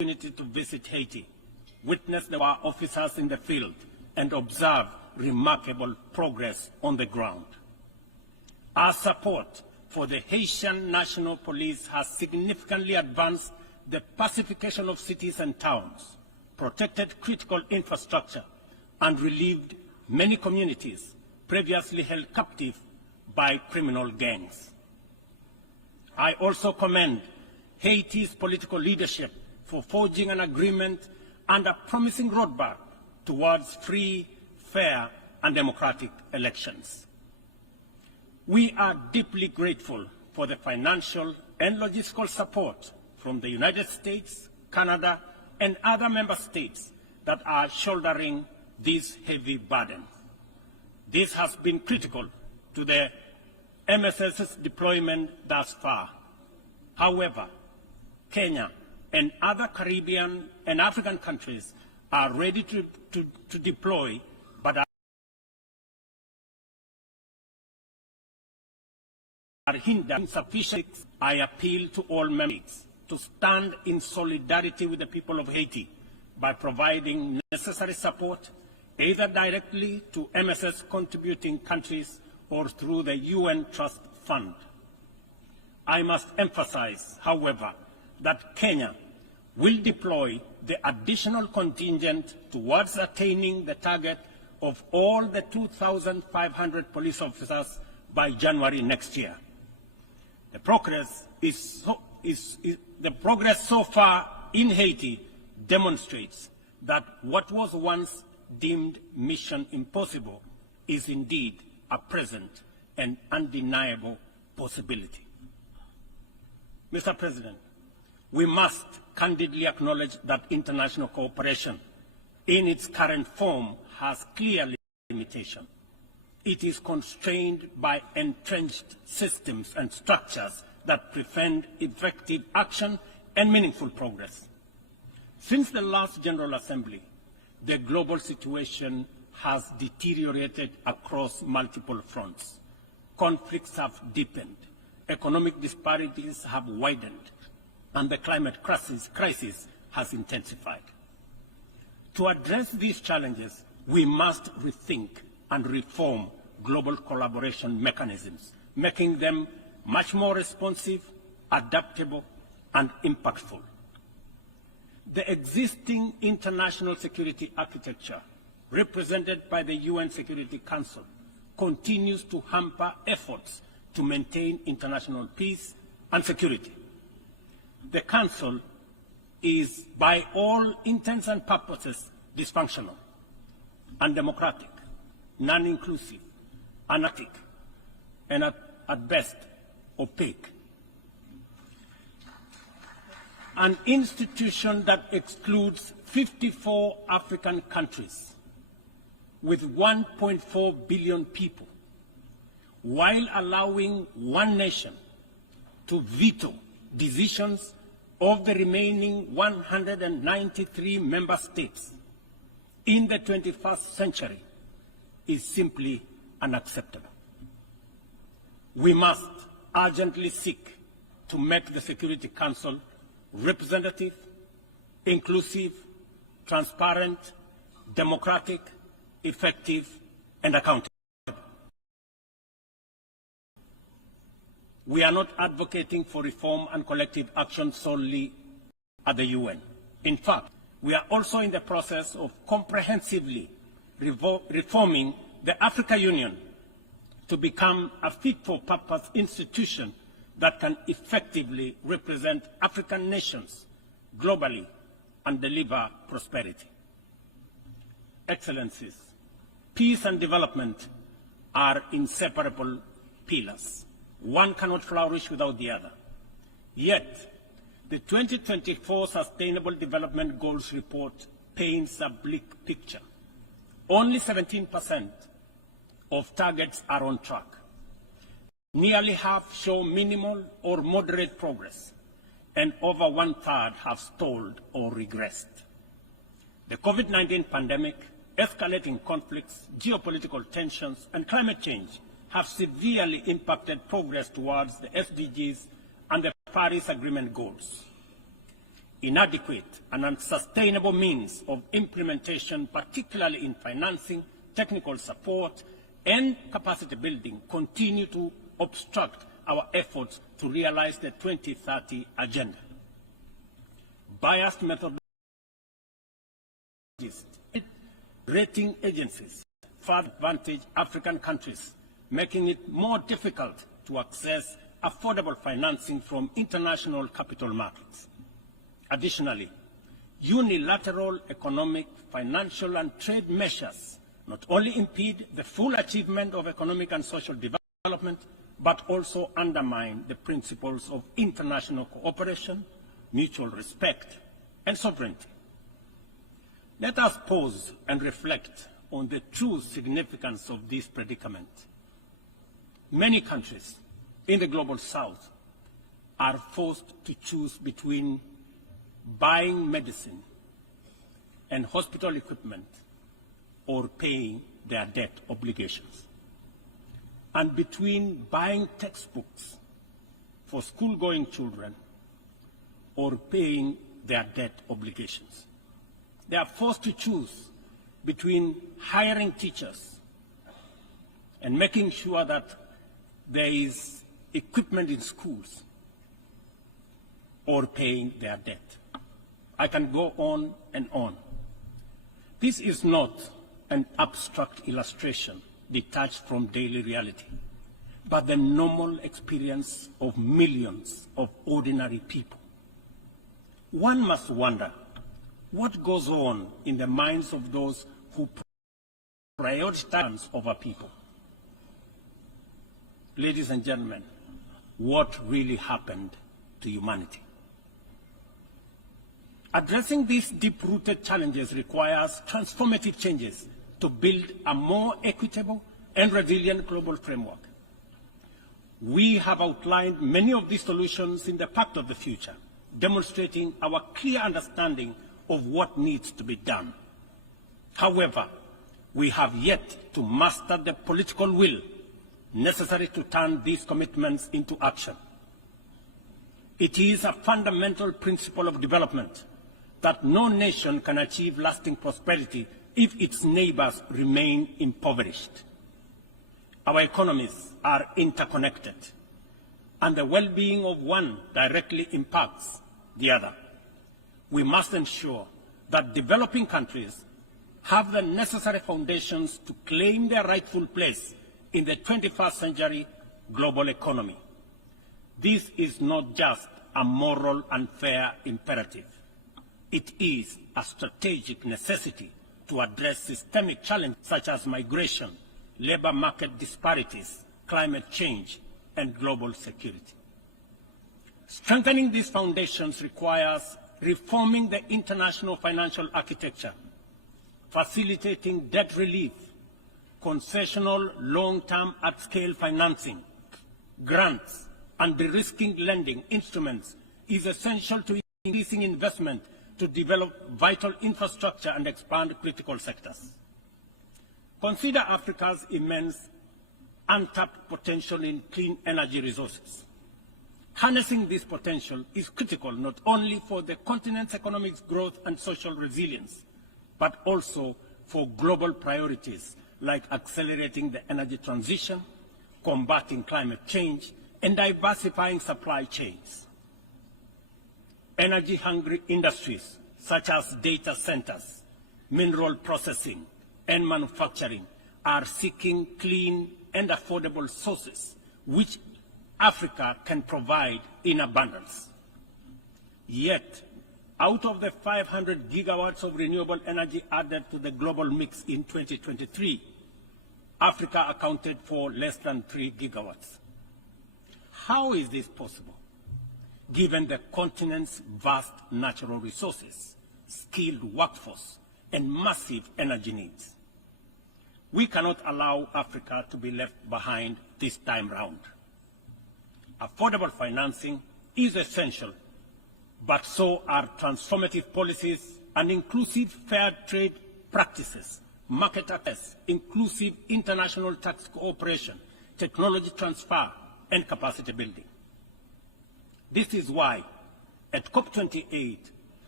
opportunity to visit Haiti, witness our officers in the field, and observe remarkable progress on the ground. Our support for the Haitian National Police has significantly advanced the pacification of cities and towns, protected critical infrastructure, and relieved many communities previously held captive by criminal gangs. I also commend Haiti's political leadership for forging an agreement and a promising roadmap towards free, fair, and democratic elections. We are deeply grateful for the financial and logistical support from the United States, Canada, and other member states that are shouldering this heavy burden. This has been critical to the MSS's deployment thus far. However, Kenya and other Caribbean and African countries are ready to deploy, but are hindered insufficient. I appeal to all members to stand in solidarity with the people of Haiti by providing necessary support, either directly to MSS contributing countries or through the UN Trust Fund. I must emphasize, however, that Kenya will deploy the additional contingent towards attaining the target of all the 2,500 police officers by January next year. The progress so far in Haiti demonstrates that what was once deemed mission impossible is indeed a present and undeniable possibility. Mr. President, we must candidly acknowledge that international cooperation in its current form has clear limitations. It is constrained by entrenched systems and structures that prevent effective action and meaningful progress. Since the last General Assembly, the global situation has deteriorated across multiple fronts. Conflicts have deepened, economic disparities have widened, and the climate crisis has intensified. To address these challenges, we must rethink and reform global collaboration mechanisms, making them much more responsive, adaptable, and impactful. The existing international security architecture, represented by the UN Security Council, continues to hamper efforts to maintain international peace and security. The Council is, by all intents and purposes, dysfunctional, undemocratic, non-inclusive, anarchic, and at best, opaque. An institution that excludes 54 African countries with 1.4 billion people, while allowing one nation to veto decisions of the remaining 193 member states in the 21st century, is simply unacceptable. We must urgently seek to make the Security Council representative, inclusive, transparent, democratic, effective, and accountable. We are not advocating for reform and collective action solely at the UN. In fact, we are also in the process of comprehensively reforming the Africa Union to become a fit-for-purpose institution that can effectively represent African nations globally and deliver prosperity. Excellencies, peace and development are inseparable pillars. One cannot flourish without the other. Yet, the 2024 Sustainable Development Goals report paints a bleak picture. Only 17% of targets are on track. Nearly half show minimal or moderate progress, and over one-third have stalled or regressed. The COVID-19 pandemic, escalating conflicts, geopolitical tensions, and climate change have severely impacted progress towards the SDGs and the Paris Agreement goals. inadequate and unsustainable means of implementation, particularly in financing, technical support, and capacity building, continue to obstruct our efforts to realize the 2030 agenda. Biased methodologies, rating agencies further advantage African countries, making it more difficult to access affordable financing from international capital markets. Additionally, unilateral economic, financial, and trade measures not only impede the full achievement of economic and social development, but also undermine the principles of international cooperation, mutual respect, and sovereignty. Let us pause and reflect on the true significance of this predicament. Many countries in the global south are forced to choose between buying medicine and hospital equipment or paying their debt obligations, and between buying textbooks for school-going children or paying their debt obligations. They are forced to choose between hiring teachers and making sure that there is equipment in schools or paying their debt. I can go on and on. This is not an abstract illustration detached from daily reality, but the normal experience of millions of ordinary people. One must wonder what goes on in the minds of those who prioritize over people. Ladies and gentlemen, what really happened to humanity? Addressing these deep-rooted challenges requires transformative changes to build a more equitable and resilient global framework. We have outlined many of these solutions in the Pact of the Future, demonstrating our clear understanding of what needs to be done. However, we have yet to master the political will necessary to turn these commitments into action. It is a fundamental principle of development that no nation can achieve lasting prosperity if its neighbors remain impoverished. Our economies are interconnected, and the well-being of one directly impacts the other. We must ensure that developing countries have the necessary foundations to claim their rightful place in the 21st century global economy. This is not just a moral and fair imperative. It is a strategic necessity to address systemic challenges such as migration, labor market disparities, climate change, and global security. Strengthening these foundations requires reforming the international financial architecture, facilitating debt relief, concessional long-term at-scale financing, grants, and de-risking lending instruments is essential to increasing investment to develop vital infrastructure and expand critical sectors. Consider Africa's immense untapped potential in clean energy resources. Harnessing this potential is critical not only for the continent's economic growth and social resilience, but also for global priorities like accelerating the energy transition, combating climate change, and diversifying supply chains. Energy-hungry industries such as data centers, mineral processing, and manufacturing are seeking clean and affordable sources which Africa can provide in abundance. Yet, out of the 500 gigawatts of renewable energy added to the global mix in 2023, Africa accounted for less than 3 gigawatts. How is this possible, given the continent's vast natural resources, skilled workforce, and massive energy needs? We cannot allow Africa to be left behind this time round. Affordable financing is essential, but so are transformative policies and inclusive fair trade practices, market access, inclusive international tax cooperation, technology transfer, and capacity building. This is why, at COP28,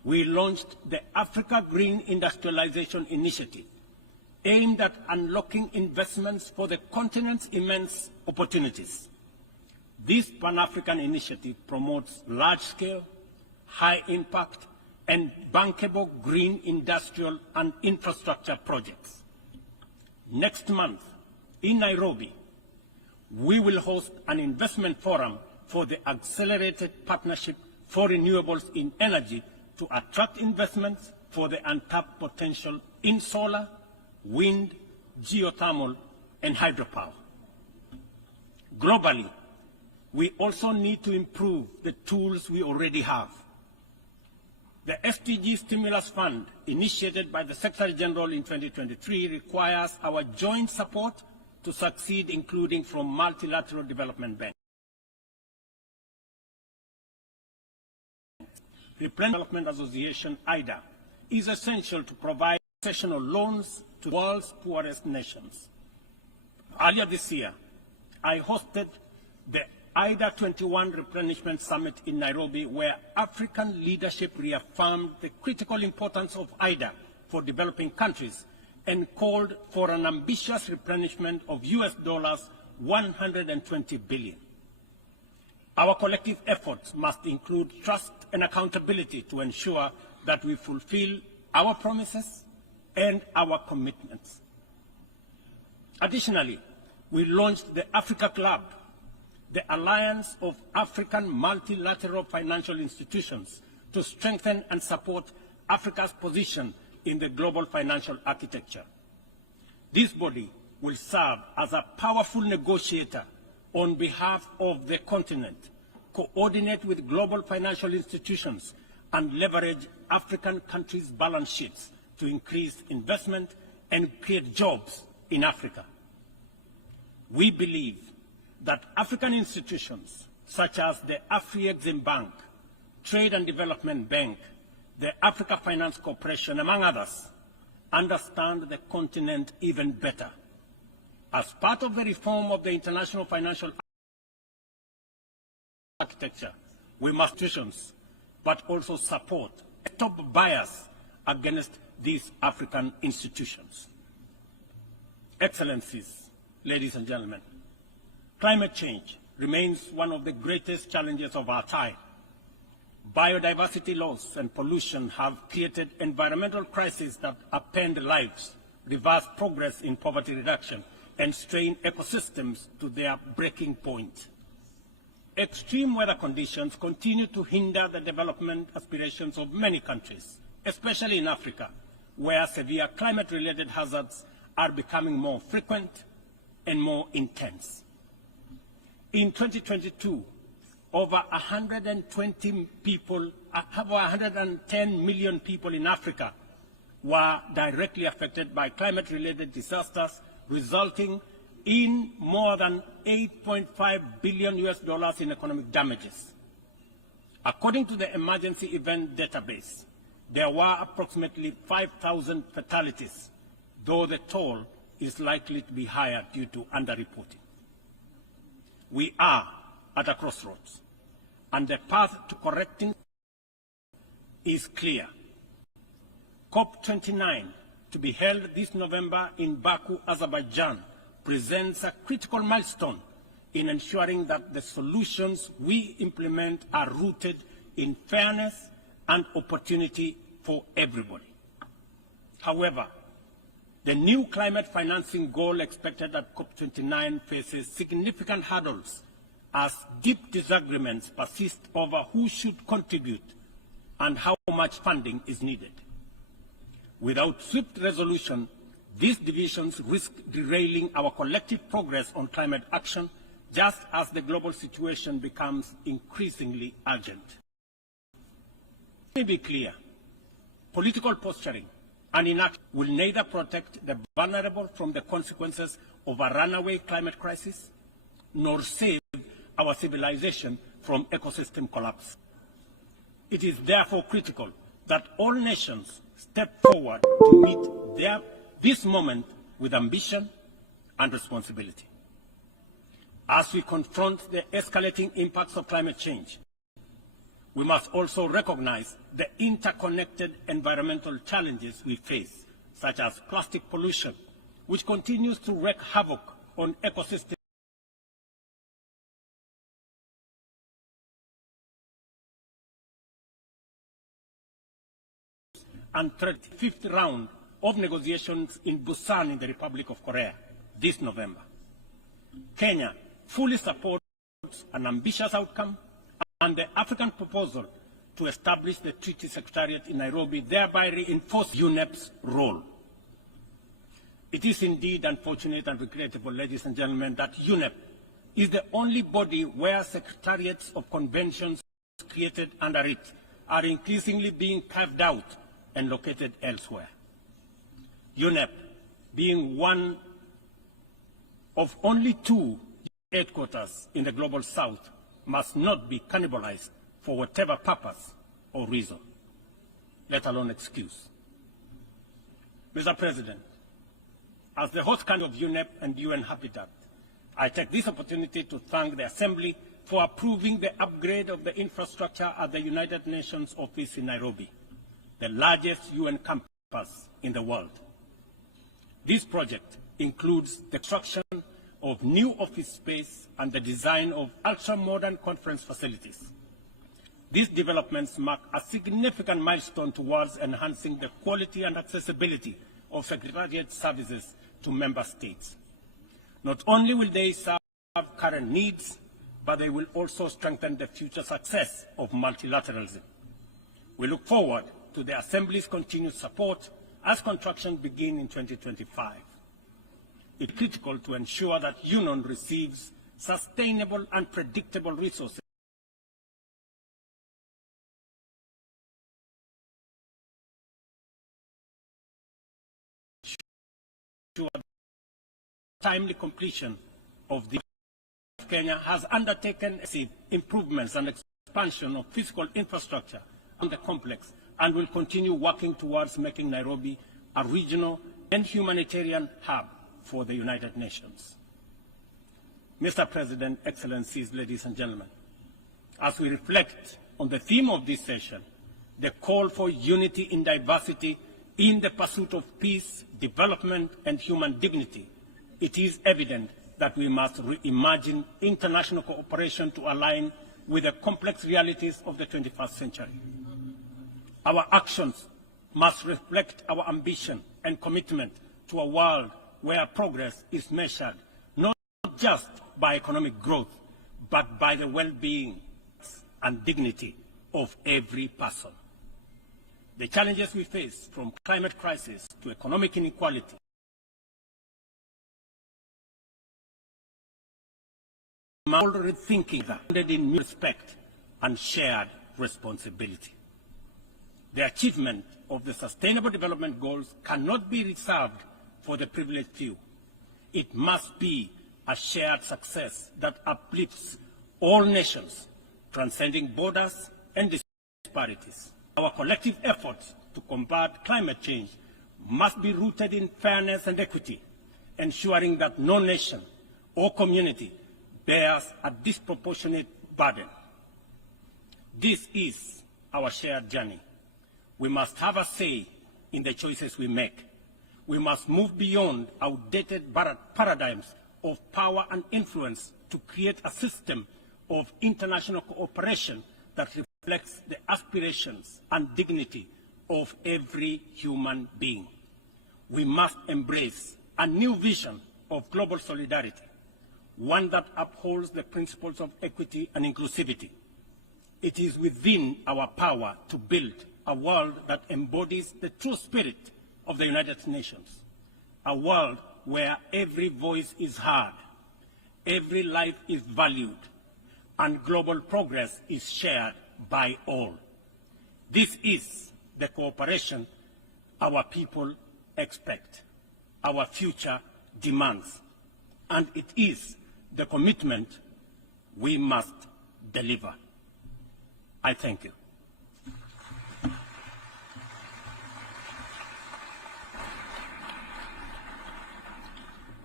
we launched the Africa Green Industrialization Initiative, aimed at unlocking investments for the continent's immense opportunities. This Pan-African initiative promotes large-scale, high-impact, and bankable green industrial and infrastructure projects. Next month, in Nairobi, we will host an investment forum for the Accelerated Partnership for Renewables in Energy to attract investments for the untapped potential in solar, wind, geothermal, and hydropower. Globally, we also need to improve the tools we already have. The SDG Stimulus Fund, initiated by the Secretary General in 2023, requires our joint support to succeed, including from multilateral development banks. The Development Association, IDA, is essential to provide concessional loans to the world's poorest nations. Earlier this year, I hosted the IDA 21 Replenishment Summit in Nairobi, where African leadership reaffirmed the critical importance of IDA for developing countries and called for an ambitious replenishment of US dollars 120 billion. Our collective efforts must include trust and accountability to ensure that we fulfill our promises and our commitments. Additionally, we launched the Africa Club, the alliance of African multilateral financial institutions, to strengthen and support Africa's position in the global financial architecture. This body will serve as a powerful negotiator on behalf of the continent, coordinate with global financial institutions, and leverage African countries' balance sheets to increase investment and create jobs in Africa. We believe that African institutions such as the Afri-Exim Bank, Trade and Development Bank, the Africa Finance Corporation, among others, understand the continent even better. As part of the reform of the international financial architecture, we must institutions, but also support a top bias against these African institutions. Excellencies, ladies and gentlemen, climate change remains one of the greatest challenges of our time. Biodiversity loss and pollution have created environmental crises that upend lives, reverse progress in poverty reduction, and strain ecosystems to their breaking point. Extreme weather conditions continue to hinder the development aspirations of many countries, especially in Africa, where severe climate-related hazards are becoming more frequent and more intense. In 2022, over 110 million people in Africa were directly affected by climate-related disasters, resulting in more than $8.5 billion in economic damages. According to the Emergency Event Database, there were approximately 5,000 fatalities, though the toll is likely to be higher due to underreporting. We are at a crossroads, and the path to correcting is clear. COP29, to be held this November in Baku, Azerbaijan, presents a critical milestone in ensuring that the solutions we implement are rooted in fairness and opportunity for everybody. However, the new climate financing goal expected at COP29 faces significant hurdles as deep disagreements persist over who should contribute and how much funding is needed. Without swift resolution, these divisions risk derailing our collective progress on climate action, just as the global situation becomes increasingly urgent. Let me be clear, political posturing and inaction will neither protect the vulnerable from the consequences of a runaway climate crisis, nor save our civilization from ecosystem collapse. It is therefore critical that all nations step forward to meet this moment with ambition and responsibility. As we confront the escalating impacts of climate change, We must also recognize the interconnected environmental challenges we face, such as plastic pollution, which continues to wreak havoc on ecosystems and the fifth round of negotiations in Busan in the Republic of Korea this November. Kenya fully supports an ambitious outcome and the African proposal to establish the Treaty Secretariat in Nairobi, thereby reinforcing UNEP's role. It is indeed unfortunate and regrettable, ladies and gentlemen, that UNEP is the only body where secretariats of conventions created under it are increasingly being carved out and located elsewhere. UNEP, being one of only 2 headquarters in the Global South, must not be cannibalized for whatever purpose or reason, let alone excuse. Mr. President, as the host country of UNEP and UN Habitat, I take this opportunity to thank the Assembly for approving the upgrade of the infrastructure at the United Nations office in Nairobi, the largest UN campus in the world. This project includes the construction of new office space and the design of ultra-modern conference facilities. These developments mark a significant milestone towards enhancing the quality and accessibility of Secretariat services to member states. Not only will they serve current needs, but they will also strengthen the future success of multilateralism. We look forward to the Assembly's continued support as construction begins in 2025. It's critical to ensure that UNON receives sustainable and predictable resources to ensure timely completion of the Kenya has undertaken improvements and expansion of physical infrastructure on the complex and will continue working towards making Nairobi a regional and humanitarian hub for the United Nations. Mr. President, Excellencies, ladies and gentlemen, as we reflect on the theme of this session, the call for unity in diversity in the pursuit of peace, development, and human dignity, it is evident that we must reimagine international cooperation to align with the complex realities of the 21st century. Our actions must reflect our ambition and commitment to a world where progress is measured not just by economic growth, but by the well-being and dignity of every person. The challenges we face, from climate crisis to economic inequality, all rethinking that in respect and shared responsibility. The achievement of the Sustainable Development Goals cannot be reserved for the privileged few. It must be a shared success that uplifts all nations, transcending borders and disparities. Our collective efforts to combat climate change must be rooted in fairness and equity, ensuring that no nation or community bears a disproportionate burden. This is our shared journey. We must have a say in the choices we make. We must move beyond outdated paradigms of power and influence to create a system of international cooperation that reflects the aspirations and dignity of every human being. We must embrace a new vision of global solidarity, one that upholds the principles of equity and inclusivity. It is within our power to build a world that embodies the true spirit of the United Nations, a world where every voice is heard, every life is valued, and global progress is shared by all. This is the cooperation our people expect, our future demands, and it is the commitment we must deliver. I thank you.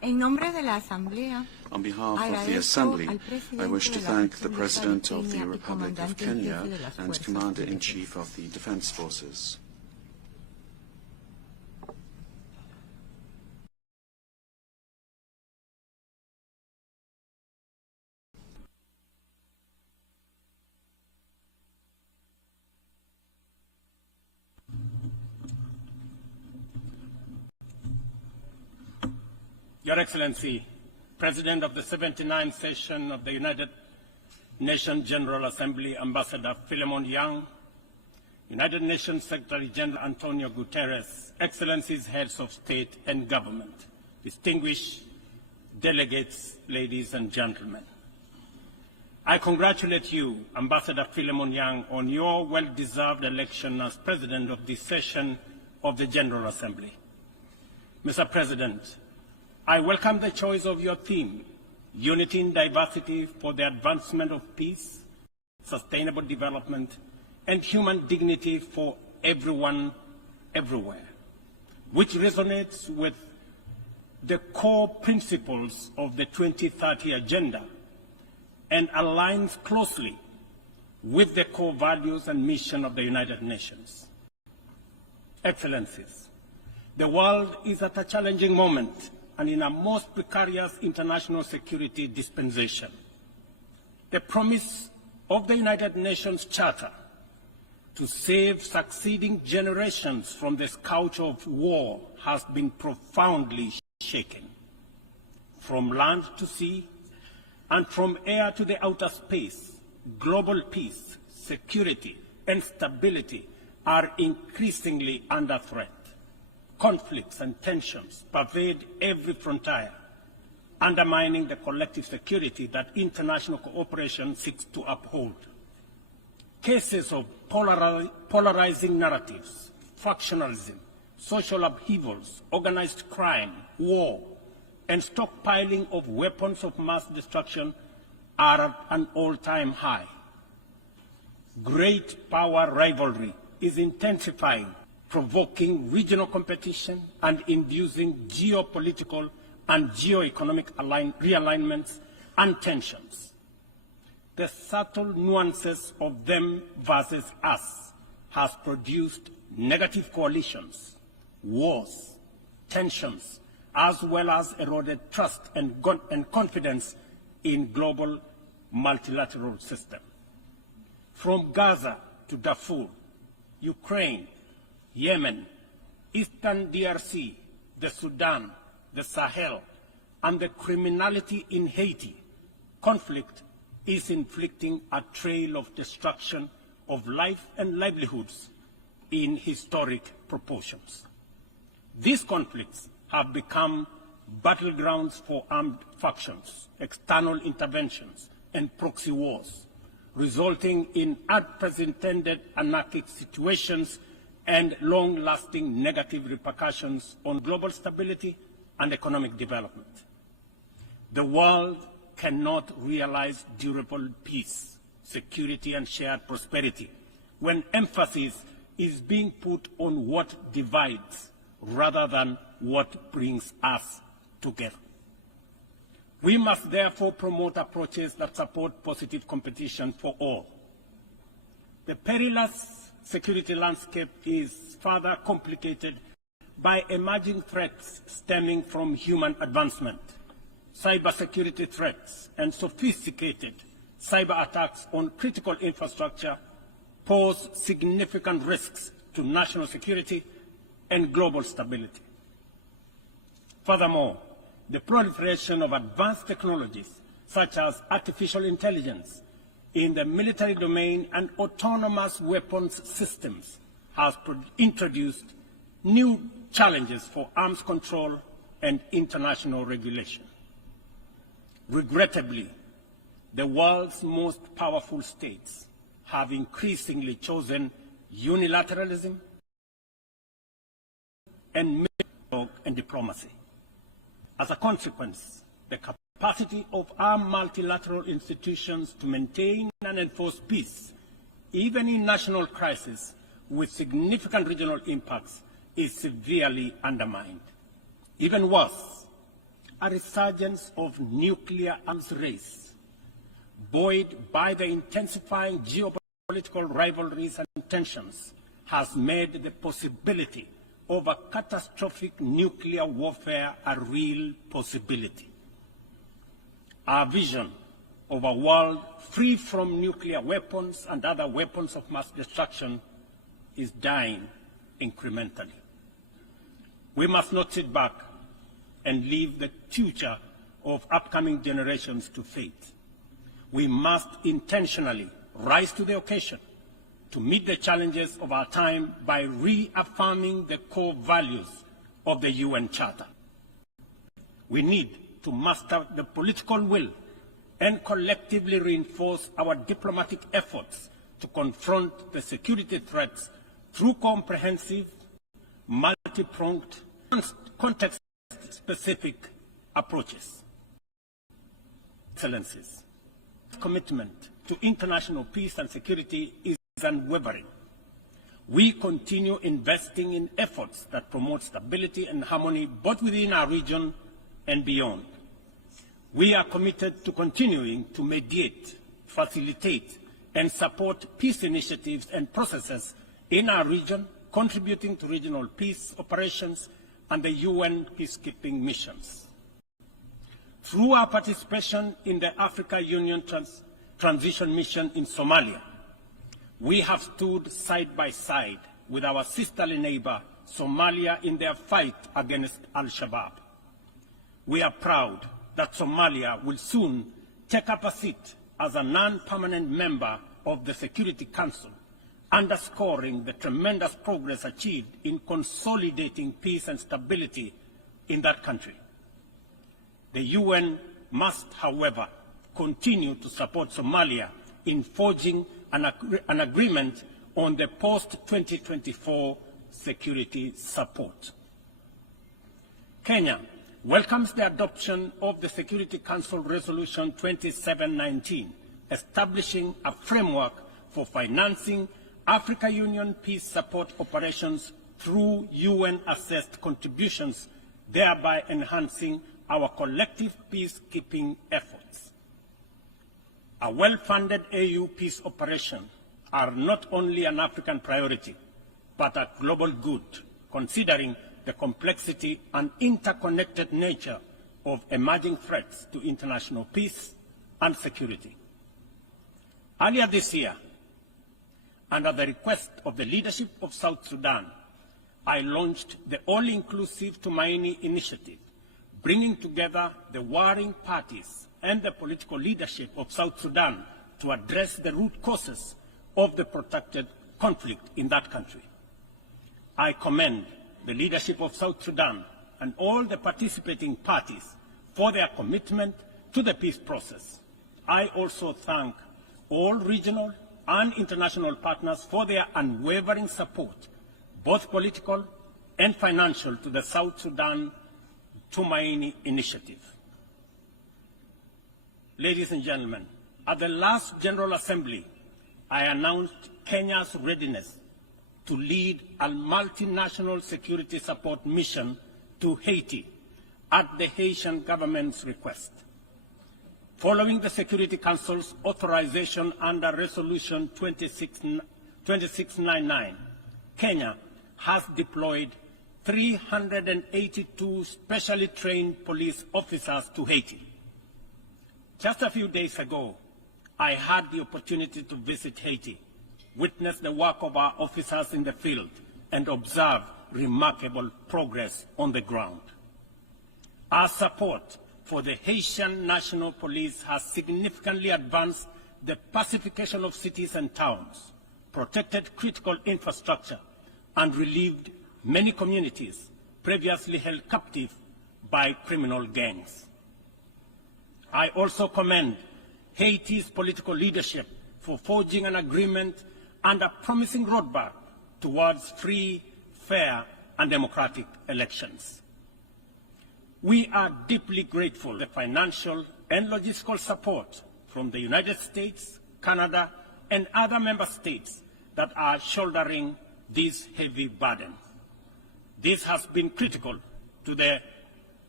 En nombre de la Asamblea, On behalf of the Assembly, I wish to thank the President of the Republic of Kenya and Commander-in-Chief of the Defense Forces. Your Excellency, President of the 79th session of the United Nations General Assembly, Ambassador Philemon Yang, United Nations Secretary General Antonio Guterres, Excellencies, Heads of State and Government, distinguished delegates, ladies and gentlemen. I congratulate you, Ambassador Philemon Yang, on your well-deserved election as President of this session of the General Assembly. Mr. President, I welcome the choice of your theme, Unity in Diversity for the Advancement of Peace, Sustainable Development, and Human Dignity for Everyone, Everywhere, which resonates with the core principles of the 2030 Agenda and aligns closely with the core values and mission of the United Nations. Excellencies, the world is at a challenging moment and in a most precarious international security dispensation. The promise of the United Nations Charter to save succeeding generations from the scourge of war has been profoundly shaken. From land to sea and from air to the outer space, global peace, security, and stability are increasingly under threat. Conflicts and tensions pervade every frontier, undermining the collective security that international cooperation seeks to uphold. Cases of polarizing narratives, factionalism, social upheavals, organized crime, war, and stockpiling of weapons of mass destruction are at an all-time high. Great power rivalry is intensifying, provoking regional competition and inducing geopolitical and geoeconomic realignments and tensions. The subtle nuances of them versus us has produced negative coalitions, wars, tensions, as well as eroded trust and confidence in global multilateral system. From Gaza to Darfur, Ukraine, Yemen, Eastern DRC, the Sudan, the Sahel, and the criminality in Haiti, conflict is inflicting a trail of destruction of life and livelihoods in historic proportions. These conflicts have become battlegrounds for armed factions, external interventions, and proxy wars, resulting in unprecedented anarchic situations and long-lasting negative repercussions on global stability and economic development. The world cannot realize durable peace, security, and shared prosperity when emphasis is being put on what divides rather than what brings us together. We must therefore promote approaches that support positive competition for all. The perilous security landscape is further complicated by emerging threats stemming from human advancement, cybersecurity threats, and sophisticated cyber attacks on critical infrastructure pose significant risks to national security and global stability. Furthermore, the proliferation of advanced technologies such as artificial intelligence in the military domain and autonomous weapons systems has introduced new challenges for arms control and international regulation. Regrettably, the world's most powerful states have increasingly chosen unilateralism and dialogue and diplomacy. As a consequence, the capacity of our multilateral institutions to maintain and enforce peace, even in national crises with significant regional impacts, is severely undermined. Even worse, a resurgence of nuclear arms race, buoyed by the intensifying geopolitical rivalries and tensions, has made the possibility of a catastrophic nuclear warfare a real possibility. Our vision of a world free from nuclear weapons and other weapons of mass destruction is dying incrementally. We must not sit back and leave the future of upcoming generations to fate. We must intentionally rise to the occasion to meet the challenges of our time by reaffirming the core values of the UN Charter. We need to muster the political will and collectively reinforce our diplomatic efforts to confront the security threats through comprehensive, multi-pronged, context-specific approaches. Excellencies, commitment to international peace and security is unwavering. We continue investing in efforts that promote stability and harmony both within our region and beyond. We are committed to continuing to mediate, facilitate, and support peace initiatives and processes in our region, contributing to regional peace operations and the UN peacekeeping missions. Through our participation in the Africa Union Transition Mission in Somalia, we have stood side by side with our sisterly neighbor, Somalia, in their fight against Al-Shabaab. We are proud that Somalia will soon take up a seat as a non-permanent member of the Security Council, underscoring the tremendous progress achieved in consolidating peace and stability in that country. The UN must, however, continue to support Somalia in forging an agreement on the post-2024 security support. Kenya welcomes the adoption of the Security Council Resolution 2719, establishing a framework for financing Africa Union peace support operations through UN-assessed contributions, thereby enhancing our collective peacekeeping efforts. A well-funded AU peace operation are not only an African priority, but a global good, considering the complexity and interconnected nature of emerging threats to international peace and security. Earlier this year, and at the request of the leadership of South Sudan, I launched the All-Inclusive Tumaini Initiative, bringing together the warring parties and the political leadership of South Sudan to address the root causes of the protracted conflict in that country. I commend the leadership of South Sudan and all the participating parties for their commitment to the peace process. I also thank all regional and international partners for their unwavering support, both political and financial, to the South Sudan Tumaini Initiative. Ladies and gentlemen, at the last General Assembly, I announced Kenya's readiness to lead a multinational security support mission to Haiti at the Haitian government's request. Following the Security Council's authorization under Resolution 2699, Kenya has deployed 382 specially trained police officers to Haiti. Just a few days ago, I had the opportunity to visit Haiti, witness the work of our officers in the field, and observe remarkable progress on the ground. Our support for the Haitian National Police has significantly advanced the pacification of cities and towns, protected critical infrastructure, and relieved many communities previously held captive by criminal gangs. I also commend Haiti's political leadership for forging an agreement and a promising roadmap towards free, fair, and democratic elections. We are deeply grateful for the financial and logistical support from the United States, Canada, and other member states that are shouldering this heavy burden. This has been critical to the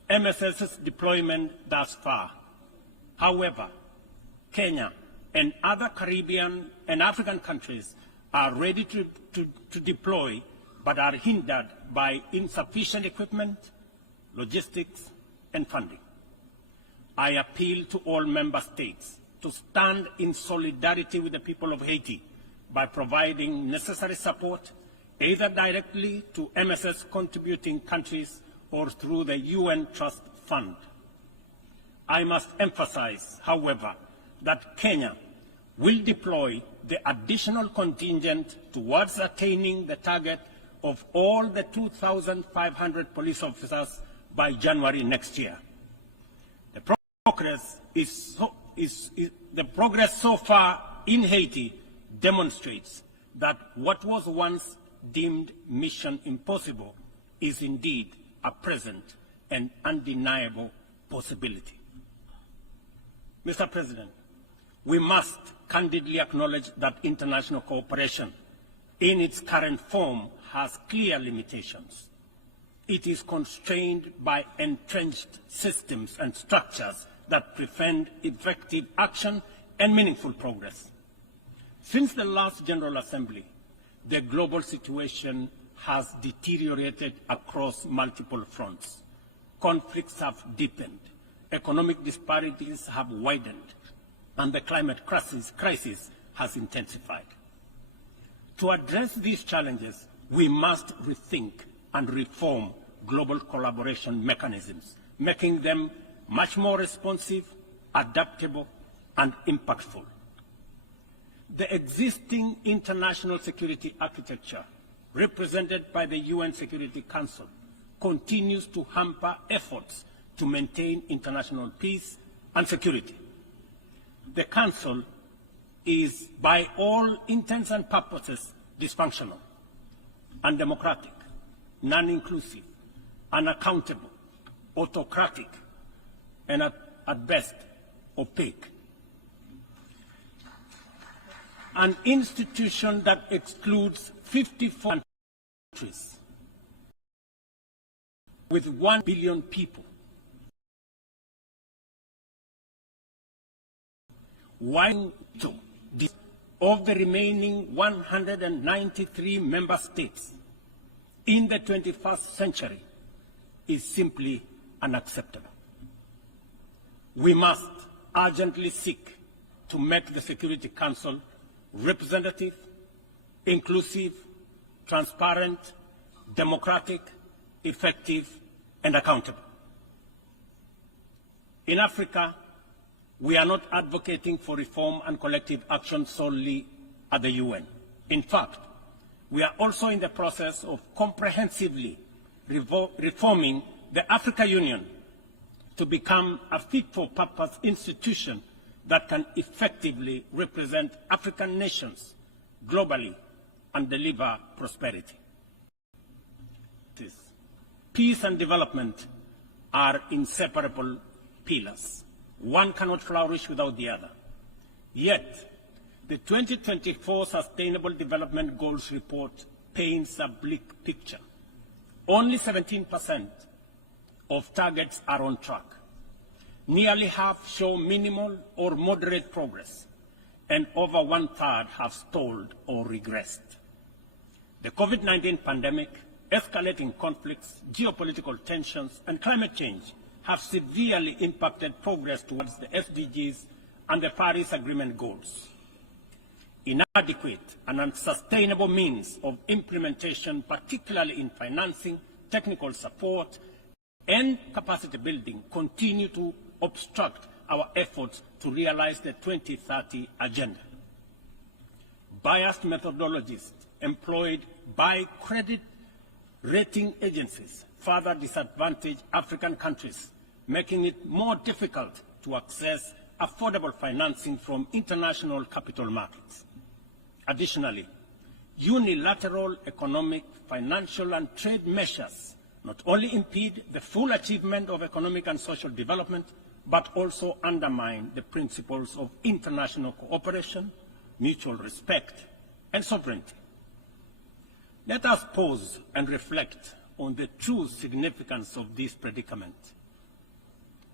MSS's deployment thus far. However, Kenya and other Caribbean and African countries are ready to deploy, but are hindered by insufficient equipment, logistics, and funding. I appeal to all member states to stand in solidarity with the people of Haiti by providing necessary support, either directly to MSS contributing countries or through the UN Trust Fund. I must emphasize, however, that Kenya will deploy the additional contingent towards attaining the target of all the 2,500 police officers by January next year. The progress so far in Haiti demonstrates that what was once deemed mission impossible is indeed a present and undeniable possibility. Mr. President, we must candidly acknowledge that international cooperation in its current form has clear limitations. It is constrained by entrenched systems and structures that prevent effective action and meaningful progress. Since the last General Assembly, the global situation has deteriorated across multiple fronts. Conflicts have deepened, economic disparities have widened, and the climate crisis has intensified. To address these challenges, we must rethink and reform global collaboration mechanisms, making them much more responsive, adaptable, and impactful. The existing international security architecture, represented by the UN Security Council, continues to hamper efforts to maintain international peace and security. The Council is, by all intents and purposes, dysfunctional, undemocratic, non-inclusive, unaccountable, autocratic, and at best, opaque. An institution that excludes 54 countries with 1 billion people. One of the remaining 193 member states in the 21st century is simply unacceptable. We must urgently seek to make the Security Council representative, inclusive, transparent, democratic, effective, and accountable. In Africa, we are not advocating for reform and collective action solely at the UN. In fact, we are also in the process of comprehensively reforming the African Union to become a fit-for-purpose institution that can effectively represent African nations globally and deliver prosperity. Peace and development are inseparable pillars. One cannot flourish without the other. Yet, the 2024 Sustainable Development Goals report paints a bleak picture. Only 17% of targets are on track. Nearly half show minimal or moderate progress, and over 1/3 have stalled or regressed. The COVID-19 pandemic, escalating conflicts, geopolitical tensions, and climate change have severely impacted progress towards the SDGs and the Paris Agreement goals. Inadequate and unsustainable means of implementation, particularly in financing, technical support, and capacity building, continue to obstruct our efforts to realize the 2030 agenda. Biased methodologies employed by credit rating agencies further disadvantage African countries, making it more difficult to access affordable financing from international capital markets. Additionally, unilateral economic, financial, and trade measures not only impede the full achievement of economic and social development, but also undermine the principles of international cooperation, mutual respect, and sovereignty. Let us pause and reflect on the true significance of this predicament.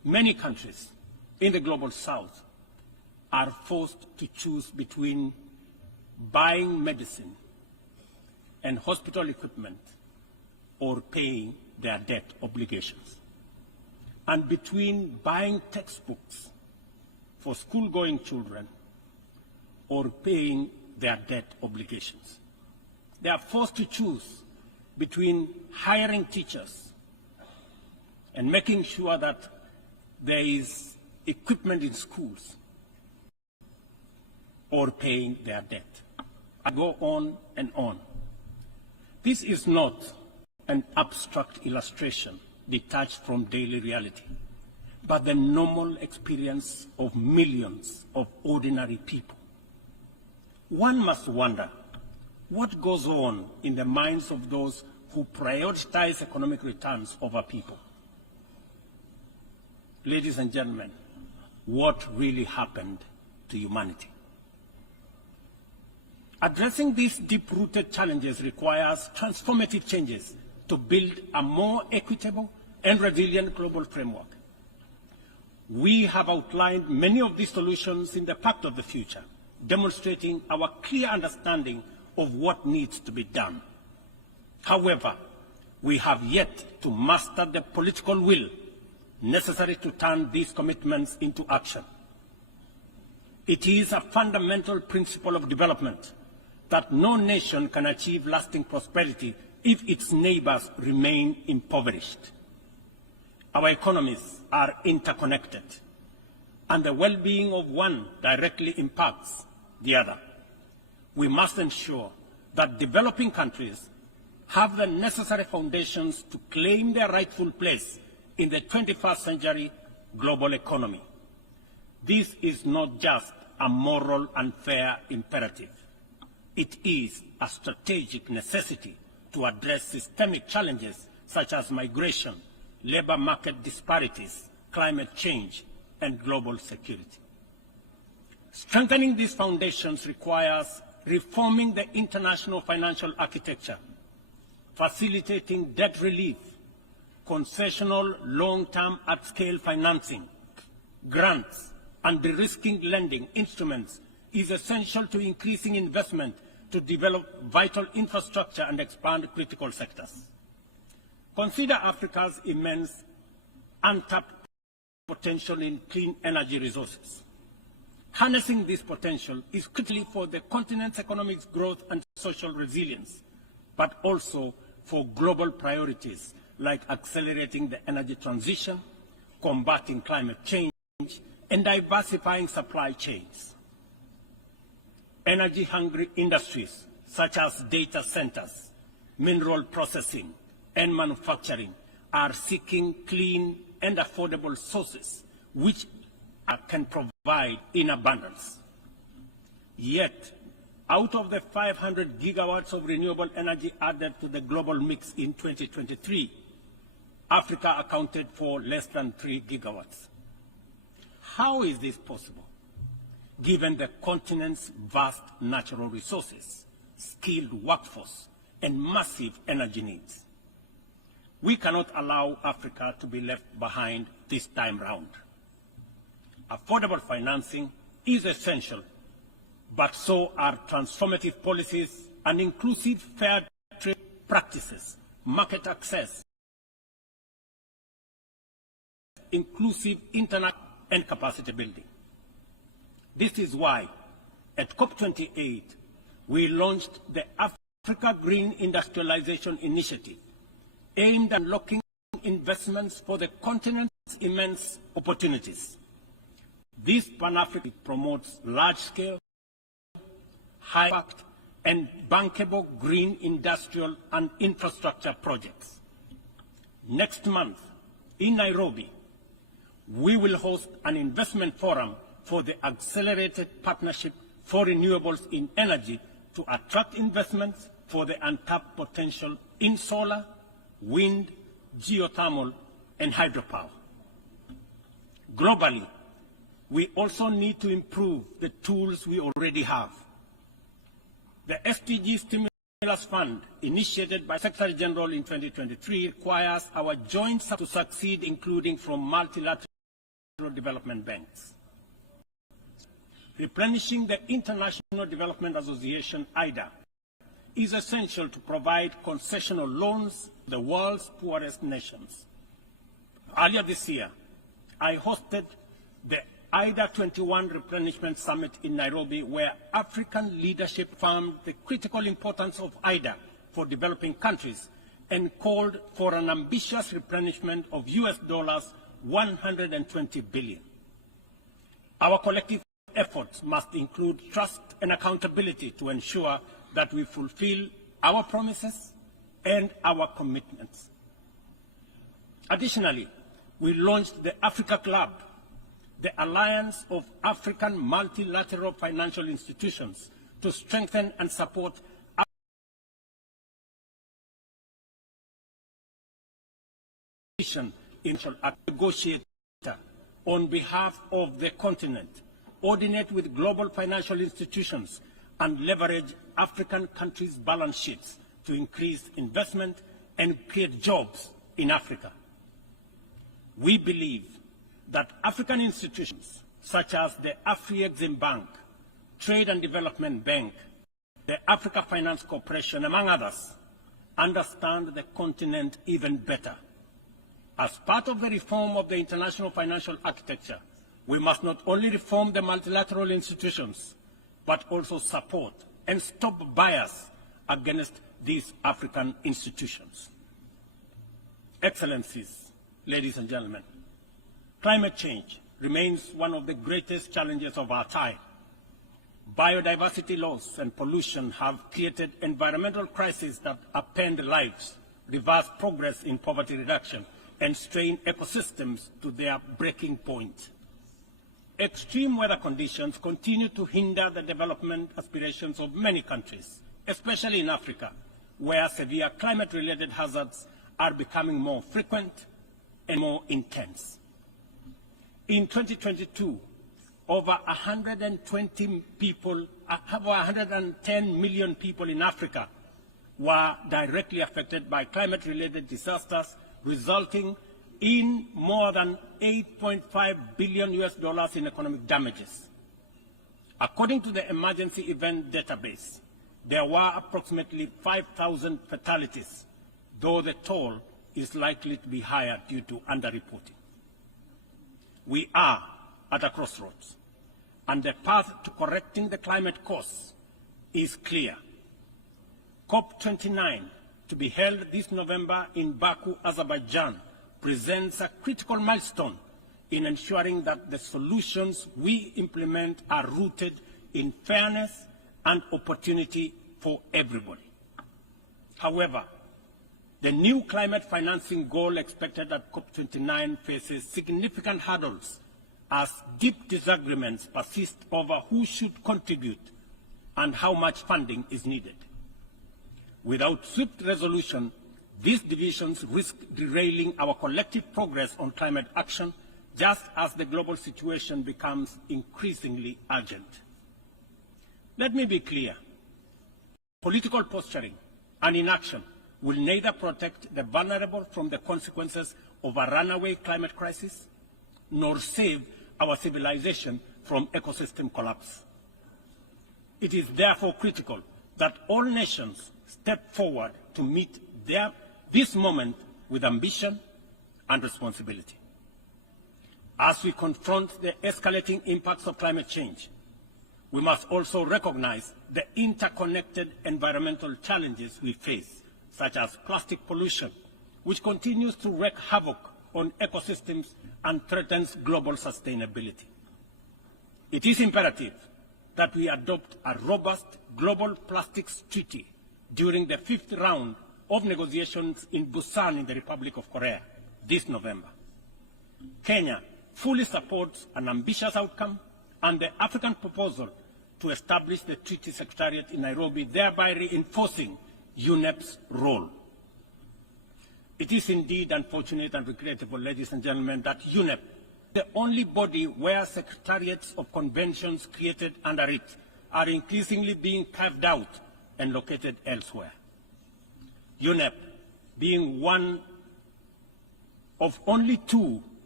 Many countries in the global south are forced to choose between buying medicine and hospital equipment or paying their debt obligations, and between buying textbooks for school-going children or paying their debt obligations. They are forced to choose between hiring teachers and making sure that there is equipment in schools or paying their debt. I go on and on. This is not an abstract illustration detached from daily reality, but the normal experience of millions of ordinary people. One must wonder what goes on in the minds of those who prioritize economic returns over people. Ladies and gentlemen, what really happened to humanity? Addressing these deep-rooted challenges requires transformative changes to build a more equitable and resilient global framework. We have outlined many of these solutions in the Pact of the Future, demonstrating our clear understanding of what needs to be done. However, we have yet to master the political will necessary to turn these commitments into action. It is a fundamental principle of development that no nation can achieve lasting prosperity if its neighbors remain impoverished. Our economies are interconnected, and the well-being of one directly impacts the other. We must ensure that developing countries have the necessary foundations to claim their rightful place in the 21st century global economy. This is not just a moral and fair imperative. It is a strategic necessity to address systemic challenges such as migration, labor market disparities, climate change, and global security. Strengthening these foundations requires reforming the international financial architecture, facilitating debt relief, concessional long-term at-scale financing, grants, and de-risking lending instruments is essential to increasing investment to develop vital infrastructure and expand critical sectors. Consider Africa's immense untapped potential in clean energy resources. Harnessing this potential is critical for the continent's economic growth and social resilience, but also for global priorities like accelerating the energy transition, combating climate change, and diversifying supply chains. Energy-hungry industries such as data centers, mineral processing, and manufacturing are seeking clean and affordable sources which can provide in abundance. Yet, out of the 500 gigawatts of renewable energy added to the global mix in 2023, Africa accounted for less than 3 gigawatts. How is this possible, given the continent's vast natural resources, skilled workforce, and massive energy needs? We cannot allow Africa to be left behind this time round. Affordable financing is essential, but so are transformative policies and inclusive fair trade practices, market access, inclusive internet, and capacity building. This is why, at COP28, we launched the Africa Green Industrialization Initiative, aimed at unlocking investments for the continent's immense opportunities. This Pan-African promotes large-scale, high-impact, and bankable green industrial and infrastructure projects. Next month, in Nairobi, we will host an investment forum for the Accelerated Partnership for Renewables in Energy to attract investments for the untapped potential in solar, wind, geothermal, and hydropower. Globally, we also need to improve the tools we already have. The SDG Stimulus Fund, initiated by Secretary General in 2023, requires our joint to succeed, including from multilateral development banks. Replenishing the International Development Association, IDA, is essential to provide concessional loans to the world's poorest nations. Earlier this year, I hosted the IDA 21 Replenishment Summit in Nairobi, where African leadership affirmed the critical importance of IDA for developing countries and called for an ambitious replenishment of US dollars 120 billion. Our collective efforts must include trust and accountability to ensure that we fulfill our promises and our commitments. Additionally, we launched the Africa Club, the Alliance of African Multilateral Financial Institutions, to strengthen and support in a negotiator on behalf of the continent, coordinate with global financial institutions, and leverage African countries' balance sheets to increase investment and create jobs in Africa. We believe that African institutions such as the Afri-Exim Bank, Trade and Development Bank, the Africa Finance Corporation, among others, understand the continent even better. As part of the reform of the international financial architecture, we must not only reform the multilateral institutions, but also support and stop bias against these African institutions. Excellencies, ladies and gentlemen, climate change remains one of the greatest challenges of our time. Biodiversity loss and pollution have created environmental crises that upend lives, reverse progress in poverty reduction, and strain ecosystems to their breaking point. Extreme weather conditions continue to hinder the development aspirations of many countries, especially in Africa, where severe climate-related hazards are becoming more frequent and more intense. In 2022, over 110 million people in Africa were directly affected by climate-related disasters, resulting in more than $8.5 billion in economic damages. According to the Emergency Event Database, there were approximately 5,000 fatalities, though the toll is likely to be higher due to underreporting. We are at a crossroads, and the path to correcting the climate course is clear. COP29, to be held this November in Baku, Azerbaijan, presents a critical milestone in ensuring that the solutions we implement are rooted in fairness and opportunity for everybody. However, the new climate financing goal expected at COP29 faces significant hurdles as deep disagreements persist over who should contribute and how much funding is needed. Without swift resolution, these divisions risk derailing our collective progress on climate action, just as the global situation becomes increasingly urgent. Let me be clear. Political posturing and inaction will neither protect the vulnerable from the consequences of a runaway climate crisis, nor save our civilization from ecosystem collapse. It is therefore critical that all nations step forward to meet this moment with ambition and responsibility. As we confront the escalating impacts of climate change, we must also recognize the interconnected environmental challenges we face, such as plastic pollution, which continues to wreak havoc on ecosystems and threatens global sustainability. It is imperative that we adopt a robust global plastics treaty during the 5th round of negotiations in Busan in the Republic of Korea this November. Kenya fully supports an ambitious outcome and the African proposal to establish the Treaty Secretariat in Nairobi, thereby reinforcing UNEP's role. It is indeed unfortunate and regrettable, ladies and gentlemen, that UNEP, the only body where secretariats of conventions created under it are increasingly being carved out and located elsewhere. UNEP, being one of only 2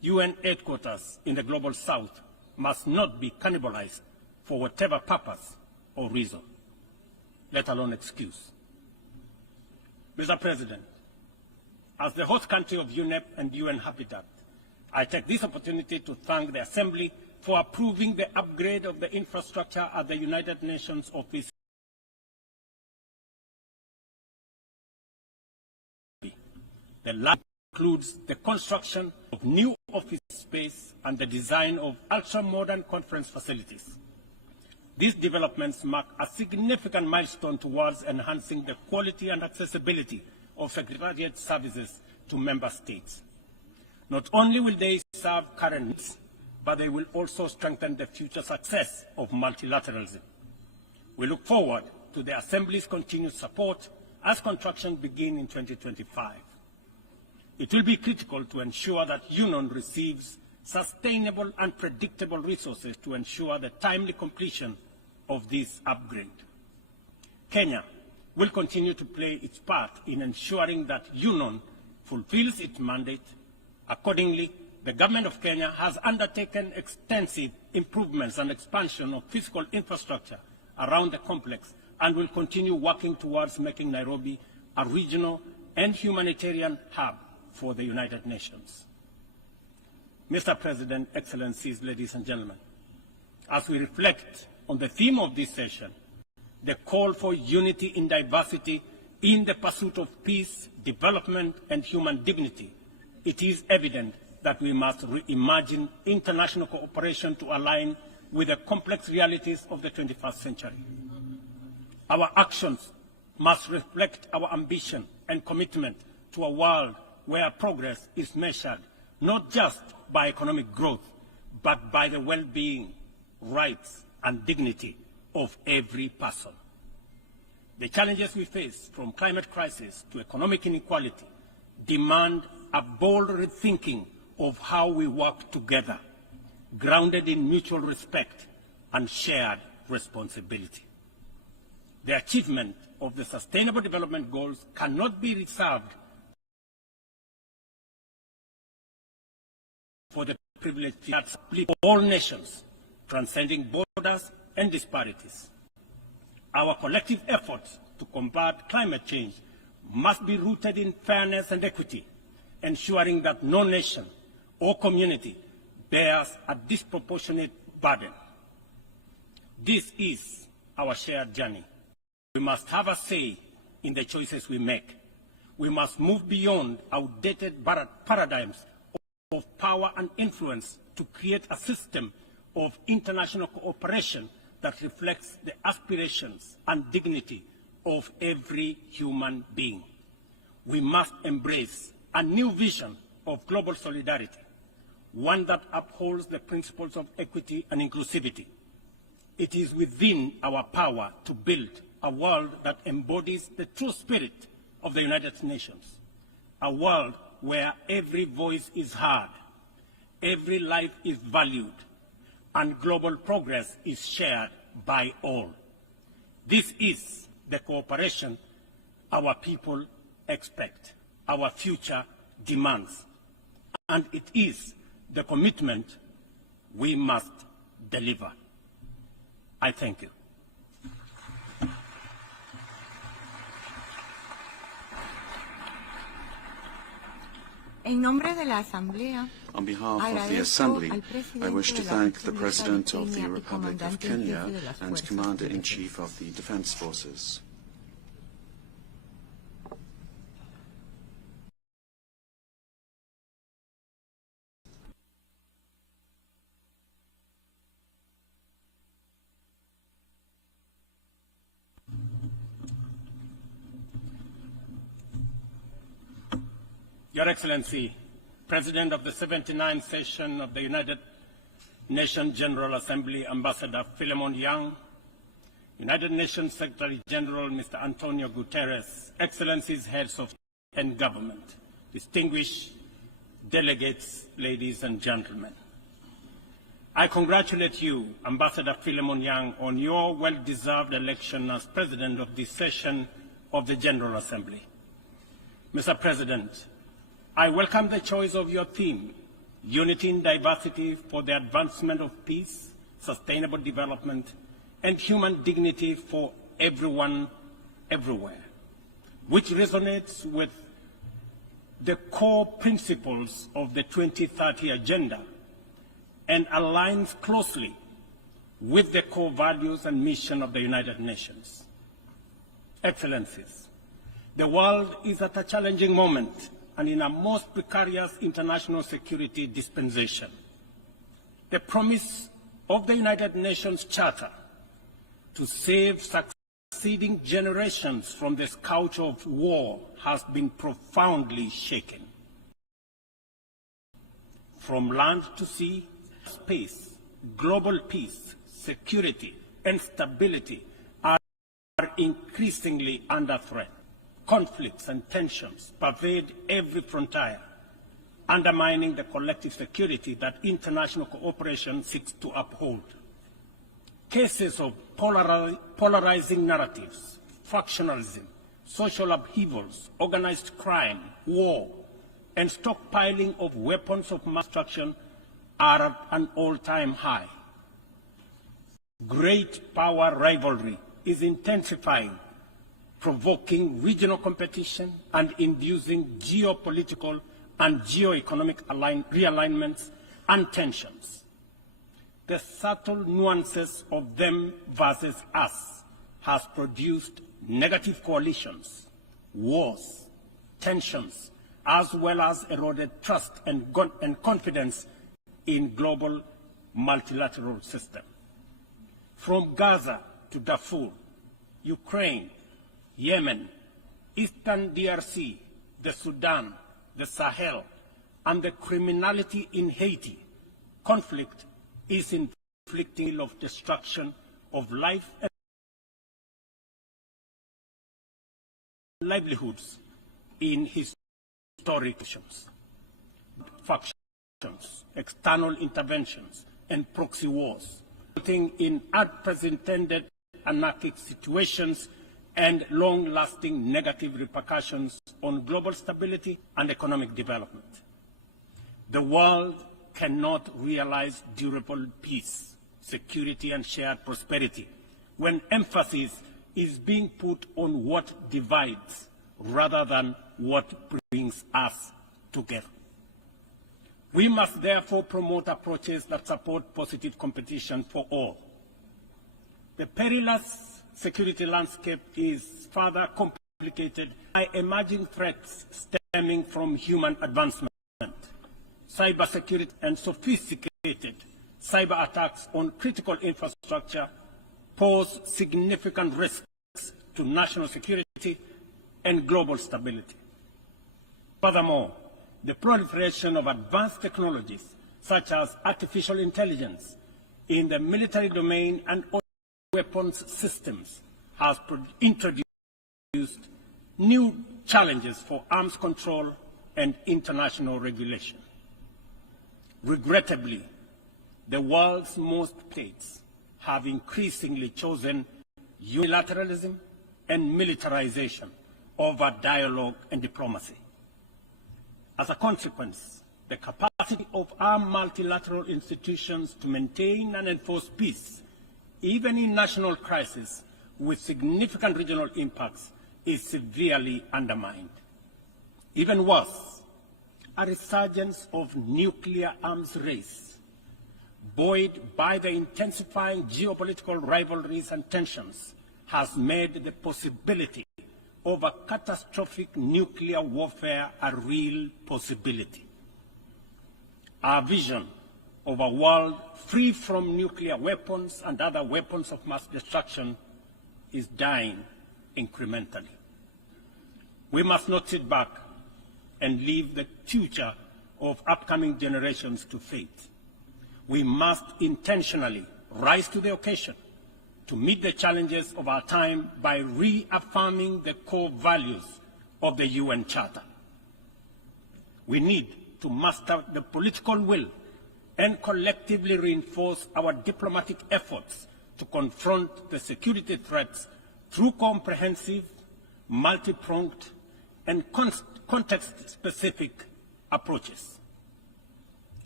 UN headquarters in the Global South must not be cannibalized for whatever purpose or reason, let alone excuse. Mr. President, as the host country of UNEP and UN Habitat, I take this opportunity to thank the Assembly for approving the upgrade of the infrastructure at the United Nations Office. The lab includes the construction of new office space and the design of ultra-modern conference facilities. These developments mark a significant milestone towards enhancing the quality and accessibility of Secretariat services to member states. Not only will they serve current needs, but they will also strengthen the future success of multilateralism. We look forward to the Assembly's continued support as construction begins in 2025. It will be critical to ensure that UNON receives sustainable and predictable resources to ensure the timely completion of this upgrade. Kenya will continue to play its part in ensuring that UNON fulfills its mandate. Accordingly, the Government of Kenya has undertaken extensive improvements and expansion of physical infrastructure around the complex and will continue working towards making Nairobi a regional and humanitarian hub for the United Nations. Mr. President, Excellencies, ladies and gentlemen, as we reflect on the theme of this session, the call for unity in diversity in the pursuit of peace, development, and human dignity, it is evident that we must reimagine international cooperation to align with the complex realities of the 21st century. Our actions must reflect our ambition and commitment to a world where progress is measured not just by economic growth, but by the well-being, rights, and dignity of every person. The challenges we face, from climate crisis to economic inequality, demand a bold rethinking of how we work together, grounded in mutual respect and shared responsibility. The achievement of the Sustainable Development Goals cannot be reserved for the privileged that split all nations, transcending borders and disparities. Our collective efforts to combat climate change must be rooted in fairness and equity, ensuring that no nation or community bears a disproportionate burden. This is our shared journey. We must have a say in the choices we make. We must move beyond outdated paradigms of power and influence to create a system of international cooperation that reflects the aspirations and dignity of every human being. We must embrace a new vision of global solidarity, one that upholds the principles of equity and inclusivity. It is within our power to build a world that embodies the true spirit of the United Nations, a world where every voice is heard, every life is valued, and global progress is shared by all. This is the cooperation our people expect, our future demands, and it is the commitment we must deliver. I thank you. En nombre de la Asamblea, On behalf of the Assembly, I wish to thank the President of the Republic of Kenya and Commander-in-Chief of the Defense Forces. Your Excellency, President of the 79th session of the United Nations General Assembly, Ambassador Philemon Yang, United Nations Secretary General Mr. Antonio Guterres, Excellencies, Heads of State and Government, distinguished delegates, ladies and gentlemen. I congratulate you, Ambassador Philemon Yang, on your well-deserved election as President of this session of the General Assembly. Mr. President, I welcome the choice of your theme, unity in diversity for the advancement of peace, sustainable development, and human dignity for everyone, everywhere, which resonates with the core principles of the 2030 Agenda and aligns closely with the core values and mission of the United Nations. Excellencies, the world is at a challenging moment and in a most precarious international security dispensation. The promise of the United Nations Charter to save succeeding generations from the scourge of war has been profoundly shaken. From land to sea, space, global peace, security, and stability are increasingly under threat. Conflicts and tensions pervade every frontier, undermining the collective security that international cooperation seeks to uphold. Cases of polarizing narratives, factionalism, social upheavals, organized crime, war, and stockpiling of weapons of mass destruction are at an all-time high. Great power rivalry is intensifying, provoking regional competition and inducing geopolitical and geoeconomic realignments and tensions. The subtle nuances of them versus us has produced negative coalitions, wars, tensions, as well as eroded trust and confidence in global multilateral system. From Gaza to Darfur, Ukraine, Yemen, Eastern DRC, the Sudan, the Sahel, and the criminality in Haiti, conflict is inflicting of destruction of life and livelihoods in historic factions, external interventions, and proxy wars, resulting in unprecedented anarchic situations and long-lasting negative repercussions on global stability and economic development. The world cannot realize durable peace, security, and shared prosperity when emphasis is being put on what divides rather than what brings us together. We must therefore promote approaches that support positive competition for all. The perilous security landscape is further complicated by emerging threats stemming from human advancement. Cybersecurity and sophisticated cyber attacks on critical infrastructure pose significant risks to national security and global stability. Furthermore, the proliferation of advanced technologies such as artificial intelligence in the military domain and weapons systems has introduced new challenges for arms control and international regulation. Regrettably, the world's most states have increasingly chosen unilateralism and militarization over dialogue and diplomacy. As a consequence, the capacity of our multilateral institutions to maintain and enforce peace, even in national crisis with significant regional impacts, is severely undermined. Even worse, a resurgence of nuclear arms race, buoyed by the intensifying geopolitical rivalries and tensions, has made the possibility of a catastrophic nuclear warfare a real possibility. Our vision of a world free from nuclear weapons and other weapons of mass destruction is dying incrementally. We must not sit back and leave the future of upcoming generations to fate. We must intentionally rise to the occasion to meet the challenges of our time by reaffirming the core values of the UN Charter. We need to muster the political will and collectively reinforce our diplomatic efforts to confront the security threats through comprehensive, multi-pronged, and context-specific approaches.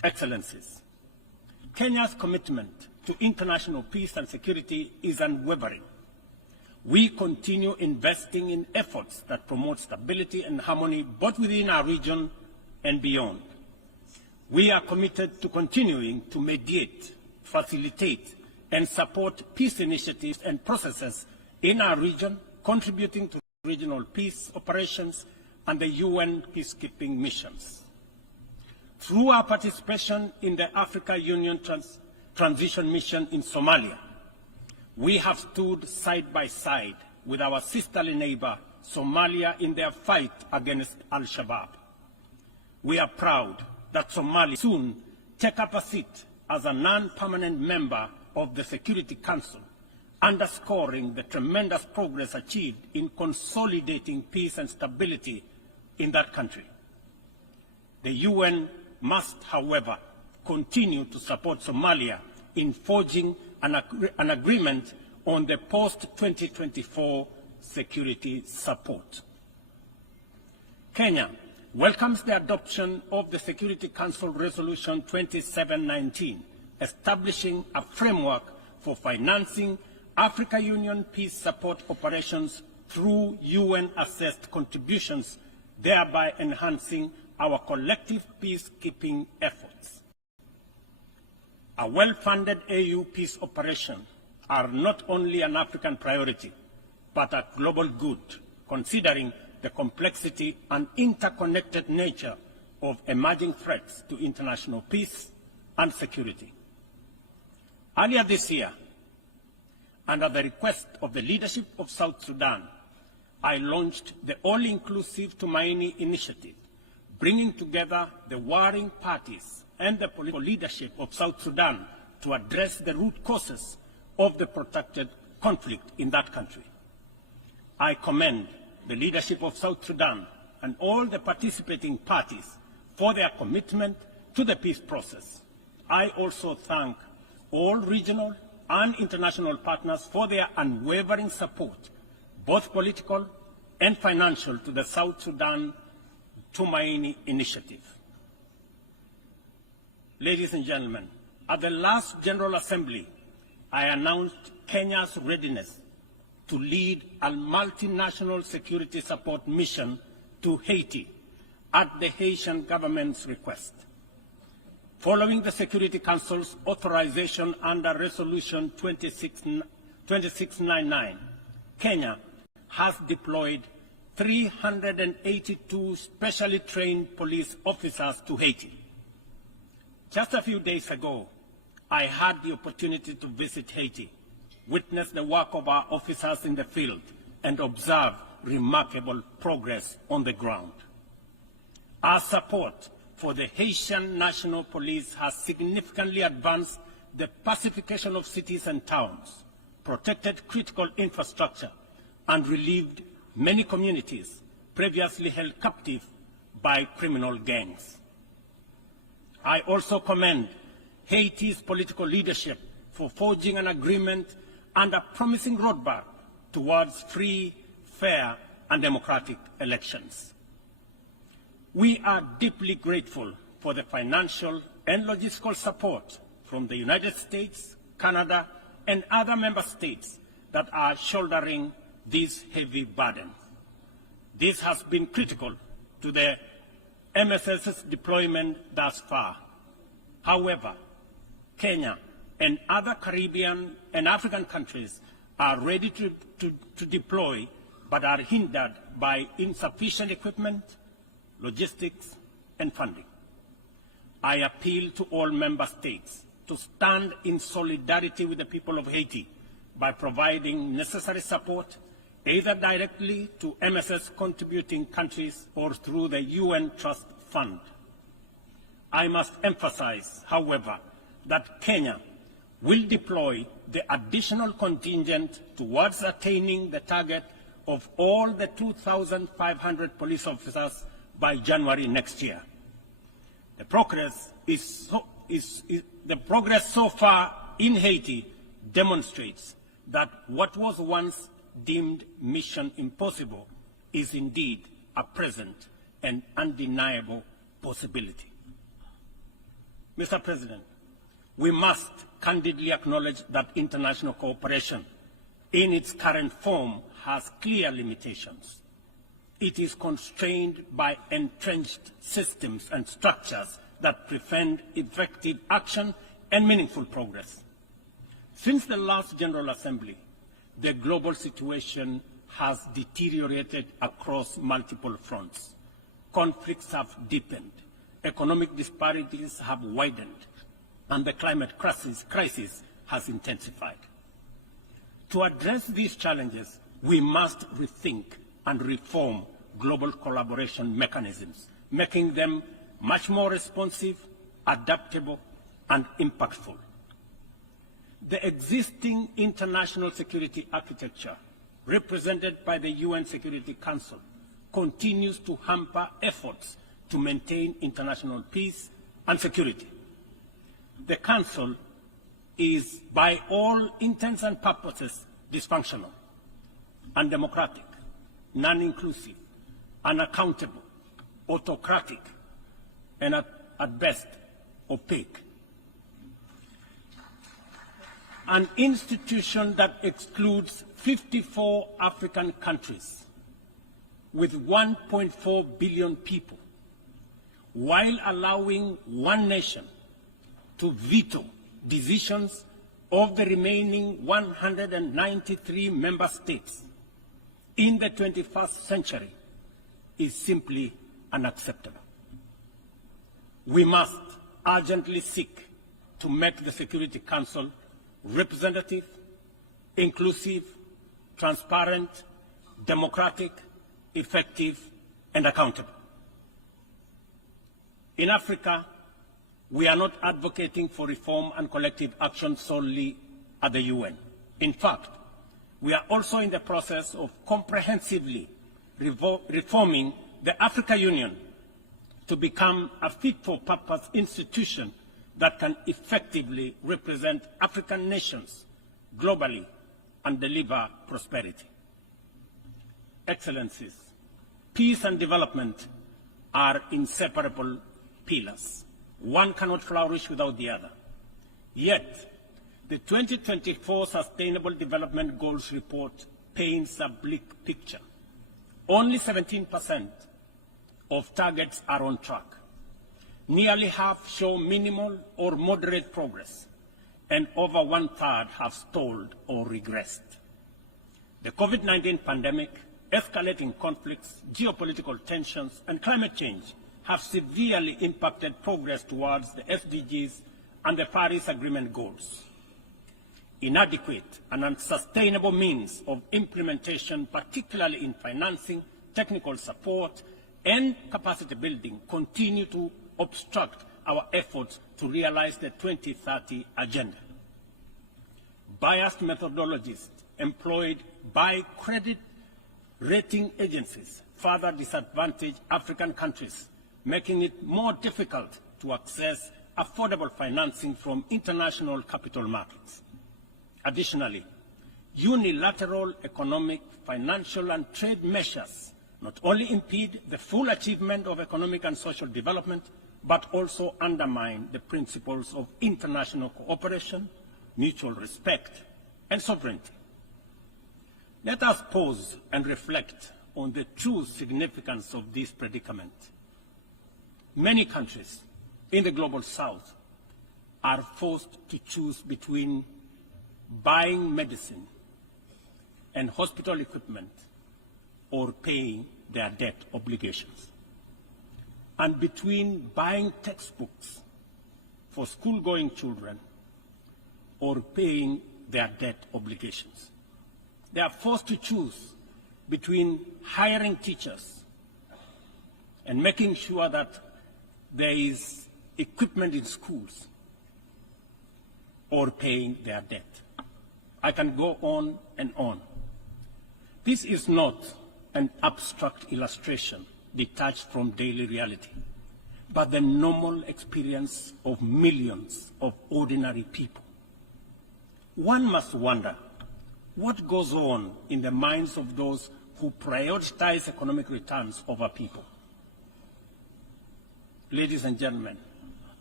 Excellencies, Kenya's commitment to international peace and security is unwavering. We continue investing in efforts that promote stability and harmony both within our region and beyond. We are committed to continuing to mediate, facilitate, and support peace initiatives and processes in our region, contributing to regional peace operations and the UN peacekeeping missions. Through our participation in the Africa Union Transition Mission in Somalia, we have stood side by side with our sisterly neighbor, Somalia, in their fight against Al-Shabaab. We are proud that Somalia soon take up a seat as a non-permanent member of the Security Council, underscoring the tremendous progress achieved in consolidating peace and stability in that country. The UN must, however, continue to support Somalia in forging an agreement on the post-2024 security support. Kenya welcomes the adoption of the Security Council Resolution 2719, establishing a framework for financing Africa Union peace support operations through UN-assessed contributions, thereby enhancing our collective peacekeeping efforts. A well-funded AU peace operation are not only an African priority, but a global good, considering the complexity and interconnected nature of emerging threats to international peace and security. Earlier this year, and at the request of the leadership of South Sudan, I launched the all-inclusive Tumaini initiative, bringing together the warring parties and the political leadership of South Sudan to address the root causes of the protracted conflict in that country. I commend the leadership of South Sudan and all the participating parties for their commitment to the peace process. I also thank all regional and international partners for their unwavering support, both political and financial, to the South Sudan Tumaini initiative. Ladies and gentlemen, at the last General Assembly, I announced Kenya's readiness to lead a multinational security support mission to Haiti at the Haitian government's request. Following the Security Council's authorization under Resolution 2699, Kenya has deployed 382 specially trained police officers to Haiti. Just a few days ago, I had the opportunity to visit Haiti, witness the work of our officers in the field, and observe remarkable progress on the ground. Our support for the Haitian National Police has significantly advanced the pacification of cities and towns, protected critical infrastructure, and relieved many communities previously held captive by criminal gangs. I also commend Haiti's political leadership for forging an agreement and a promising roadmap towards free, fair, and democratic elections. We are deeply grateful for the financial and logistical support from the United States, Canada, and other member states that are shouldering this heavy burden. This has been critical to the MSS's deployment thus far. However, Kenya and other Caribbean and African countries are ready to deploy, but are hindered by insufficient equipment, logistics, and funding. I appeal to all member states to stand in solidarity with the people of Haiti by providing necessary support, either directly to MSS contributing countries or through the UN Trust Fund. I must emphasize, however, that Kenya will deploy the additional contingent towards attaining the target of all the 2,500 police officers by January next year. The progress so far in Haiti demonstrates that what was once deemed mission impossible is indeed a present and undeniable possibility. Mr. President, we must candidly acknowledge that international cooperation in its current form has clear limitations. It is constrained by entrenched systems and structures that prevent effective action and meaningful progress. Since the last General Assembly, the global situation has deteriorated across multiple fronts. Conflicts have deepened, economic disparities have widened, and the climate crisis has intensified. To address these challenges, we must rethink and reform global collaboration mechanisms, making them much more responsive, adaptable, and impactful. The existing international security architecture, represented by the UN Security Council, continues to hamper efforts to maintain international peace and security. The Council is, by all intents and purposes, dysfunctional, undemocratic, non-inclusive, unaccountable, autocratic, and at best, opaque. An institution that excludes 54 African countries with 1.4 billion people, while allowing one nation to veto decisions of the remaining 193 member states in the 21st century, is simply unacceptable. We must urgently seek to make the Security Council representative, inclusive, transparent, democratic, effective, and accountable. In Africa, we are not advocating for reform and collective action solely at the UN. In fact, we are also in the process of comprehensively reforming the African Union to become a fit-for-purpose institution that can effectively represent African nations globally and deliver prosperity. Excellencies, peace and development are inseparable pillars. One cannot flourish without the other. Yet, the 2024 Sustainable Development Goals report paints a bleak picture. Only 17% of targets are on track. Nearly half show minimal or moderate progress, and over 1/3 have stalled or regressed. The COVID-19 pandemic, escalating conflicts, geopolitical tensions, and climate change have severely impacted progress towards the SDGs and the Paris Agreement goals. Inadequate and unsustainable means of implementation, particularly in financing, technical support, and capacity building, continue to obstruct our efforts to realize the 2030 agenda. Biased methodologies employed by credit rating agencies further disadvantage African countries, making it more difficult to access affordable financing from international capital markets. Additionally, unilateral economic, financial, and trade measures not only impede the full achievement of economic and social development, but also undermine the principles of international cooperation, mutual respect, and sovereignty. Let us pause and reflect on the true significance of this predicament. Many countries in the global south are forced to choose between buying medicine and hospital equipment or paying their debt obligations, and between buying textbooks for school-going children or paying their debt obligations. They are forced to choose between hiring teachers and making sure that there is equipment in schools or paying their debt. I can go on and on. This is not an abstract illustration detached from daily reality, but the normal experience of millions of ordinary people. One must wonder what goes on in the minds of those who prioritize economic returns over people. Ladies and gentlemen,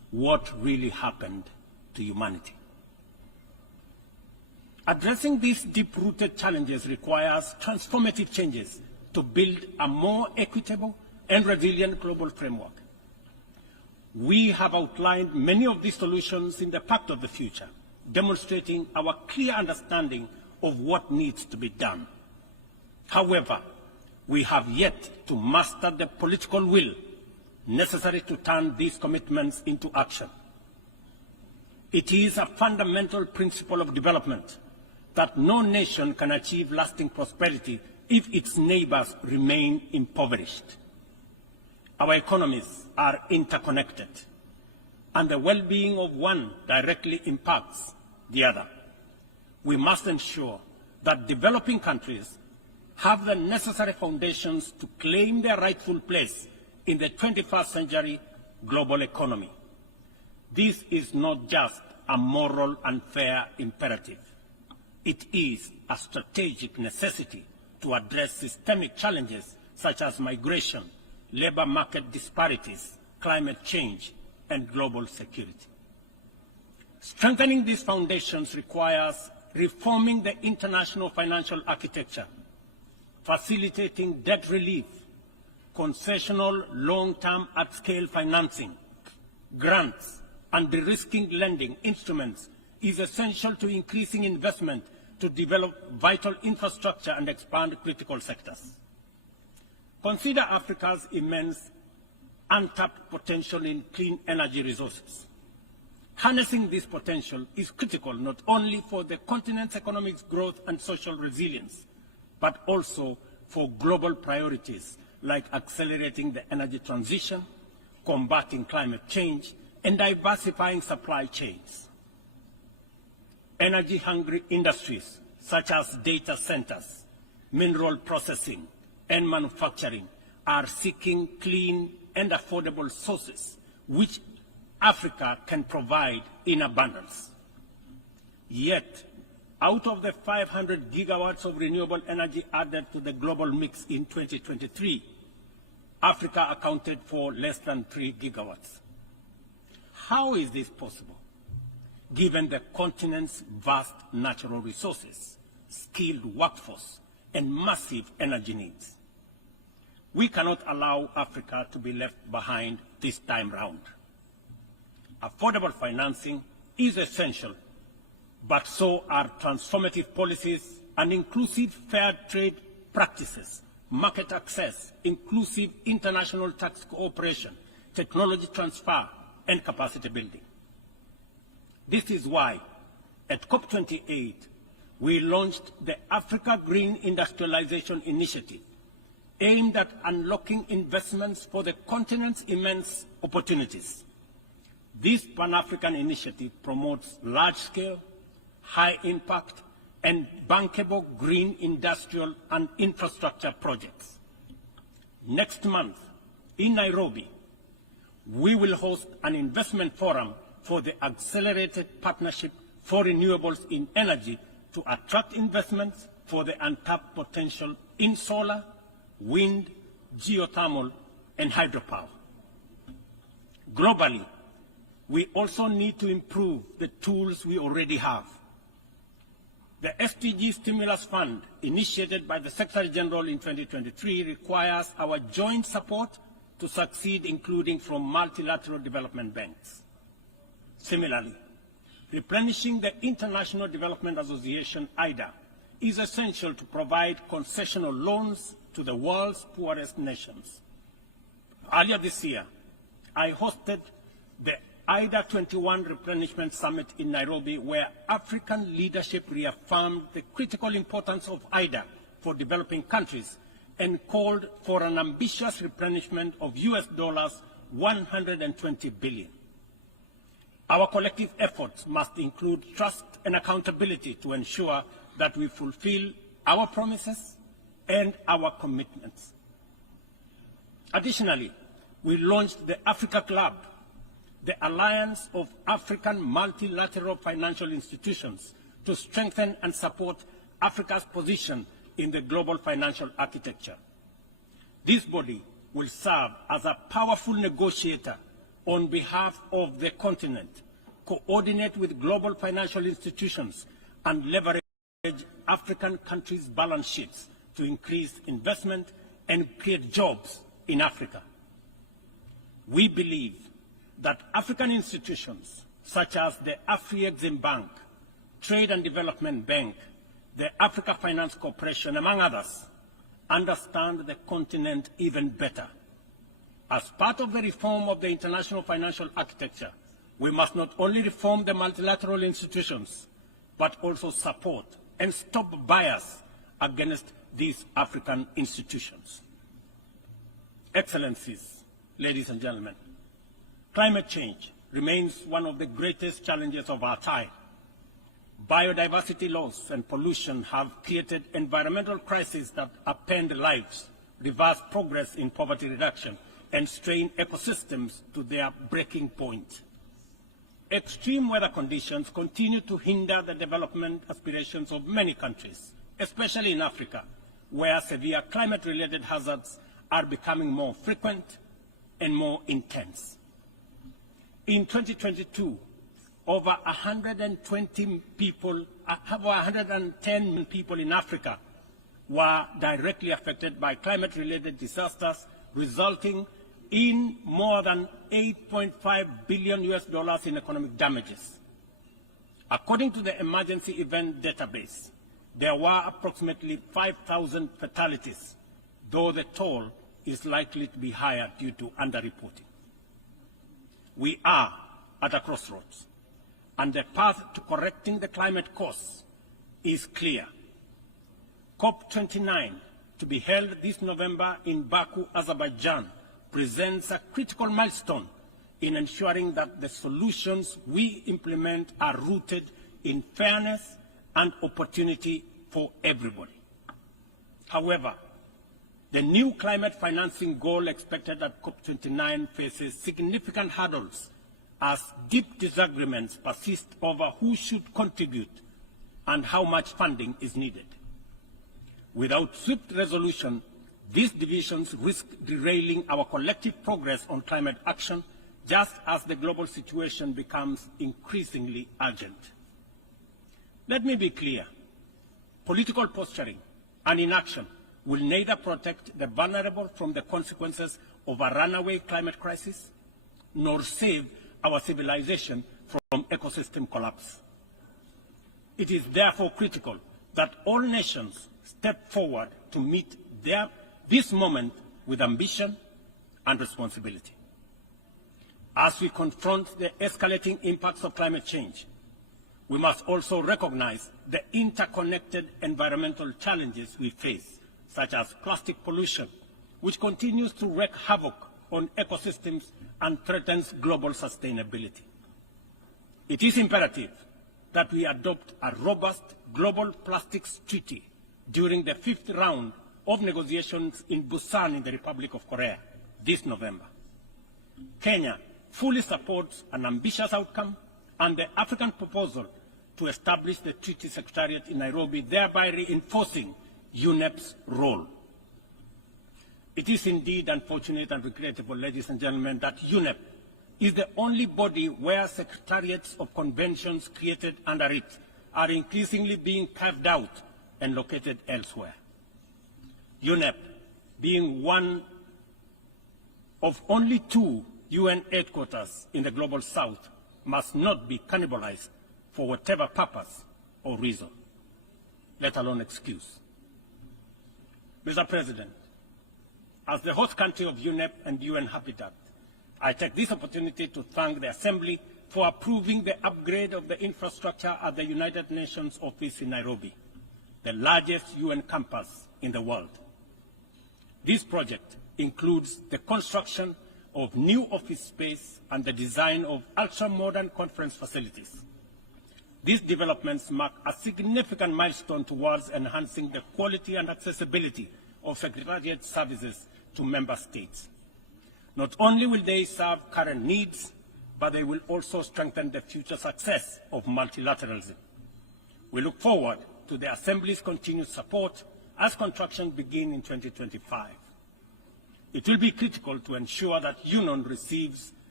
what really happened to humanity. Addressing these deep-rooted challenges requires transformative changes to build a more equitable and resilient global framework. We have outlined many of these solutions in the Pact of the Future, demonstrating our clear understanding of what needs to be done. However, we have yet to master the political will necessary to turn these commitments into action. It is a fundamental principle of development that no nation can achieve lasting prosperity if its neighbors remain impoverished. Our economies are interconnected, and the well-being of one directly impacts the other. We must ensure that developing countries have the necessary foundations to claim their rightful place in the 21st century global economy. This is not just a moral and fair imperative. It is a strategic necessity to address systemic challenges such as migration, labor market disparities, climate change, and global security. Strengthening these foundations requires reforming the international financial architecture, facilitating debt relief, concessional long-term at-scale financing, grants, and de-risking lending instruments is essential to increasing investment to develop vital infrastructure and expand critical sectors. Consider Africa's immense untapped potential in clean energy resources. Harnessing this potential is critical not only for the continent's economic growth and social resilience, but also for global priorities like accelerating the energy transition, combating climate change, and diversifying supply chains. Energy-hungry industries such as data centers, mineral processing, and manufacturing are seeking clean and affordable sources which Africa can provide in abundance. Yet, out of the 500 gigawatts of renewable energy added to the global mix in 2023, Africa accounted for less than 3 gigawatts. How is this possible, given the continent's vast natural resources, skilled workforce, and massive energy needs? We cannot allow Africa to be left behind this time round. Affordable financing is essential, but so are transformative policies and inclusive fair trade practices, market access, inclusive international tax cooperation, technology transfer, and capacity building. This is why, at COP28, we launched the Africa Green Industrialization Initiative, aimed at unlocking investments for the continent's immense opportunities. This Pan-African initiative promotes large-scale, high-impact, and bankable green industrial and infrastructure projects. Next month, in Nairobi, we will host an investment forum for the Accelerated Partnership for Renewables in Energy to attract investments for the untapped potential in solar, wind, geothermal, and hydropower. Globally, we also need to improve the tools we already have. The SDG Stimulus Fund, initiated by the Secretary General in 2023, requires our joint support to succeed, including from multilateral development banks. Similarly, replenishing the International Development Association, IDA, is essential to provide concessional loans to the world's poorest nations. Earlier this year, I hosted the IDA 21 Replenishment Summit in Nairobi, where African leadership reaffirmed the critical importance of IDA for developing countries and called for an ambitious replenishment of US dollars 120 billion. Our collective efforts must include trust and accountability to ensure that we fulfill our promises and our commitments. Additionally, we launched the Africa Club, the Alliance of African Multilateral Financial Institutions, to strengthen and support Africa's position in the global financial architecture. This body will serve as a powerful negotiator on behalf of the continent, coordinate with global financial institutions, and leverage African countries' balance sheets to increase investment and create jobs in Africa. We believe that African institutions such as the Afri-Exim Bank, Trade and Development Bank, the Africa Finance Corporation, among others, understand the continent even better. As part of the reform of the international financial architecture, we must not only reform the multilateral institutions, but also support and stop bias against these African institutions. Excellencies, ladies and gentlemen, climate change remains one of the greatest challenges of our time. Biodiversity loss and pollution have created environmental crises that upend lives, reverse progress in poverty reduction, and strain ecosystems to their breaking point. Extreme weather conditions continue to hinder the development aspirations of many countries, especially in Africa, where severe climate-related hazards are becoming more frequent and more intense. In 2022, over 110 people in Africa were directly affected by climate-related disasters, resulting in more than $8.5 billion in economic damages. According to the Emergency Event Database, there were approximately 5,000 fatalities, though the toll is likely to be higher due to underreporting. We are at a crossroads, and the path to correcting the climate course is clear. COP29, to be held this November in Baku, Azerbaijan, presents a critical milestone in ensuring that the solutions we implement are rooted in fairness and opportunity for everybody. However, the new climate financing goal expected at COP29 faces significant hurdles as deep disagreements persist over who should contribute and how much funding is needed. Without swift resolution, these divisions risk derailing our collective progress on climate action, just as the global situation becomes increasingly urgent. Let me be clear. Political posturing and inaction will neither protect the vulnerable from the consequences of a runaway climate crisis, nor save our civilization from ecosystem collapse. It is therefore critical that all nations step forward to meet this moment with ambition and responsibility. As we confront the escalating impacts of climate change, we must also recognize the interconnected environmental challenges we face, such as plastic pollution, which continues to wreak havoc on ecosystems and threatens global sustainability. It is imperative that we adopt a robust global plastics treaty during the 5th round of negotiations in Busan in the Republic of Korea this November. Kenya fully supports an ambitious outcome and the African proposal to establish the Treaty Secretariat in Nairobi, thereby reinforcing UNEP's role. It is indeed unfortunate and regrettable, ladies and gentlemen, that UNEP is the only body where secretariats of conventions created under it are increasingly being carved out and located elsewhere. UNEP, being one of only 2 UN headquarters in the Global South, must not be cannibalized for whatever purpose or reason, let alone excuse. Mr. President, as the host country of UNEP and UN Habitat, I take this opportunity to thank the Assembly for approving the upgrade of the infrastructure at the United Nations office in Nairobi, the largest UN campus in the world. This project includes the construction of new office space and the design of ultra-modern conference facilities. These developments mark a significant milestone towards enhancing the quality and accessibility of Secretariat services to member states. Not only will they serve current needs, but they will also strengthen the future success of multilateralism. We look forward to the Assembly's continued support as construction begins in 2025. It will be critical to ensure that UNON receives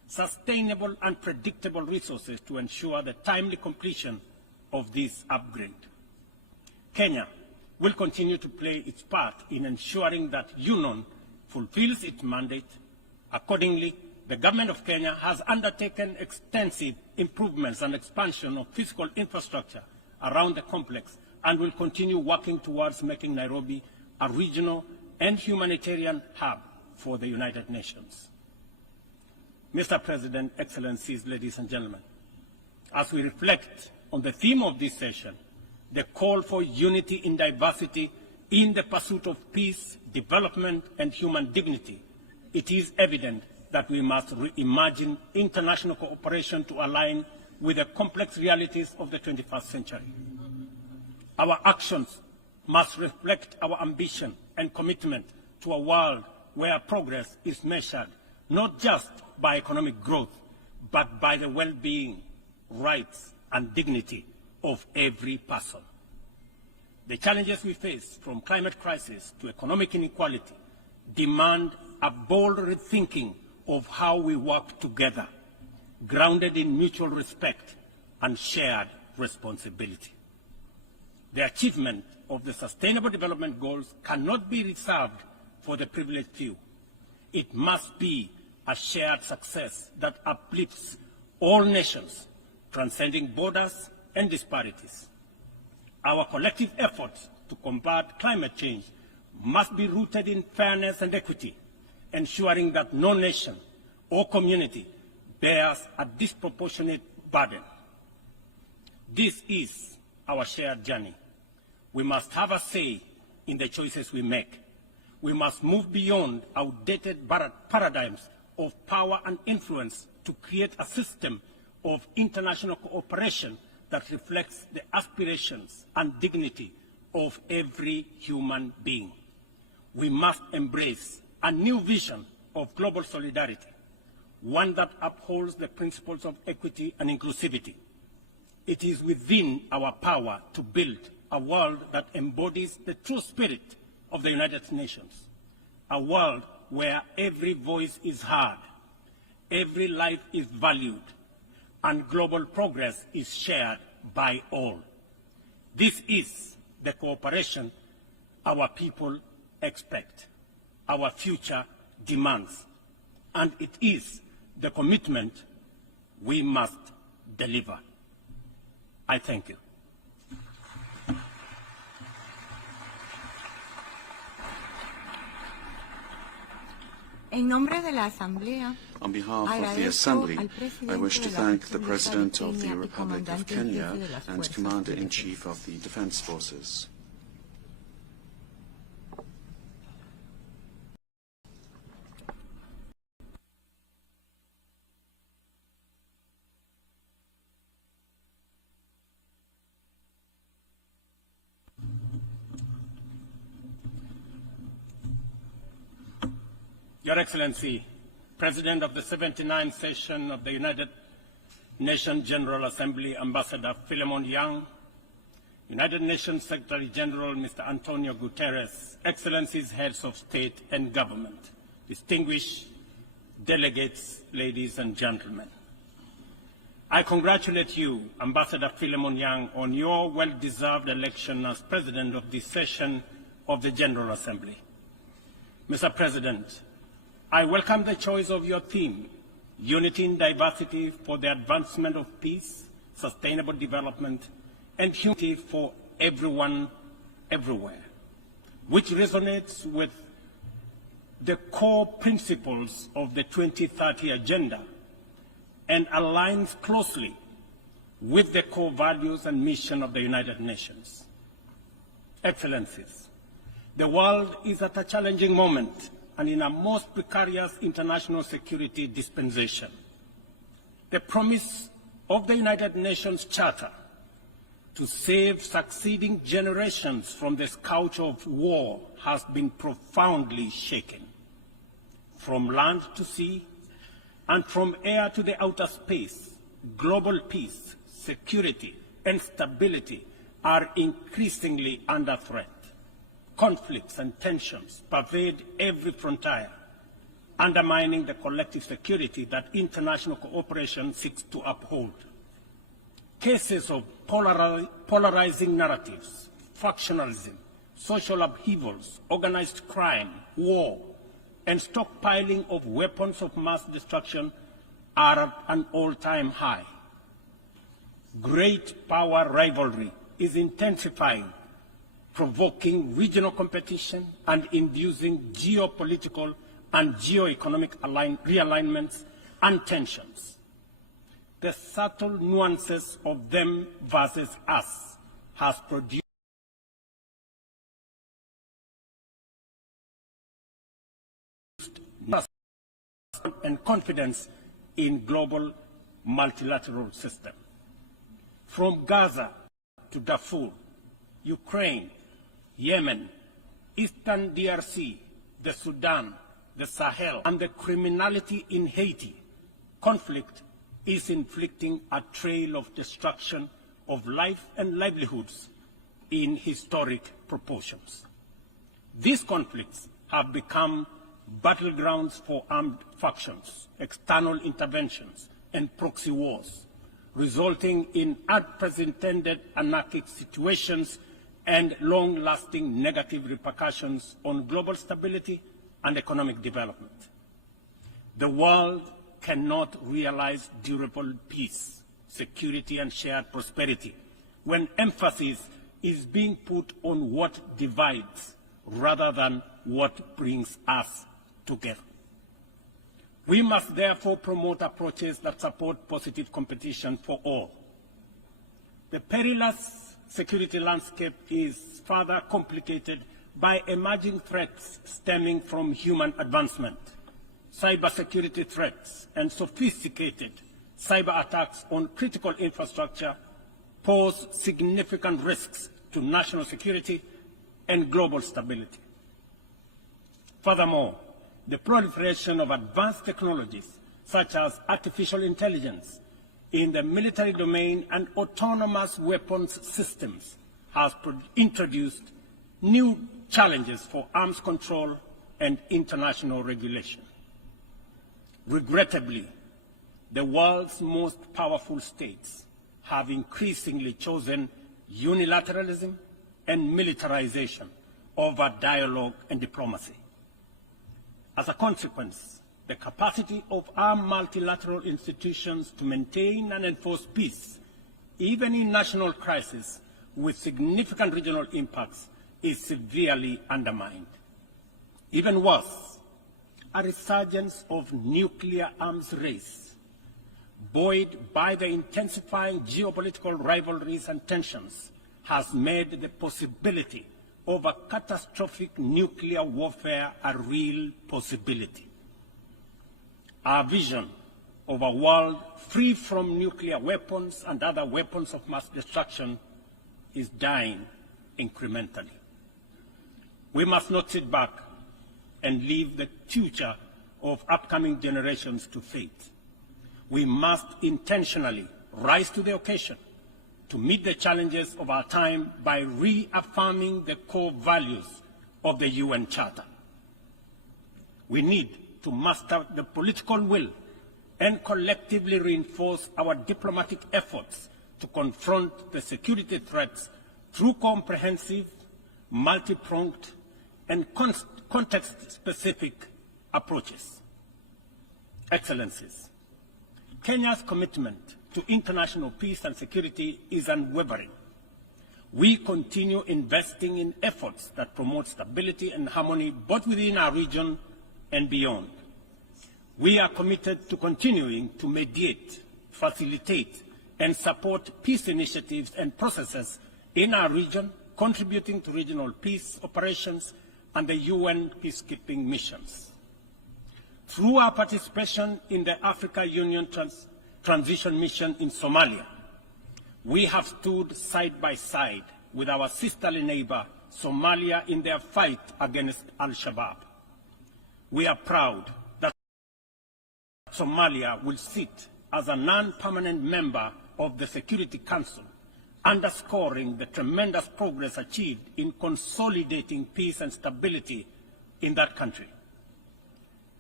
sustainable and predictable resources to ensure the timely completion of this upgrade. Kenya will continue to play its part in ensuring that UNON fulfills its mandate. Accordingly, the Government of Kenya has undertaken extensive improvements and expansion of physical infrastructure around the complex and will continue working towards making Nairobi a regional and humanitarian hub for the United Nations. Mr. President, Excellencies, ladies and gentlemen, as we reflect on the theme of this session, the call for unity in diversity in the pursuit of peace, development, and human dignity, it is evident that we must reimagine international cooperation to align with the complex realities of the 21st century. Our actions must reflect our ambition and commitment to a world where progress is measured not just by economic growth, but by the well-being, rights, and dignity of every person. The challenges we face, from climate crisis to economic inequality, demand a bold rethinking of how we work together, grounded in mutual respect and shared responsibility. The achievement of the Sustainable Development Goals cannot be reserved for the privileged few. It must be a shared success that uplifts all nations, transcending borders and disparities. Our collective efforts to combat climate change must be rooted in fairness and equity, ensuring that no nation or community bears a disproportionate burden. This is our shared journey. We must have a say in the choices we make. We must move beyond outdated paradigms of power and influence to create a system of international cooperation that reflects the aspirations and dignity of every human being. We must embrace a new vision of global solidarity, one that upholds the principles of equity and inclusivity. It is within our power to build a world that embodies the true spirit of the United Nations, a world where every voice is heard, every life is valued, and global progress is shared by all. This is the cooperation our people expect, our future demands, and it is the commitment we must deliver. I thank you. En nombre de la Asamblea, On behalf of the Assembly, I wish to thank the President of the Republic of Kenya and Commander-in-Chief of the Defense Forces. Your Excellency, President of the 79th session of the United Nations General Assembly, Ambassador Philemon Yang, United Nations Secretary General Mr. Antonio Guterres, Excellencies, Heads of State and Government, distinguished delegates, ladies and gentlemen. I congratulate you, Ambassador Philemon Yang, on your well-deserved election as President of this session of the General Assembly. Mr. President, I welcome the choice of your theme, Unity in Diversity for the Advancement of Peace, Sustainable Development, and Humanity for Everyone, Everywhere, which resonates with the core principles of the 2030 Agenda and aligns closely with the core values and mission of the United Nations. Excellencies, the world is at a challenging moment and in a most precarious international security dispensation. The promise of the United Nations Charter to save succeeding generations from the scourge of war has been profoundly shaken. From land to sea, and from air to the outer space, global peace, security, and stability are increasingly under threat. Conflicts and tensions pervade every frontier, undermining the collective security that international cooperation seeks to uphold. Cases of polarizing narratives, factionalism, social upheavals, organized crime, war, and stockpiling of weapons of mass destruction are at an all-time high. Great power rivalry is intensifying, provoking regional competition and inducing geopolitical and geoeconomic realignments and tensions. The subtle nuances of them versus us has produced and confidence in global multilateral system. From Gaza to Darfur, Ukraine, Yemen, Eastern DRC, the Sudan, the Sahel, and the criminality in Haiti, conflict is inflicting a trail of destruction of life and livelihoods in historic proportions. These conflicts have become battlegrounds for armed factions, external interventions, and proxy wars, resulting in unprecedented anarchic situations and long-lasting negative repercussions on global stability and economic development. The world cannot realize durable peace, security, and shared prosperity when emphasis is being put on what divides rather than what brings us together. We must therefore promote approaches that support positive competition for all. The perilous security landscape is further complicated by emerging threats stemming from human advancement, cybersecurity threats, and sophisticated cyber attacks on critical infrastructure pose significant risks to national security and global stability. Furthermore, the proliferation of advanced technologies such as artificial intelligence in the military domain and autonomous weapons systems has introduced new challenges for arms control and international regulation. Regrettably, the world's most powerful states have increasingly chosen unilateralism and militarization over dialogue and diplomacy. As a consequence, the capacity of our multilateral institutions to maintain and enforce peace, even in national crises with significant regional impacts, is severely undermined. Even worse, a resurgence of nuclear arms race, buoyed by the intensifying geopolitical rivalries and tensions, has made the possibility of a catastrophic nuclear warfare a real possibility. Our vision of a world free from nuclear weapons and other weapons of mass destruction is dying incrementally. We must not sit back and leave the future of upcoming generations to fate. We must intentionally rise to the occasion to meet the challenges of our time by reaffirming the core values of the UN Charter. We need to muster the political will and collectively reinforce our diplomatic efforts to confront the security threats through comprehensive, multi-pronged, and context-specific approaches. Excellencies, Kenya's commitment to international peace and security is unwavering. We continue investing in efforts that promote stability and harmony both within our region and beyond. We are committed to continuing to mediate, facilitate, and support peace initiatives and processes in our region, contributing to regional peace operations and the UN peacekeeping missions. Through our participation in the Africa Union Transition Mission in Somalia, we have stood side by side with our sisterly neighbor, Somalia, in their fight against Al-Shabaab. We are proud that Somalia will sit as a non-permanent member of the Security Council, underscoring the tremendous progress achieved in consolidating peace and stability in that country.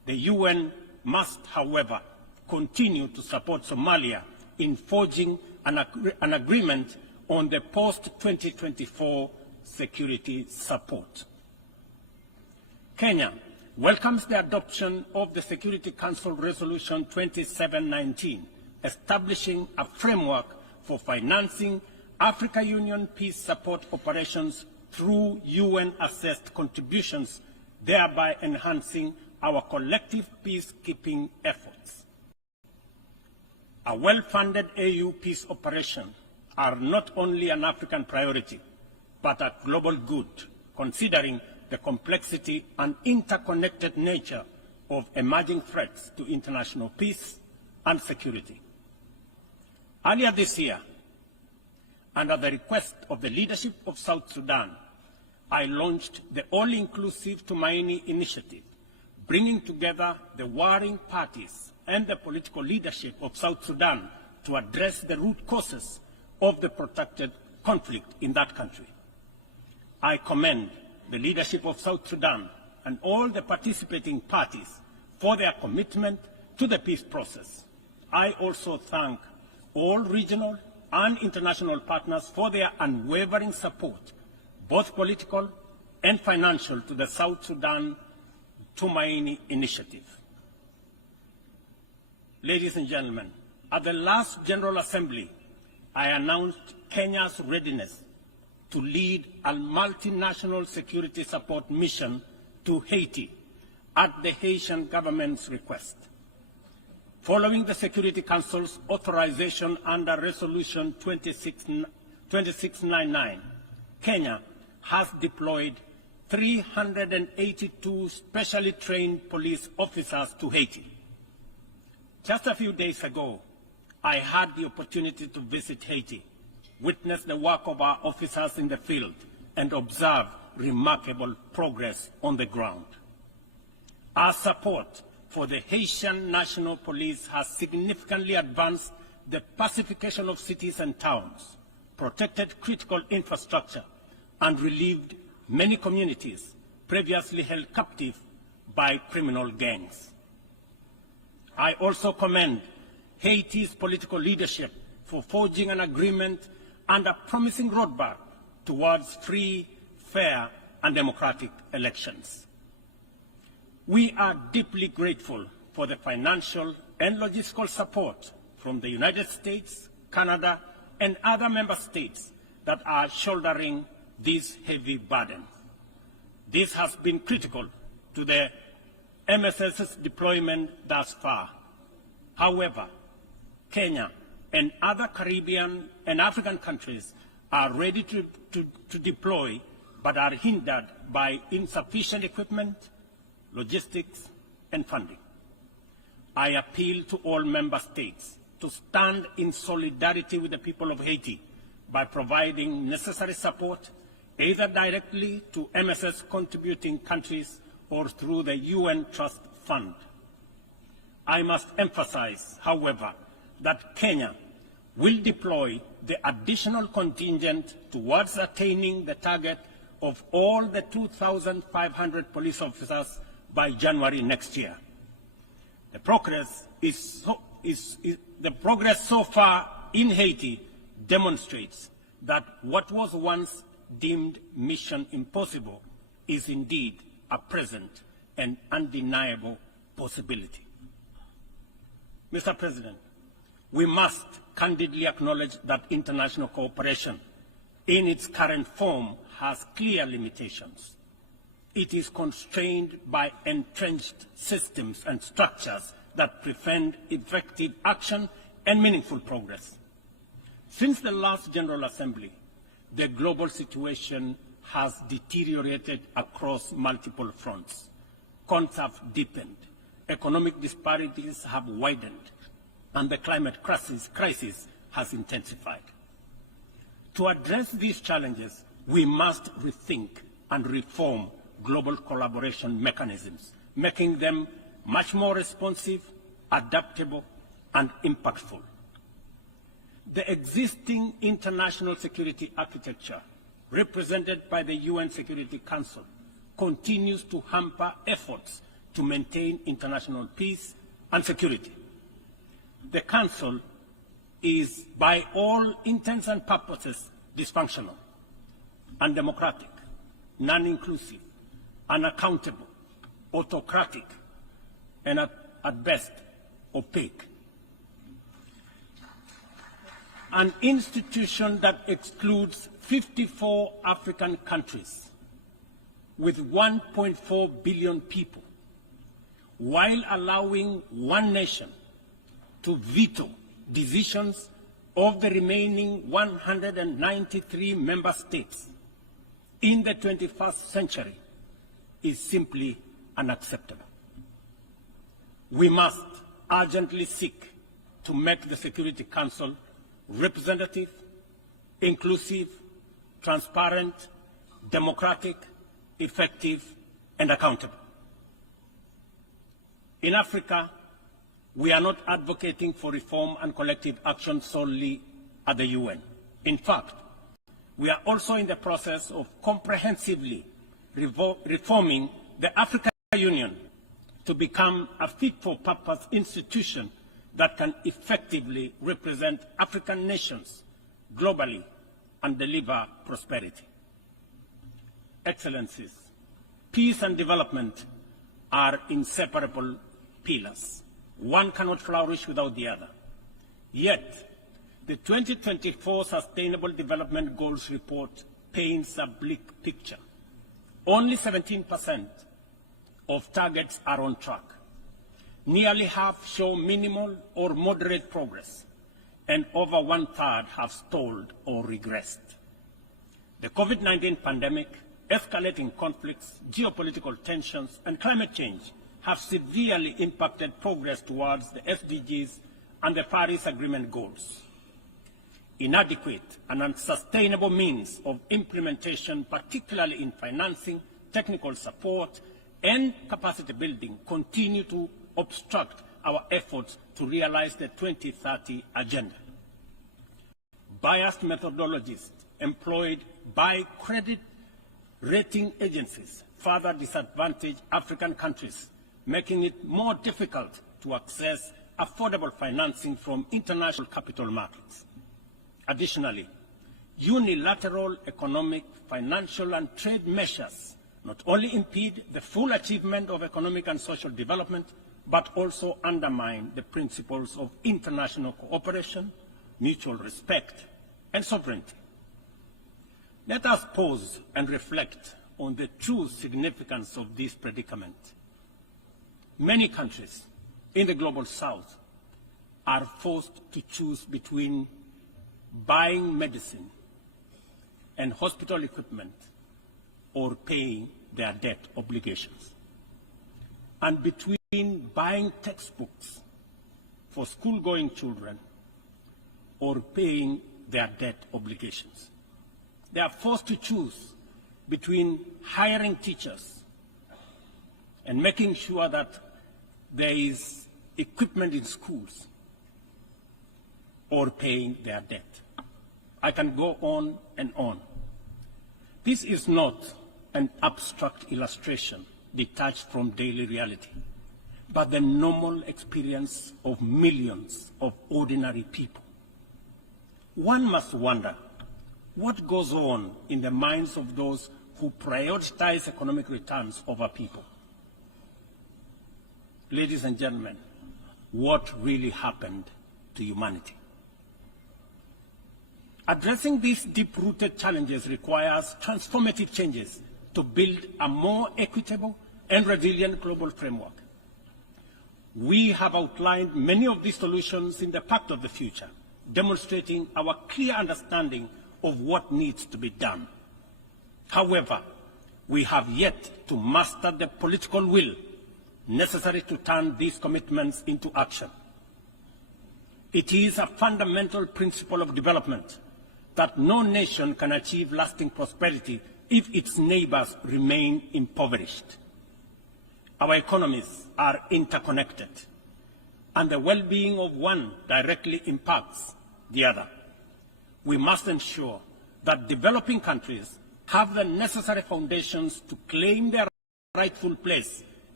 The UN must, however, continue to support Somalia in forging an agreement on the post-2024 security support. Kenya welcomes the adoption of the Security Council Resolution 2719, establishing a framework for financing African Union peace support operations through UN-assessed contributions, thereby enhancing our collective peacekeeping efforts. A well-funded AU peace operation are not only an African priority, but a global good, considering the complexity and interconnected nature of emerging threats to international peace and security. Earlier this year, and at the request of the leadership of South Sudan, I launched the all-inclusive Tumaini initiative, bringing together the warring parties and the political leadership of South Sudan to address the root causes of the protracted conflict in that country. I commend the leadership of South Sudan and all the participating parties for their commitment to the peace process. I also thank all regional and international partners for their unwavering support, both political and financial, to the South Sudan Tumaini initiative. Ladies and gentlemen, at the last General Assembly, I announced Kenya's readiness to lead a multinational security support mission to Haiti at the Haitian government's request. Following the Security Council's authorization under Resolution 2699, Kenya has deployed 382 specially trained police officers to Haiti. Just a few days ago, I had the opportunity to visit Haiti, witness the work of our officers in the field, and observe remarkable progress on the ground. Our support for the Haitian National Police has significantly advanced the pacification of cities and towns, protected critical infrastructure, and relieved many communities previously held captive by criminal gangs. I also commend Haiti's political leadership for forging an agreement and a promising roadmap towards free, fair, and democratic elections. We are deeply grateful for the financial and logistical support from the United States, Canada, and other member states that are shouldering this heavy burden. This has been critical to the MSS's deployment thus far. However, Kenya and other Caribbean and African countries are ready to deploy, but are hindered by insufficient equipment, logistics, and funding. I appeal to all member states to stand in solidarity with the people of Haiti by providing necessary support, either directly to MSS contributing countries or through the UN Trust Fund. I must emphasize, however, that Kenya will deploy the additional contingent towards attaining the target of all the 2,500 police officers by January next year. The progress so far in Haiti demonstrates that what was once deemed mission impossible is indeed a present and undeniable possibility. Mr. President, we must candidly acknowledge that international cooperation in its current form has clear limitations. It is constrained by entrenched systems and structures that prevent effective action and meaningful progress. Since the last General Assembly, the global situation has deteriorated across multiple fronts. Conflicts have deepened, economic disparities have widened, and the climate crisis has intensified. To address these challenges, we must rethink and reform global collaboration mechanisms, making them much more responsive, adaptable, and impactful. The existing international security architecture, represented by the UN Security Council, continues to hamper efforts to maintain international peace and security. The Council is, by all intents and purposes, dysfunctional, undemocratic, non-inclusive, unaccountable, autocratic, and at best, opaque. An institution that excludes 54 African countries with 1.4 billion people, while allowing one nation to veto decisions of the remaining 193 member states in the 21st century, is simply unacceptable. We must urgently seek to make the Security Council representative, inclusive, transparent, democratic, effective, and accountable. In Africa, we are not advocating for reform and collective action solely at the UN. In fact, we are also in the process of comprehensively reforming the African Union to become a fit-for-purpose institution that can effectively represent African nations globally and deliver prosperity. Excellencies, peace and development are inseparable pillars. One cannot flourish without the other. Yet, the 2024 Sustainable Development Goals report paints a bleak picture. Only 17% of targets are on track. Nearly half show minimal or moderate progress, and over 1/3 have stalled or regressed. The COVID-19 pandemic, escalating conflicts, geopolitical tensions, and climate change have severely impacted progress towards the SDGs and the Paris Agreement goals. Inadequate and unsustainable means of implementation, particularly in financing, technical support, and capacity building, continue to obstruct our efforts to realize the 2030 agenda. Biased methodologies employed by credit rating agencies further disadvantage African countries, making it more difficult to access affordable financing from international capital markets. Additionally, unilateral economic, financial, and trade measures not only impede the full achievement of economic and social development, but also undermine the principles of international cooperation, mutual respect, and sovereignty. Let us pause and reflect on the true significance of this predicament. Many countries in the global south are forced to choose between buying medicine and hospital equipment or paying their debt obligations, and between buying textbooks for school-going children or paying their debt obligations. They are forced to choose between hiring teachers and making sure that there is equipment in schools or paying their debt. I can go on and on. This is not an abstract illustration detached from daily reality, but the normal experience of millions of ordinary people. One must wonder what goes on in the minds of those who prioritize economic returns over people. Ladies and gentlemen, what really happened to humanity? Addressing these deep-rooted challenges requires transformative changes to build a more equitable and resilient global framework. We have outlined many of these solutions in the Pact of the Future, demonstrating our clear understanding of what needs to be done. However, we have yet to master the political will necessary to turn these commitments into action. It is a fundamental principle of development that no nation can achieve lasting prosperity if its neighbors remain impoverished. Our economies are interconnected, and the well-being of one directly impacts the other. We must ensure that developing countries have the necessary foundations to claim their rightful place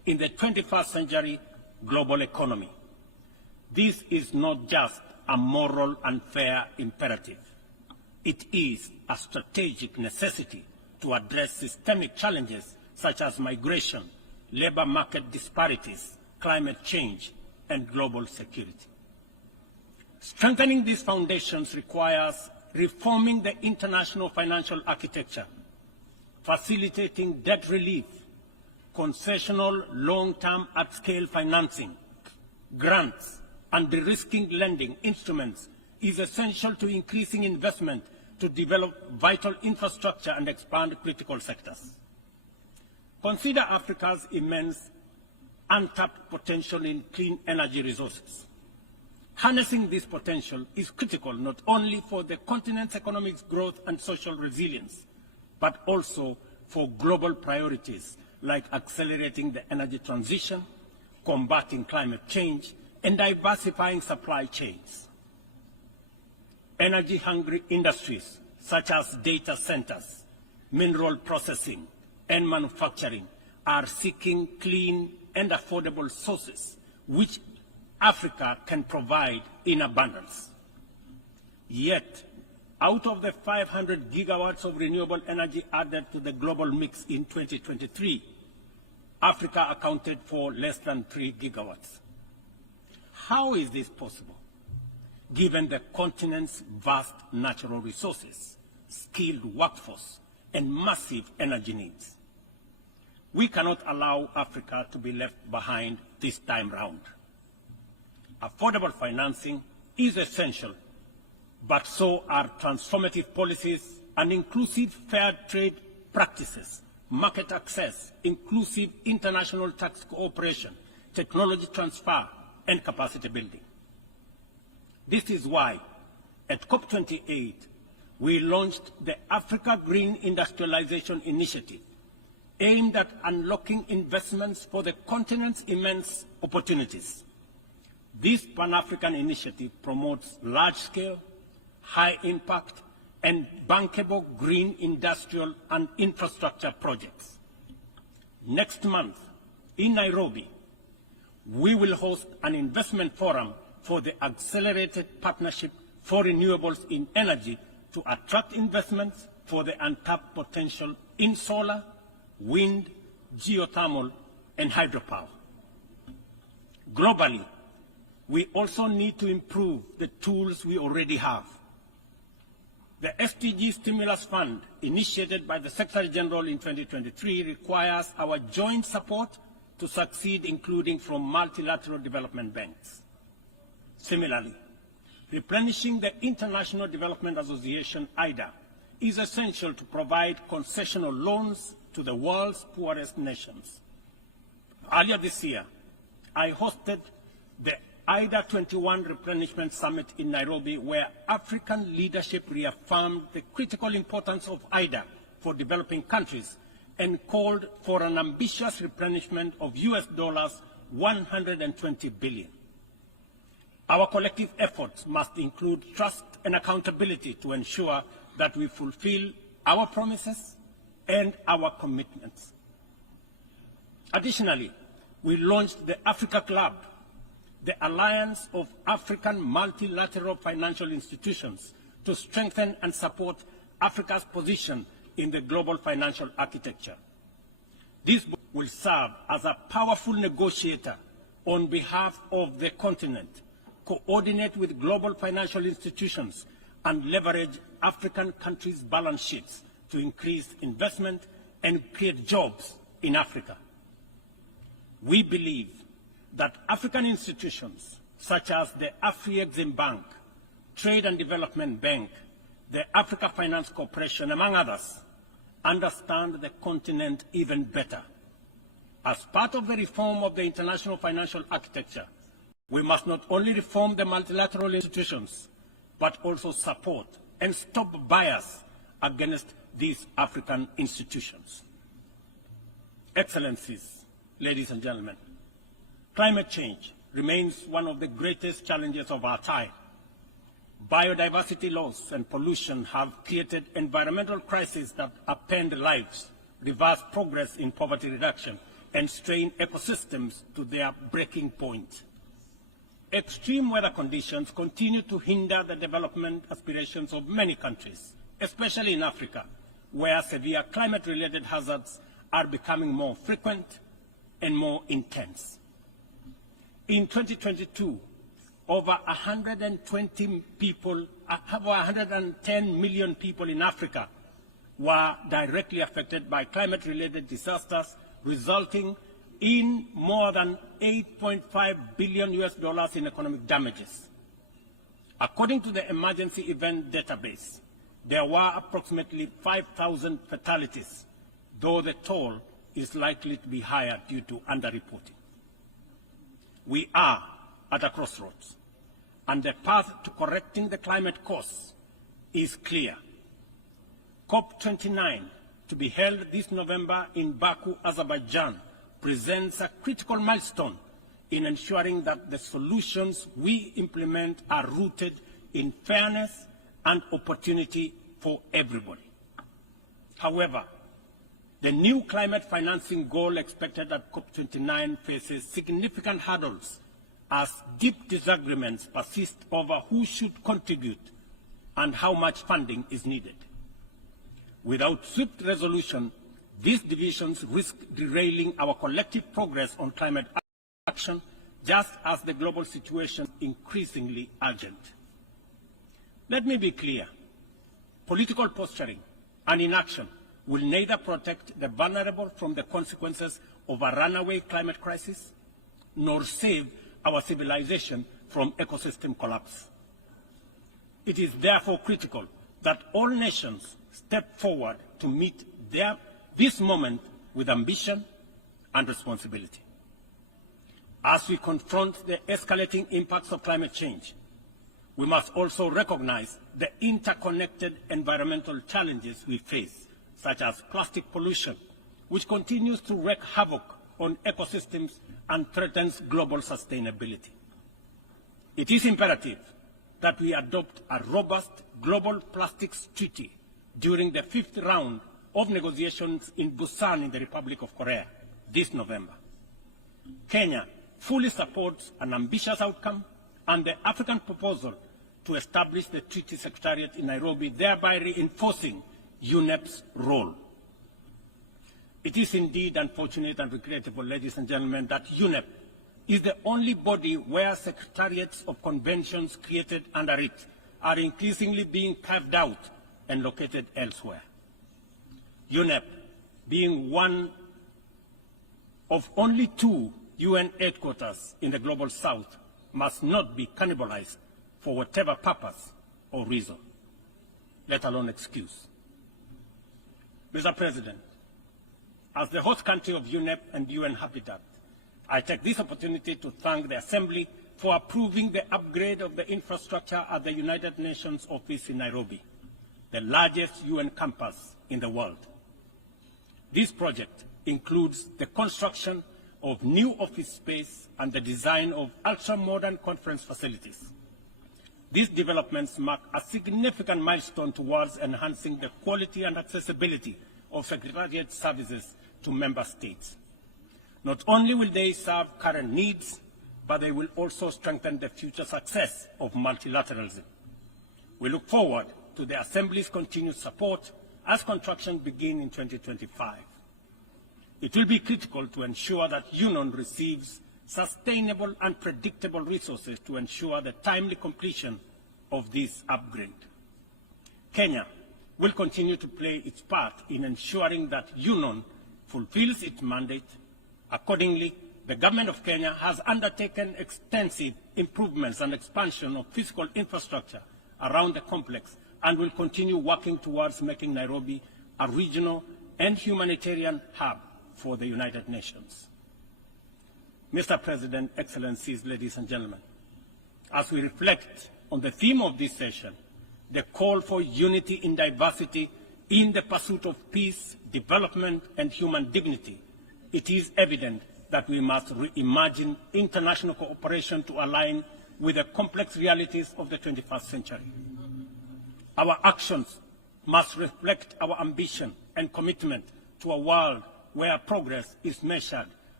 in the 21st century global economy. This is not just a moral and fair imperative. It is a strategic necessity to address systemic challenges such as migration, labor market disparities, climate change, and global security. Strengthening these foundations requires reforming the international financial architecture, facilitating debt relief, concessional long-term at-scale financing, grants, and de-risking lending instruments is essential to increasing investment to develop vital infrastructure and expand critical sectors. Consider Africa's immense untapped potential in clean energy resources. Harnessing this potential is critical not only for the continent's economic growth and social resilience, but also for global priorities like accelerating the energy transition, combating climate change, and diversifying supply chains. Energy-hungry industries such as data centers, mineral processing, and manufacturing are seeking clean and affordable sources which Africa can provide in abundance. Yet, out of the 500 gigawatts of renewable energy added to the global mix in 2023, Africa accounted for less than 3 gigawatts. How is this possible, given the continent's vast natural resources, skilled workforce, and massive energy needs? We cannot allow Africa to be left behind this time round. Affordable financing is essential, but so are transformative policies and inclusive fair trade practices, market access, inclusive international tax cooperation, technology transfer, and capacity building. This is why, at COP28, we launched the Africa Green Industrialization Initiative, aimed at unlocking investments for the continent's immense opportunities. This Pan-African initiative promotes large-scale, high-impact, and bankable green industrial and infrastructure projects. Next month, in Nairobi, we will host an investment forum for the Accelerated Partnership for Renewables in Energy to attract investments for the untapped potential in solar, wind, geothermal, and hydropower. Globally, we also need to improve the tools we already have. The SDG Stimulus Fund, initiated by the Secretary General in 2023, requires our joint support to succeed, including from multilateral development banks. Similarly, replenishing the International Development Association, IDA, is essential to provide concessional loans to the world's poorest nations. Earlier this year, I hosted the IDA 21 Replenishment Summit in Nairobi, where African leadership reaffirmed the critical importance of IDA for developing countries and called for an ambitious replenishment of US dollars 120 billion. Our collective efforts must include trust and accountability to ensure that we fulfill our promises and our commitments. Additionally, we launched the Africa Club, the alliance of African multilateral financial institutions, to strengthen and support Africa's position in the global financial architecture. This will serve as a powerful negotiator on behalf of the continent, coordinate with global financial institutions, and leverage African countries' balance sheets to increase investment and create jobs in Africa. We believe that African institutions such as the Afrexim Bank, Trade and Development Bank, the Africa Finance Corporation, among others, understand the continent even better. As part of the reform of the international financial architecture, we must not only reform the multilateral institutions, but also support and stop bias against these African institutions. Excellencies, ladies and gentlemen, climate change remains one of the greatest challenges of our time. Biodiversity loss and pollution have created environmental crises that upend lives, reverse progress in poverty reduction, and strain ecosystems to their breaking point. Extreme weather conditions continue to hinder the development aspirations of many countries, especially in Africa, where severe climate-related hazards are becoming more frequent and more intense. In 2022, over 110 million people in Africa were directly affected by climate-related disasters, resulting in more than $8.5 billion in economic damages. According to the Emergency Event Database, there were approximately 5,000 fatalities, though the toll is likely to be higher due to underreporting. We are at a crossroads, and the path to correcting the climate course is clear. COP29, to be held this November in Baku, Azerbaijan, presents a critical milestone in ensuring that the solutions we implement are rooted in fairness and opportunity for everybody. However, the new climate financing goal expected at COP29 faces significant hurdles as deep disagreements persist over who should contribute and how much funding is needed. Without swift resolution, these divisions risk derailing our collective progress on climate action, just as the global situation is increasingly urgent. Let me be clear. Political posturing and inaction will neither protect the vulnerable from the consequences of a runaway climate crisis, nor save our civilization from ecosystem collapse. It is therefore critical that all nations step forward to meet this moment with ambition and responsibility. As we confront the escalating impacts of climate change, we must also recognize the interconnected environmental challenges we face, such as plastic pollution, which continues to wreak havoc on ecosystems and threatens global sustainability. It is imperative that we adopt a robust global plastics treaty during the 5th round of negotiations in Busan in the Republic of Korea this November. Kenya fully supports an ambitious outcome and the African proposal to establish the Treaty Secretariat in Nairobi, thereby reinforcing UNEP's role. It is indeed unfortunate and regrettable, ladies and gentlemen, that UNEP is the only body where secretariats of conventions created under it are increasingly being carved out and located elsewhere. UNEP, being one of only 2 UN headquarters in the Global South, must not be cannibalized for whatever purpose or reason, let alone excuse. Mr. President, as the host country of UNEP and UN Habitat, I take this opportunity to thank the Assembly for approving the upgrade of the infrastructure at the United Nations office in Nairobi, the largest UN campus in the world. This project includes the construction of new office space and the design of ultra-modern conference facilities. These developments mark a significant milestone towards enhancing the quality and accessibility of Secretariat services to member states. Not only will they serve current needs, but they will also strengthen the future success of multilateralism. We look forward to the Assembly's continued support as construction begins in 2025. It will be critical to ensure that UNON receives sustainable and predictable resources to ensure the timely completion of this upgrade. Kenya will continue to play its part in ensuring that UNON fulfills its mandate. Accordingly, the Government of Kenya has undertaken extensive improvements and expansion of physical infrastructure around the complex and will continue working towards making Nairobi a regional and humanitarian hub for the United Nations. Mr. President, Excellencies, ladies and gentlemen, as we reflect on the theme of this session, the call for unity in diversity in the pursuit of peace, development, and human dignity, it is evident that we must reimagine international cooperation to align with the complex realities of the 21st century. Our actions must reflect our ambition and commitment to a world where progress is measured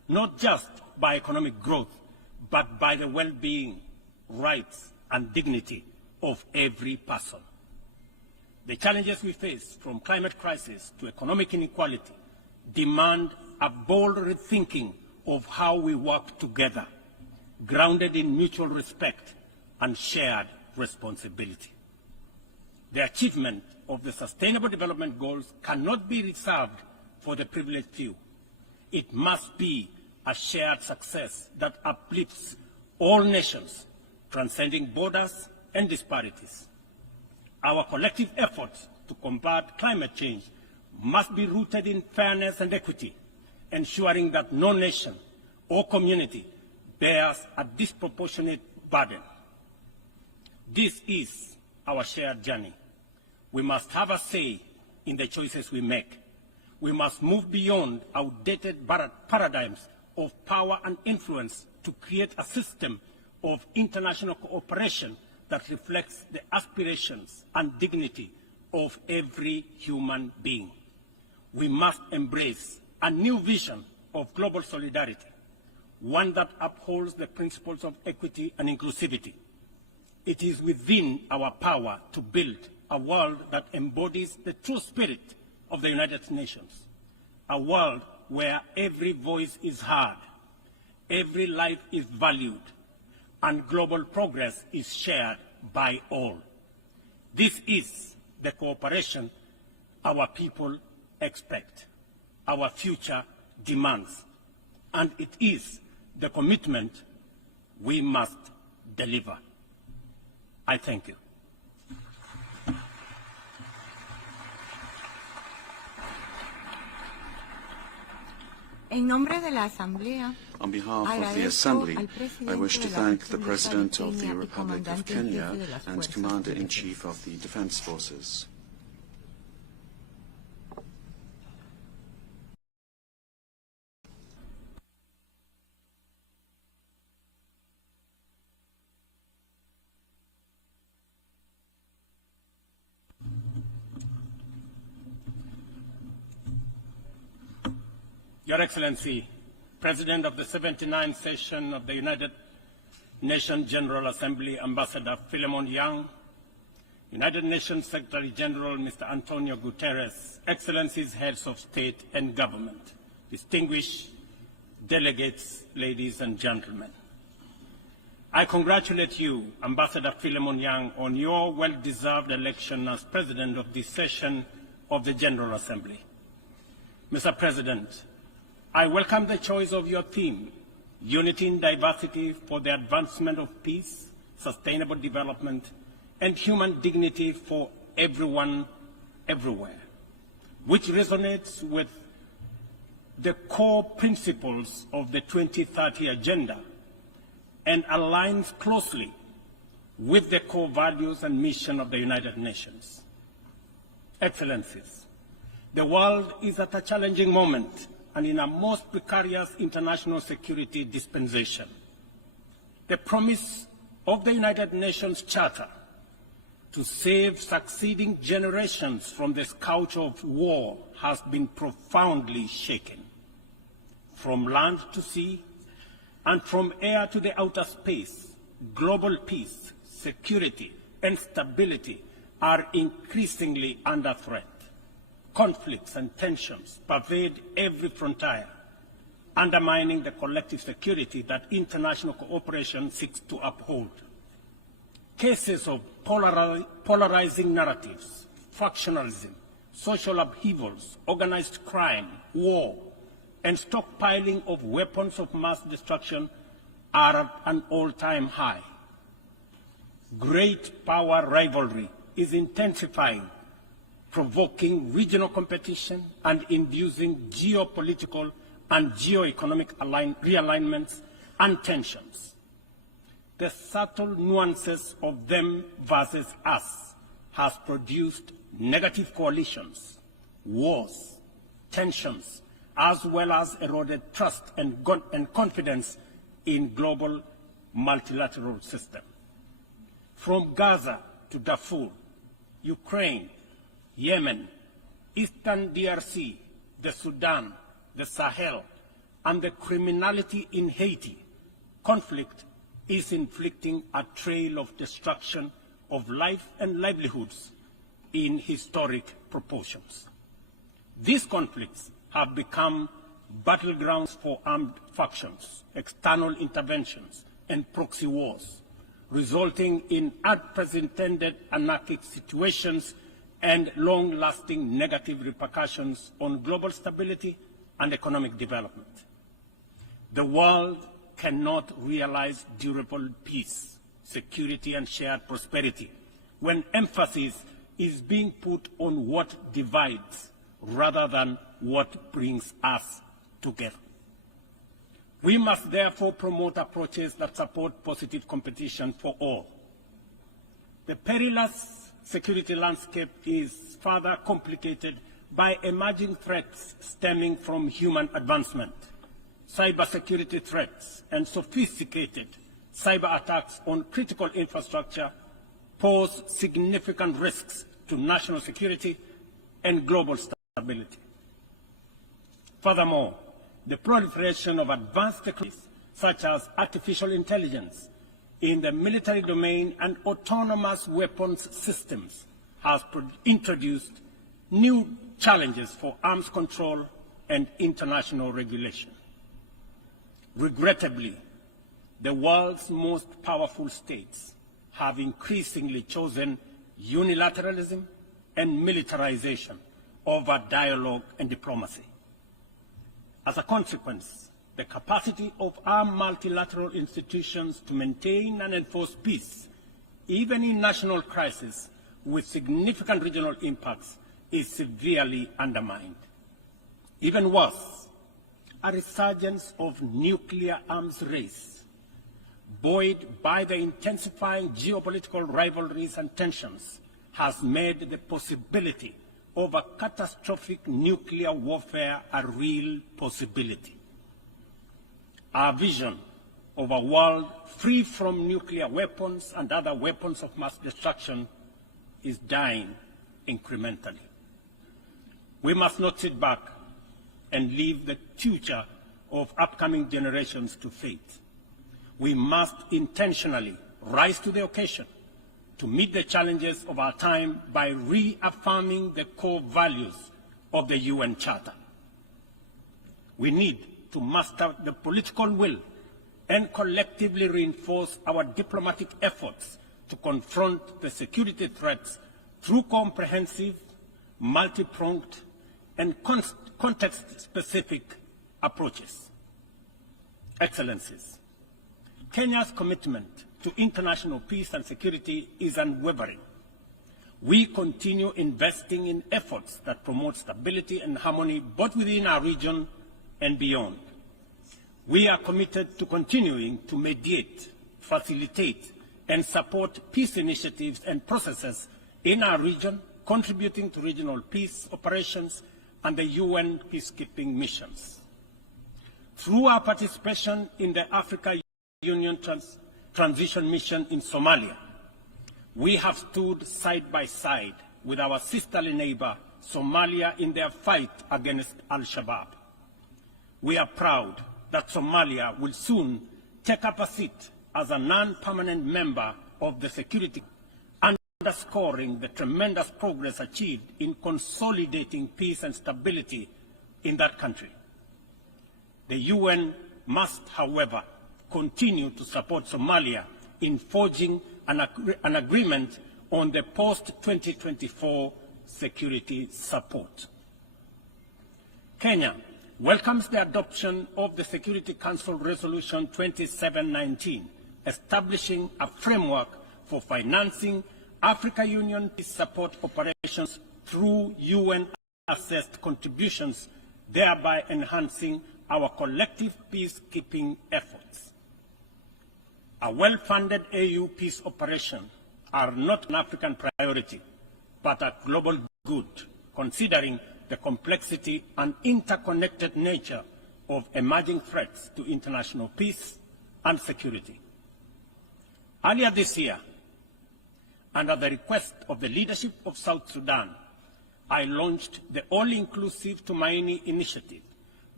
not just by economic growth, but by the well-being, rights, and dignity of every person. The challenges we face, from climate crisis to economic inequality, demand a bold rethinking of how we work together, grounded in mutual respect and shared responsibility. The achievement of the Sustainable Development Goals cannot be reserved for the privileged few. It must be a shared success that uplifts all nations, transcending borders and disparities. Our collective efforts to combat climate change must be rooted in fairness and equity, ensuring that no nation or community bears a disproportionate burden. This is our shared journey. We must have a say in the choices we make. We must move beyond outdated paradigms of power and influence to create a system of international cooperation that reflects the aspirations and dignity of every human being. We must embrace a new vision of global solidarity, one that upholds the principles of equity and inclusivity. It is within our power to build a world that embodies the true spirit of the United Nations, a world where every voice is heard, every life is valued, and global progress is shared by all. This is the cooperation our people expect, our future demands, and it is the commitment we must deliver. I thank you. En nombre de la Asamblea, On behalf of the Assembly, I wish to thank the President of the Republic of Kenya and Commander-in-Chief of the Defense Forces. Your Excellency, President of the 79th session of the United Nations General Assembly, Ambassador Philemon Yang, United Nations Secretary General Mr. Antonio Guterres, Excellencies, Heads of State and Government, distinguished delegates, ladies and gentlemen. I congratulate you, Ambassador Philemon Yang, on your well-deserved election as President of this session of the General Assembly. Mr. President, I welcome the choice of your theme, Unity in Diversity for the Advancement of Peace, Sustainable Development, and Human Dignity for Everyone, Everywhere, which resonates with the core principles of the 2030 Agenda and aligns closely with the core values and mission of the United Nations. Excellencies, the world is at a challenging moment and in a most precarious international security dispensation. The promise of the United Nations Charter to save succeeding generations from the scourge of war has been profoundly shaken. From land to sea and from air to the outer space, global peace, security, and stability are increasingly under threat. Conflicts and tensions pervade every frontier, undermining the collective security that international cooperation seeks to uphold. Cases of polarizing narratives, factionalism, social upheavals, organized crime, war, and stockpiling of weapons of mass destruction are at an all-time high. Great power rivalry is intensifying, provoking regional competition and inducing geopolitical and geoeconomic realignments and tensions. The subtle nuances of them versus us has produced negative coalitions, wars, tensions, as well as eroded trust and confidence in global multilateral system. From Gaza to Darfur, Ukraine, Yemen, Eastern DRC, the Sudan, the Sahel, and the criminality in Haiti, conflict is inflicting a trail of destruction of life and livelihoods in historic proportions. These conflicts have become battlegrounds for armed factions, external interventions, and proxy wars, resulting in unprecedented anarchic situations and long-lasting negative repercussions on global stability and economic development. The world cannot realize durable peace, security, and shared prosperity when emphasis is being put on what divides rather than what brings us together. We must therefore promote approaches that support positive competition for all. The perilous security landscape is further complicated by emerging threats stemming from human advancement, cybersecurity threats, and sophisticated cyber attacks on critical infrastructure pose significant risks to national security and global stability. Furthermore, the proliferation of advanced technologies such as artificial intelligence in the military domain and autonomous weapons systems has introduced new challenges for arms control and international regulation. Regrettably, the world's most powerful states have increasingly chosen unilateralism and militarization over dialogue and diplomacy. As a consequence, the capacity of our multilateral institutions to maintain and enforce peace, even in national crises with significant regional impacts, is severely undermined. Even worse, a resurgence of nuclear arms race, buoyed by the intensifying geopolitical rivalries and tensions, has made the possibility of a catastrophic nuclear warfare a real possibility. Our vision of a world free from nuclear weapons and other weapons of mass destruction is dying incrementally. We must not sit back and leave the future of upcoming generations to fate. We must intentionally rise to the occasion to meet the challenges of our time by reaffirming the core values of the UN Charter. We need to muster the political will and collectively reinforce our diplomatic efforts to confront the security threats through comprehensive, multi-pronged, and context-specific approaches. Excellencies, Kenya's commitment to international peace and security is unwavering. We continue investing in efforts that promote stability and harmony both within our region and beyond. We are committed to continuing to mediate, facilitate, and support peace initiatives and processes in our region, contributing to regional peace operations and the UN peacekeeping missions. Through our participation in the Africa Union Transition Mission in Somalia, we have stood side by side with our sisterly neighbor, Somalia, in their fight against Al-Shabaab. We are proud that Somalia will soon take up a seat as a non-permanent member of the Security Council, underscoring the tremendous progress achieved in consolidating peace and stability in that country. The UN must, however, continue to support Somalia in forging an agreement on the post-2024 security support. Kenya welcomes the adoption of the Security Council Resolution 2719, establishing a framework for financing Africa Union peace support operations through UN-assessed contributions, thereby enhancing our collective peacekeeping efforts. A well-funded AU peace operation are not an African priority, but a global good, considering the complexity and interconnected nature of emerging threats to international peace and security. Earlier this year, under the request of the leadership of South Sudan, I launched the all-inclusive Tumaini initiative,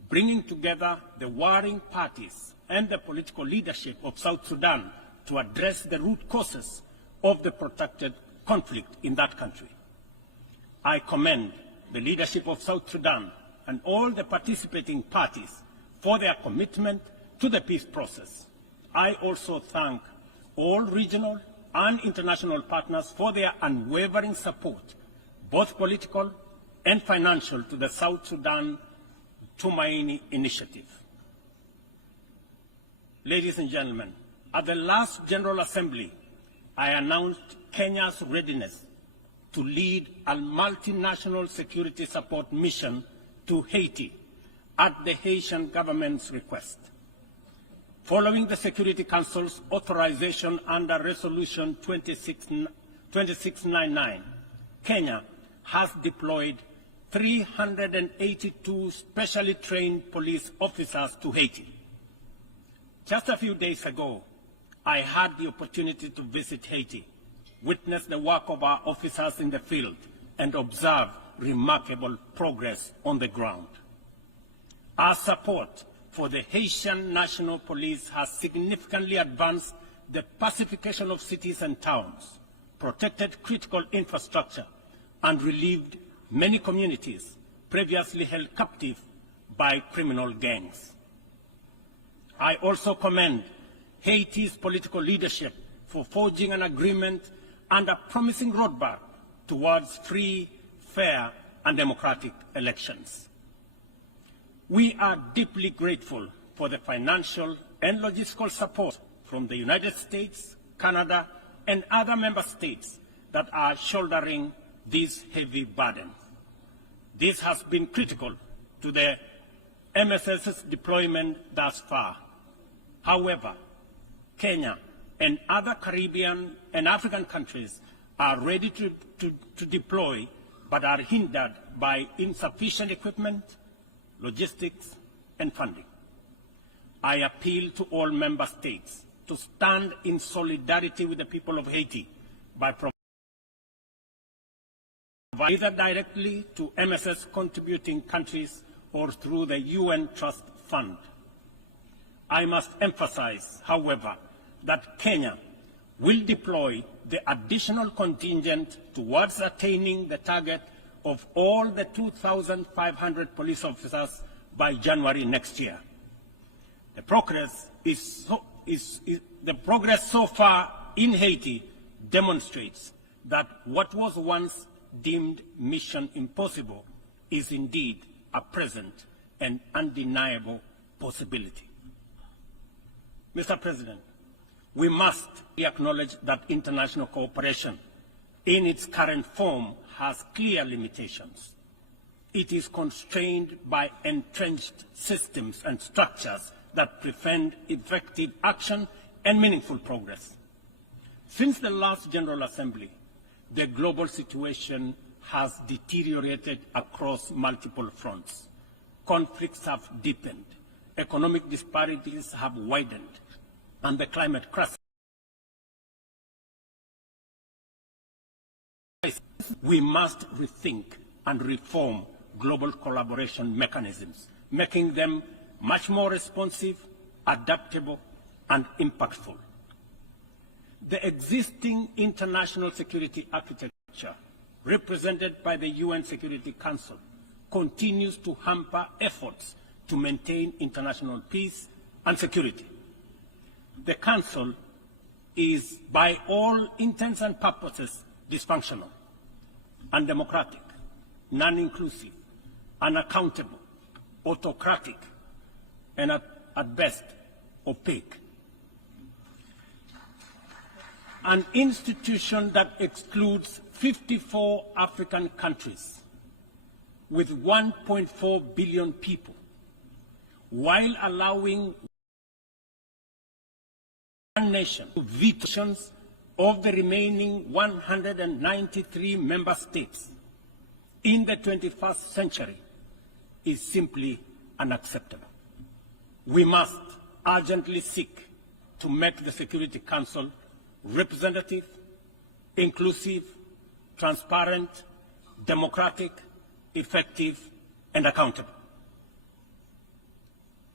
bringing together the warring parties and the political leadership of South Sudan to address the root causes of the protracted conflict in that country. I commend the leadership of South Sudan and all the participating parties for their commitment to the peace process. I also thank all regional and international partners for their unwavering support, both political and financial, to the South Sudan Tumaini Initiative. Ladies and gentlemen, at the last General Assembly, I announced Kenya's readiness to lead a multinational security support mission to Haiti at the Haitian government's request. Following the Security Council's authorization under Resolution 2699, Kenya has deployed 382 specially trained police officers to Haiti. Just a few days ago, I had the opportunity to visit Haiti, witness the work of our officers in the field, and observe remarkable progress on the ground. Our support for the Haitian National Police has significantly advanced the pacification of cities and towns, protected critical infrastructure, and relieved many communities previously held captive by criminal gangs. I also commend Haiti's political leadership for forging an agreement and a promising roadmap towards free, fair, and democratic elections. We are deeply grateful for the financial and logistical support from the United States, Canada, and other member states that are shouldering this heavy burden. This has been critical to the MSS's deployment thus far. However, Kenya and other Caribbean and African countries are ready to deploy, but are hindered by insufficient equipment, logistics, and funding. I appeal to all member states to stand in solidarity with the people of Haiti by providing either directly to MSS contributing countries or through the UN Trust Fund. I must emphasize, however, that Kenya will deploy the additional contingent towards attaining the target of all the 2,500 police officers by January next year. The progress so far in Haiti demonstrates that what was once deemed mission impossible is indeed a present and undeniable possibility. Mr. President, we must acknowledge that international cooperation in its current form has clear limitations. It is constrained by entrenched systems and structures that prevent effective action and meaningful progress. Since the last General Assembly, the global situation has deteriorated across multiple fronts. Conflicts have deepened, economic disparities have widened, and the climate crisis. We must rethink and reform global collaboration mechanisms, making them much more responsive, adaptable, and impactful. The existing international security architecture, represented by the UN Security Council, continues to hamper efforts to maintain international peace and security. The Council is, by all intents and purposes, dysfunctional, undemocratic, non-inclusive, unaccountable, autocratic, and at best, opaque. An institution that excludes 54 African countries with 1.4 billion people, while allowing one nation to veto of the remaining 193 member states in the 21st century, is simply unacceptable. We must urgently seek to make the Security Council representative, inclusive, transparent, democratic, effective, and accountable.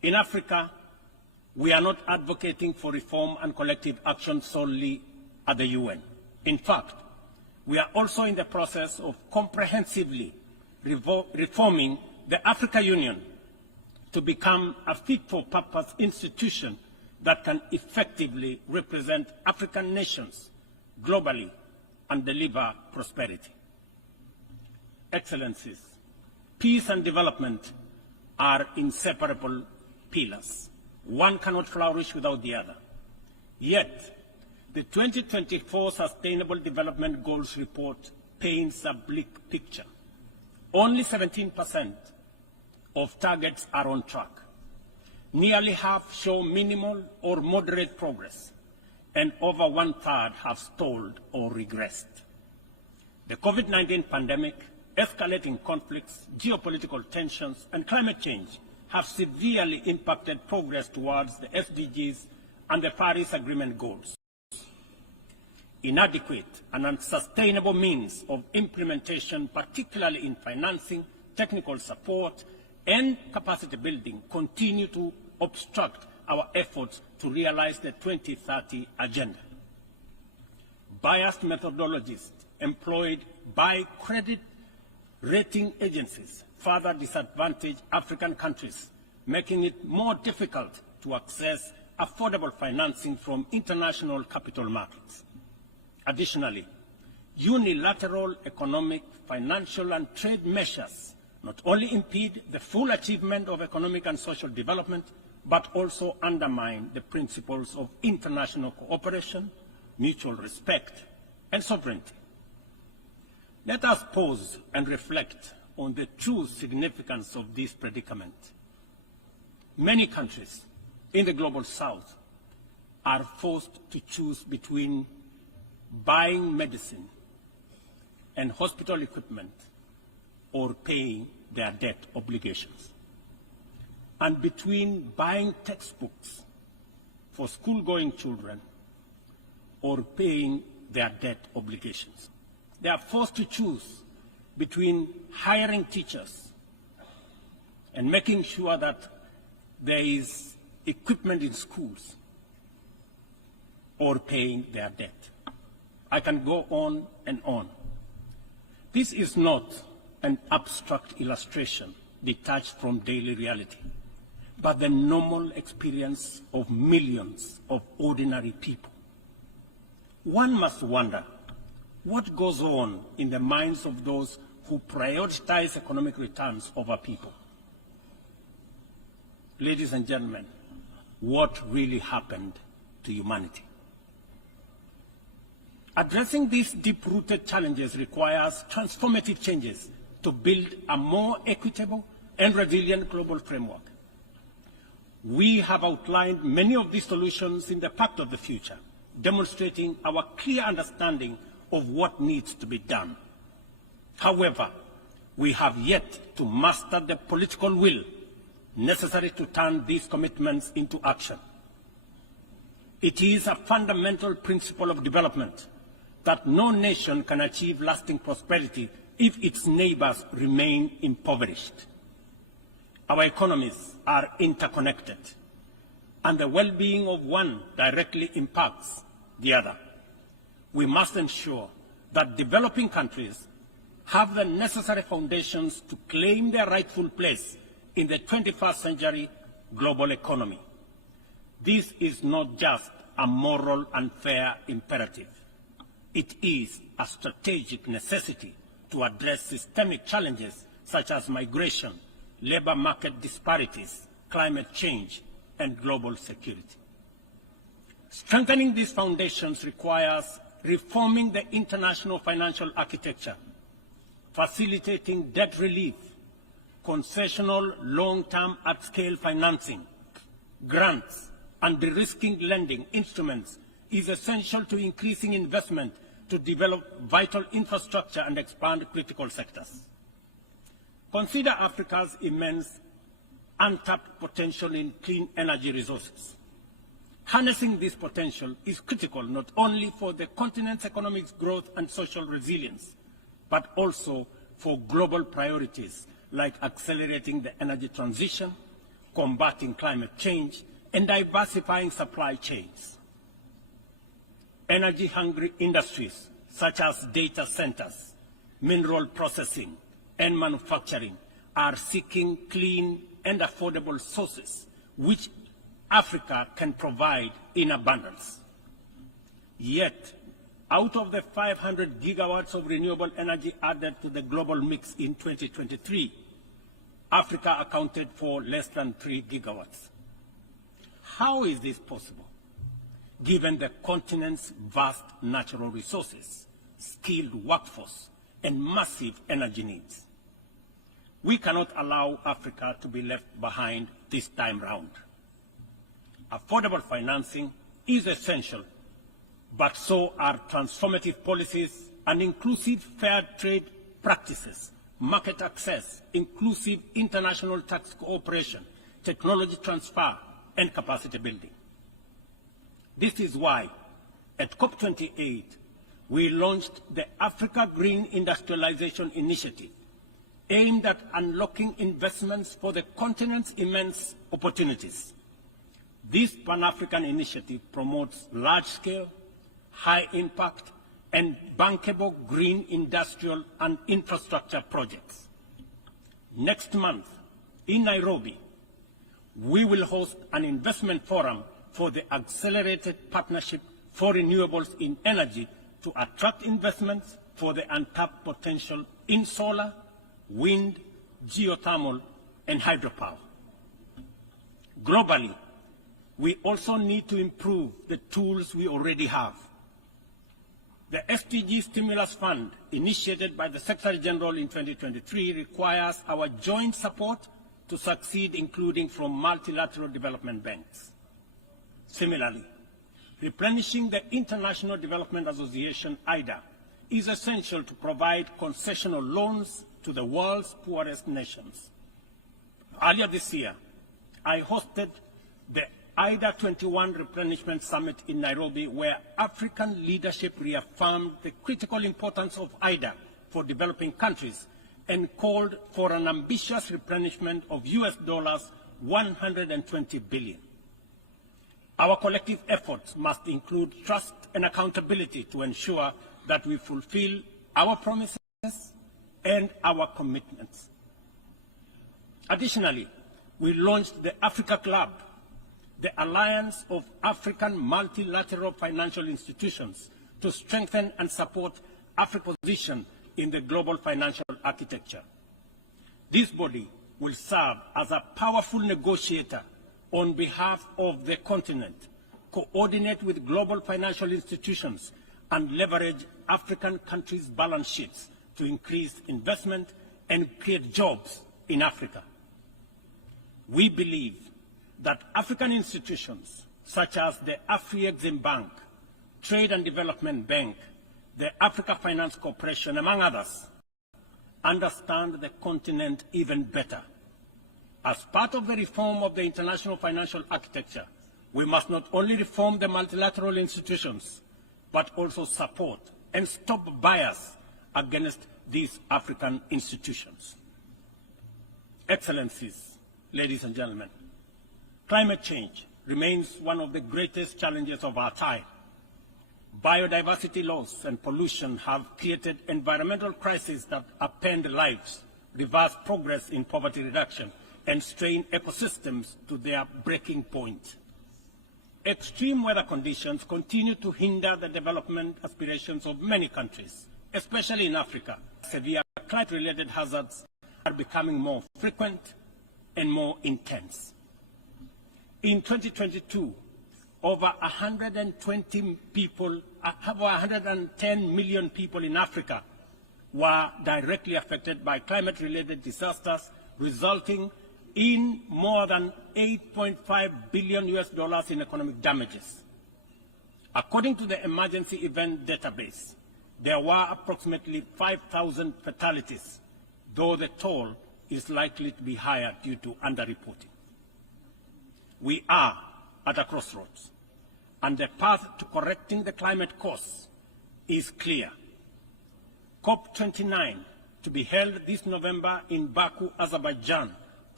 In Africa, we are not advocating for reform and collective action solely at the UN. In fact, we are also in the process of comprehensively reforming the African Union to become a fit-for-purpose institution that can effectively represent African nations globally and deliver prosperity. Excellencies, peace and development are inseparable pillars. One cannot flourish without the other. Yet, the 2024 Sustainable Development Goals report paints a bleak picture. Only 17% of targets are on track. Nearly half show minimal or moderate progress, and over one-third have stalled or regressed. The COVID-19 pandemic, escalating conflicts, geopolitical tensions, and climate change have severely impacted progress towards the SDGs and the Paris Agreement goals. Inadequate and unsustainable means of implementation, particularly in financing, technical support, and capacity building, continue to obstruct our efforts to realize the 2030 agenda. Biased methodologies employed by credit rating agencies further disadvantage African countries, making it more difficult to access affordable financing from international capital markets. Additionally, unilateral economic, financial, and trade measures not only impede the full achievement of economic and social development, but also undermine the principles of international cooperation, mutual respect, and sovereignty. Let us pause and reflect on the true significance of this predicament. Many countries in the global south are forced to choose between buying medicine and hospital equipment or paying their debt obligations, and between buying textbooks for school-going children or paying their debt obligations. They are forced to choose between hiring teachers and making sure that there is equipment in schools or paying their debt. I can go on and on. This is not an abstract illustration detached from daily reality, but the normal experience of millions of ordinary people. One must wonder what goes on in the minds of those who prioritize economic returns over people. Ladies and gentlemen, what really happened to humanity? Addressing these deep-rooted challenges requires transformative changes to build a more equitable and resilient global framework. We have outlined many of these solutions in the Pact of the Future, demonstrating our clear understanding of what needs to be done. However, we have yet to master the political will necessary to turn these commitments into action. It is a fundamental principle of development that no nation can achieve lasting prosperity if its neighbors remain impoverished. Our economies are interconnected, and the well-being of one directly impacts the other. We must ensure that developing countries have the necessary foundations to claim their rightful place in the 21st century global economy. This is not just a moral and fair imperative. It is a strategic necessity to address systemic challenges such as migration, labor market disparities, climate change, and global security. Strengthening these foundations requires reforming the international financial architecture, facilitating debt relief, concessional long-term at-scale financing, grants, and de-risking lending instruments is essential to increasing investment to develop vital infrastructure and expand critical sectors. Consider Africa's immense untapped potential in clean energy resources. Harnessing this potential is critical not only for the continent's economic growth and social resilience, but also for global priorities like accelerating the energy transition, combating climate change, and diversifying supply chains. Energy-hungry industries such as data centers, mineral processing, and manufacturing are seeking clean and affordable sources which Africa can provide in abundance. Yet, out of the 500 gigawatts of renewable energy added to the global mix in 2023, Africa accounted for less than 3 gigawatts. How is this possible, given the continent's vast natural resources, skilled workforce, and massive energy needs? We cannot allow Africa to be left behind this time round. Affordable financing is essential, but so are transformative policies and inclusive fair trade practices, market access, inclusive international tax cooperation, technology transfer, and capacity building. This is why, at COP28, we launched the Africa Green Industrialization Initiative, aimed at unlocking investments for the continent's immense opportunities. This Pan-African initiative promotes large-scale, high-impact, and bankable green industrial and infrastructure projects. Next month, in Nairobi, we will host an investment forum for the Accelerated Partnership for Renewables in Energy to attract investments for the untapped potential in solar, wind, geothermal, and hydropower. Globally, we also need to improve the tools we already have. The SDG Stimulus Fund, initiated by the Secretary General in 2023, requires our joint support to succeed, including from multilateral development banks. Similarly, replenishing the International Development Association, IDA, is essential to provide concessional loans to the world's poorest nations. Earlier this year, I hosted the IDA 21 Replenishment Summit in Nairobi, where African leadership reaffirmed the critical importance of IDA for developing countries and called for an ambitious replenishment of US dollars 120 billion. Our collective efforts must include trust and accountability to ensure that we fulfill our promises and our commitments. Additionally, we launched the Africa Club, the alliance of African multilateral financial institutions, to strengthen and support Africa's position in the global financial architecture. This body will serve as a powerful negotiator on behalf of the continent, coordinate with global financial institutions, and leverage African countries' balance sheets to increase investment and create jobs in Africa. We believe that African institutions such as the Afrexim Bank, Trade and Development Bank, the Africa Finance Corporation, among others, understand the continent even better. As part of the reform of the international financial architecture, we must not only reform the multilateral institutions, but also support and stop bias against these African institutions. Excellencies, ladies and gentlemen, climate change remains one of the greatest challenges of our time. Biodiversity loss and pollution have created environmental crises that upend lives, reverse progress in poverty reduction, and strain ecosystems to their breaking point. Extreme weather conditions continue to hinder the development aspirations of many countries, especially in Africa. Severe climate-related hazards are becoming more frequent and more intense. In 2022, over 110 million people in Africa were directly affected by climate-related disasters, resulting in more than $8.5 billion in economic damages. According to the Emergency Event Database, there were approximately 5,000 fatalities, though the toll is likely to be higher due to underreporting. We are at a crossroads, and the path to correcting the climate course is clear. COP29, to be held this November in Baku, Azerbaijan,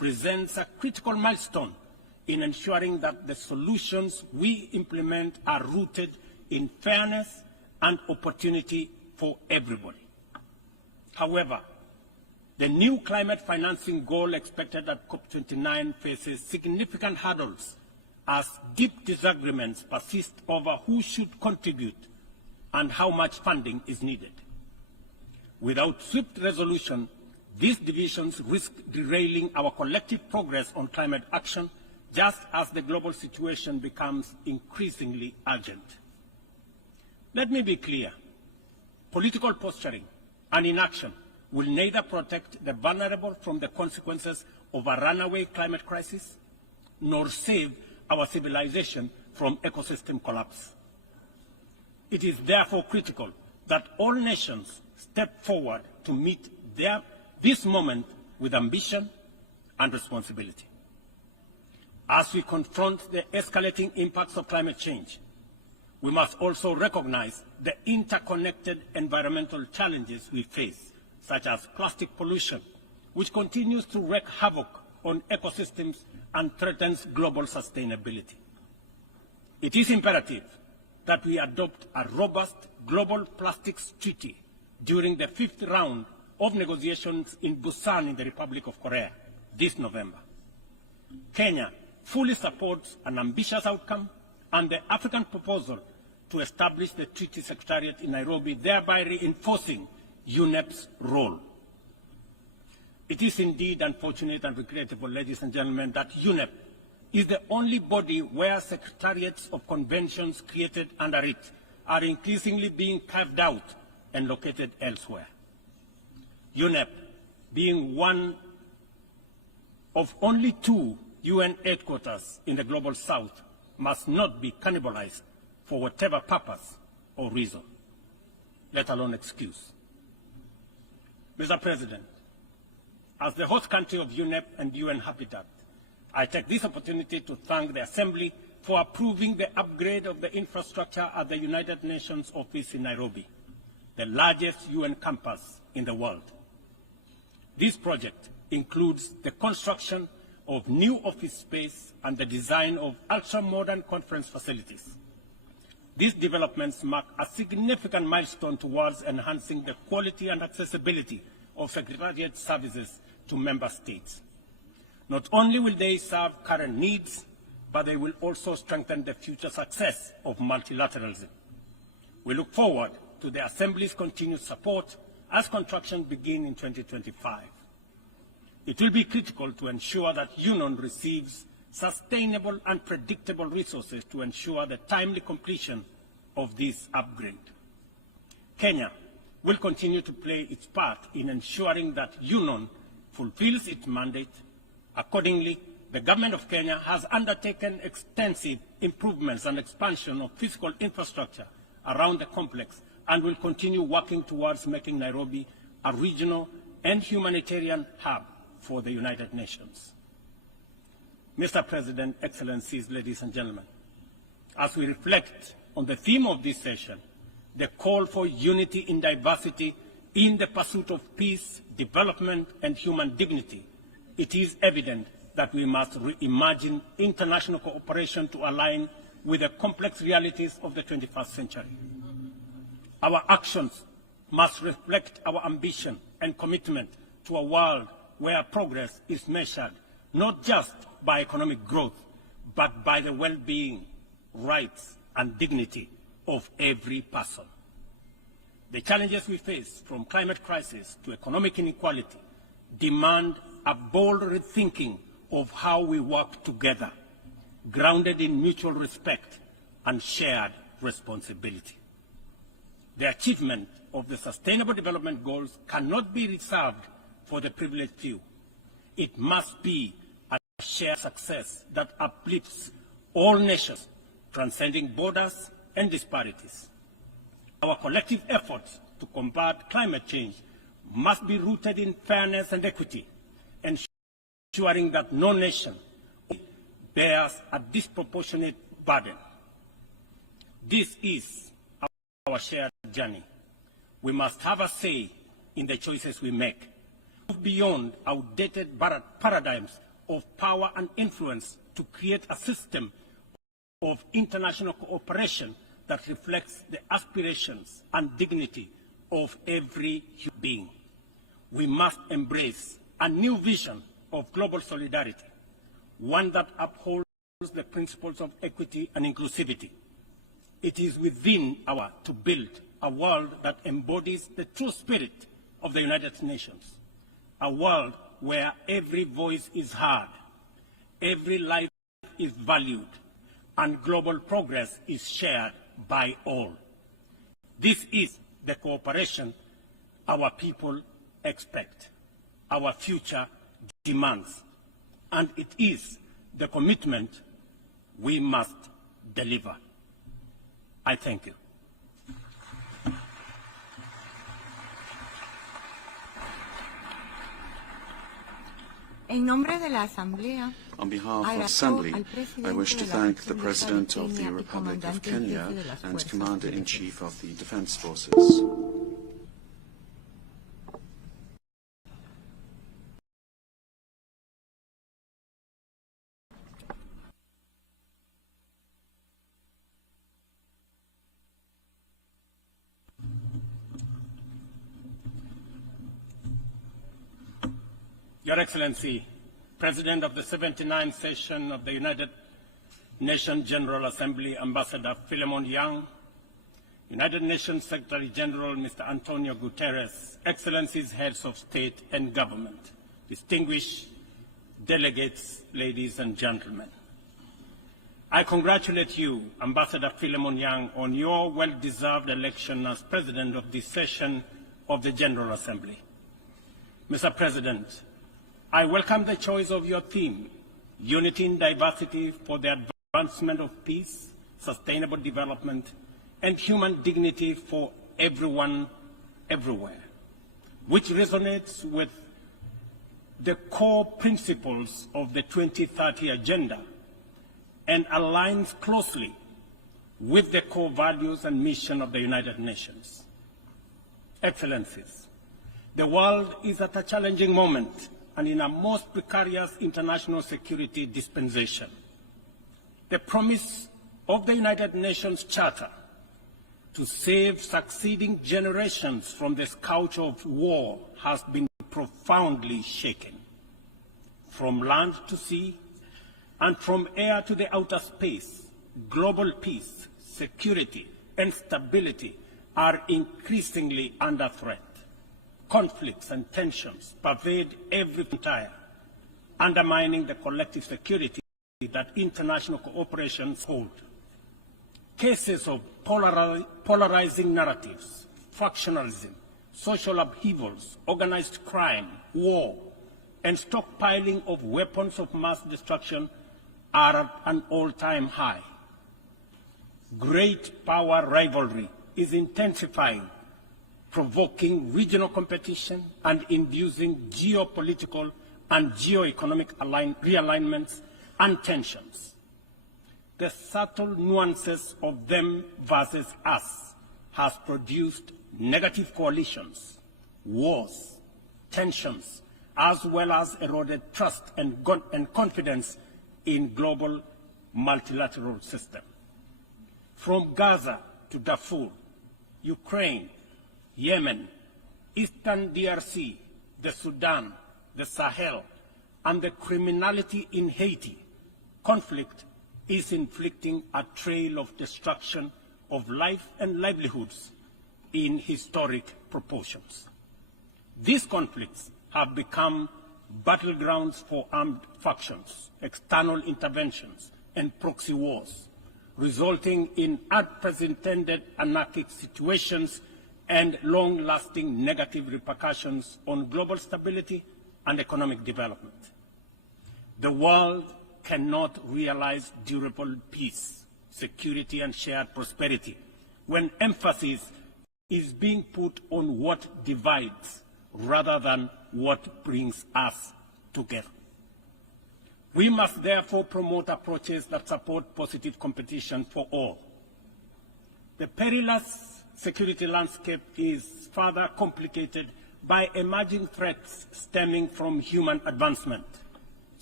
presents a critical milestone in ensuring that the solutions we implement are rooted in fairness and opportunity for everybody. However, the new climate financing goal expected at COP29 faces significant hurdles as deep disagreements persist over who should contribute and how much funding is needed. Without swift resolution, these divisions risk derailing our collective progress on climate action, just as the global situation becomes increasingly urgent. Let me be clear. Political posturing and inaction will neither protect the vulnerable from the consequences of a runaway climate crisis, nor save our civilization from ecosystem collapse. It is therefore critical that all nations step forward to meet this moment with ambition and responsibility. As we confront the escalating impacts of climate change, we must also recognize the interconnected environmental challenges we face, such as plastic pollution, which continues to wreak havoc on ecosystems and threatens global sustainability. It is imperative that we adopt a robust global plastics treaty during the 5th round of negotiations in Busan in the Republic of Korea this November. Kenya fully supports an ambitious outcome and the African proposal to establish the Treaty Secretariat in Nairobi, thereby reinforcing UNEP's role. It is indeed unfortunate and regrettable, ladies and gentlemen, that UNEP is the only body where secretariats of conventions created under it are increasingly being carved out and located elsewhere. UNEP, being one of only 2 UN headquarters in the Global South, must not be cannibalized for whatever purpose or reason, let alone excuse. Mr. President, as the host country of UNEP and UN Habitat, I take this opportunity to thank the Assembly for approving the upgrade of the infrastructure at the United Nations office in Nairobi, the largest UN campus in the world. This project includes the construction of new office space and the design of ultra-modern conference facilities. These developments mark a significant milestone towards enhancing the quality and accessibility of Secretariat services to member states. Not only will they serve current needs, but they will also strengthen the future success of multilateralism. We look forward to the Assembly's continued support as construction begins in 2025. It will be critical to ensure that UNON receives sustainable and predictable resources to ensure the timely completion of this upgrade. Kenya will continue to play its part in ensuring that UNON fulfills its mandate. Accordingly, the Government of Kenya has undertaken extensive improvements and expansion of physical infrastructure around the complex and will continue working towards making Nairobi a regional and humanitarian hub for the United Nations. Mr. President, Excellencies, ladies and gentlemen, as we reflect on the theme of this session, the call for unity in diversity in the pursuit of peace, development, and human dignity, it is evident that we must reimagine international cooperation to align with the complex realities of the 21st century. Our actions must reflect our ambition and commitment to a world where progress is measured not just by economic growth, but by the well-being, rights, and dignity of every person. The challenges we face, from climate crisis to economic inequality, demand a bold rethinking of how we work together, grounded in mutual respect and shared responsibility. The achievement of the Sustainable Development Goals cannot be reserved for the privileged few. It must be a shared success that uplifts all nations, transcending borders and disparities. Our collective efforts to combat climate change must be rooted in fairness and equity, ensuring that no nation bears a disproportionate burden. This is our shared journey. We must have a say in the choices we make, move beyond outdated paradigms of power and influence to create a system of international cooperation that reflects the aspirations and dignity of every human being. We must embrace a new vision of global solidarity, one that upholds the principles of equity and inclusivity. It is within our power to build a world that embodies the true spirit of the United Nations, a world where every voice is heard, every life is valued, and global progress is shared by all. This is the cooperation our people expect, our future demands, and it is the commitment we must deliver. I thank you. En nombre de la Asamblea, On behalf of the Assembly, I wish to thank the President of the Republic of Kenya and Commander-in-Chief of the Defense Forces. Your Excellency, President of the 79th session of the United Nations General Assembly, Ambassador Philemon Yang, United Nations Secretary General Mr. Antonio Guterres, Excellencies, Heads of State and Government, distinguished delegates, ladies and gentlemen. I congratulate you, Ambassador Philemon Yang, on your well-deserved election as President of this session of the General Assembly. Mr. President, I welcome the choice of your theme, Unity in Diversity for the Advancement of Peace, Sustainable Development, and Human Dignity for Everyone, Everywhere, which resonates with the core principles of the 2030 Agenda and aligns closely with the core values and mission of the United Nations. Excellencies, the world is at a challenging moment and in a most precarious international security dispensation. The promise of the United Nations Charter to save succeeding generations from the scourge of war has been profoundly shaken. From land to sea and from air to the outer space, global peace, security, and stability are increasingly under threat. Conflicts and tensions pervade every frontier, undermining the collective security that international cooperation holds. Cases of polarizing narratives, factionalism, social upheavals, organized crime, war, and stockpiling of weapons of mass destruction are at an all-time high. Great power rivalry is intensifying, provoking regional competition and inducing geopolitical and geoeconomic realignments and tensions. The subtle nuances of them versus us has produced negative coalitions, wars, tensions, as well as eroded trust and confidence in global multilateral system. From Gaza to Darfur, Ukraine, Yemen, Eastern DRC, the Sudan, the Sahel, and the criminality in Haiti, conflict is inflicting a trail of destruction of life and livelihoods in historic proportions. These conflicts have become battlegrounds for armed factions, external interventions, and proxy wars, resulting in unprecedented anarchic situations and long-lasting negative repercussions on global stability and economic development. The world cannot realize durable peace, security, and shared prosperity when emphasis is being put on what divides rather than what brings us together. We must therefore promote approaches that support positive competition for all. The perilous security landscape is further complicated by emerging threats stemming from human advancement,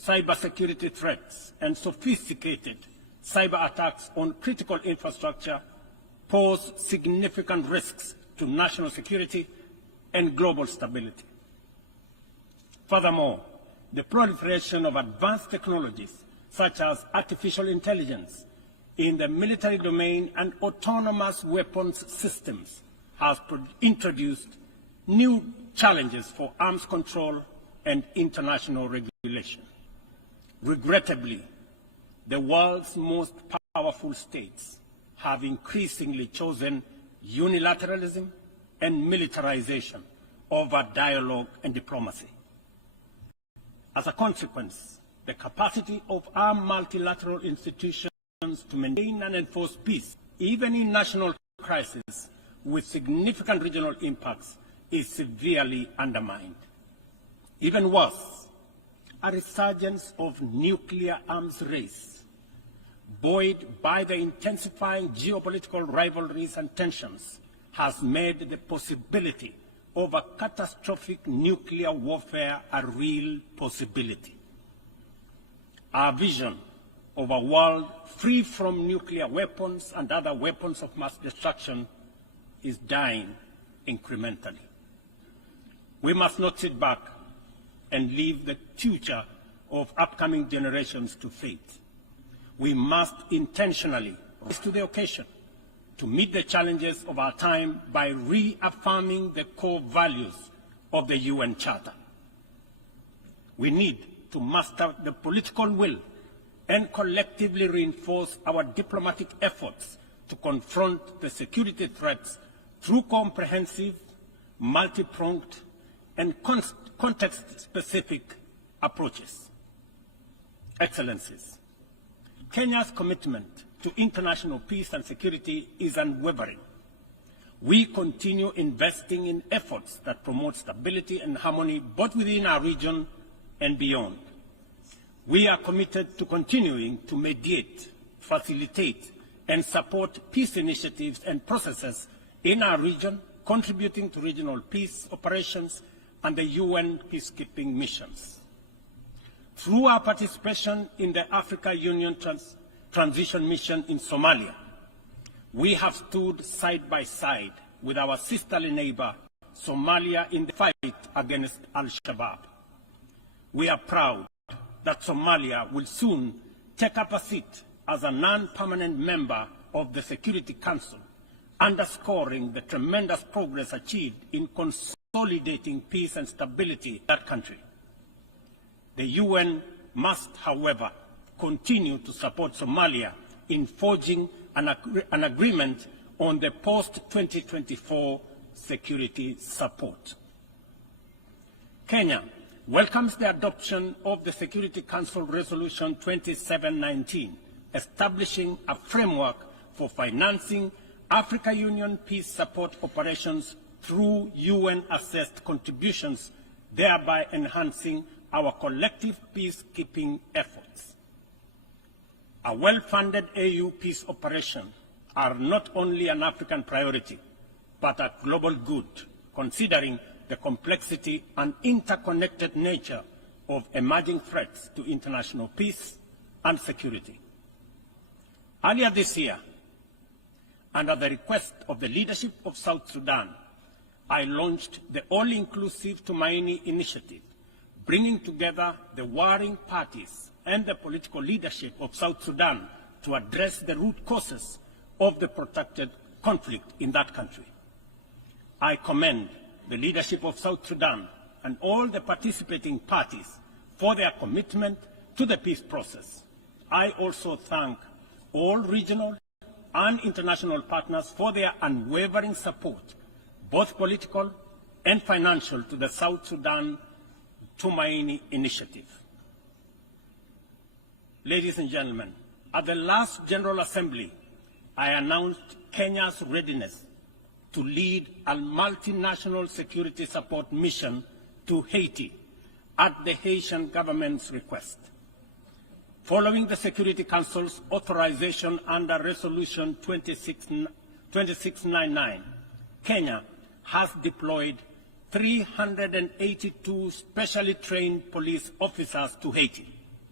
cybersecurity threats and sophisticated cyber attacks on critical infrastructure pose significant risks to national security and global stability. Furthermore, the proliferation of advanced technologies such as artificial intelligence in the military domain and autonomous weapons systems has introduced new challenges for arms control and international regulation. Regrettably, the world's most powerful states have increasingly chosen unilateralism and militarization over dialogue and diplomacy. As a consequence, the capacity of our multilateral institutions to maintain and enforce peace, even in national crises with significant regional impacts, is severely undermined. Even worse, a resurgence of nuclear arms race, buoyed by the intensifying geopolitical rivalries and tensions, has made the possibility of a catastrophic nuclear warfare a real possibility. Our vision of a world free from nuclear weapons and other weapons of mass destruction is dying incrementally. We must not sit back and leave the future of upcoming generations to fate. We must intentionally rise to the occasion to meet the challenges of our time by reaffirming the core values of the UN Charter. We need to muster the political will and collectively reinforce our diplomatic efforts to confront the security threats through comprehensive, multi-pronged, and context-specific approaches. Excellencies, Kenya's commitment to international peace and security is unwavering. We continue investing in efforts that promote stability and harmony both within our region and beyond. We are committed to continuing to mediate, facilitate, and support peace initiatives and processes in our region, contributing to regional peace operations and the UN peacekeeping missions. Through our participation in the Africa Union Transition Mission in Somalia, we have stood side by side with our sisterly neighbor, Somalia, in the fight against Al-Shabaab. We are proud that Somalia will soon take up a seat as a non-permanent member of the Security Council, underscoring the tremendous progress achieved in consolidating peace and stability in that country. The UN must, however, continue to support Somalia in forging an agreement on the post-2024 security support. Kenya welcomes the adoption of the Security Council Resolution 2719, establishing a framework for financing Africa Union peace support operations through UN-assessed contributions, thereby enhancing our collective peacekeeping efforts. A well-funded AU peace operation are not only an African priority, but a global good, considering the complexity and interconnected nature of emerging threats to international peace and security. Earlier this year, under the request of the leadership of South Sudan, I launched the All-Inclusive Tumaini Initiative, bringing together the warring parties and the political leadership of South Sudan to address the root causes of the protracted conflict in that country. I commend the leadership of South Sudan and all the participating parties for their commitment to the peace process. I also thank all regional and international partners for their unwavering support, both political and financial, to the South Sudan Tumaini Initiative. Ladies and gentlemen, at the last General Assembly, I announced Kenya's readiness to lead a multinational security support mission to Haiti at the Haitian government's request. Following the Security Council's authorization under Resolution 2699, Kenya has deployed 382 specially trained police officers to Haiti.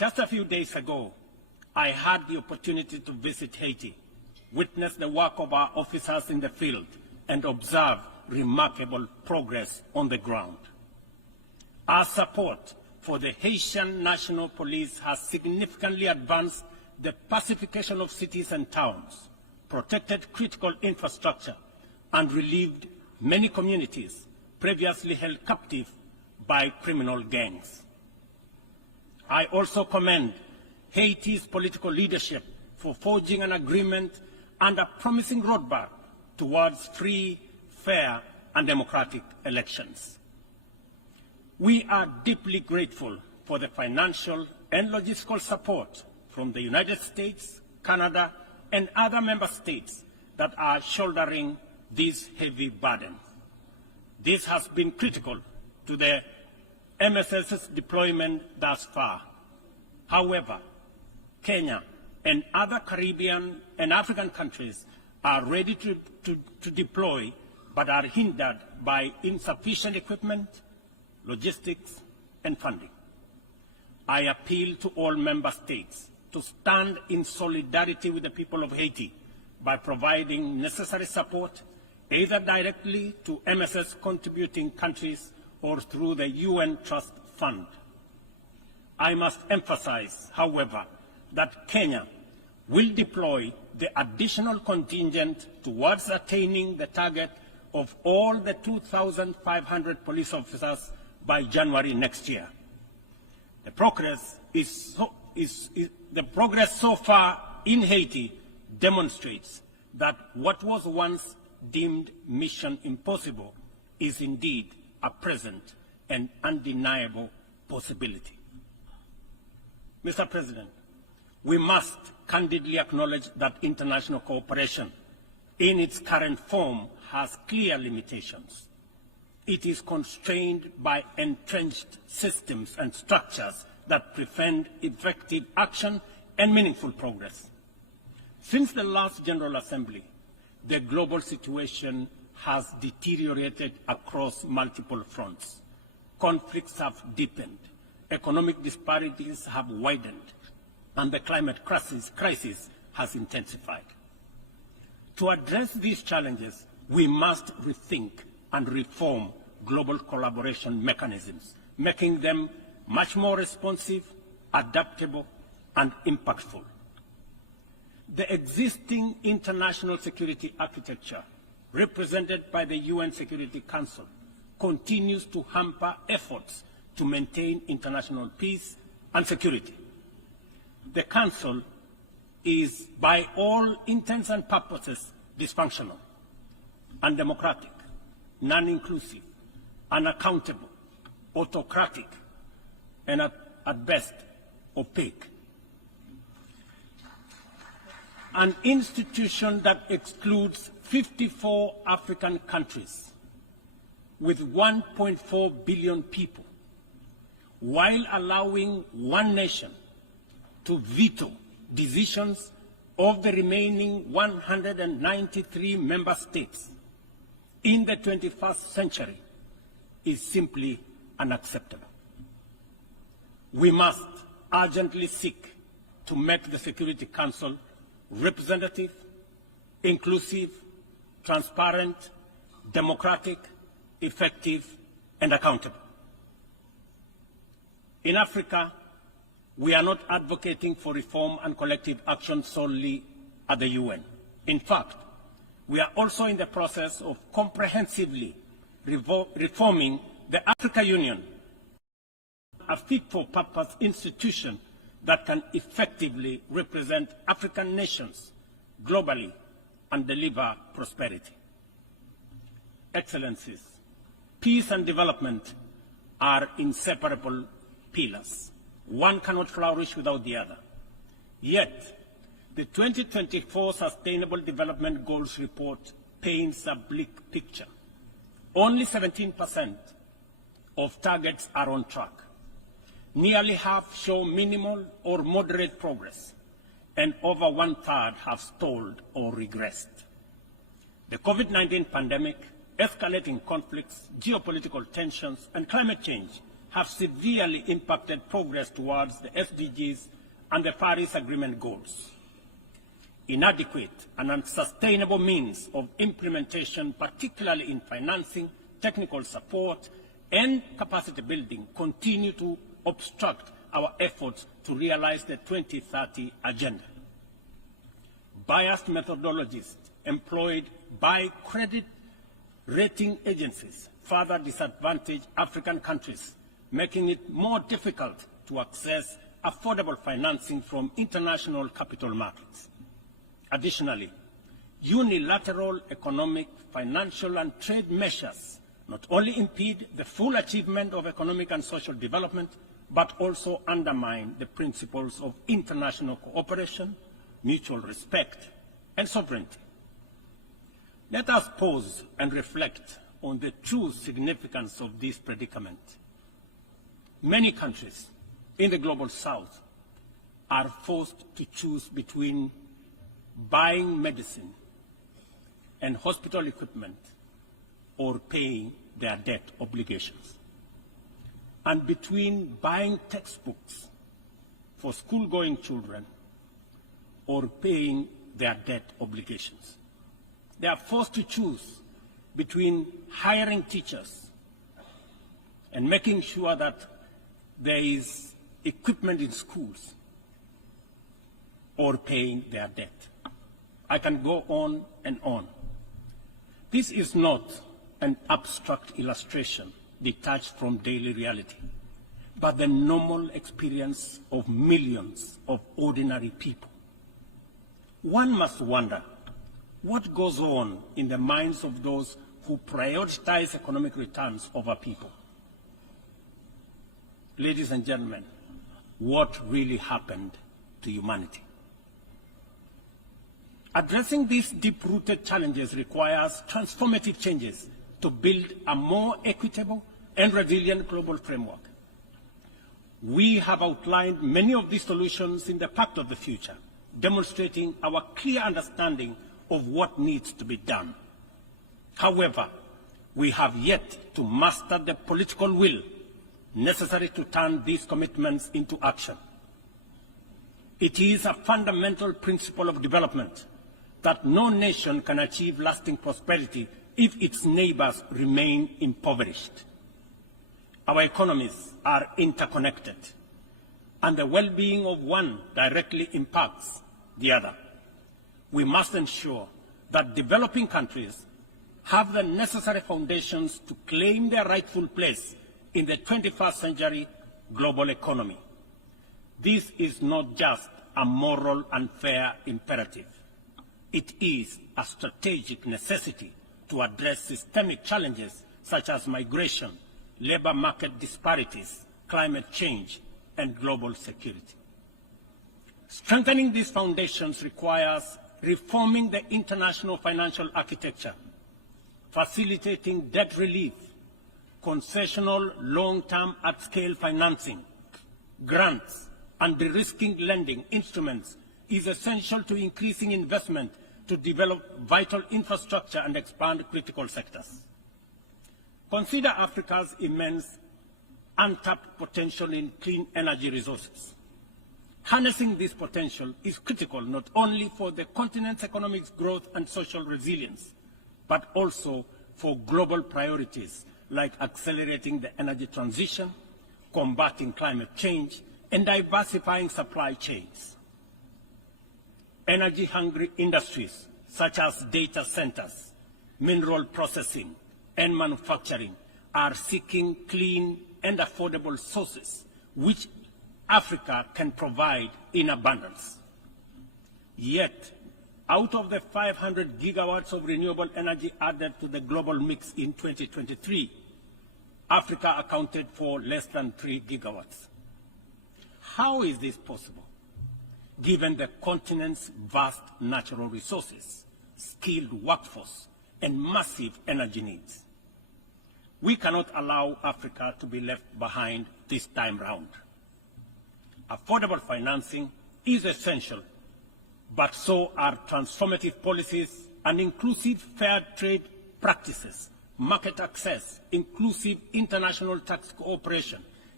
Just a few days ago, I had the opportunity to visit Haiti, witness the work of our officers in the field, and observe remarkable progress on the ground. Our support for the Haitian National Police has significantly advanced the pacification of cities and towns, protected critical infrastructure, and relieved many communities previously held captive by criminal gangs. I also commend Haiti's political leadership for forging an agreement and a promising roadmap towards free, fair, and democratic elections. We are deeply grateful for the financial and logistical support from the United States, Canada, and other member states that are shouldering this heavy burden. This has been critical to the MSS's deployment thus far. However, Kenya and other Caribbean and African countries are ready to deploy, but are hindered by insufficient equipment, logistics, and funding. I appeal to all member states to stand in solidarity with the people of Haiti by providing necessary support, either directly to MSS contributing countries or through the UN Trust Fund. I must emphasize, however, that Kenya will deploy the additional contingent towards attaining the target of all the 2,500 police officers by January next year. The progress so far in Haiti demonstrates that what was once deemed mission impossible is indeed a present and undeniable possibility. Mr. President, we must candidly acknowledge that international cooperation in its current form has clear limitations. It is constrained by entrenched systems and structures that prevent effective action and meaningful progress. Since the last General Assembly, the global situation has deteriorated across multiple fronts. Conflicts have deepened, economic disparities have widened, and the climate crisis has intensified. To address these challenges, we must rethink and reform global collaboration mechanisms, making them much more responsive, adaptable, and impactful. The existing international security architecture, represented by the UN Security Council, continues to hamper efforts to maintain international peace and security. The Council is, by all intents and purposes, dysfunctional, undemocratic, non-inclusive, unaccountable, autocratic, and at best, opaque. An institution that excludes 54 African countries with 1.4 billion people, while allowing one nation to veto decisions of the remaining 193 member states in the 21st century, is simply unacceptable. We must urgently seek to make the Security Council representative, inclusive, transparent, democratic, effective, and accountable. In Africa, we are not advocating for reform and collective action solely at the UN. In fact, we are also in the process of comprehensively reforming the African Union, a fit-for-purpose institution that can effectively represent African nations globally and deliver prosperity. Excellencies, peace and development are inseparable pillars. One cannot flourish without the other. Yet, the 2024 Sustainable Development Goals report paints a bleak picture. Only 17% of targets are on track. Nearly half show minimal or moderate progress, and over one-third have stalled or regressed. The COVID-19 pandemic, escalating conflicts, geopolitical tensions, and climate change have severely impacted progress towards the SDGs and the Paris Agreement goals. Inadequate and unsustainable means of implementation, particularly in financing, technical support, and capacity building, continue to obstruct our efforts to realize the 2030 agenda. Biased methodologies employed by credit rating agencies further disadvantage African countries, making it more difficult to access affordable financing from international capital markets. Additionally, unilateral economic, financial, and trade measures not only impede the full achievement of economic and social development, but also undermine the principles of international cooperation, mutual respect, and sovereignty. Let us pause and reflect on the true significance of this predicament. Many countries in the global south are forced to choose between buying medicine and hospital equipment or paying their debt obligations, and between buying textbooks for school-going children or paying their debt obligations. They are forced to choose between hiring teachers and making sure that there is equipment in schools or paying their debt. I can go on and on. This is not an abstract illustration detached from daily reality, but the normal experience of millions of ordinary people. One must wonder what goes on in the minds of those who prioritize economic returns over people. Ladies and gentlemen, what really happened to humanity? Addressing these deep-rooted challenges requires transformative changes to build a more equitable and resilient global framework. We have outlined many of these solutions in the Pact of the Future, demonstrating our clear understanding of what needs to be done. However, we have yet to master the political will necessary to turn these commitments into action. It is a fundamental principle of development that no nation can achieve lasting prosperity if its neighbors remain impoverished. Our economies are interconnected, and the well-being of one directly impacts the other. We must ensure that developing countries have the necessary foundations to claim their rightful place in the 21st century global economy. This is not just a moral and fair imperative. It is a strategic necessity to address systemic challenges such as migration, labor market disparities, climate change, and global security. Strengthening these foundations requires reforming the international financial architecture, facilitating debt relief, concessional long-term at-scale financing, grants, and de-risking lending instruments is essential to increasing investment to develop vital infrastructure and expand critical sectors. Consider Africa's immense untapped potential in clean energy resources. Harnessing this potential is critical not only for the continent's economic growth and social resilience, but also for global priorities like accelerating the energy transition, combating climate change, and diversifying supply chains. Energy-hungry industries such as data centers, mineral processing, and manufacturing are seeking clean and affordable sources which Africa can provide in abundance. Yet, out of the 500 gigawatts of renewable energy added to the global mix in 2023, Africa accounted for less than 3 gigawatts. How is this possible, given the continent's vast natural resources, skilled workforce, and massive energy needs? We cannot allow Africa to be left behind this time round. Affordable financing is essential, but so are transformative policies and inclusive fair trade practices, market access, inclusive international tax cooperation,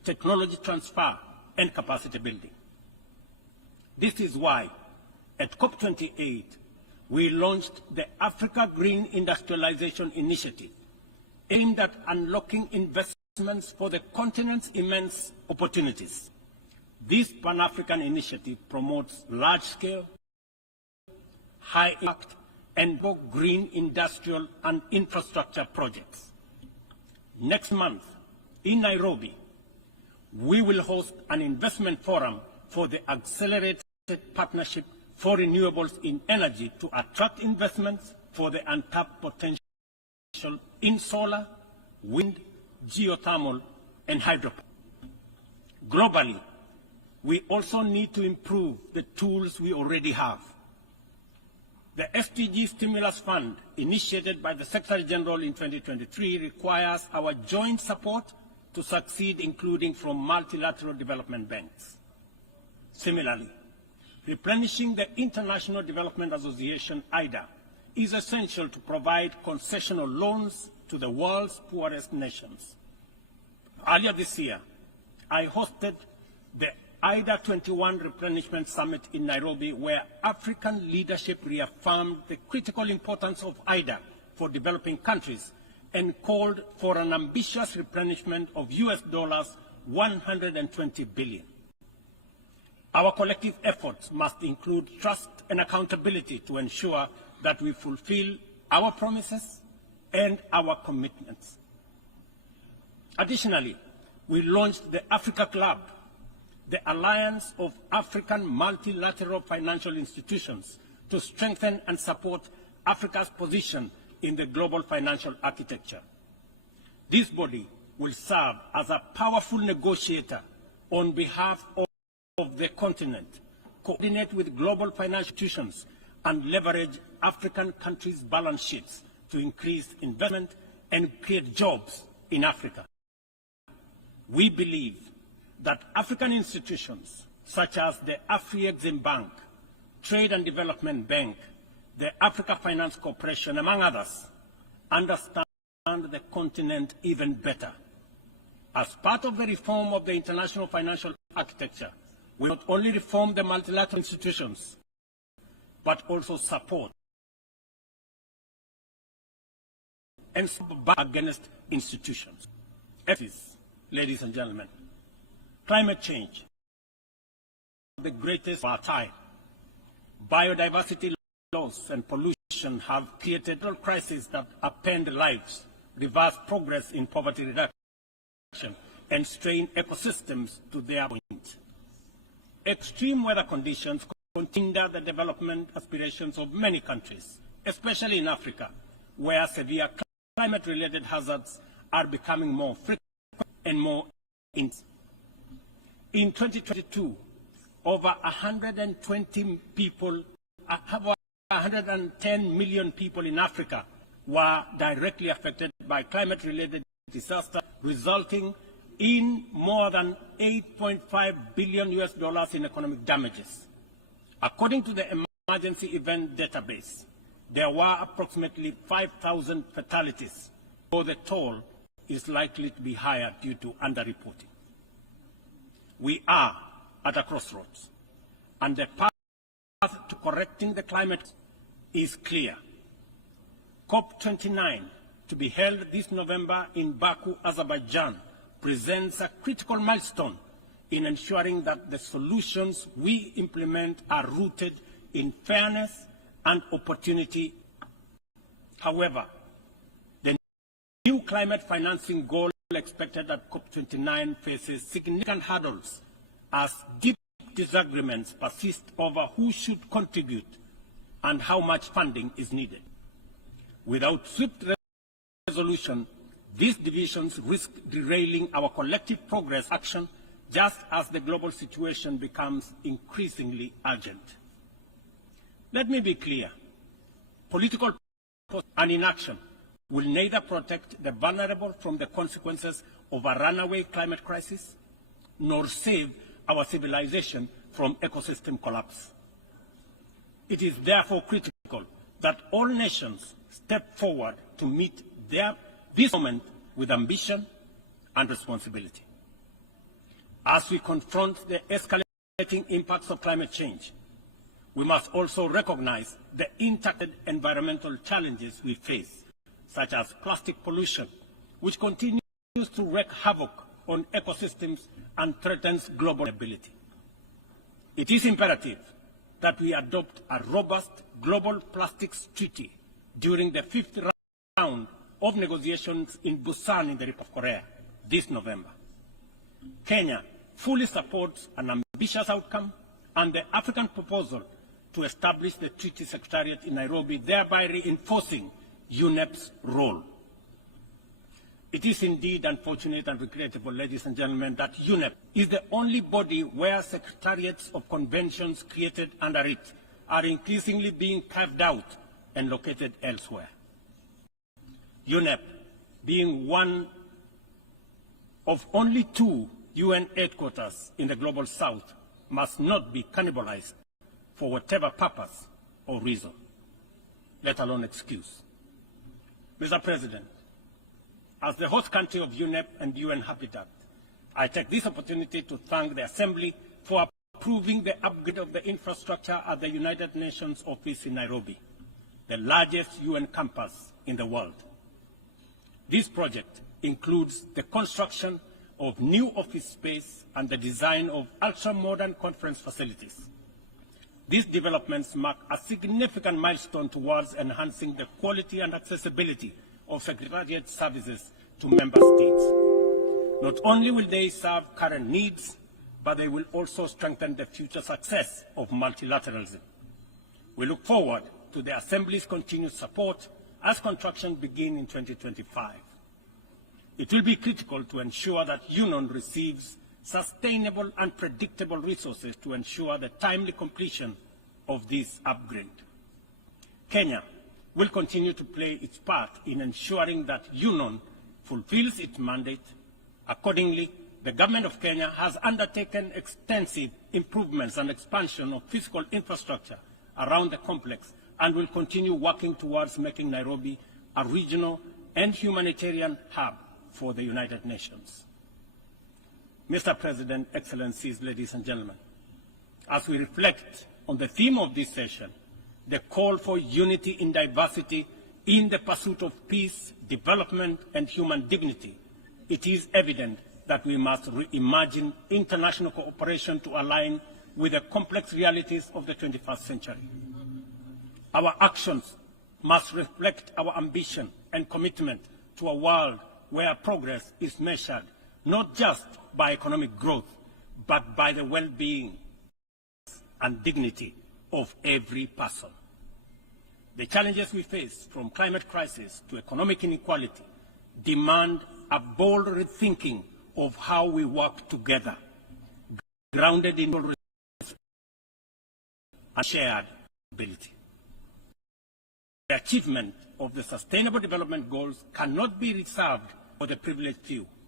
technology transfer, and capacity building. This is why, at COP28, we launched the Africa Green Industrialization Initiative, aimed at unlocking investments for the continent's immense opportunities. This Pan-African initiative promotes large-scale, high-impact, and green industrial and infrastructure projects. Next month, in Nairobi, we will host an investment forum for the Accelerated Partnership for Renewables in Energy to attract investments for the untapped potential in solar, wind, geothermal, and hydropower. Globally, we also need to improve the tools we already have. The SDG Stimulus Fund, initiated by the Secretary General in 2023, requires our joint support to succeed, including from multilateral development banks. Similarly, replenishing the International Development Association, IDA, is essential to provide concessional loans to the world's poorest nations. Earlier this year, I hosted the IDA 21 Replenishment Summit in Nairobi, where African leadership reaffirmed the critical importance of IDA for developing countries and called for an ambitious replenishment of US dollars 120 billion. Our collective efforts must include trust and accountability to ensure that we fulfill our promises and our commitments. Additionally, we launched the Africa Club, the Alliance of African Multilateral Financial Institutions, to strengthen and support Africa's position in the global financial architecture. This body will serve as a powerful negotiator on behalf of the continent, coordinate with global financial institutions, and leverage African countries' balance sheets to increase investment and create jobs in Africa. We believe that African institutions, such as the Afri-Exim Bank, Trade and Development Bank, the Africa Finance Corporation, among others, understand the continent even better. As part of the reform of the international financial architecture, we not only reform the multilateral institutions, but also support and back against institutions. Ladies and gentlemen, climate change, the greatest of our time. Biodiversity loss and pollution have created a crisis that upend lives, reverse progress in poverty reduction, and strain ecosystems to their point. Extreme weather conditions hinder the development aspirations of many countries, especially in Africa, where severe climate-related hazards are becoming more frequent and more intense. In 2022, over 110 million people in Africa were directly affected by climate-related disasters, resulting in more than $8.5 billion in economic damages. According to the Emergency Event Database, there were approximately 5,000 fatalities, though the toll is likely to be higher due to underreporting. We are at a crossroads, and the path to correcting the climate is clear. COP29, to be held this November in Baku, Azerbaijan, presents a critical milestone in ensuring that the solutions we implement are rooted in fairness and opportunity. However, the new climate financing goal expected at COP29 faces significant hurdles as deep disagreements persist over who should contribute and how much funding is needed. Without swift resolution, these divisions risk derailing our collective progress action just as the global situation becomes increasingly urgent. Let me be clear. Political and inaction will neither protect the vulnerable from the consequences of a runaway climate crisis, nor save our civilization from ecosystem collapse. It is therefore critical that all nations step forward to meet this moment with ambition and responsibility. As we confront the escalating impacts of climate change, we must also recognize the interconnected environmental challenges we face, such as plastic pollution, which continues to wreak havoc on ecosystems and threatens global stability. It is imperative that we adopt a robust global plastics treaty during the 5th round of negotiations in Busan in the Republic of Korea this November. Kenya fully supports an ambitious outcome and the African proposal to establish the Treaty Secretariat in Nairobi, thereby reinforcing UNEP's role. It is indeed unfortunate and regrettable, ladies and gentlemen, that UNEP is the only body where secretariats of conventions created under it are increasingly being carved out and located elsewhere. UNEP, being one of only 2 UN headquarters in the Global South, must not be cannibalized for whatever purpose or reason, let alone excuse. Mr. President, as the host country of UNEP and UN Habitat, I take this opportunity to thank the Assembly for approving the upgrade of the infrastructure at the United Nations office in Nairobi, the largest UN campus in the world. This project includes the construction of new office space and the design of ultra-modern conference facilities. These developments mark a significant milestone towards enhancing the quality and accessibility of Secretariat services to member states. Not only will they serve current needs, but they will also strengthen the future success of multilateralism. We look forward to the Assembly's continued support as construction begins in 2025. It will be critical to ensure that UNON receives sustainable and predictable resources to ensure the timely completion of this upgrade. Kenya will continue to play its part in ensuring that UNON fulfills its mandate. Accordingly, the Government of Kenya has undertaken extensive improvements and expansion of physical infrastructure around the complex and will continue working towards making Nairobi a regional and humanitarian hub for the United Nations. Mr. President, Excellencies, ladies and gentlemen, as we reflect on the theme of this session, the call for unity in diversity in the pursuit of peace, development, and human dignity, it is evident that we must reimagine international cooperation to align with the complex realities of the 21st century. Our actions must reflect our ambition and commitment to a world where progress is measured not just by economic growth, but by the well-being and dignity of every person. The challenges we face, from climate crisis to economic inequality, demand a bold rethinking of how we work together, grounded in respect and shared ability. The achievement of the Sustainable Development Goals cannot be reserved for the privileged few.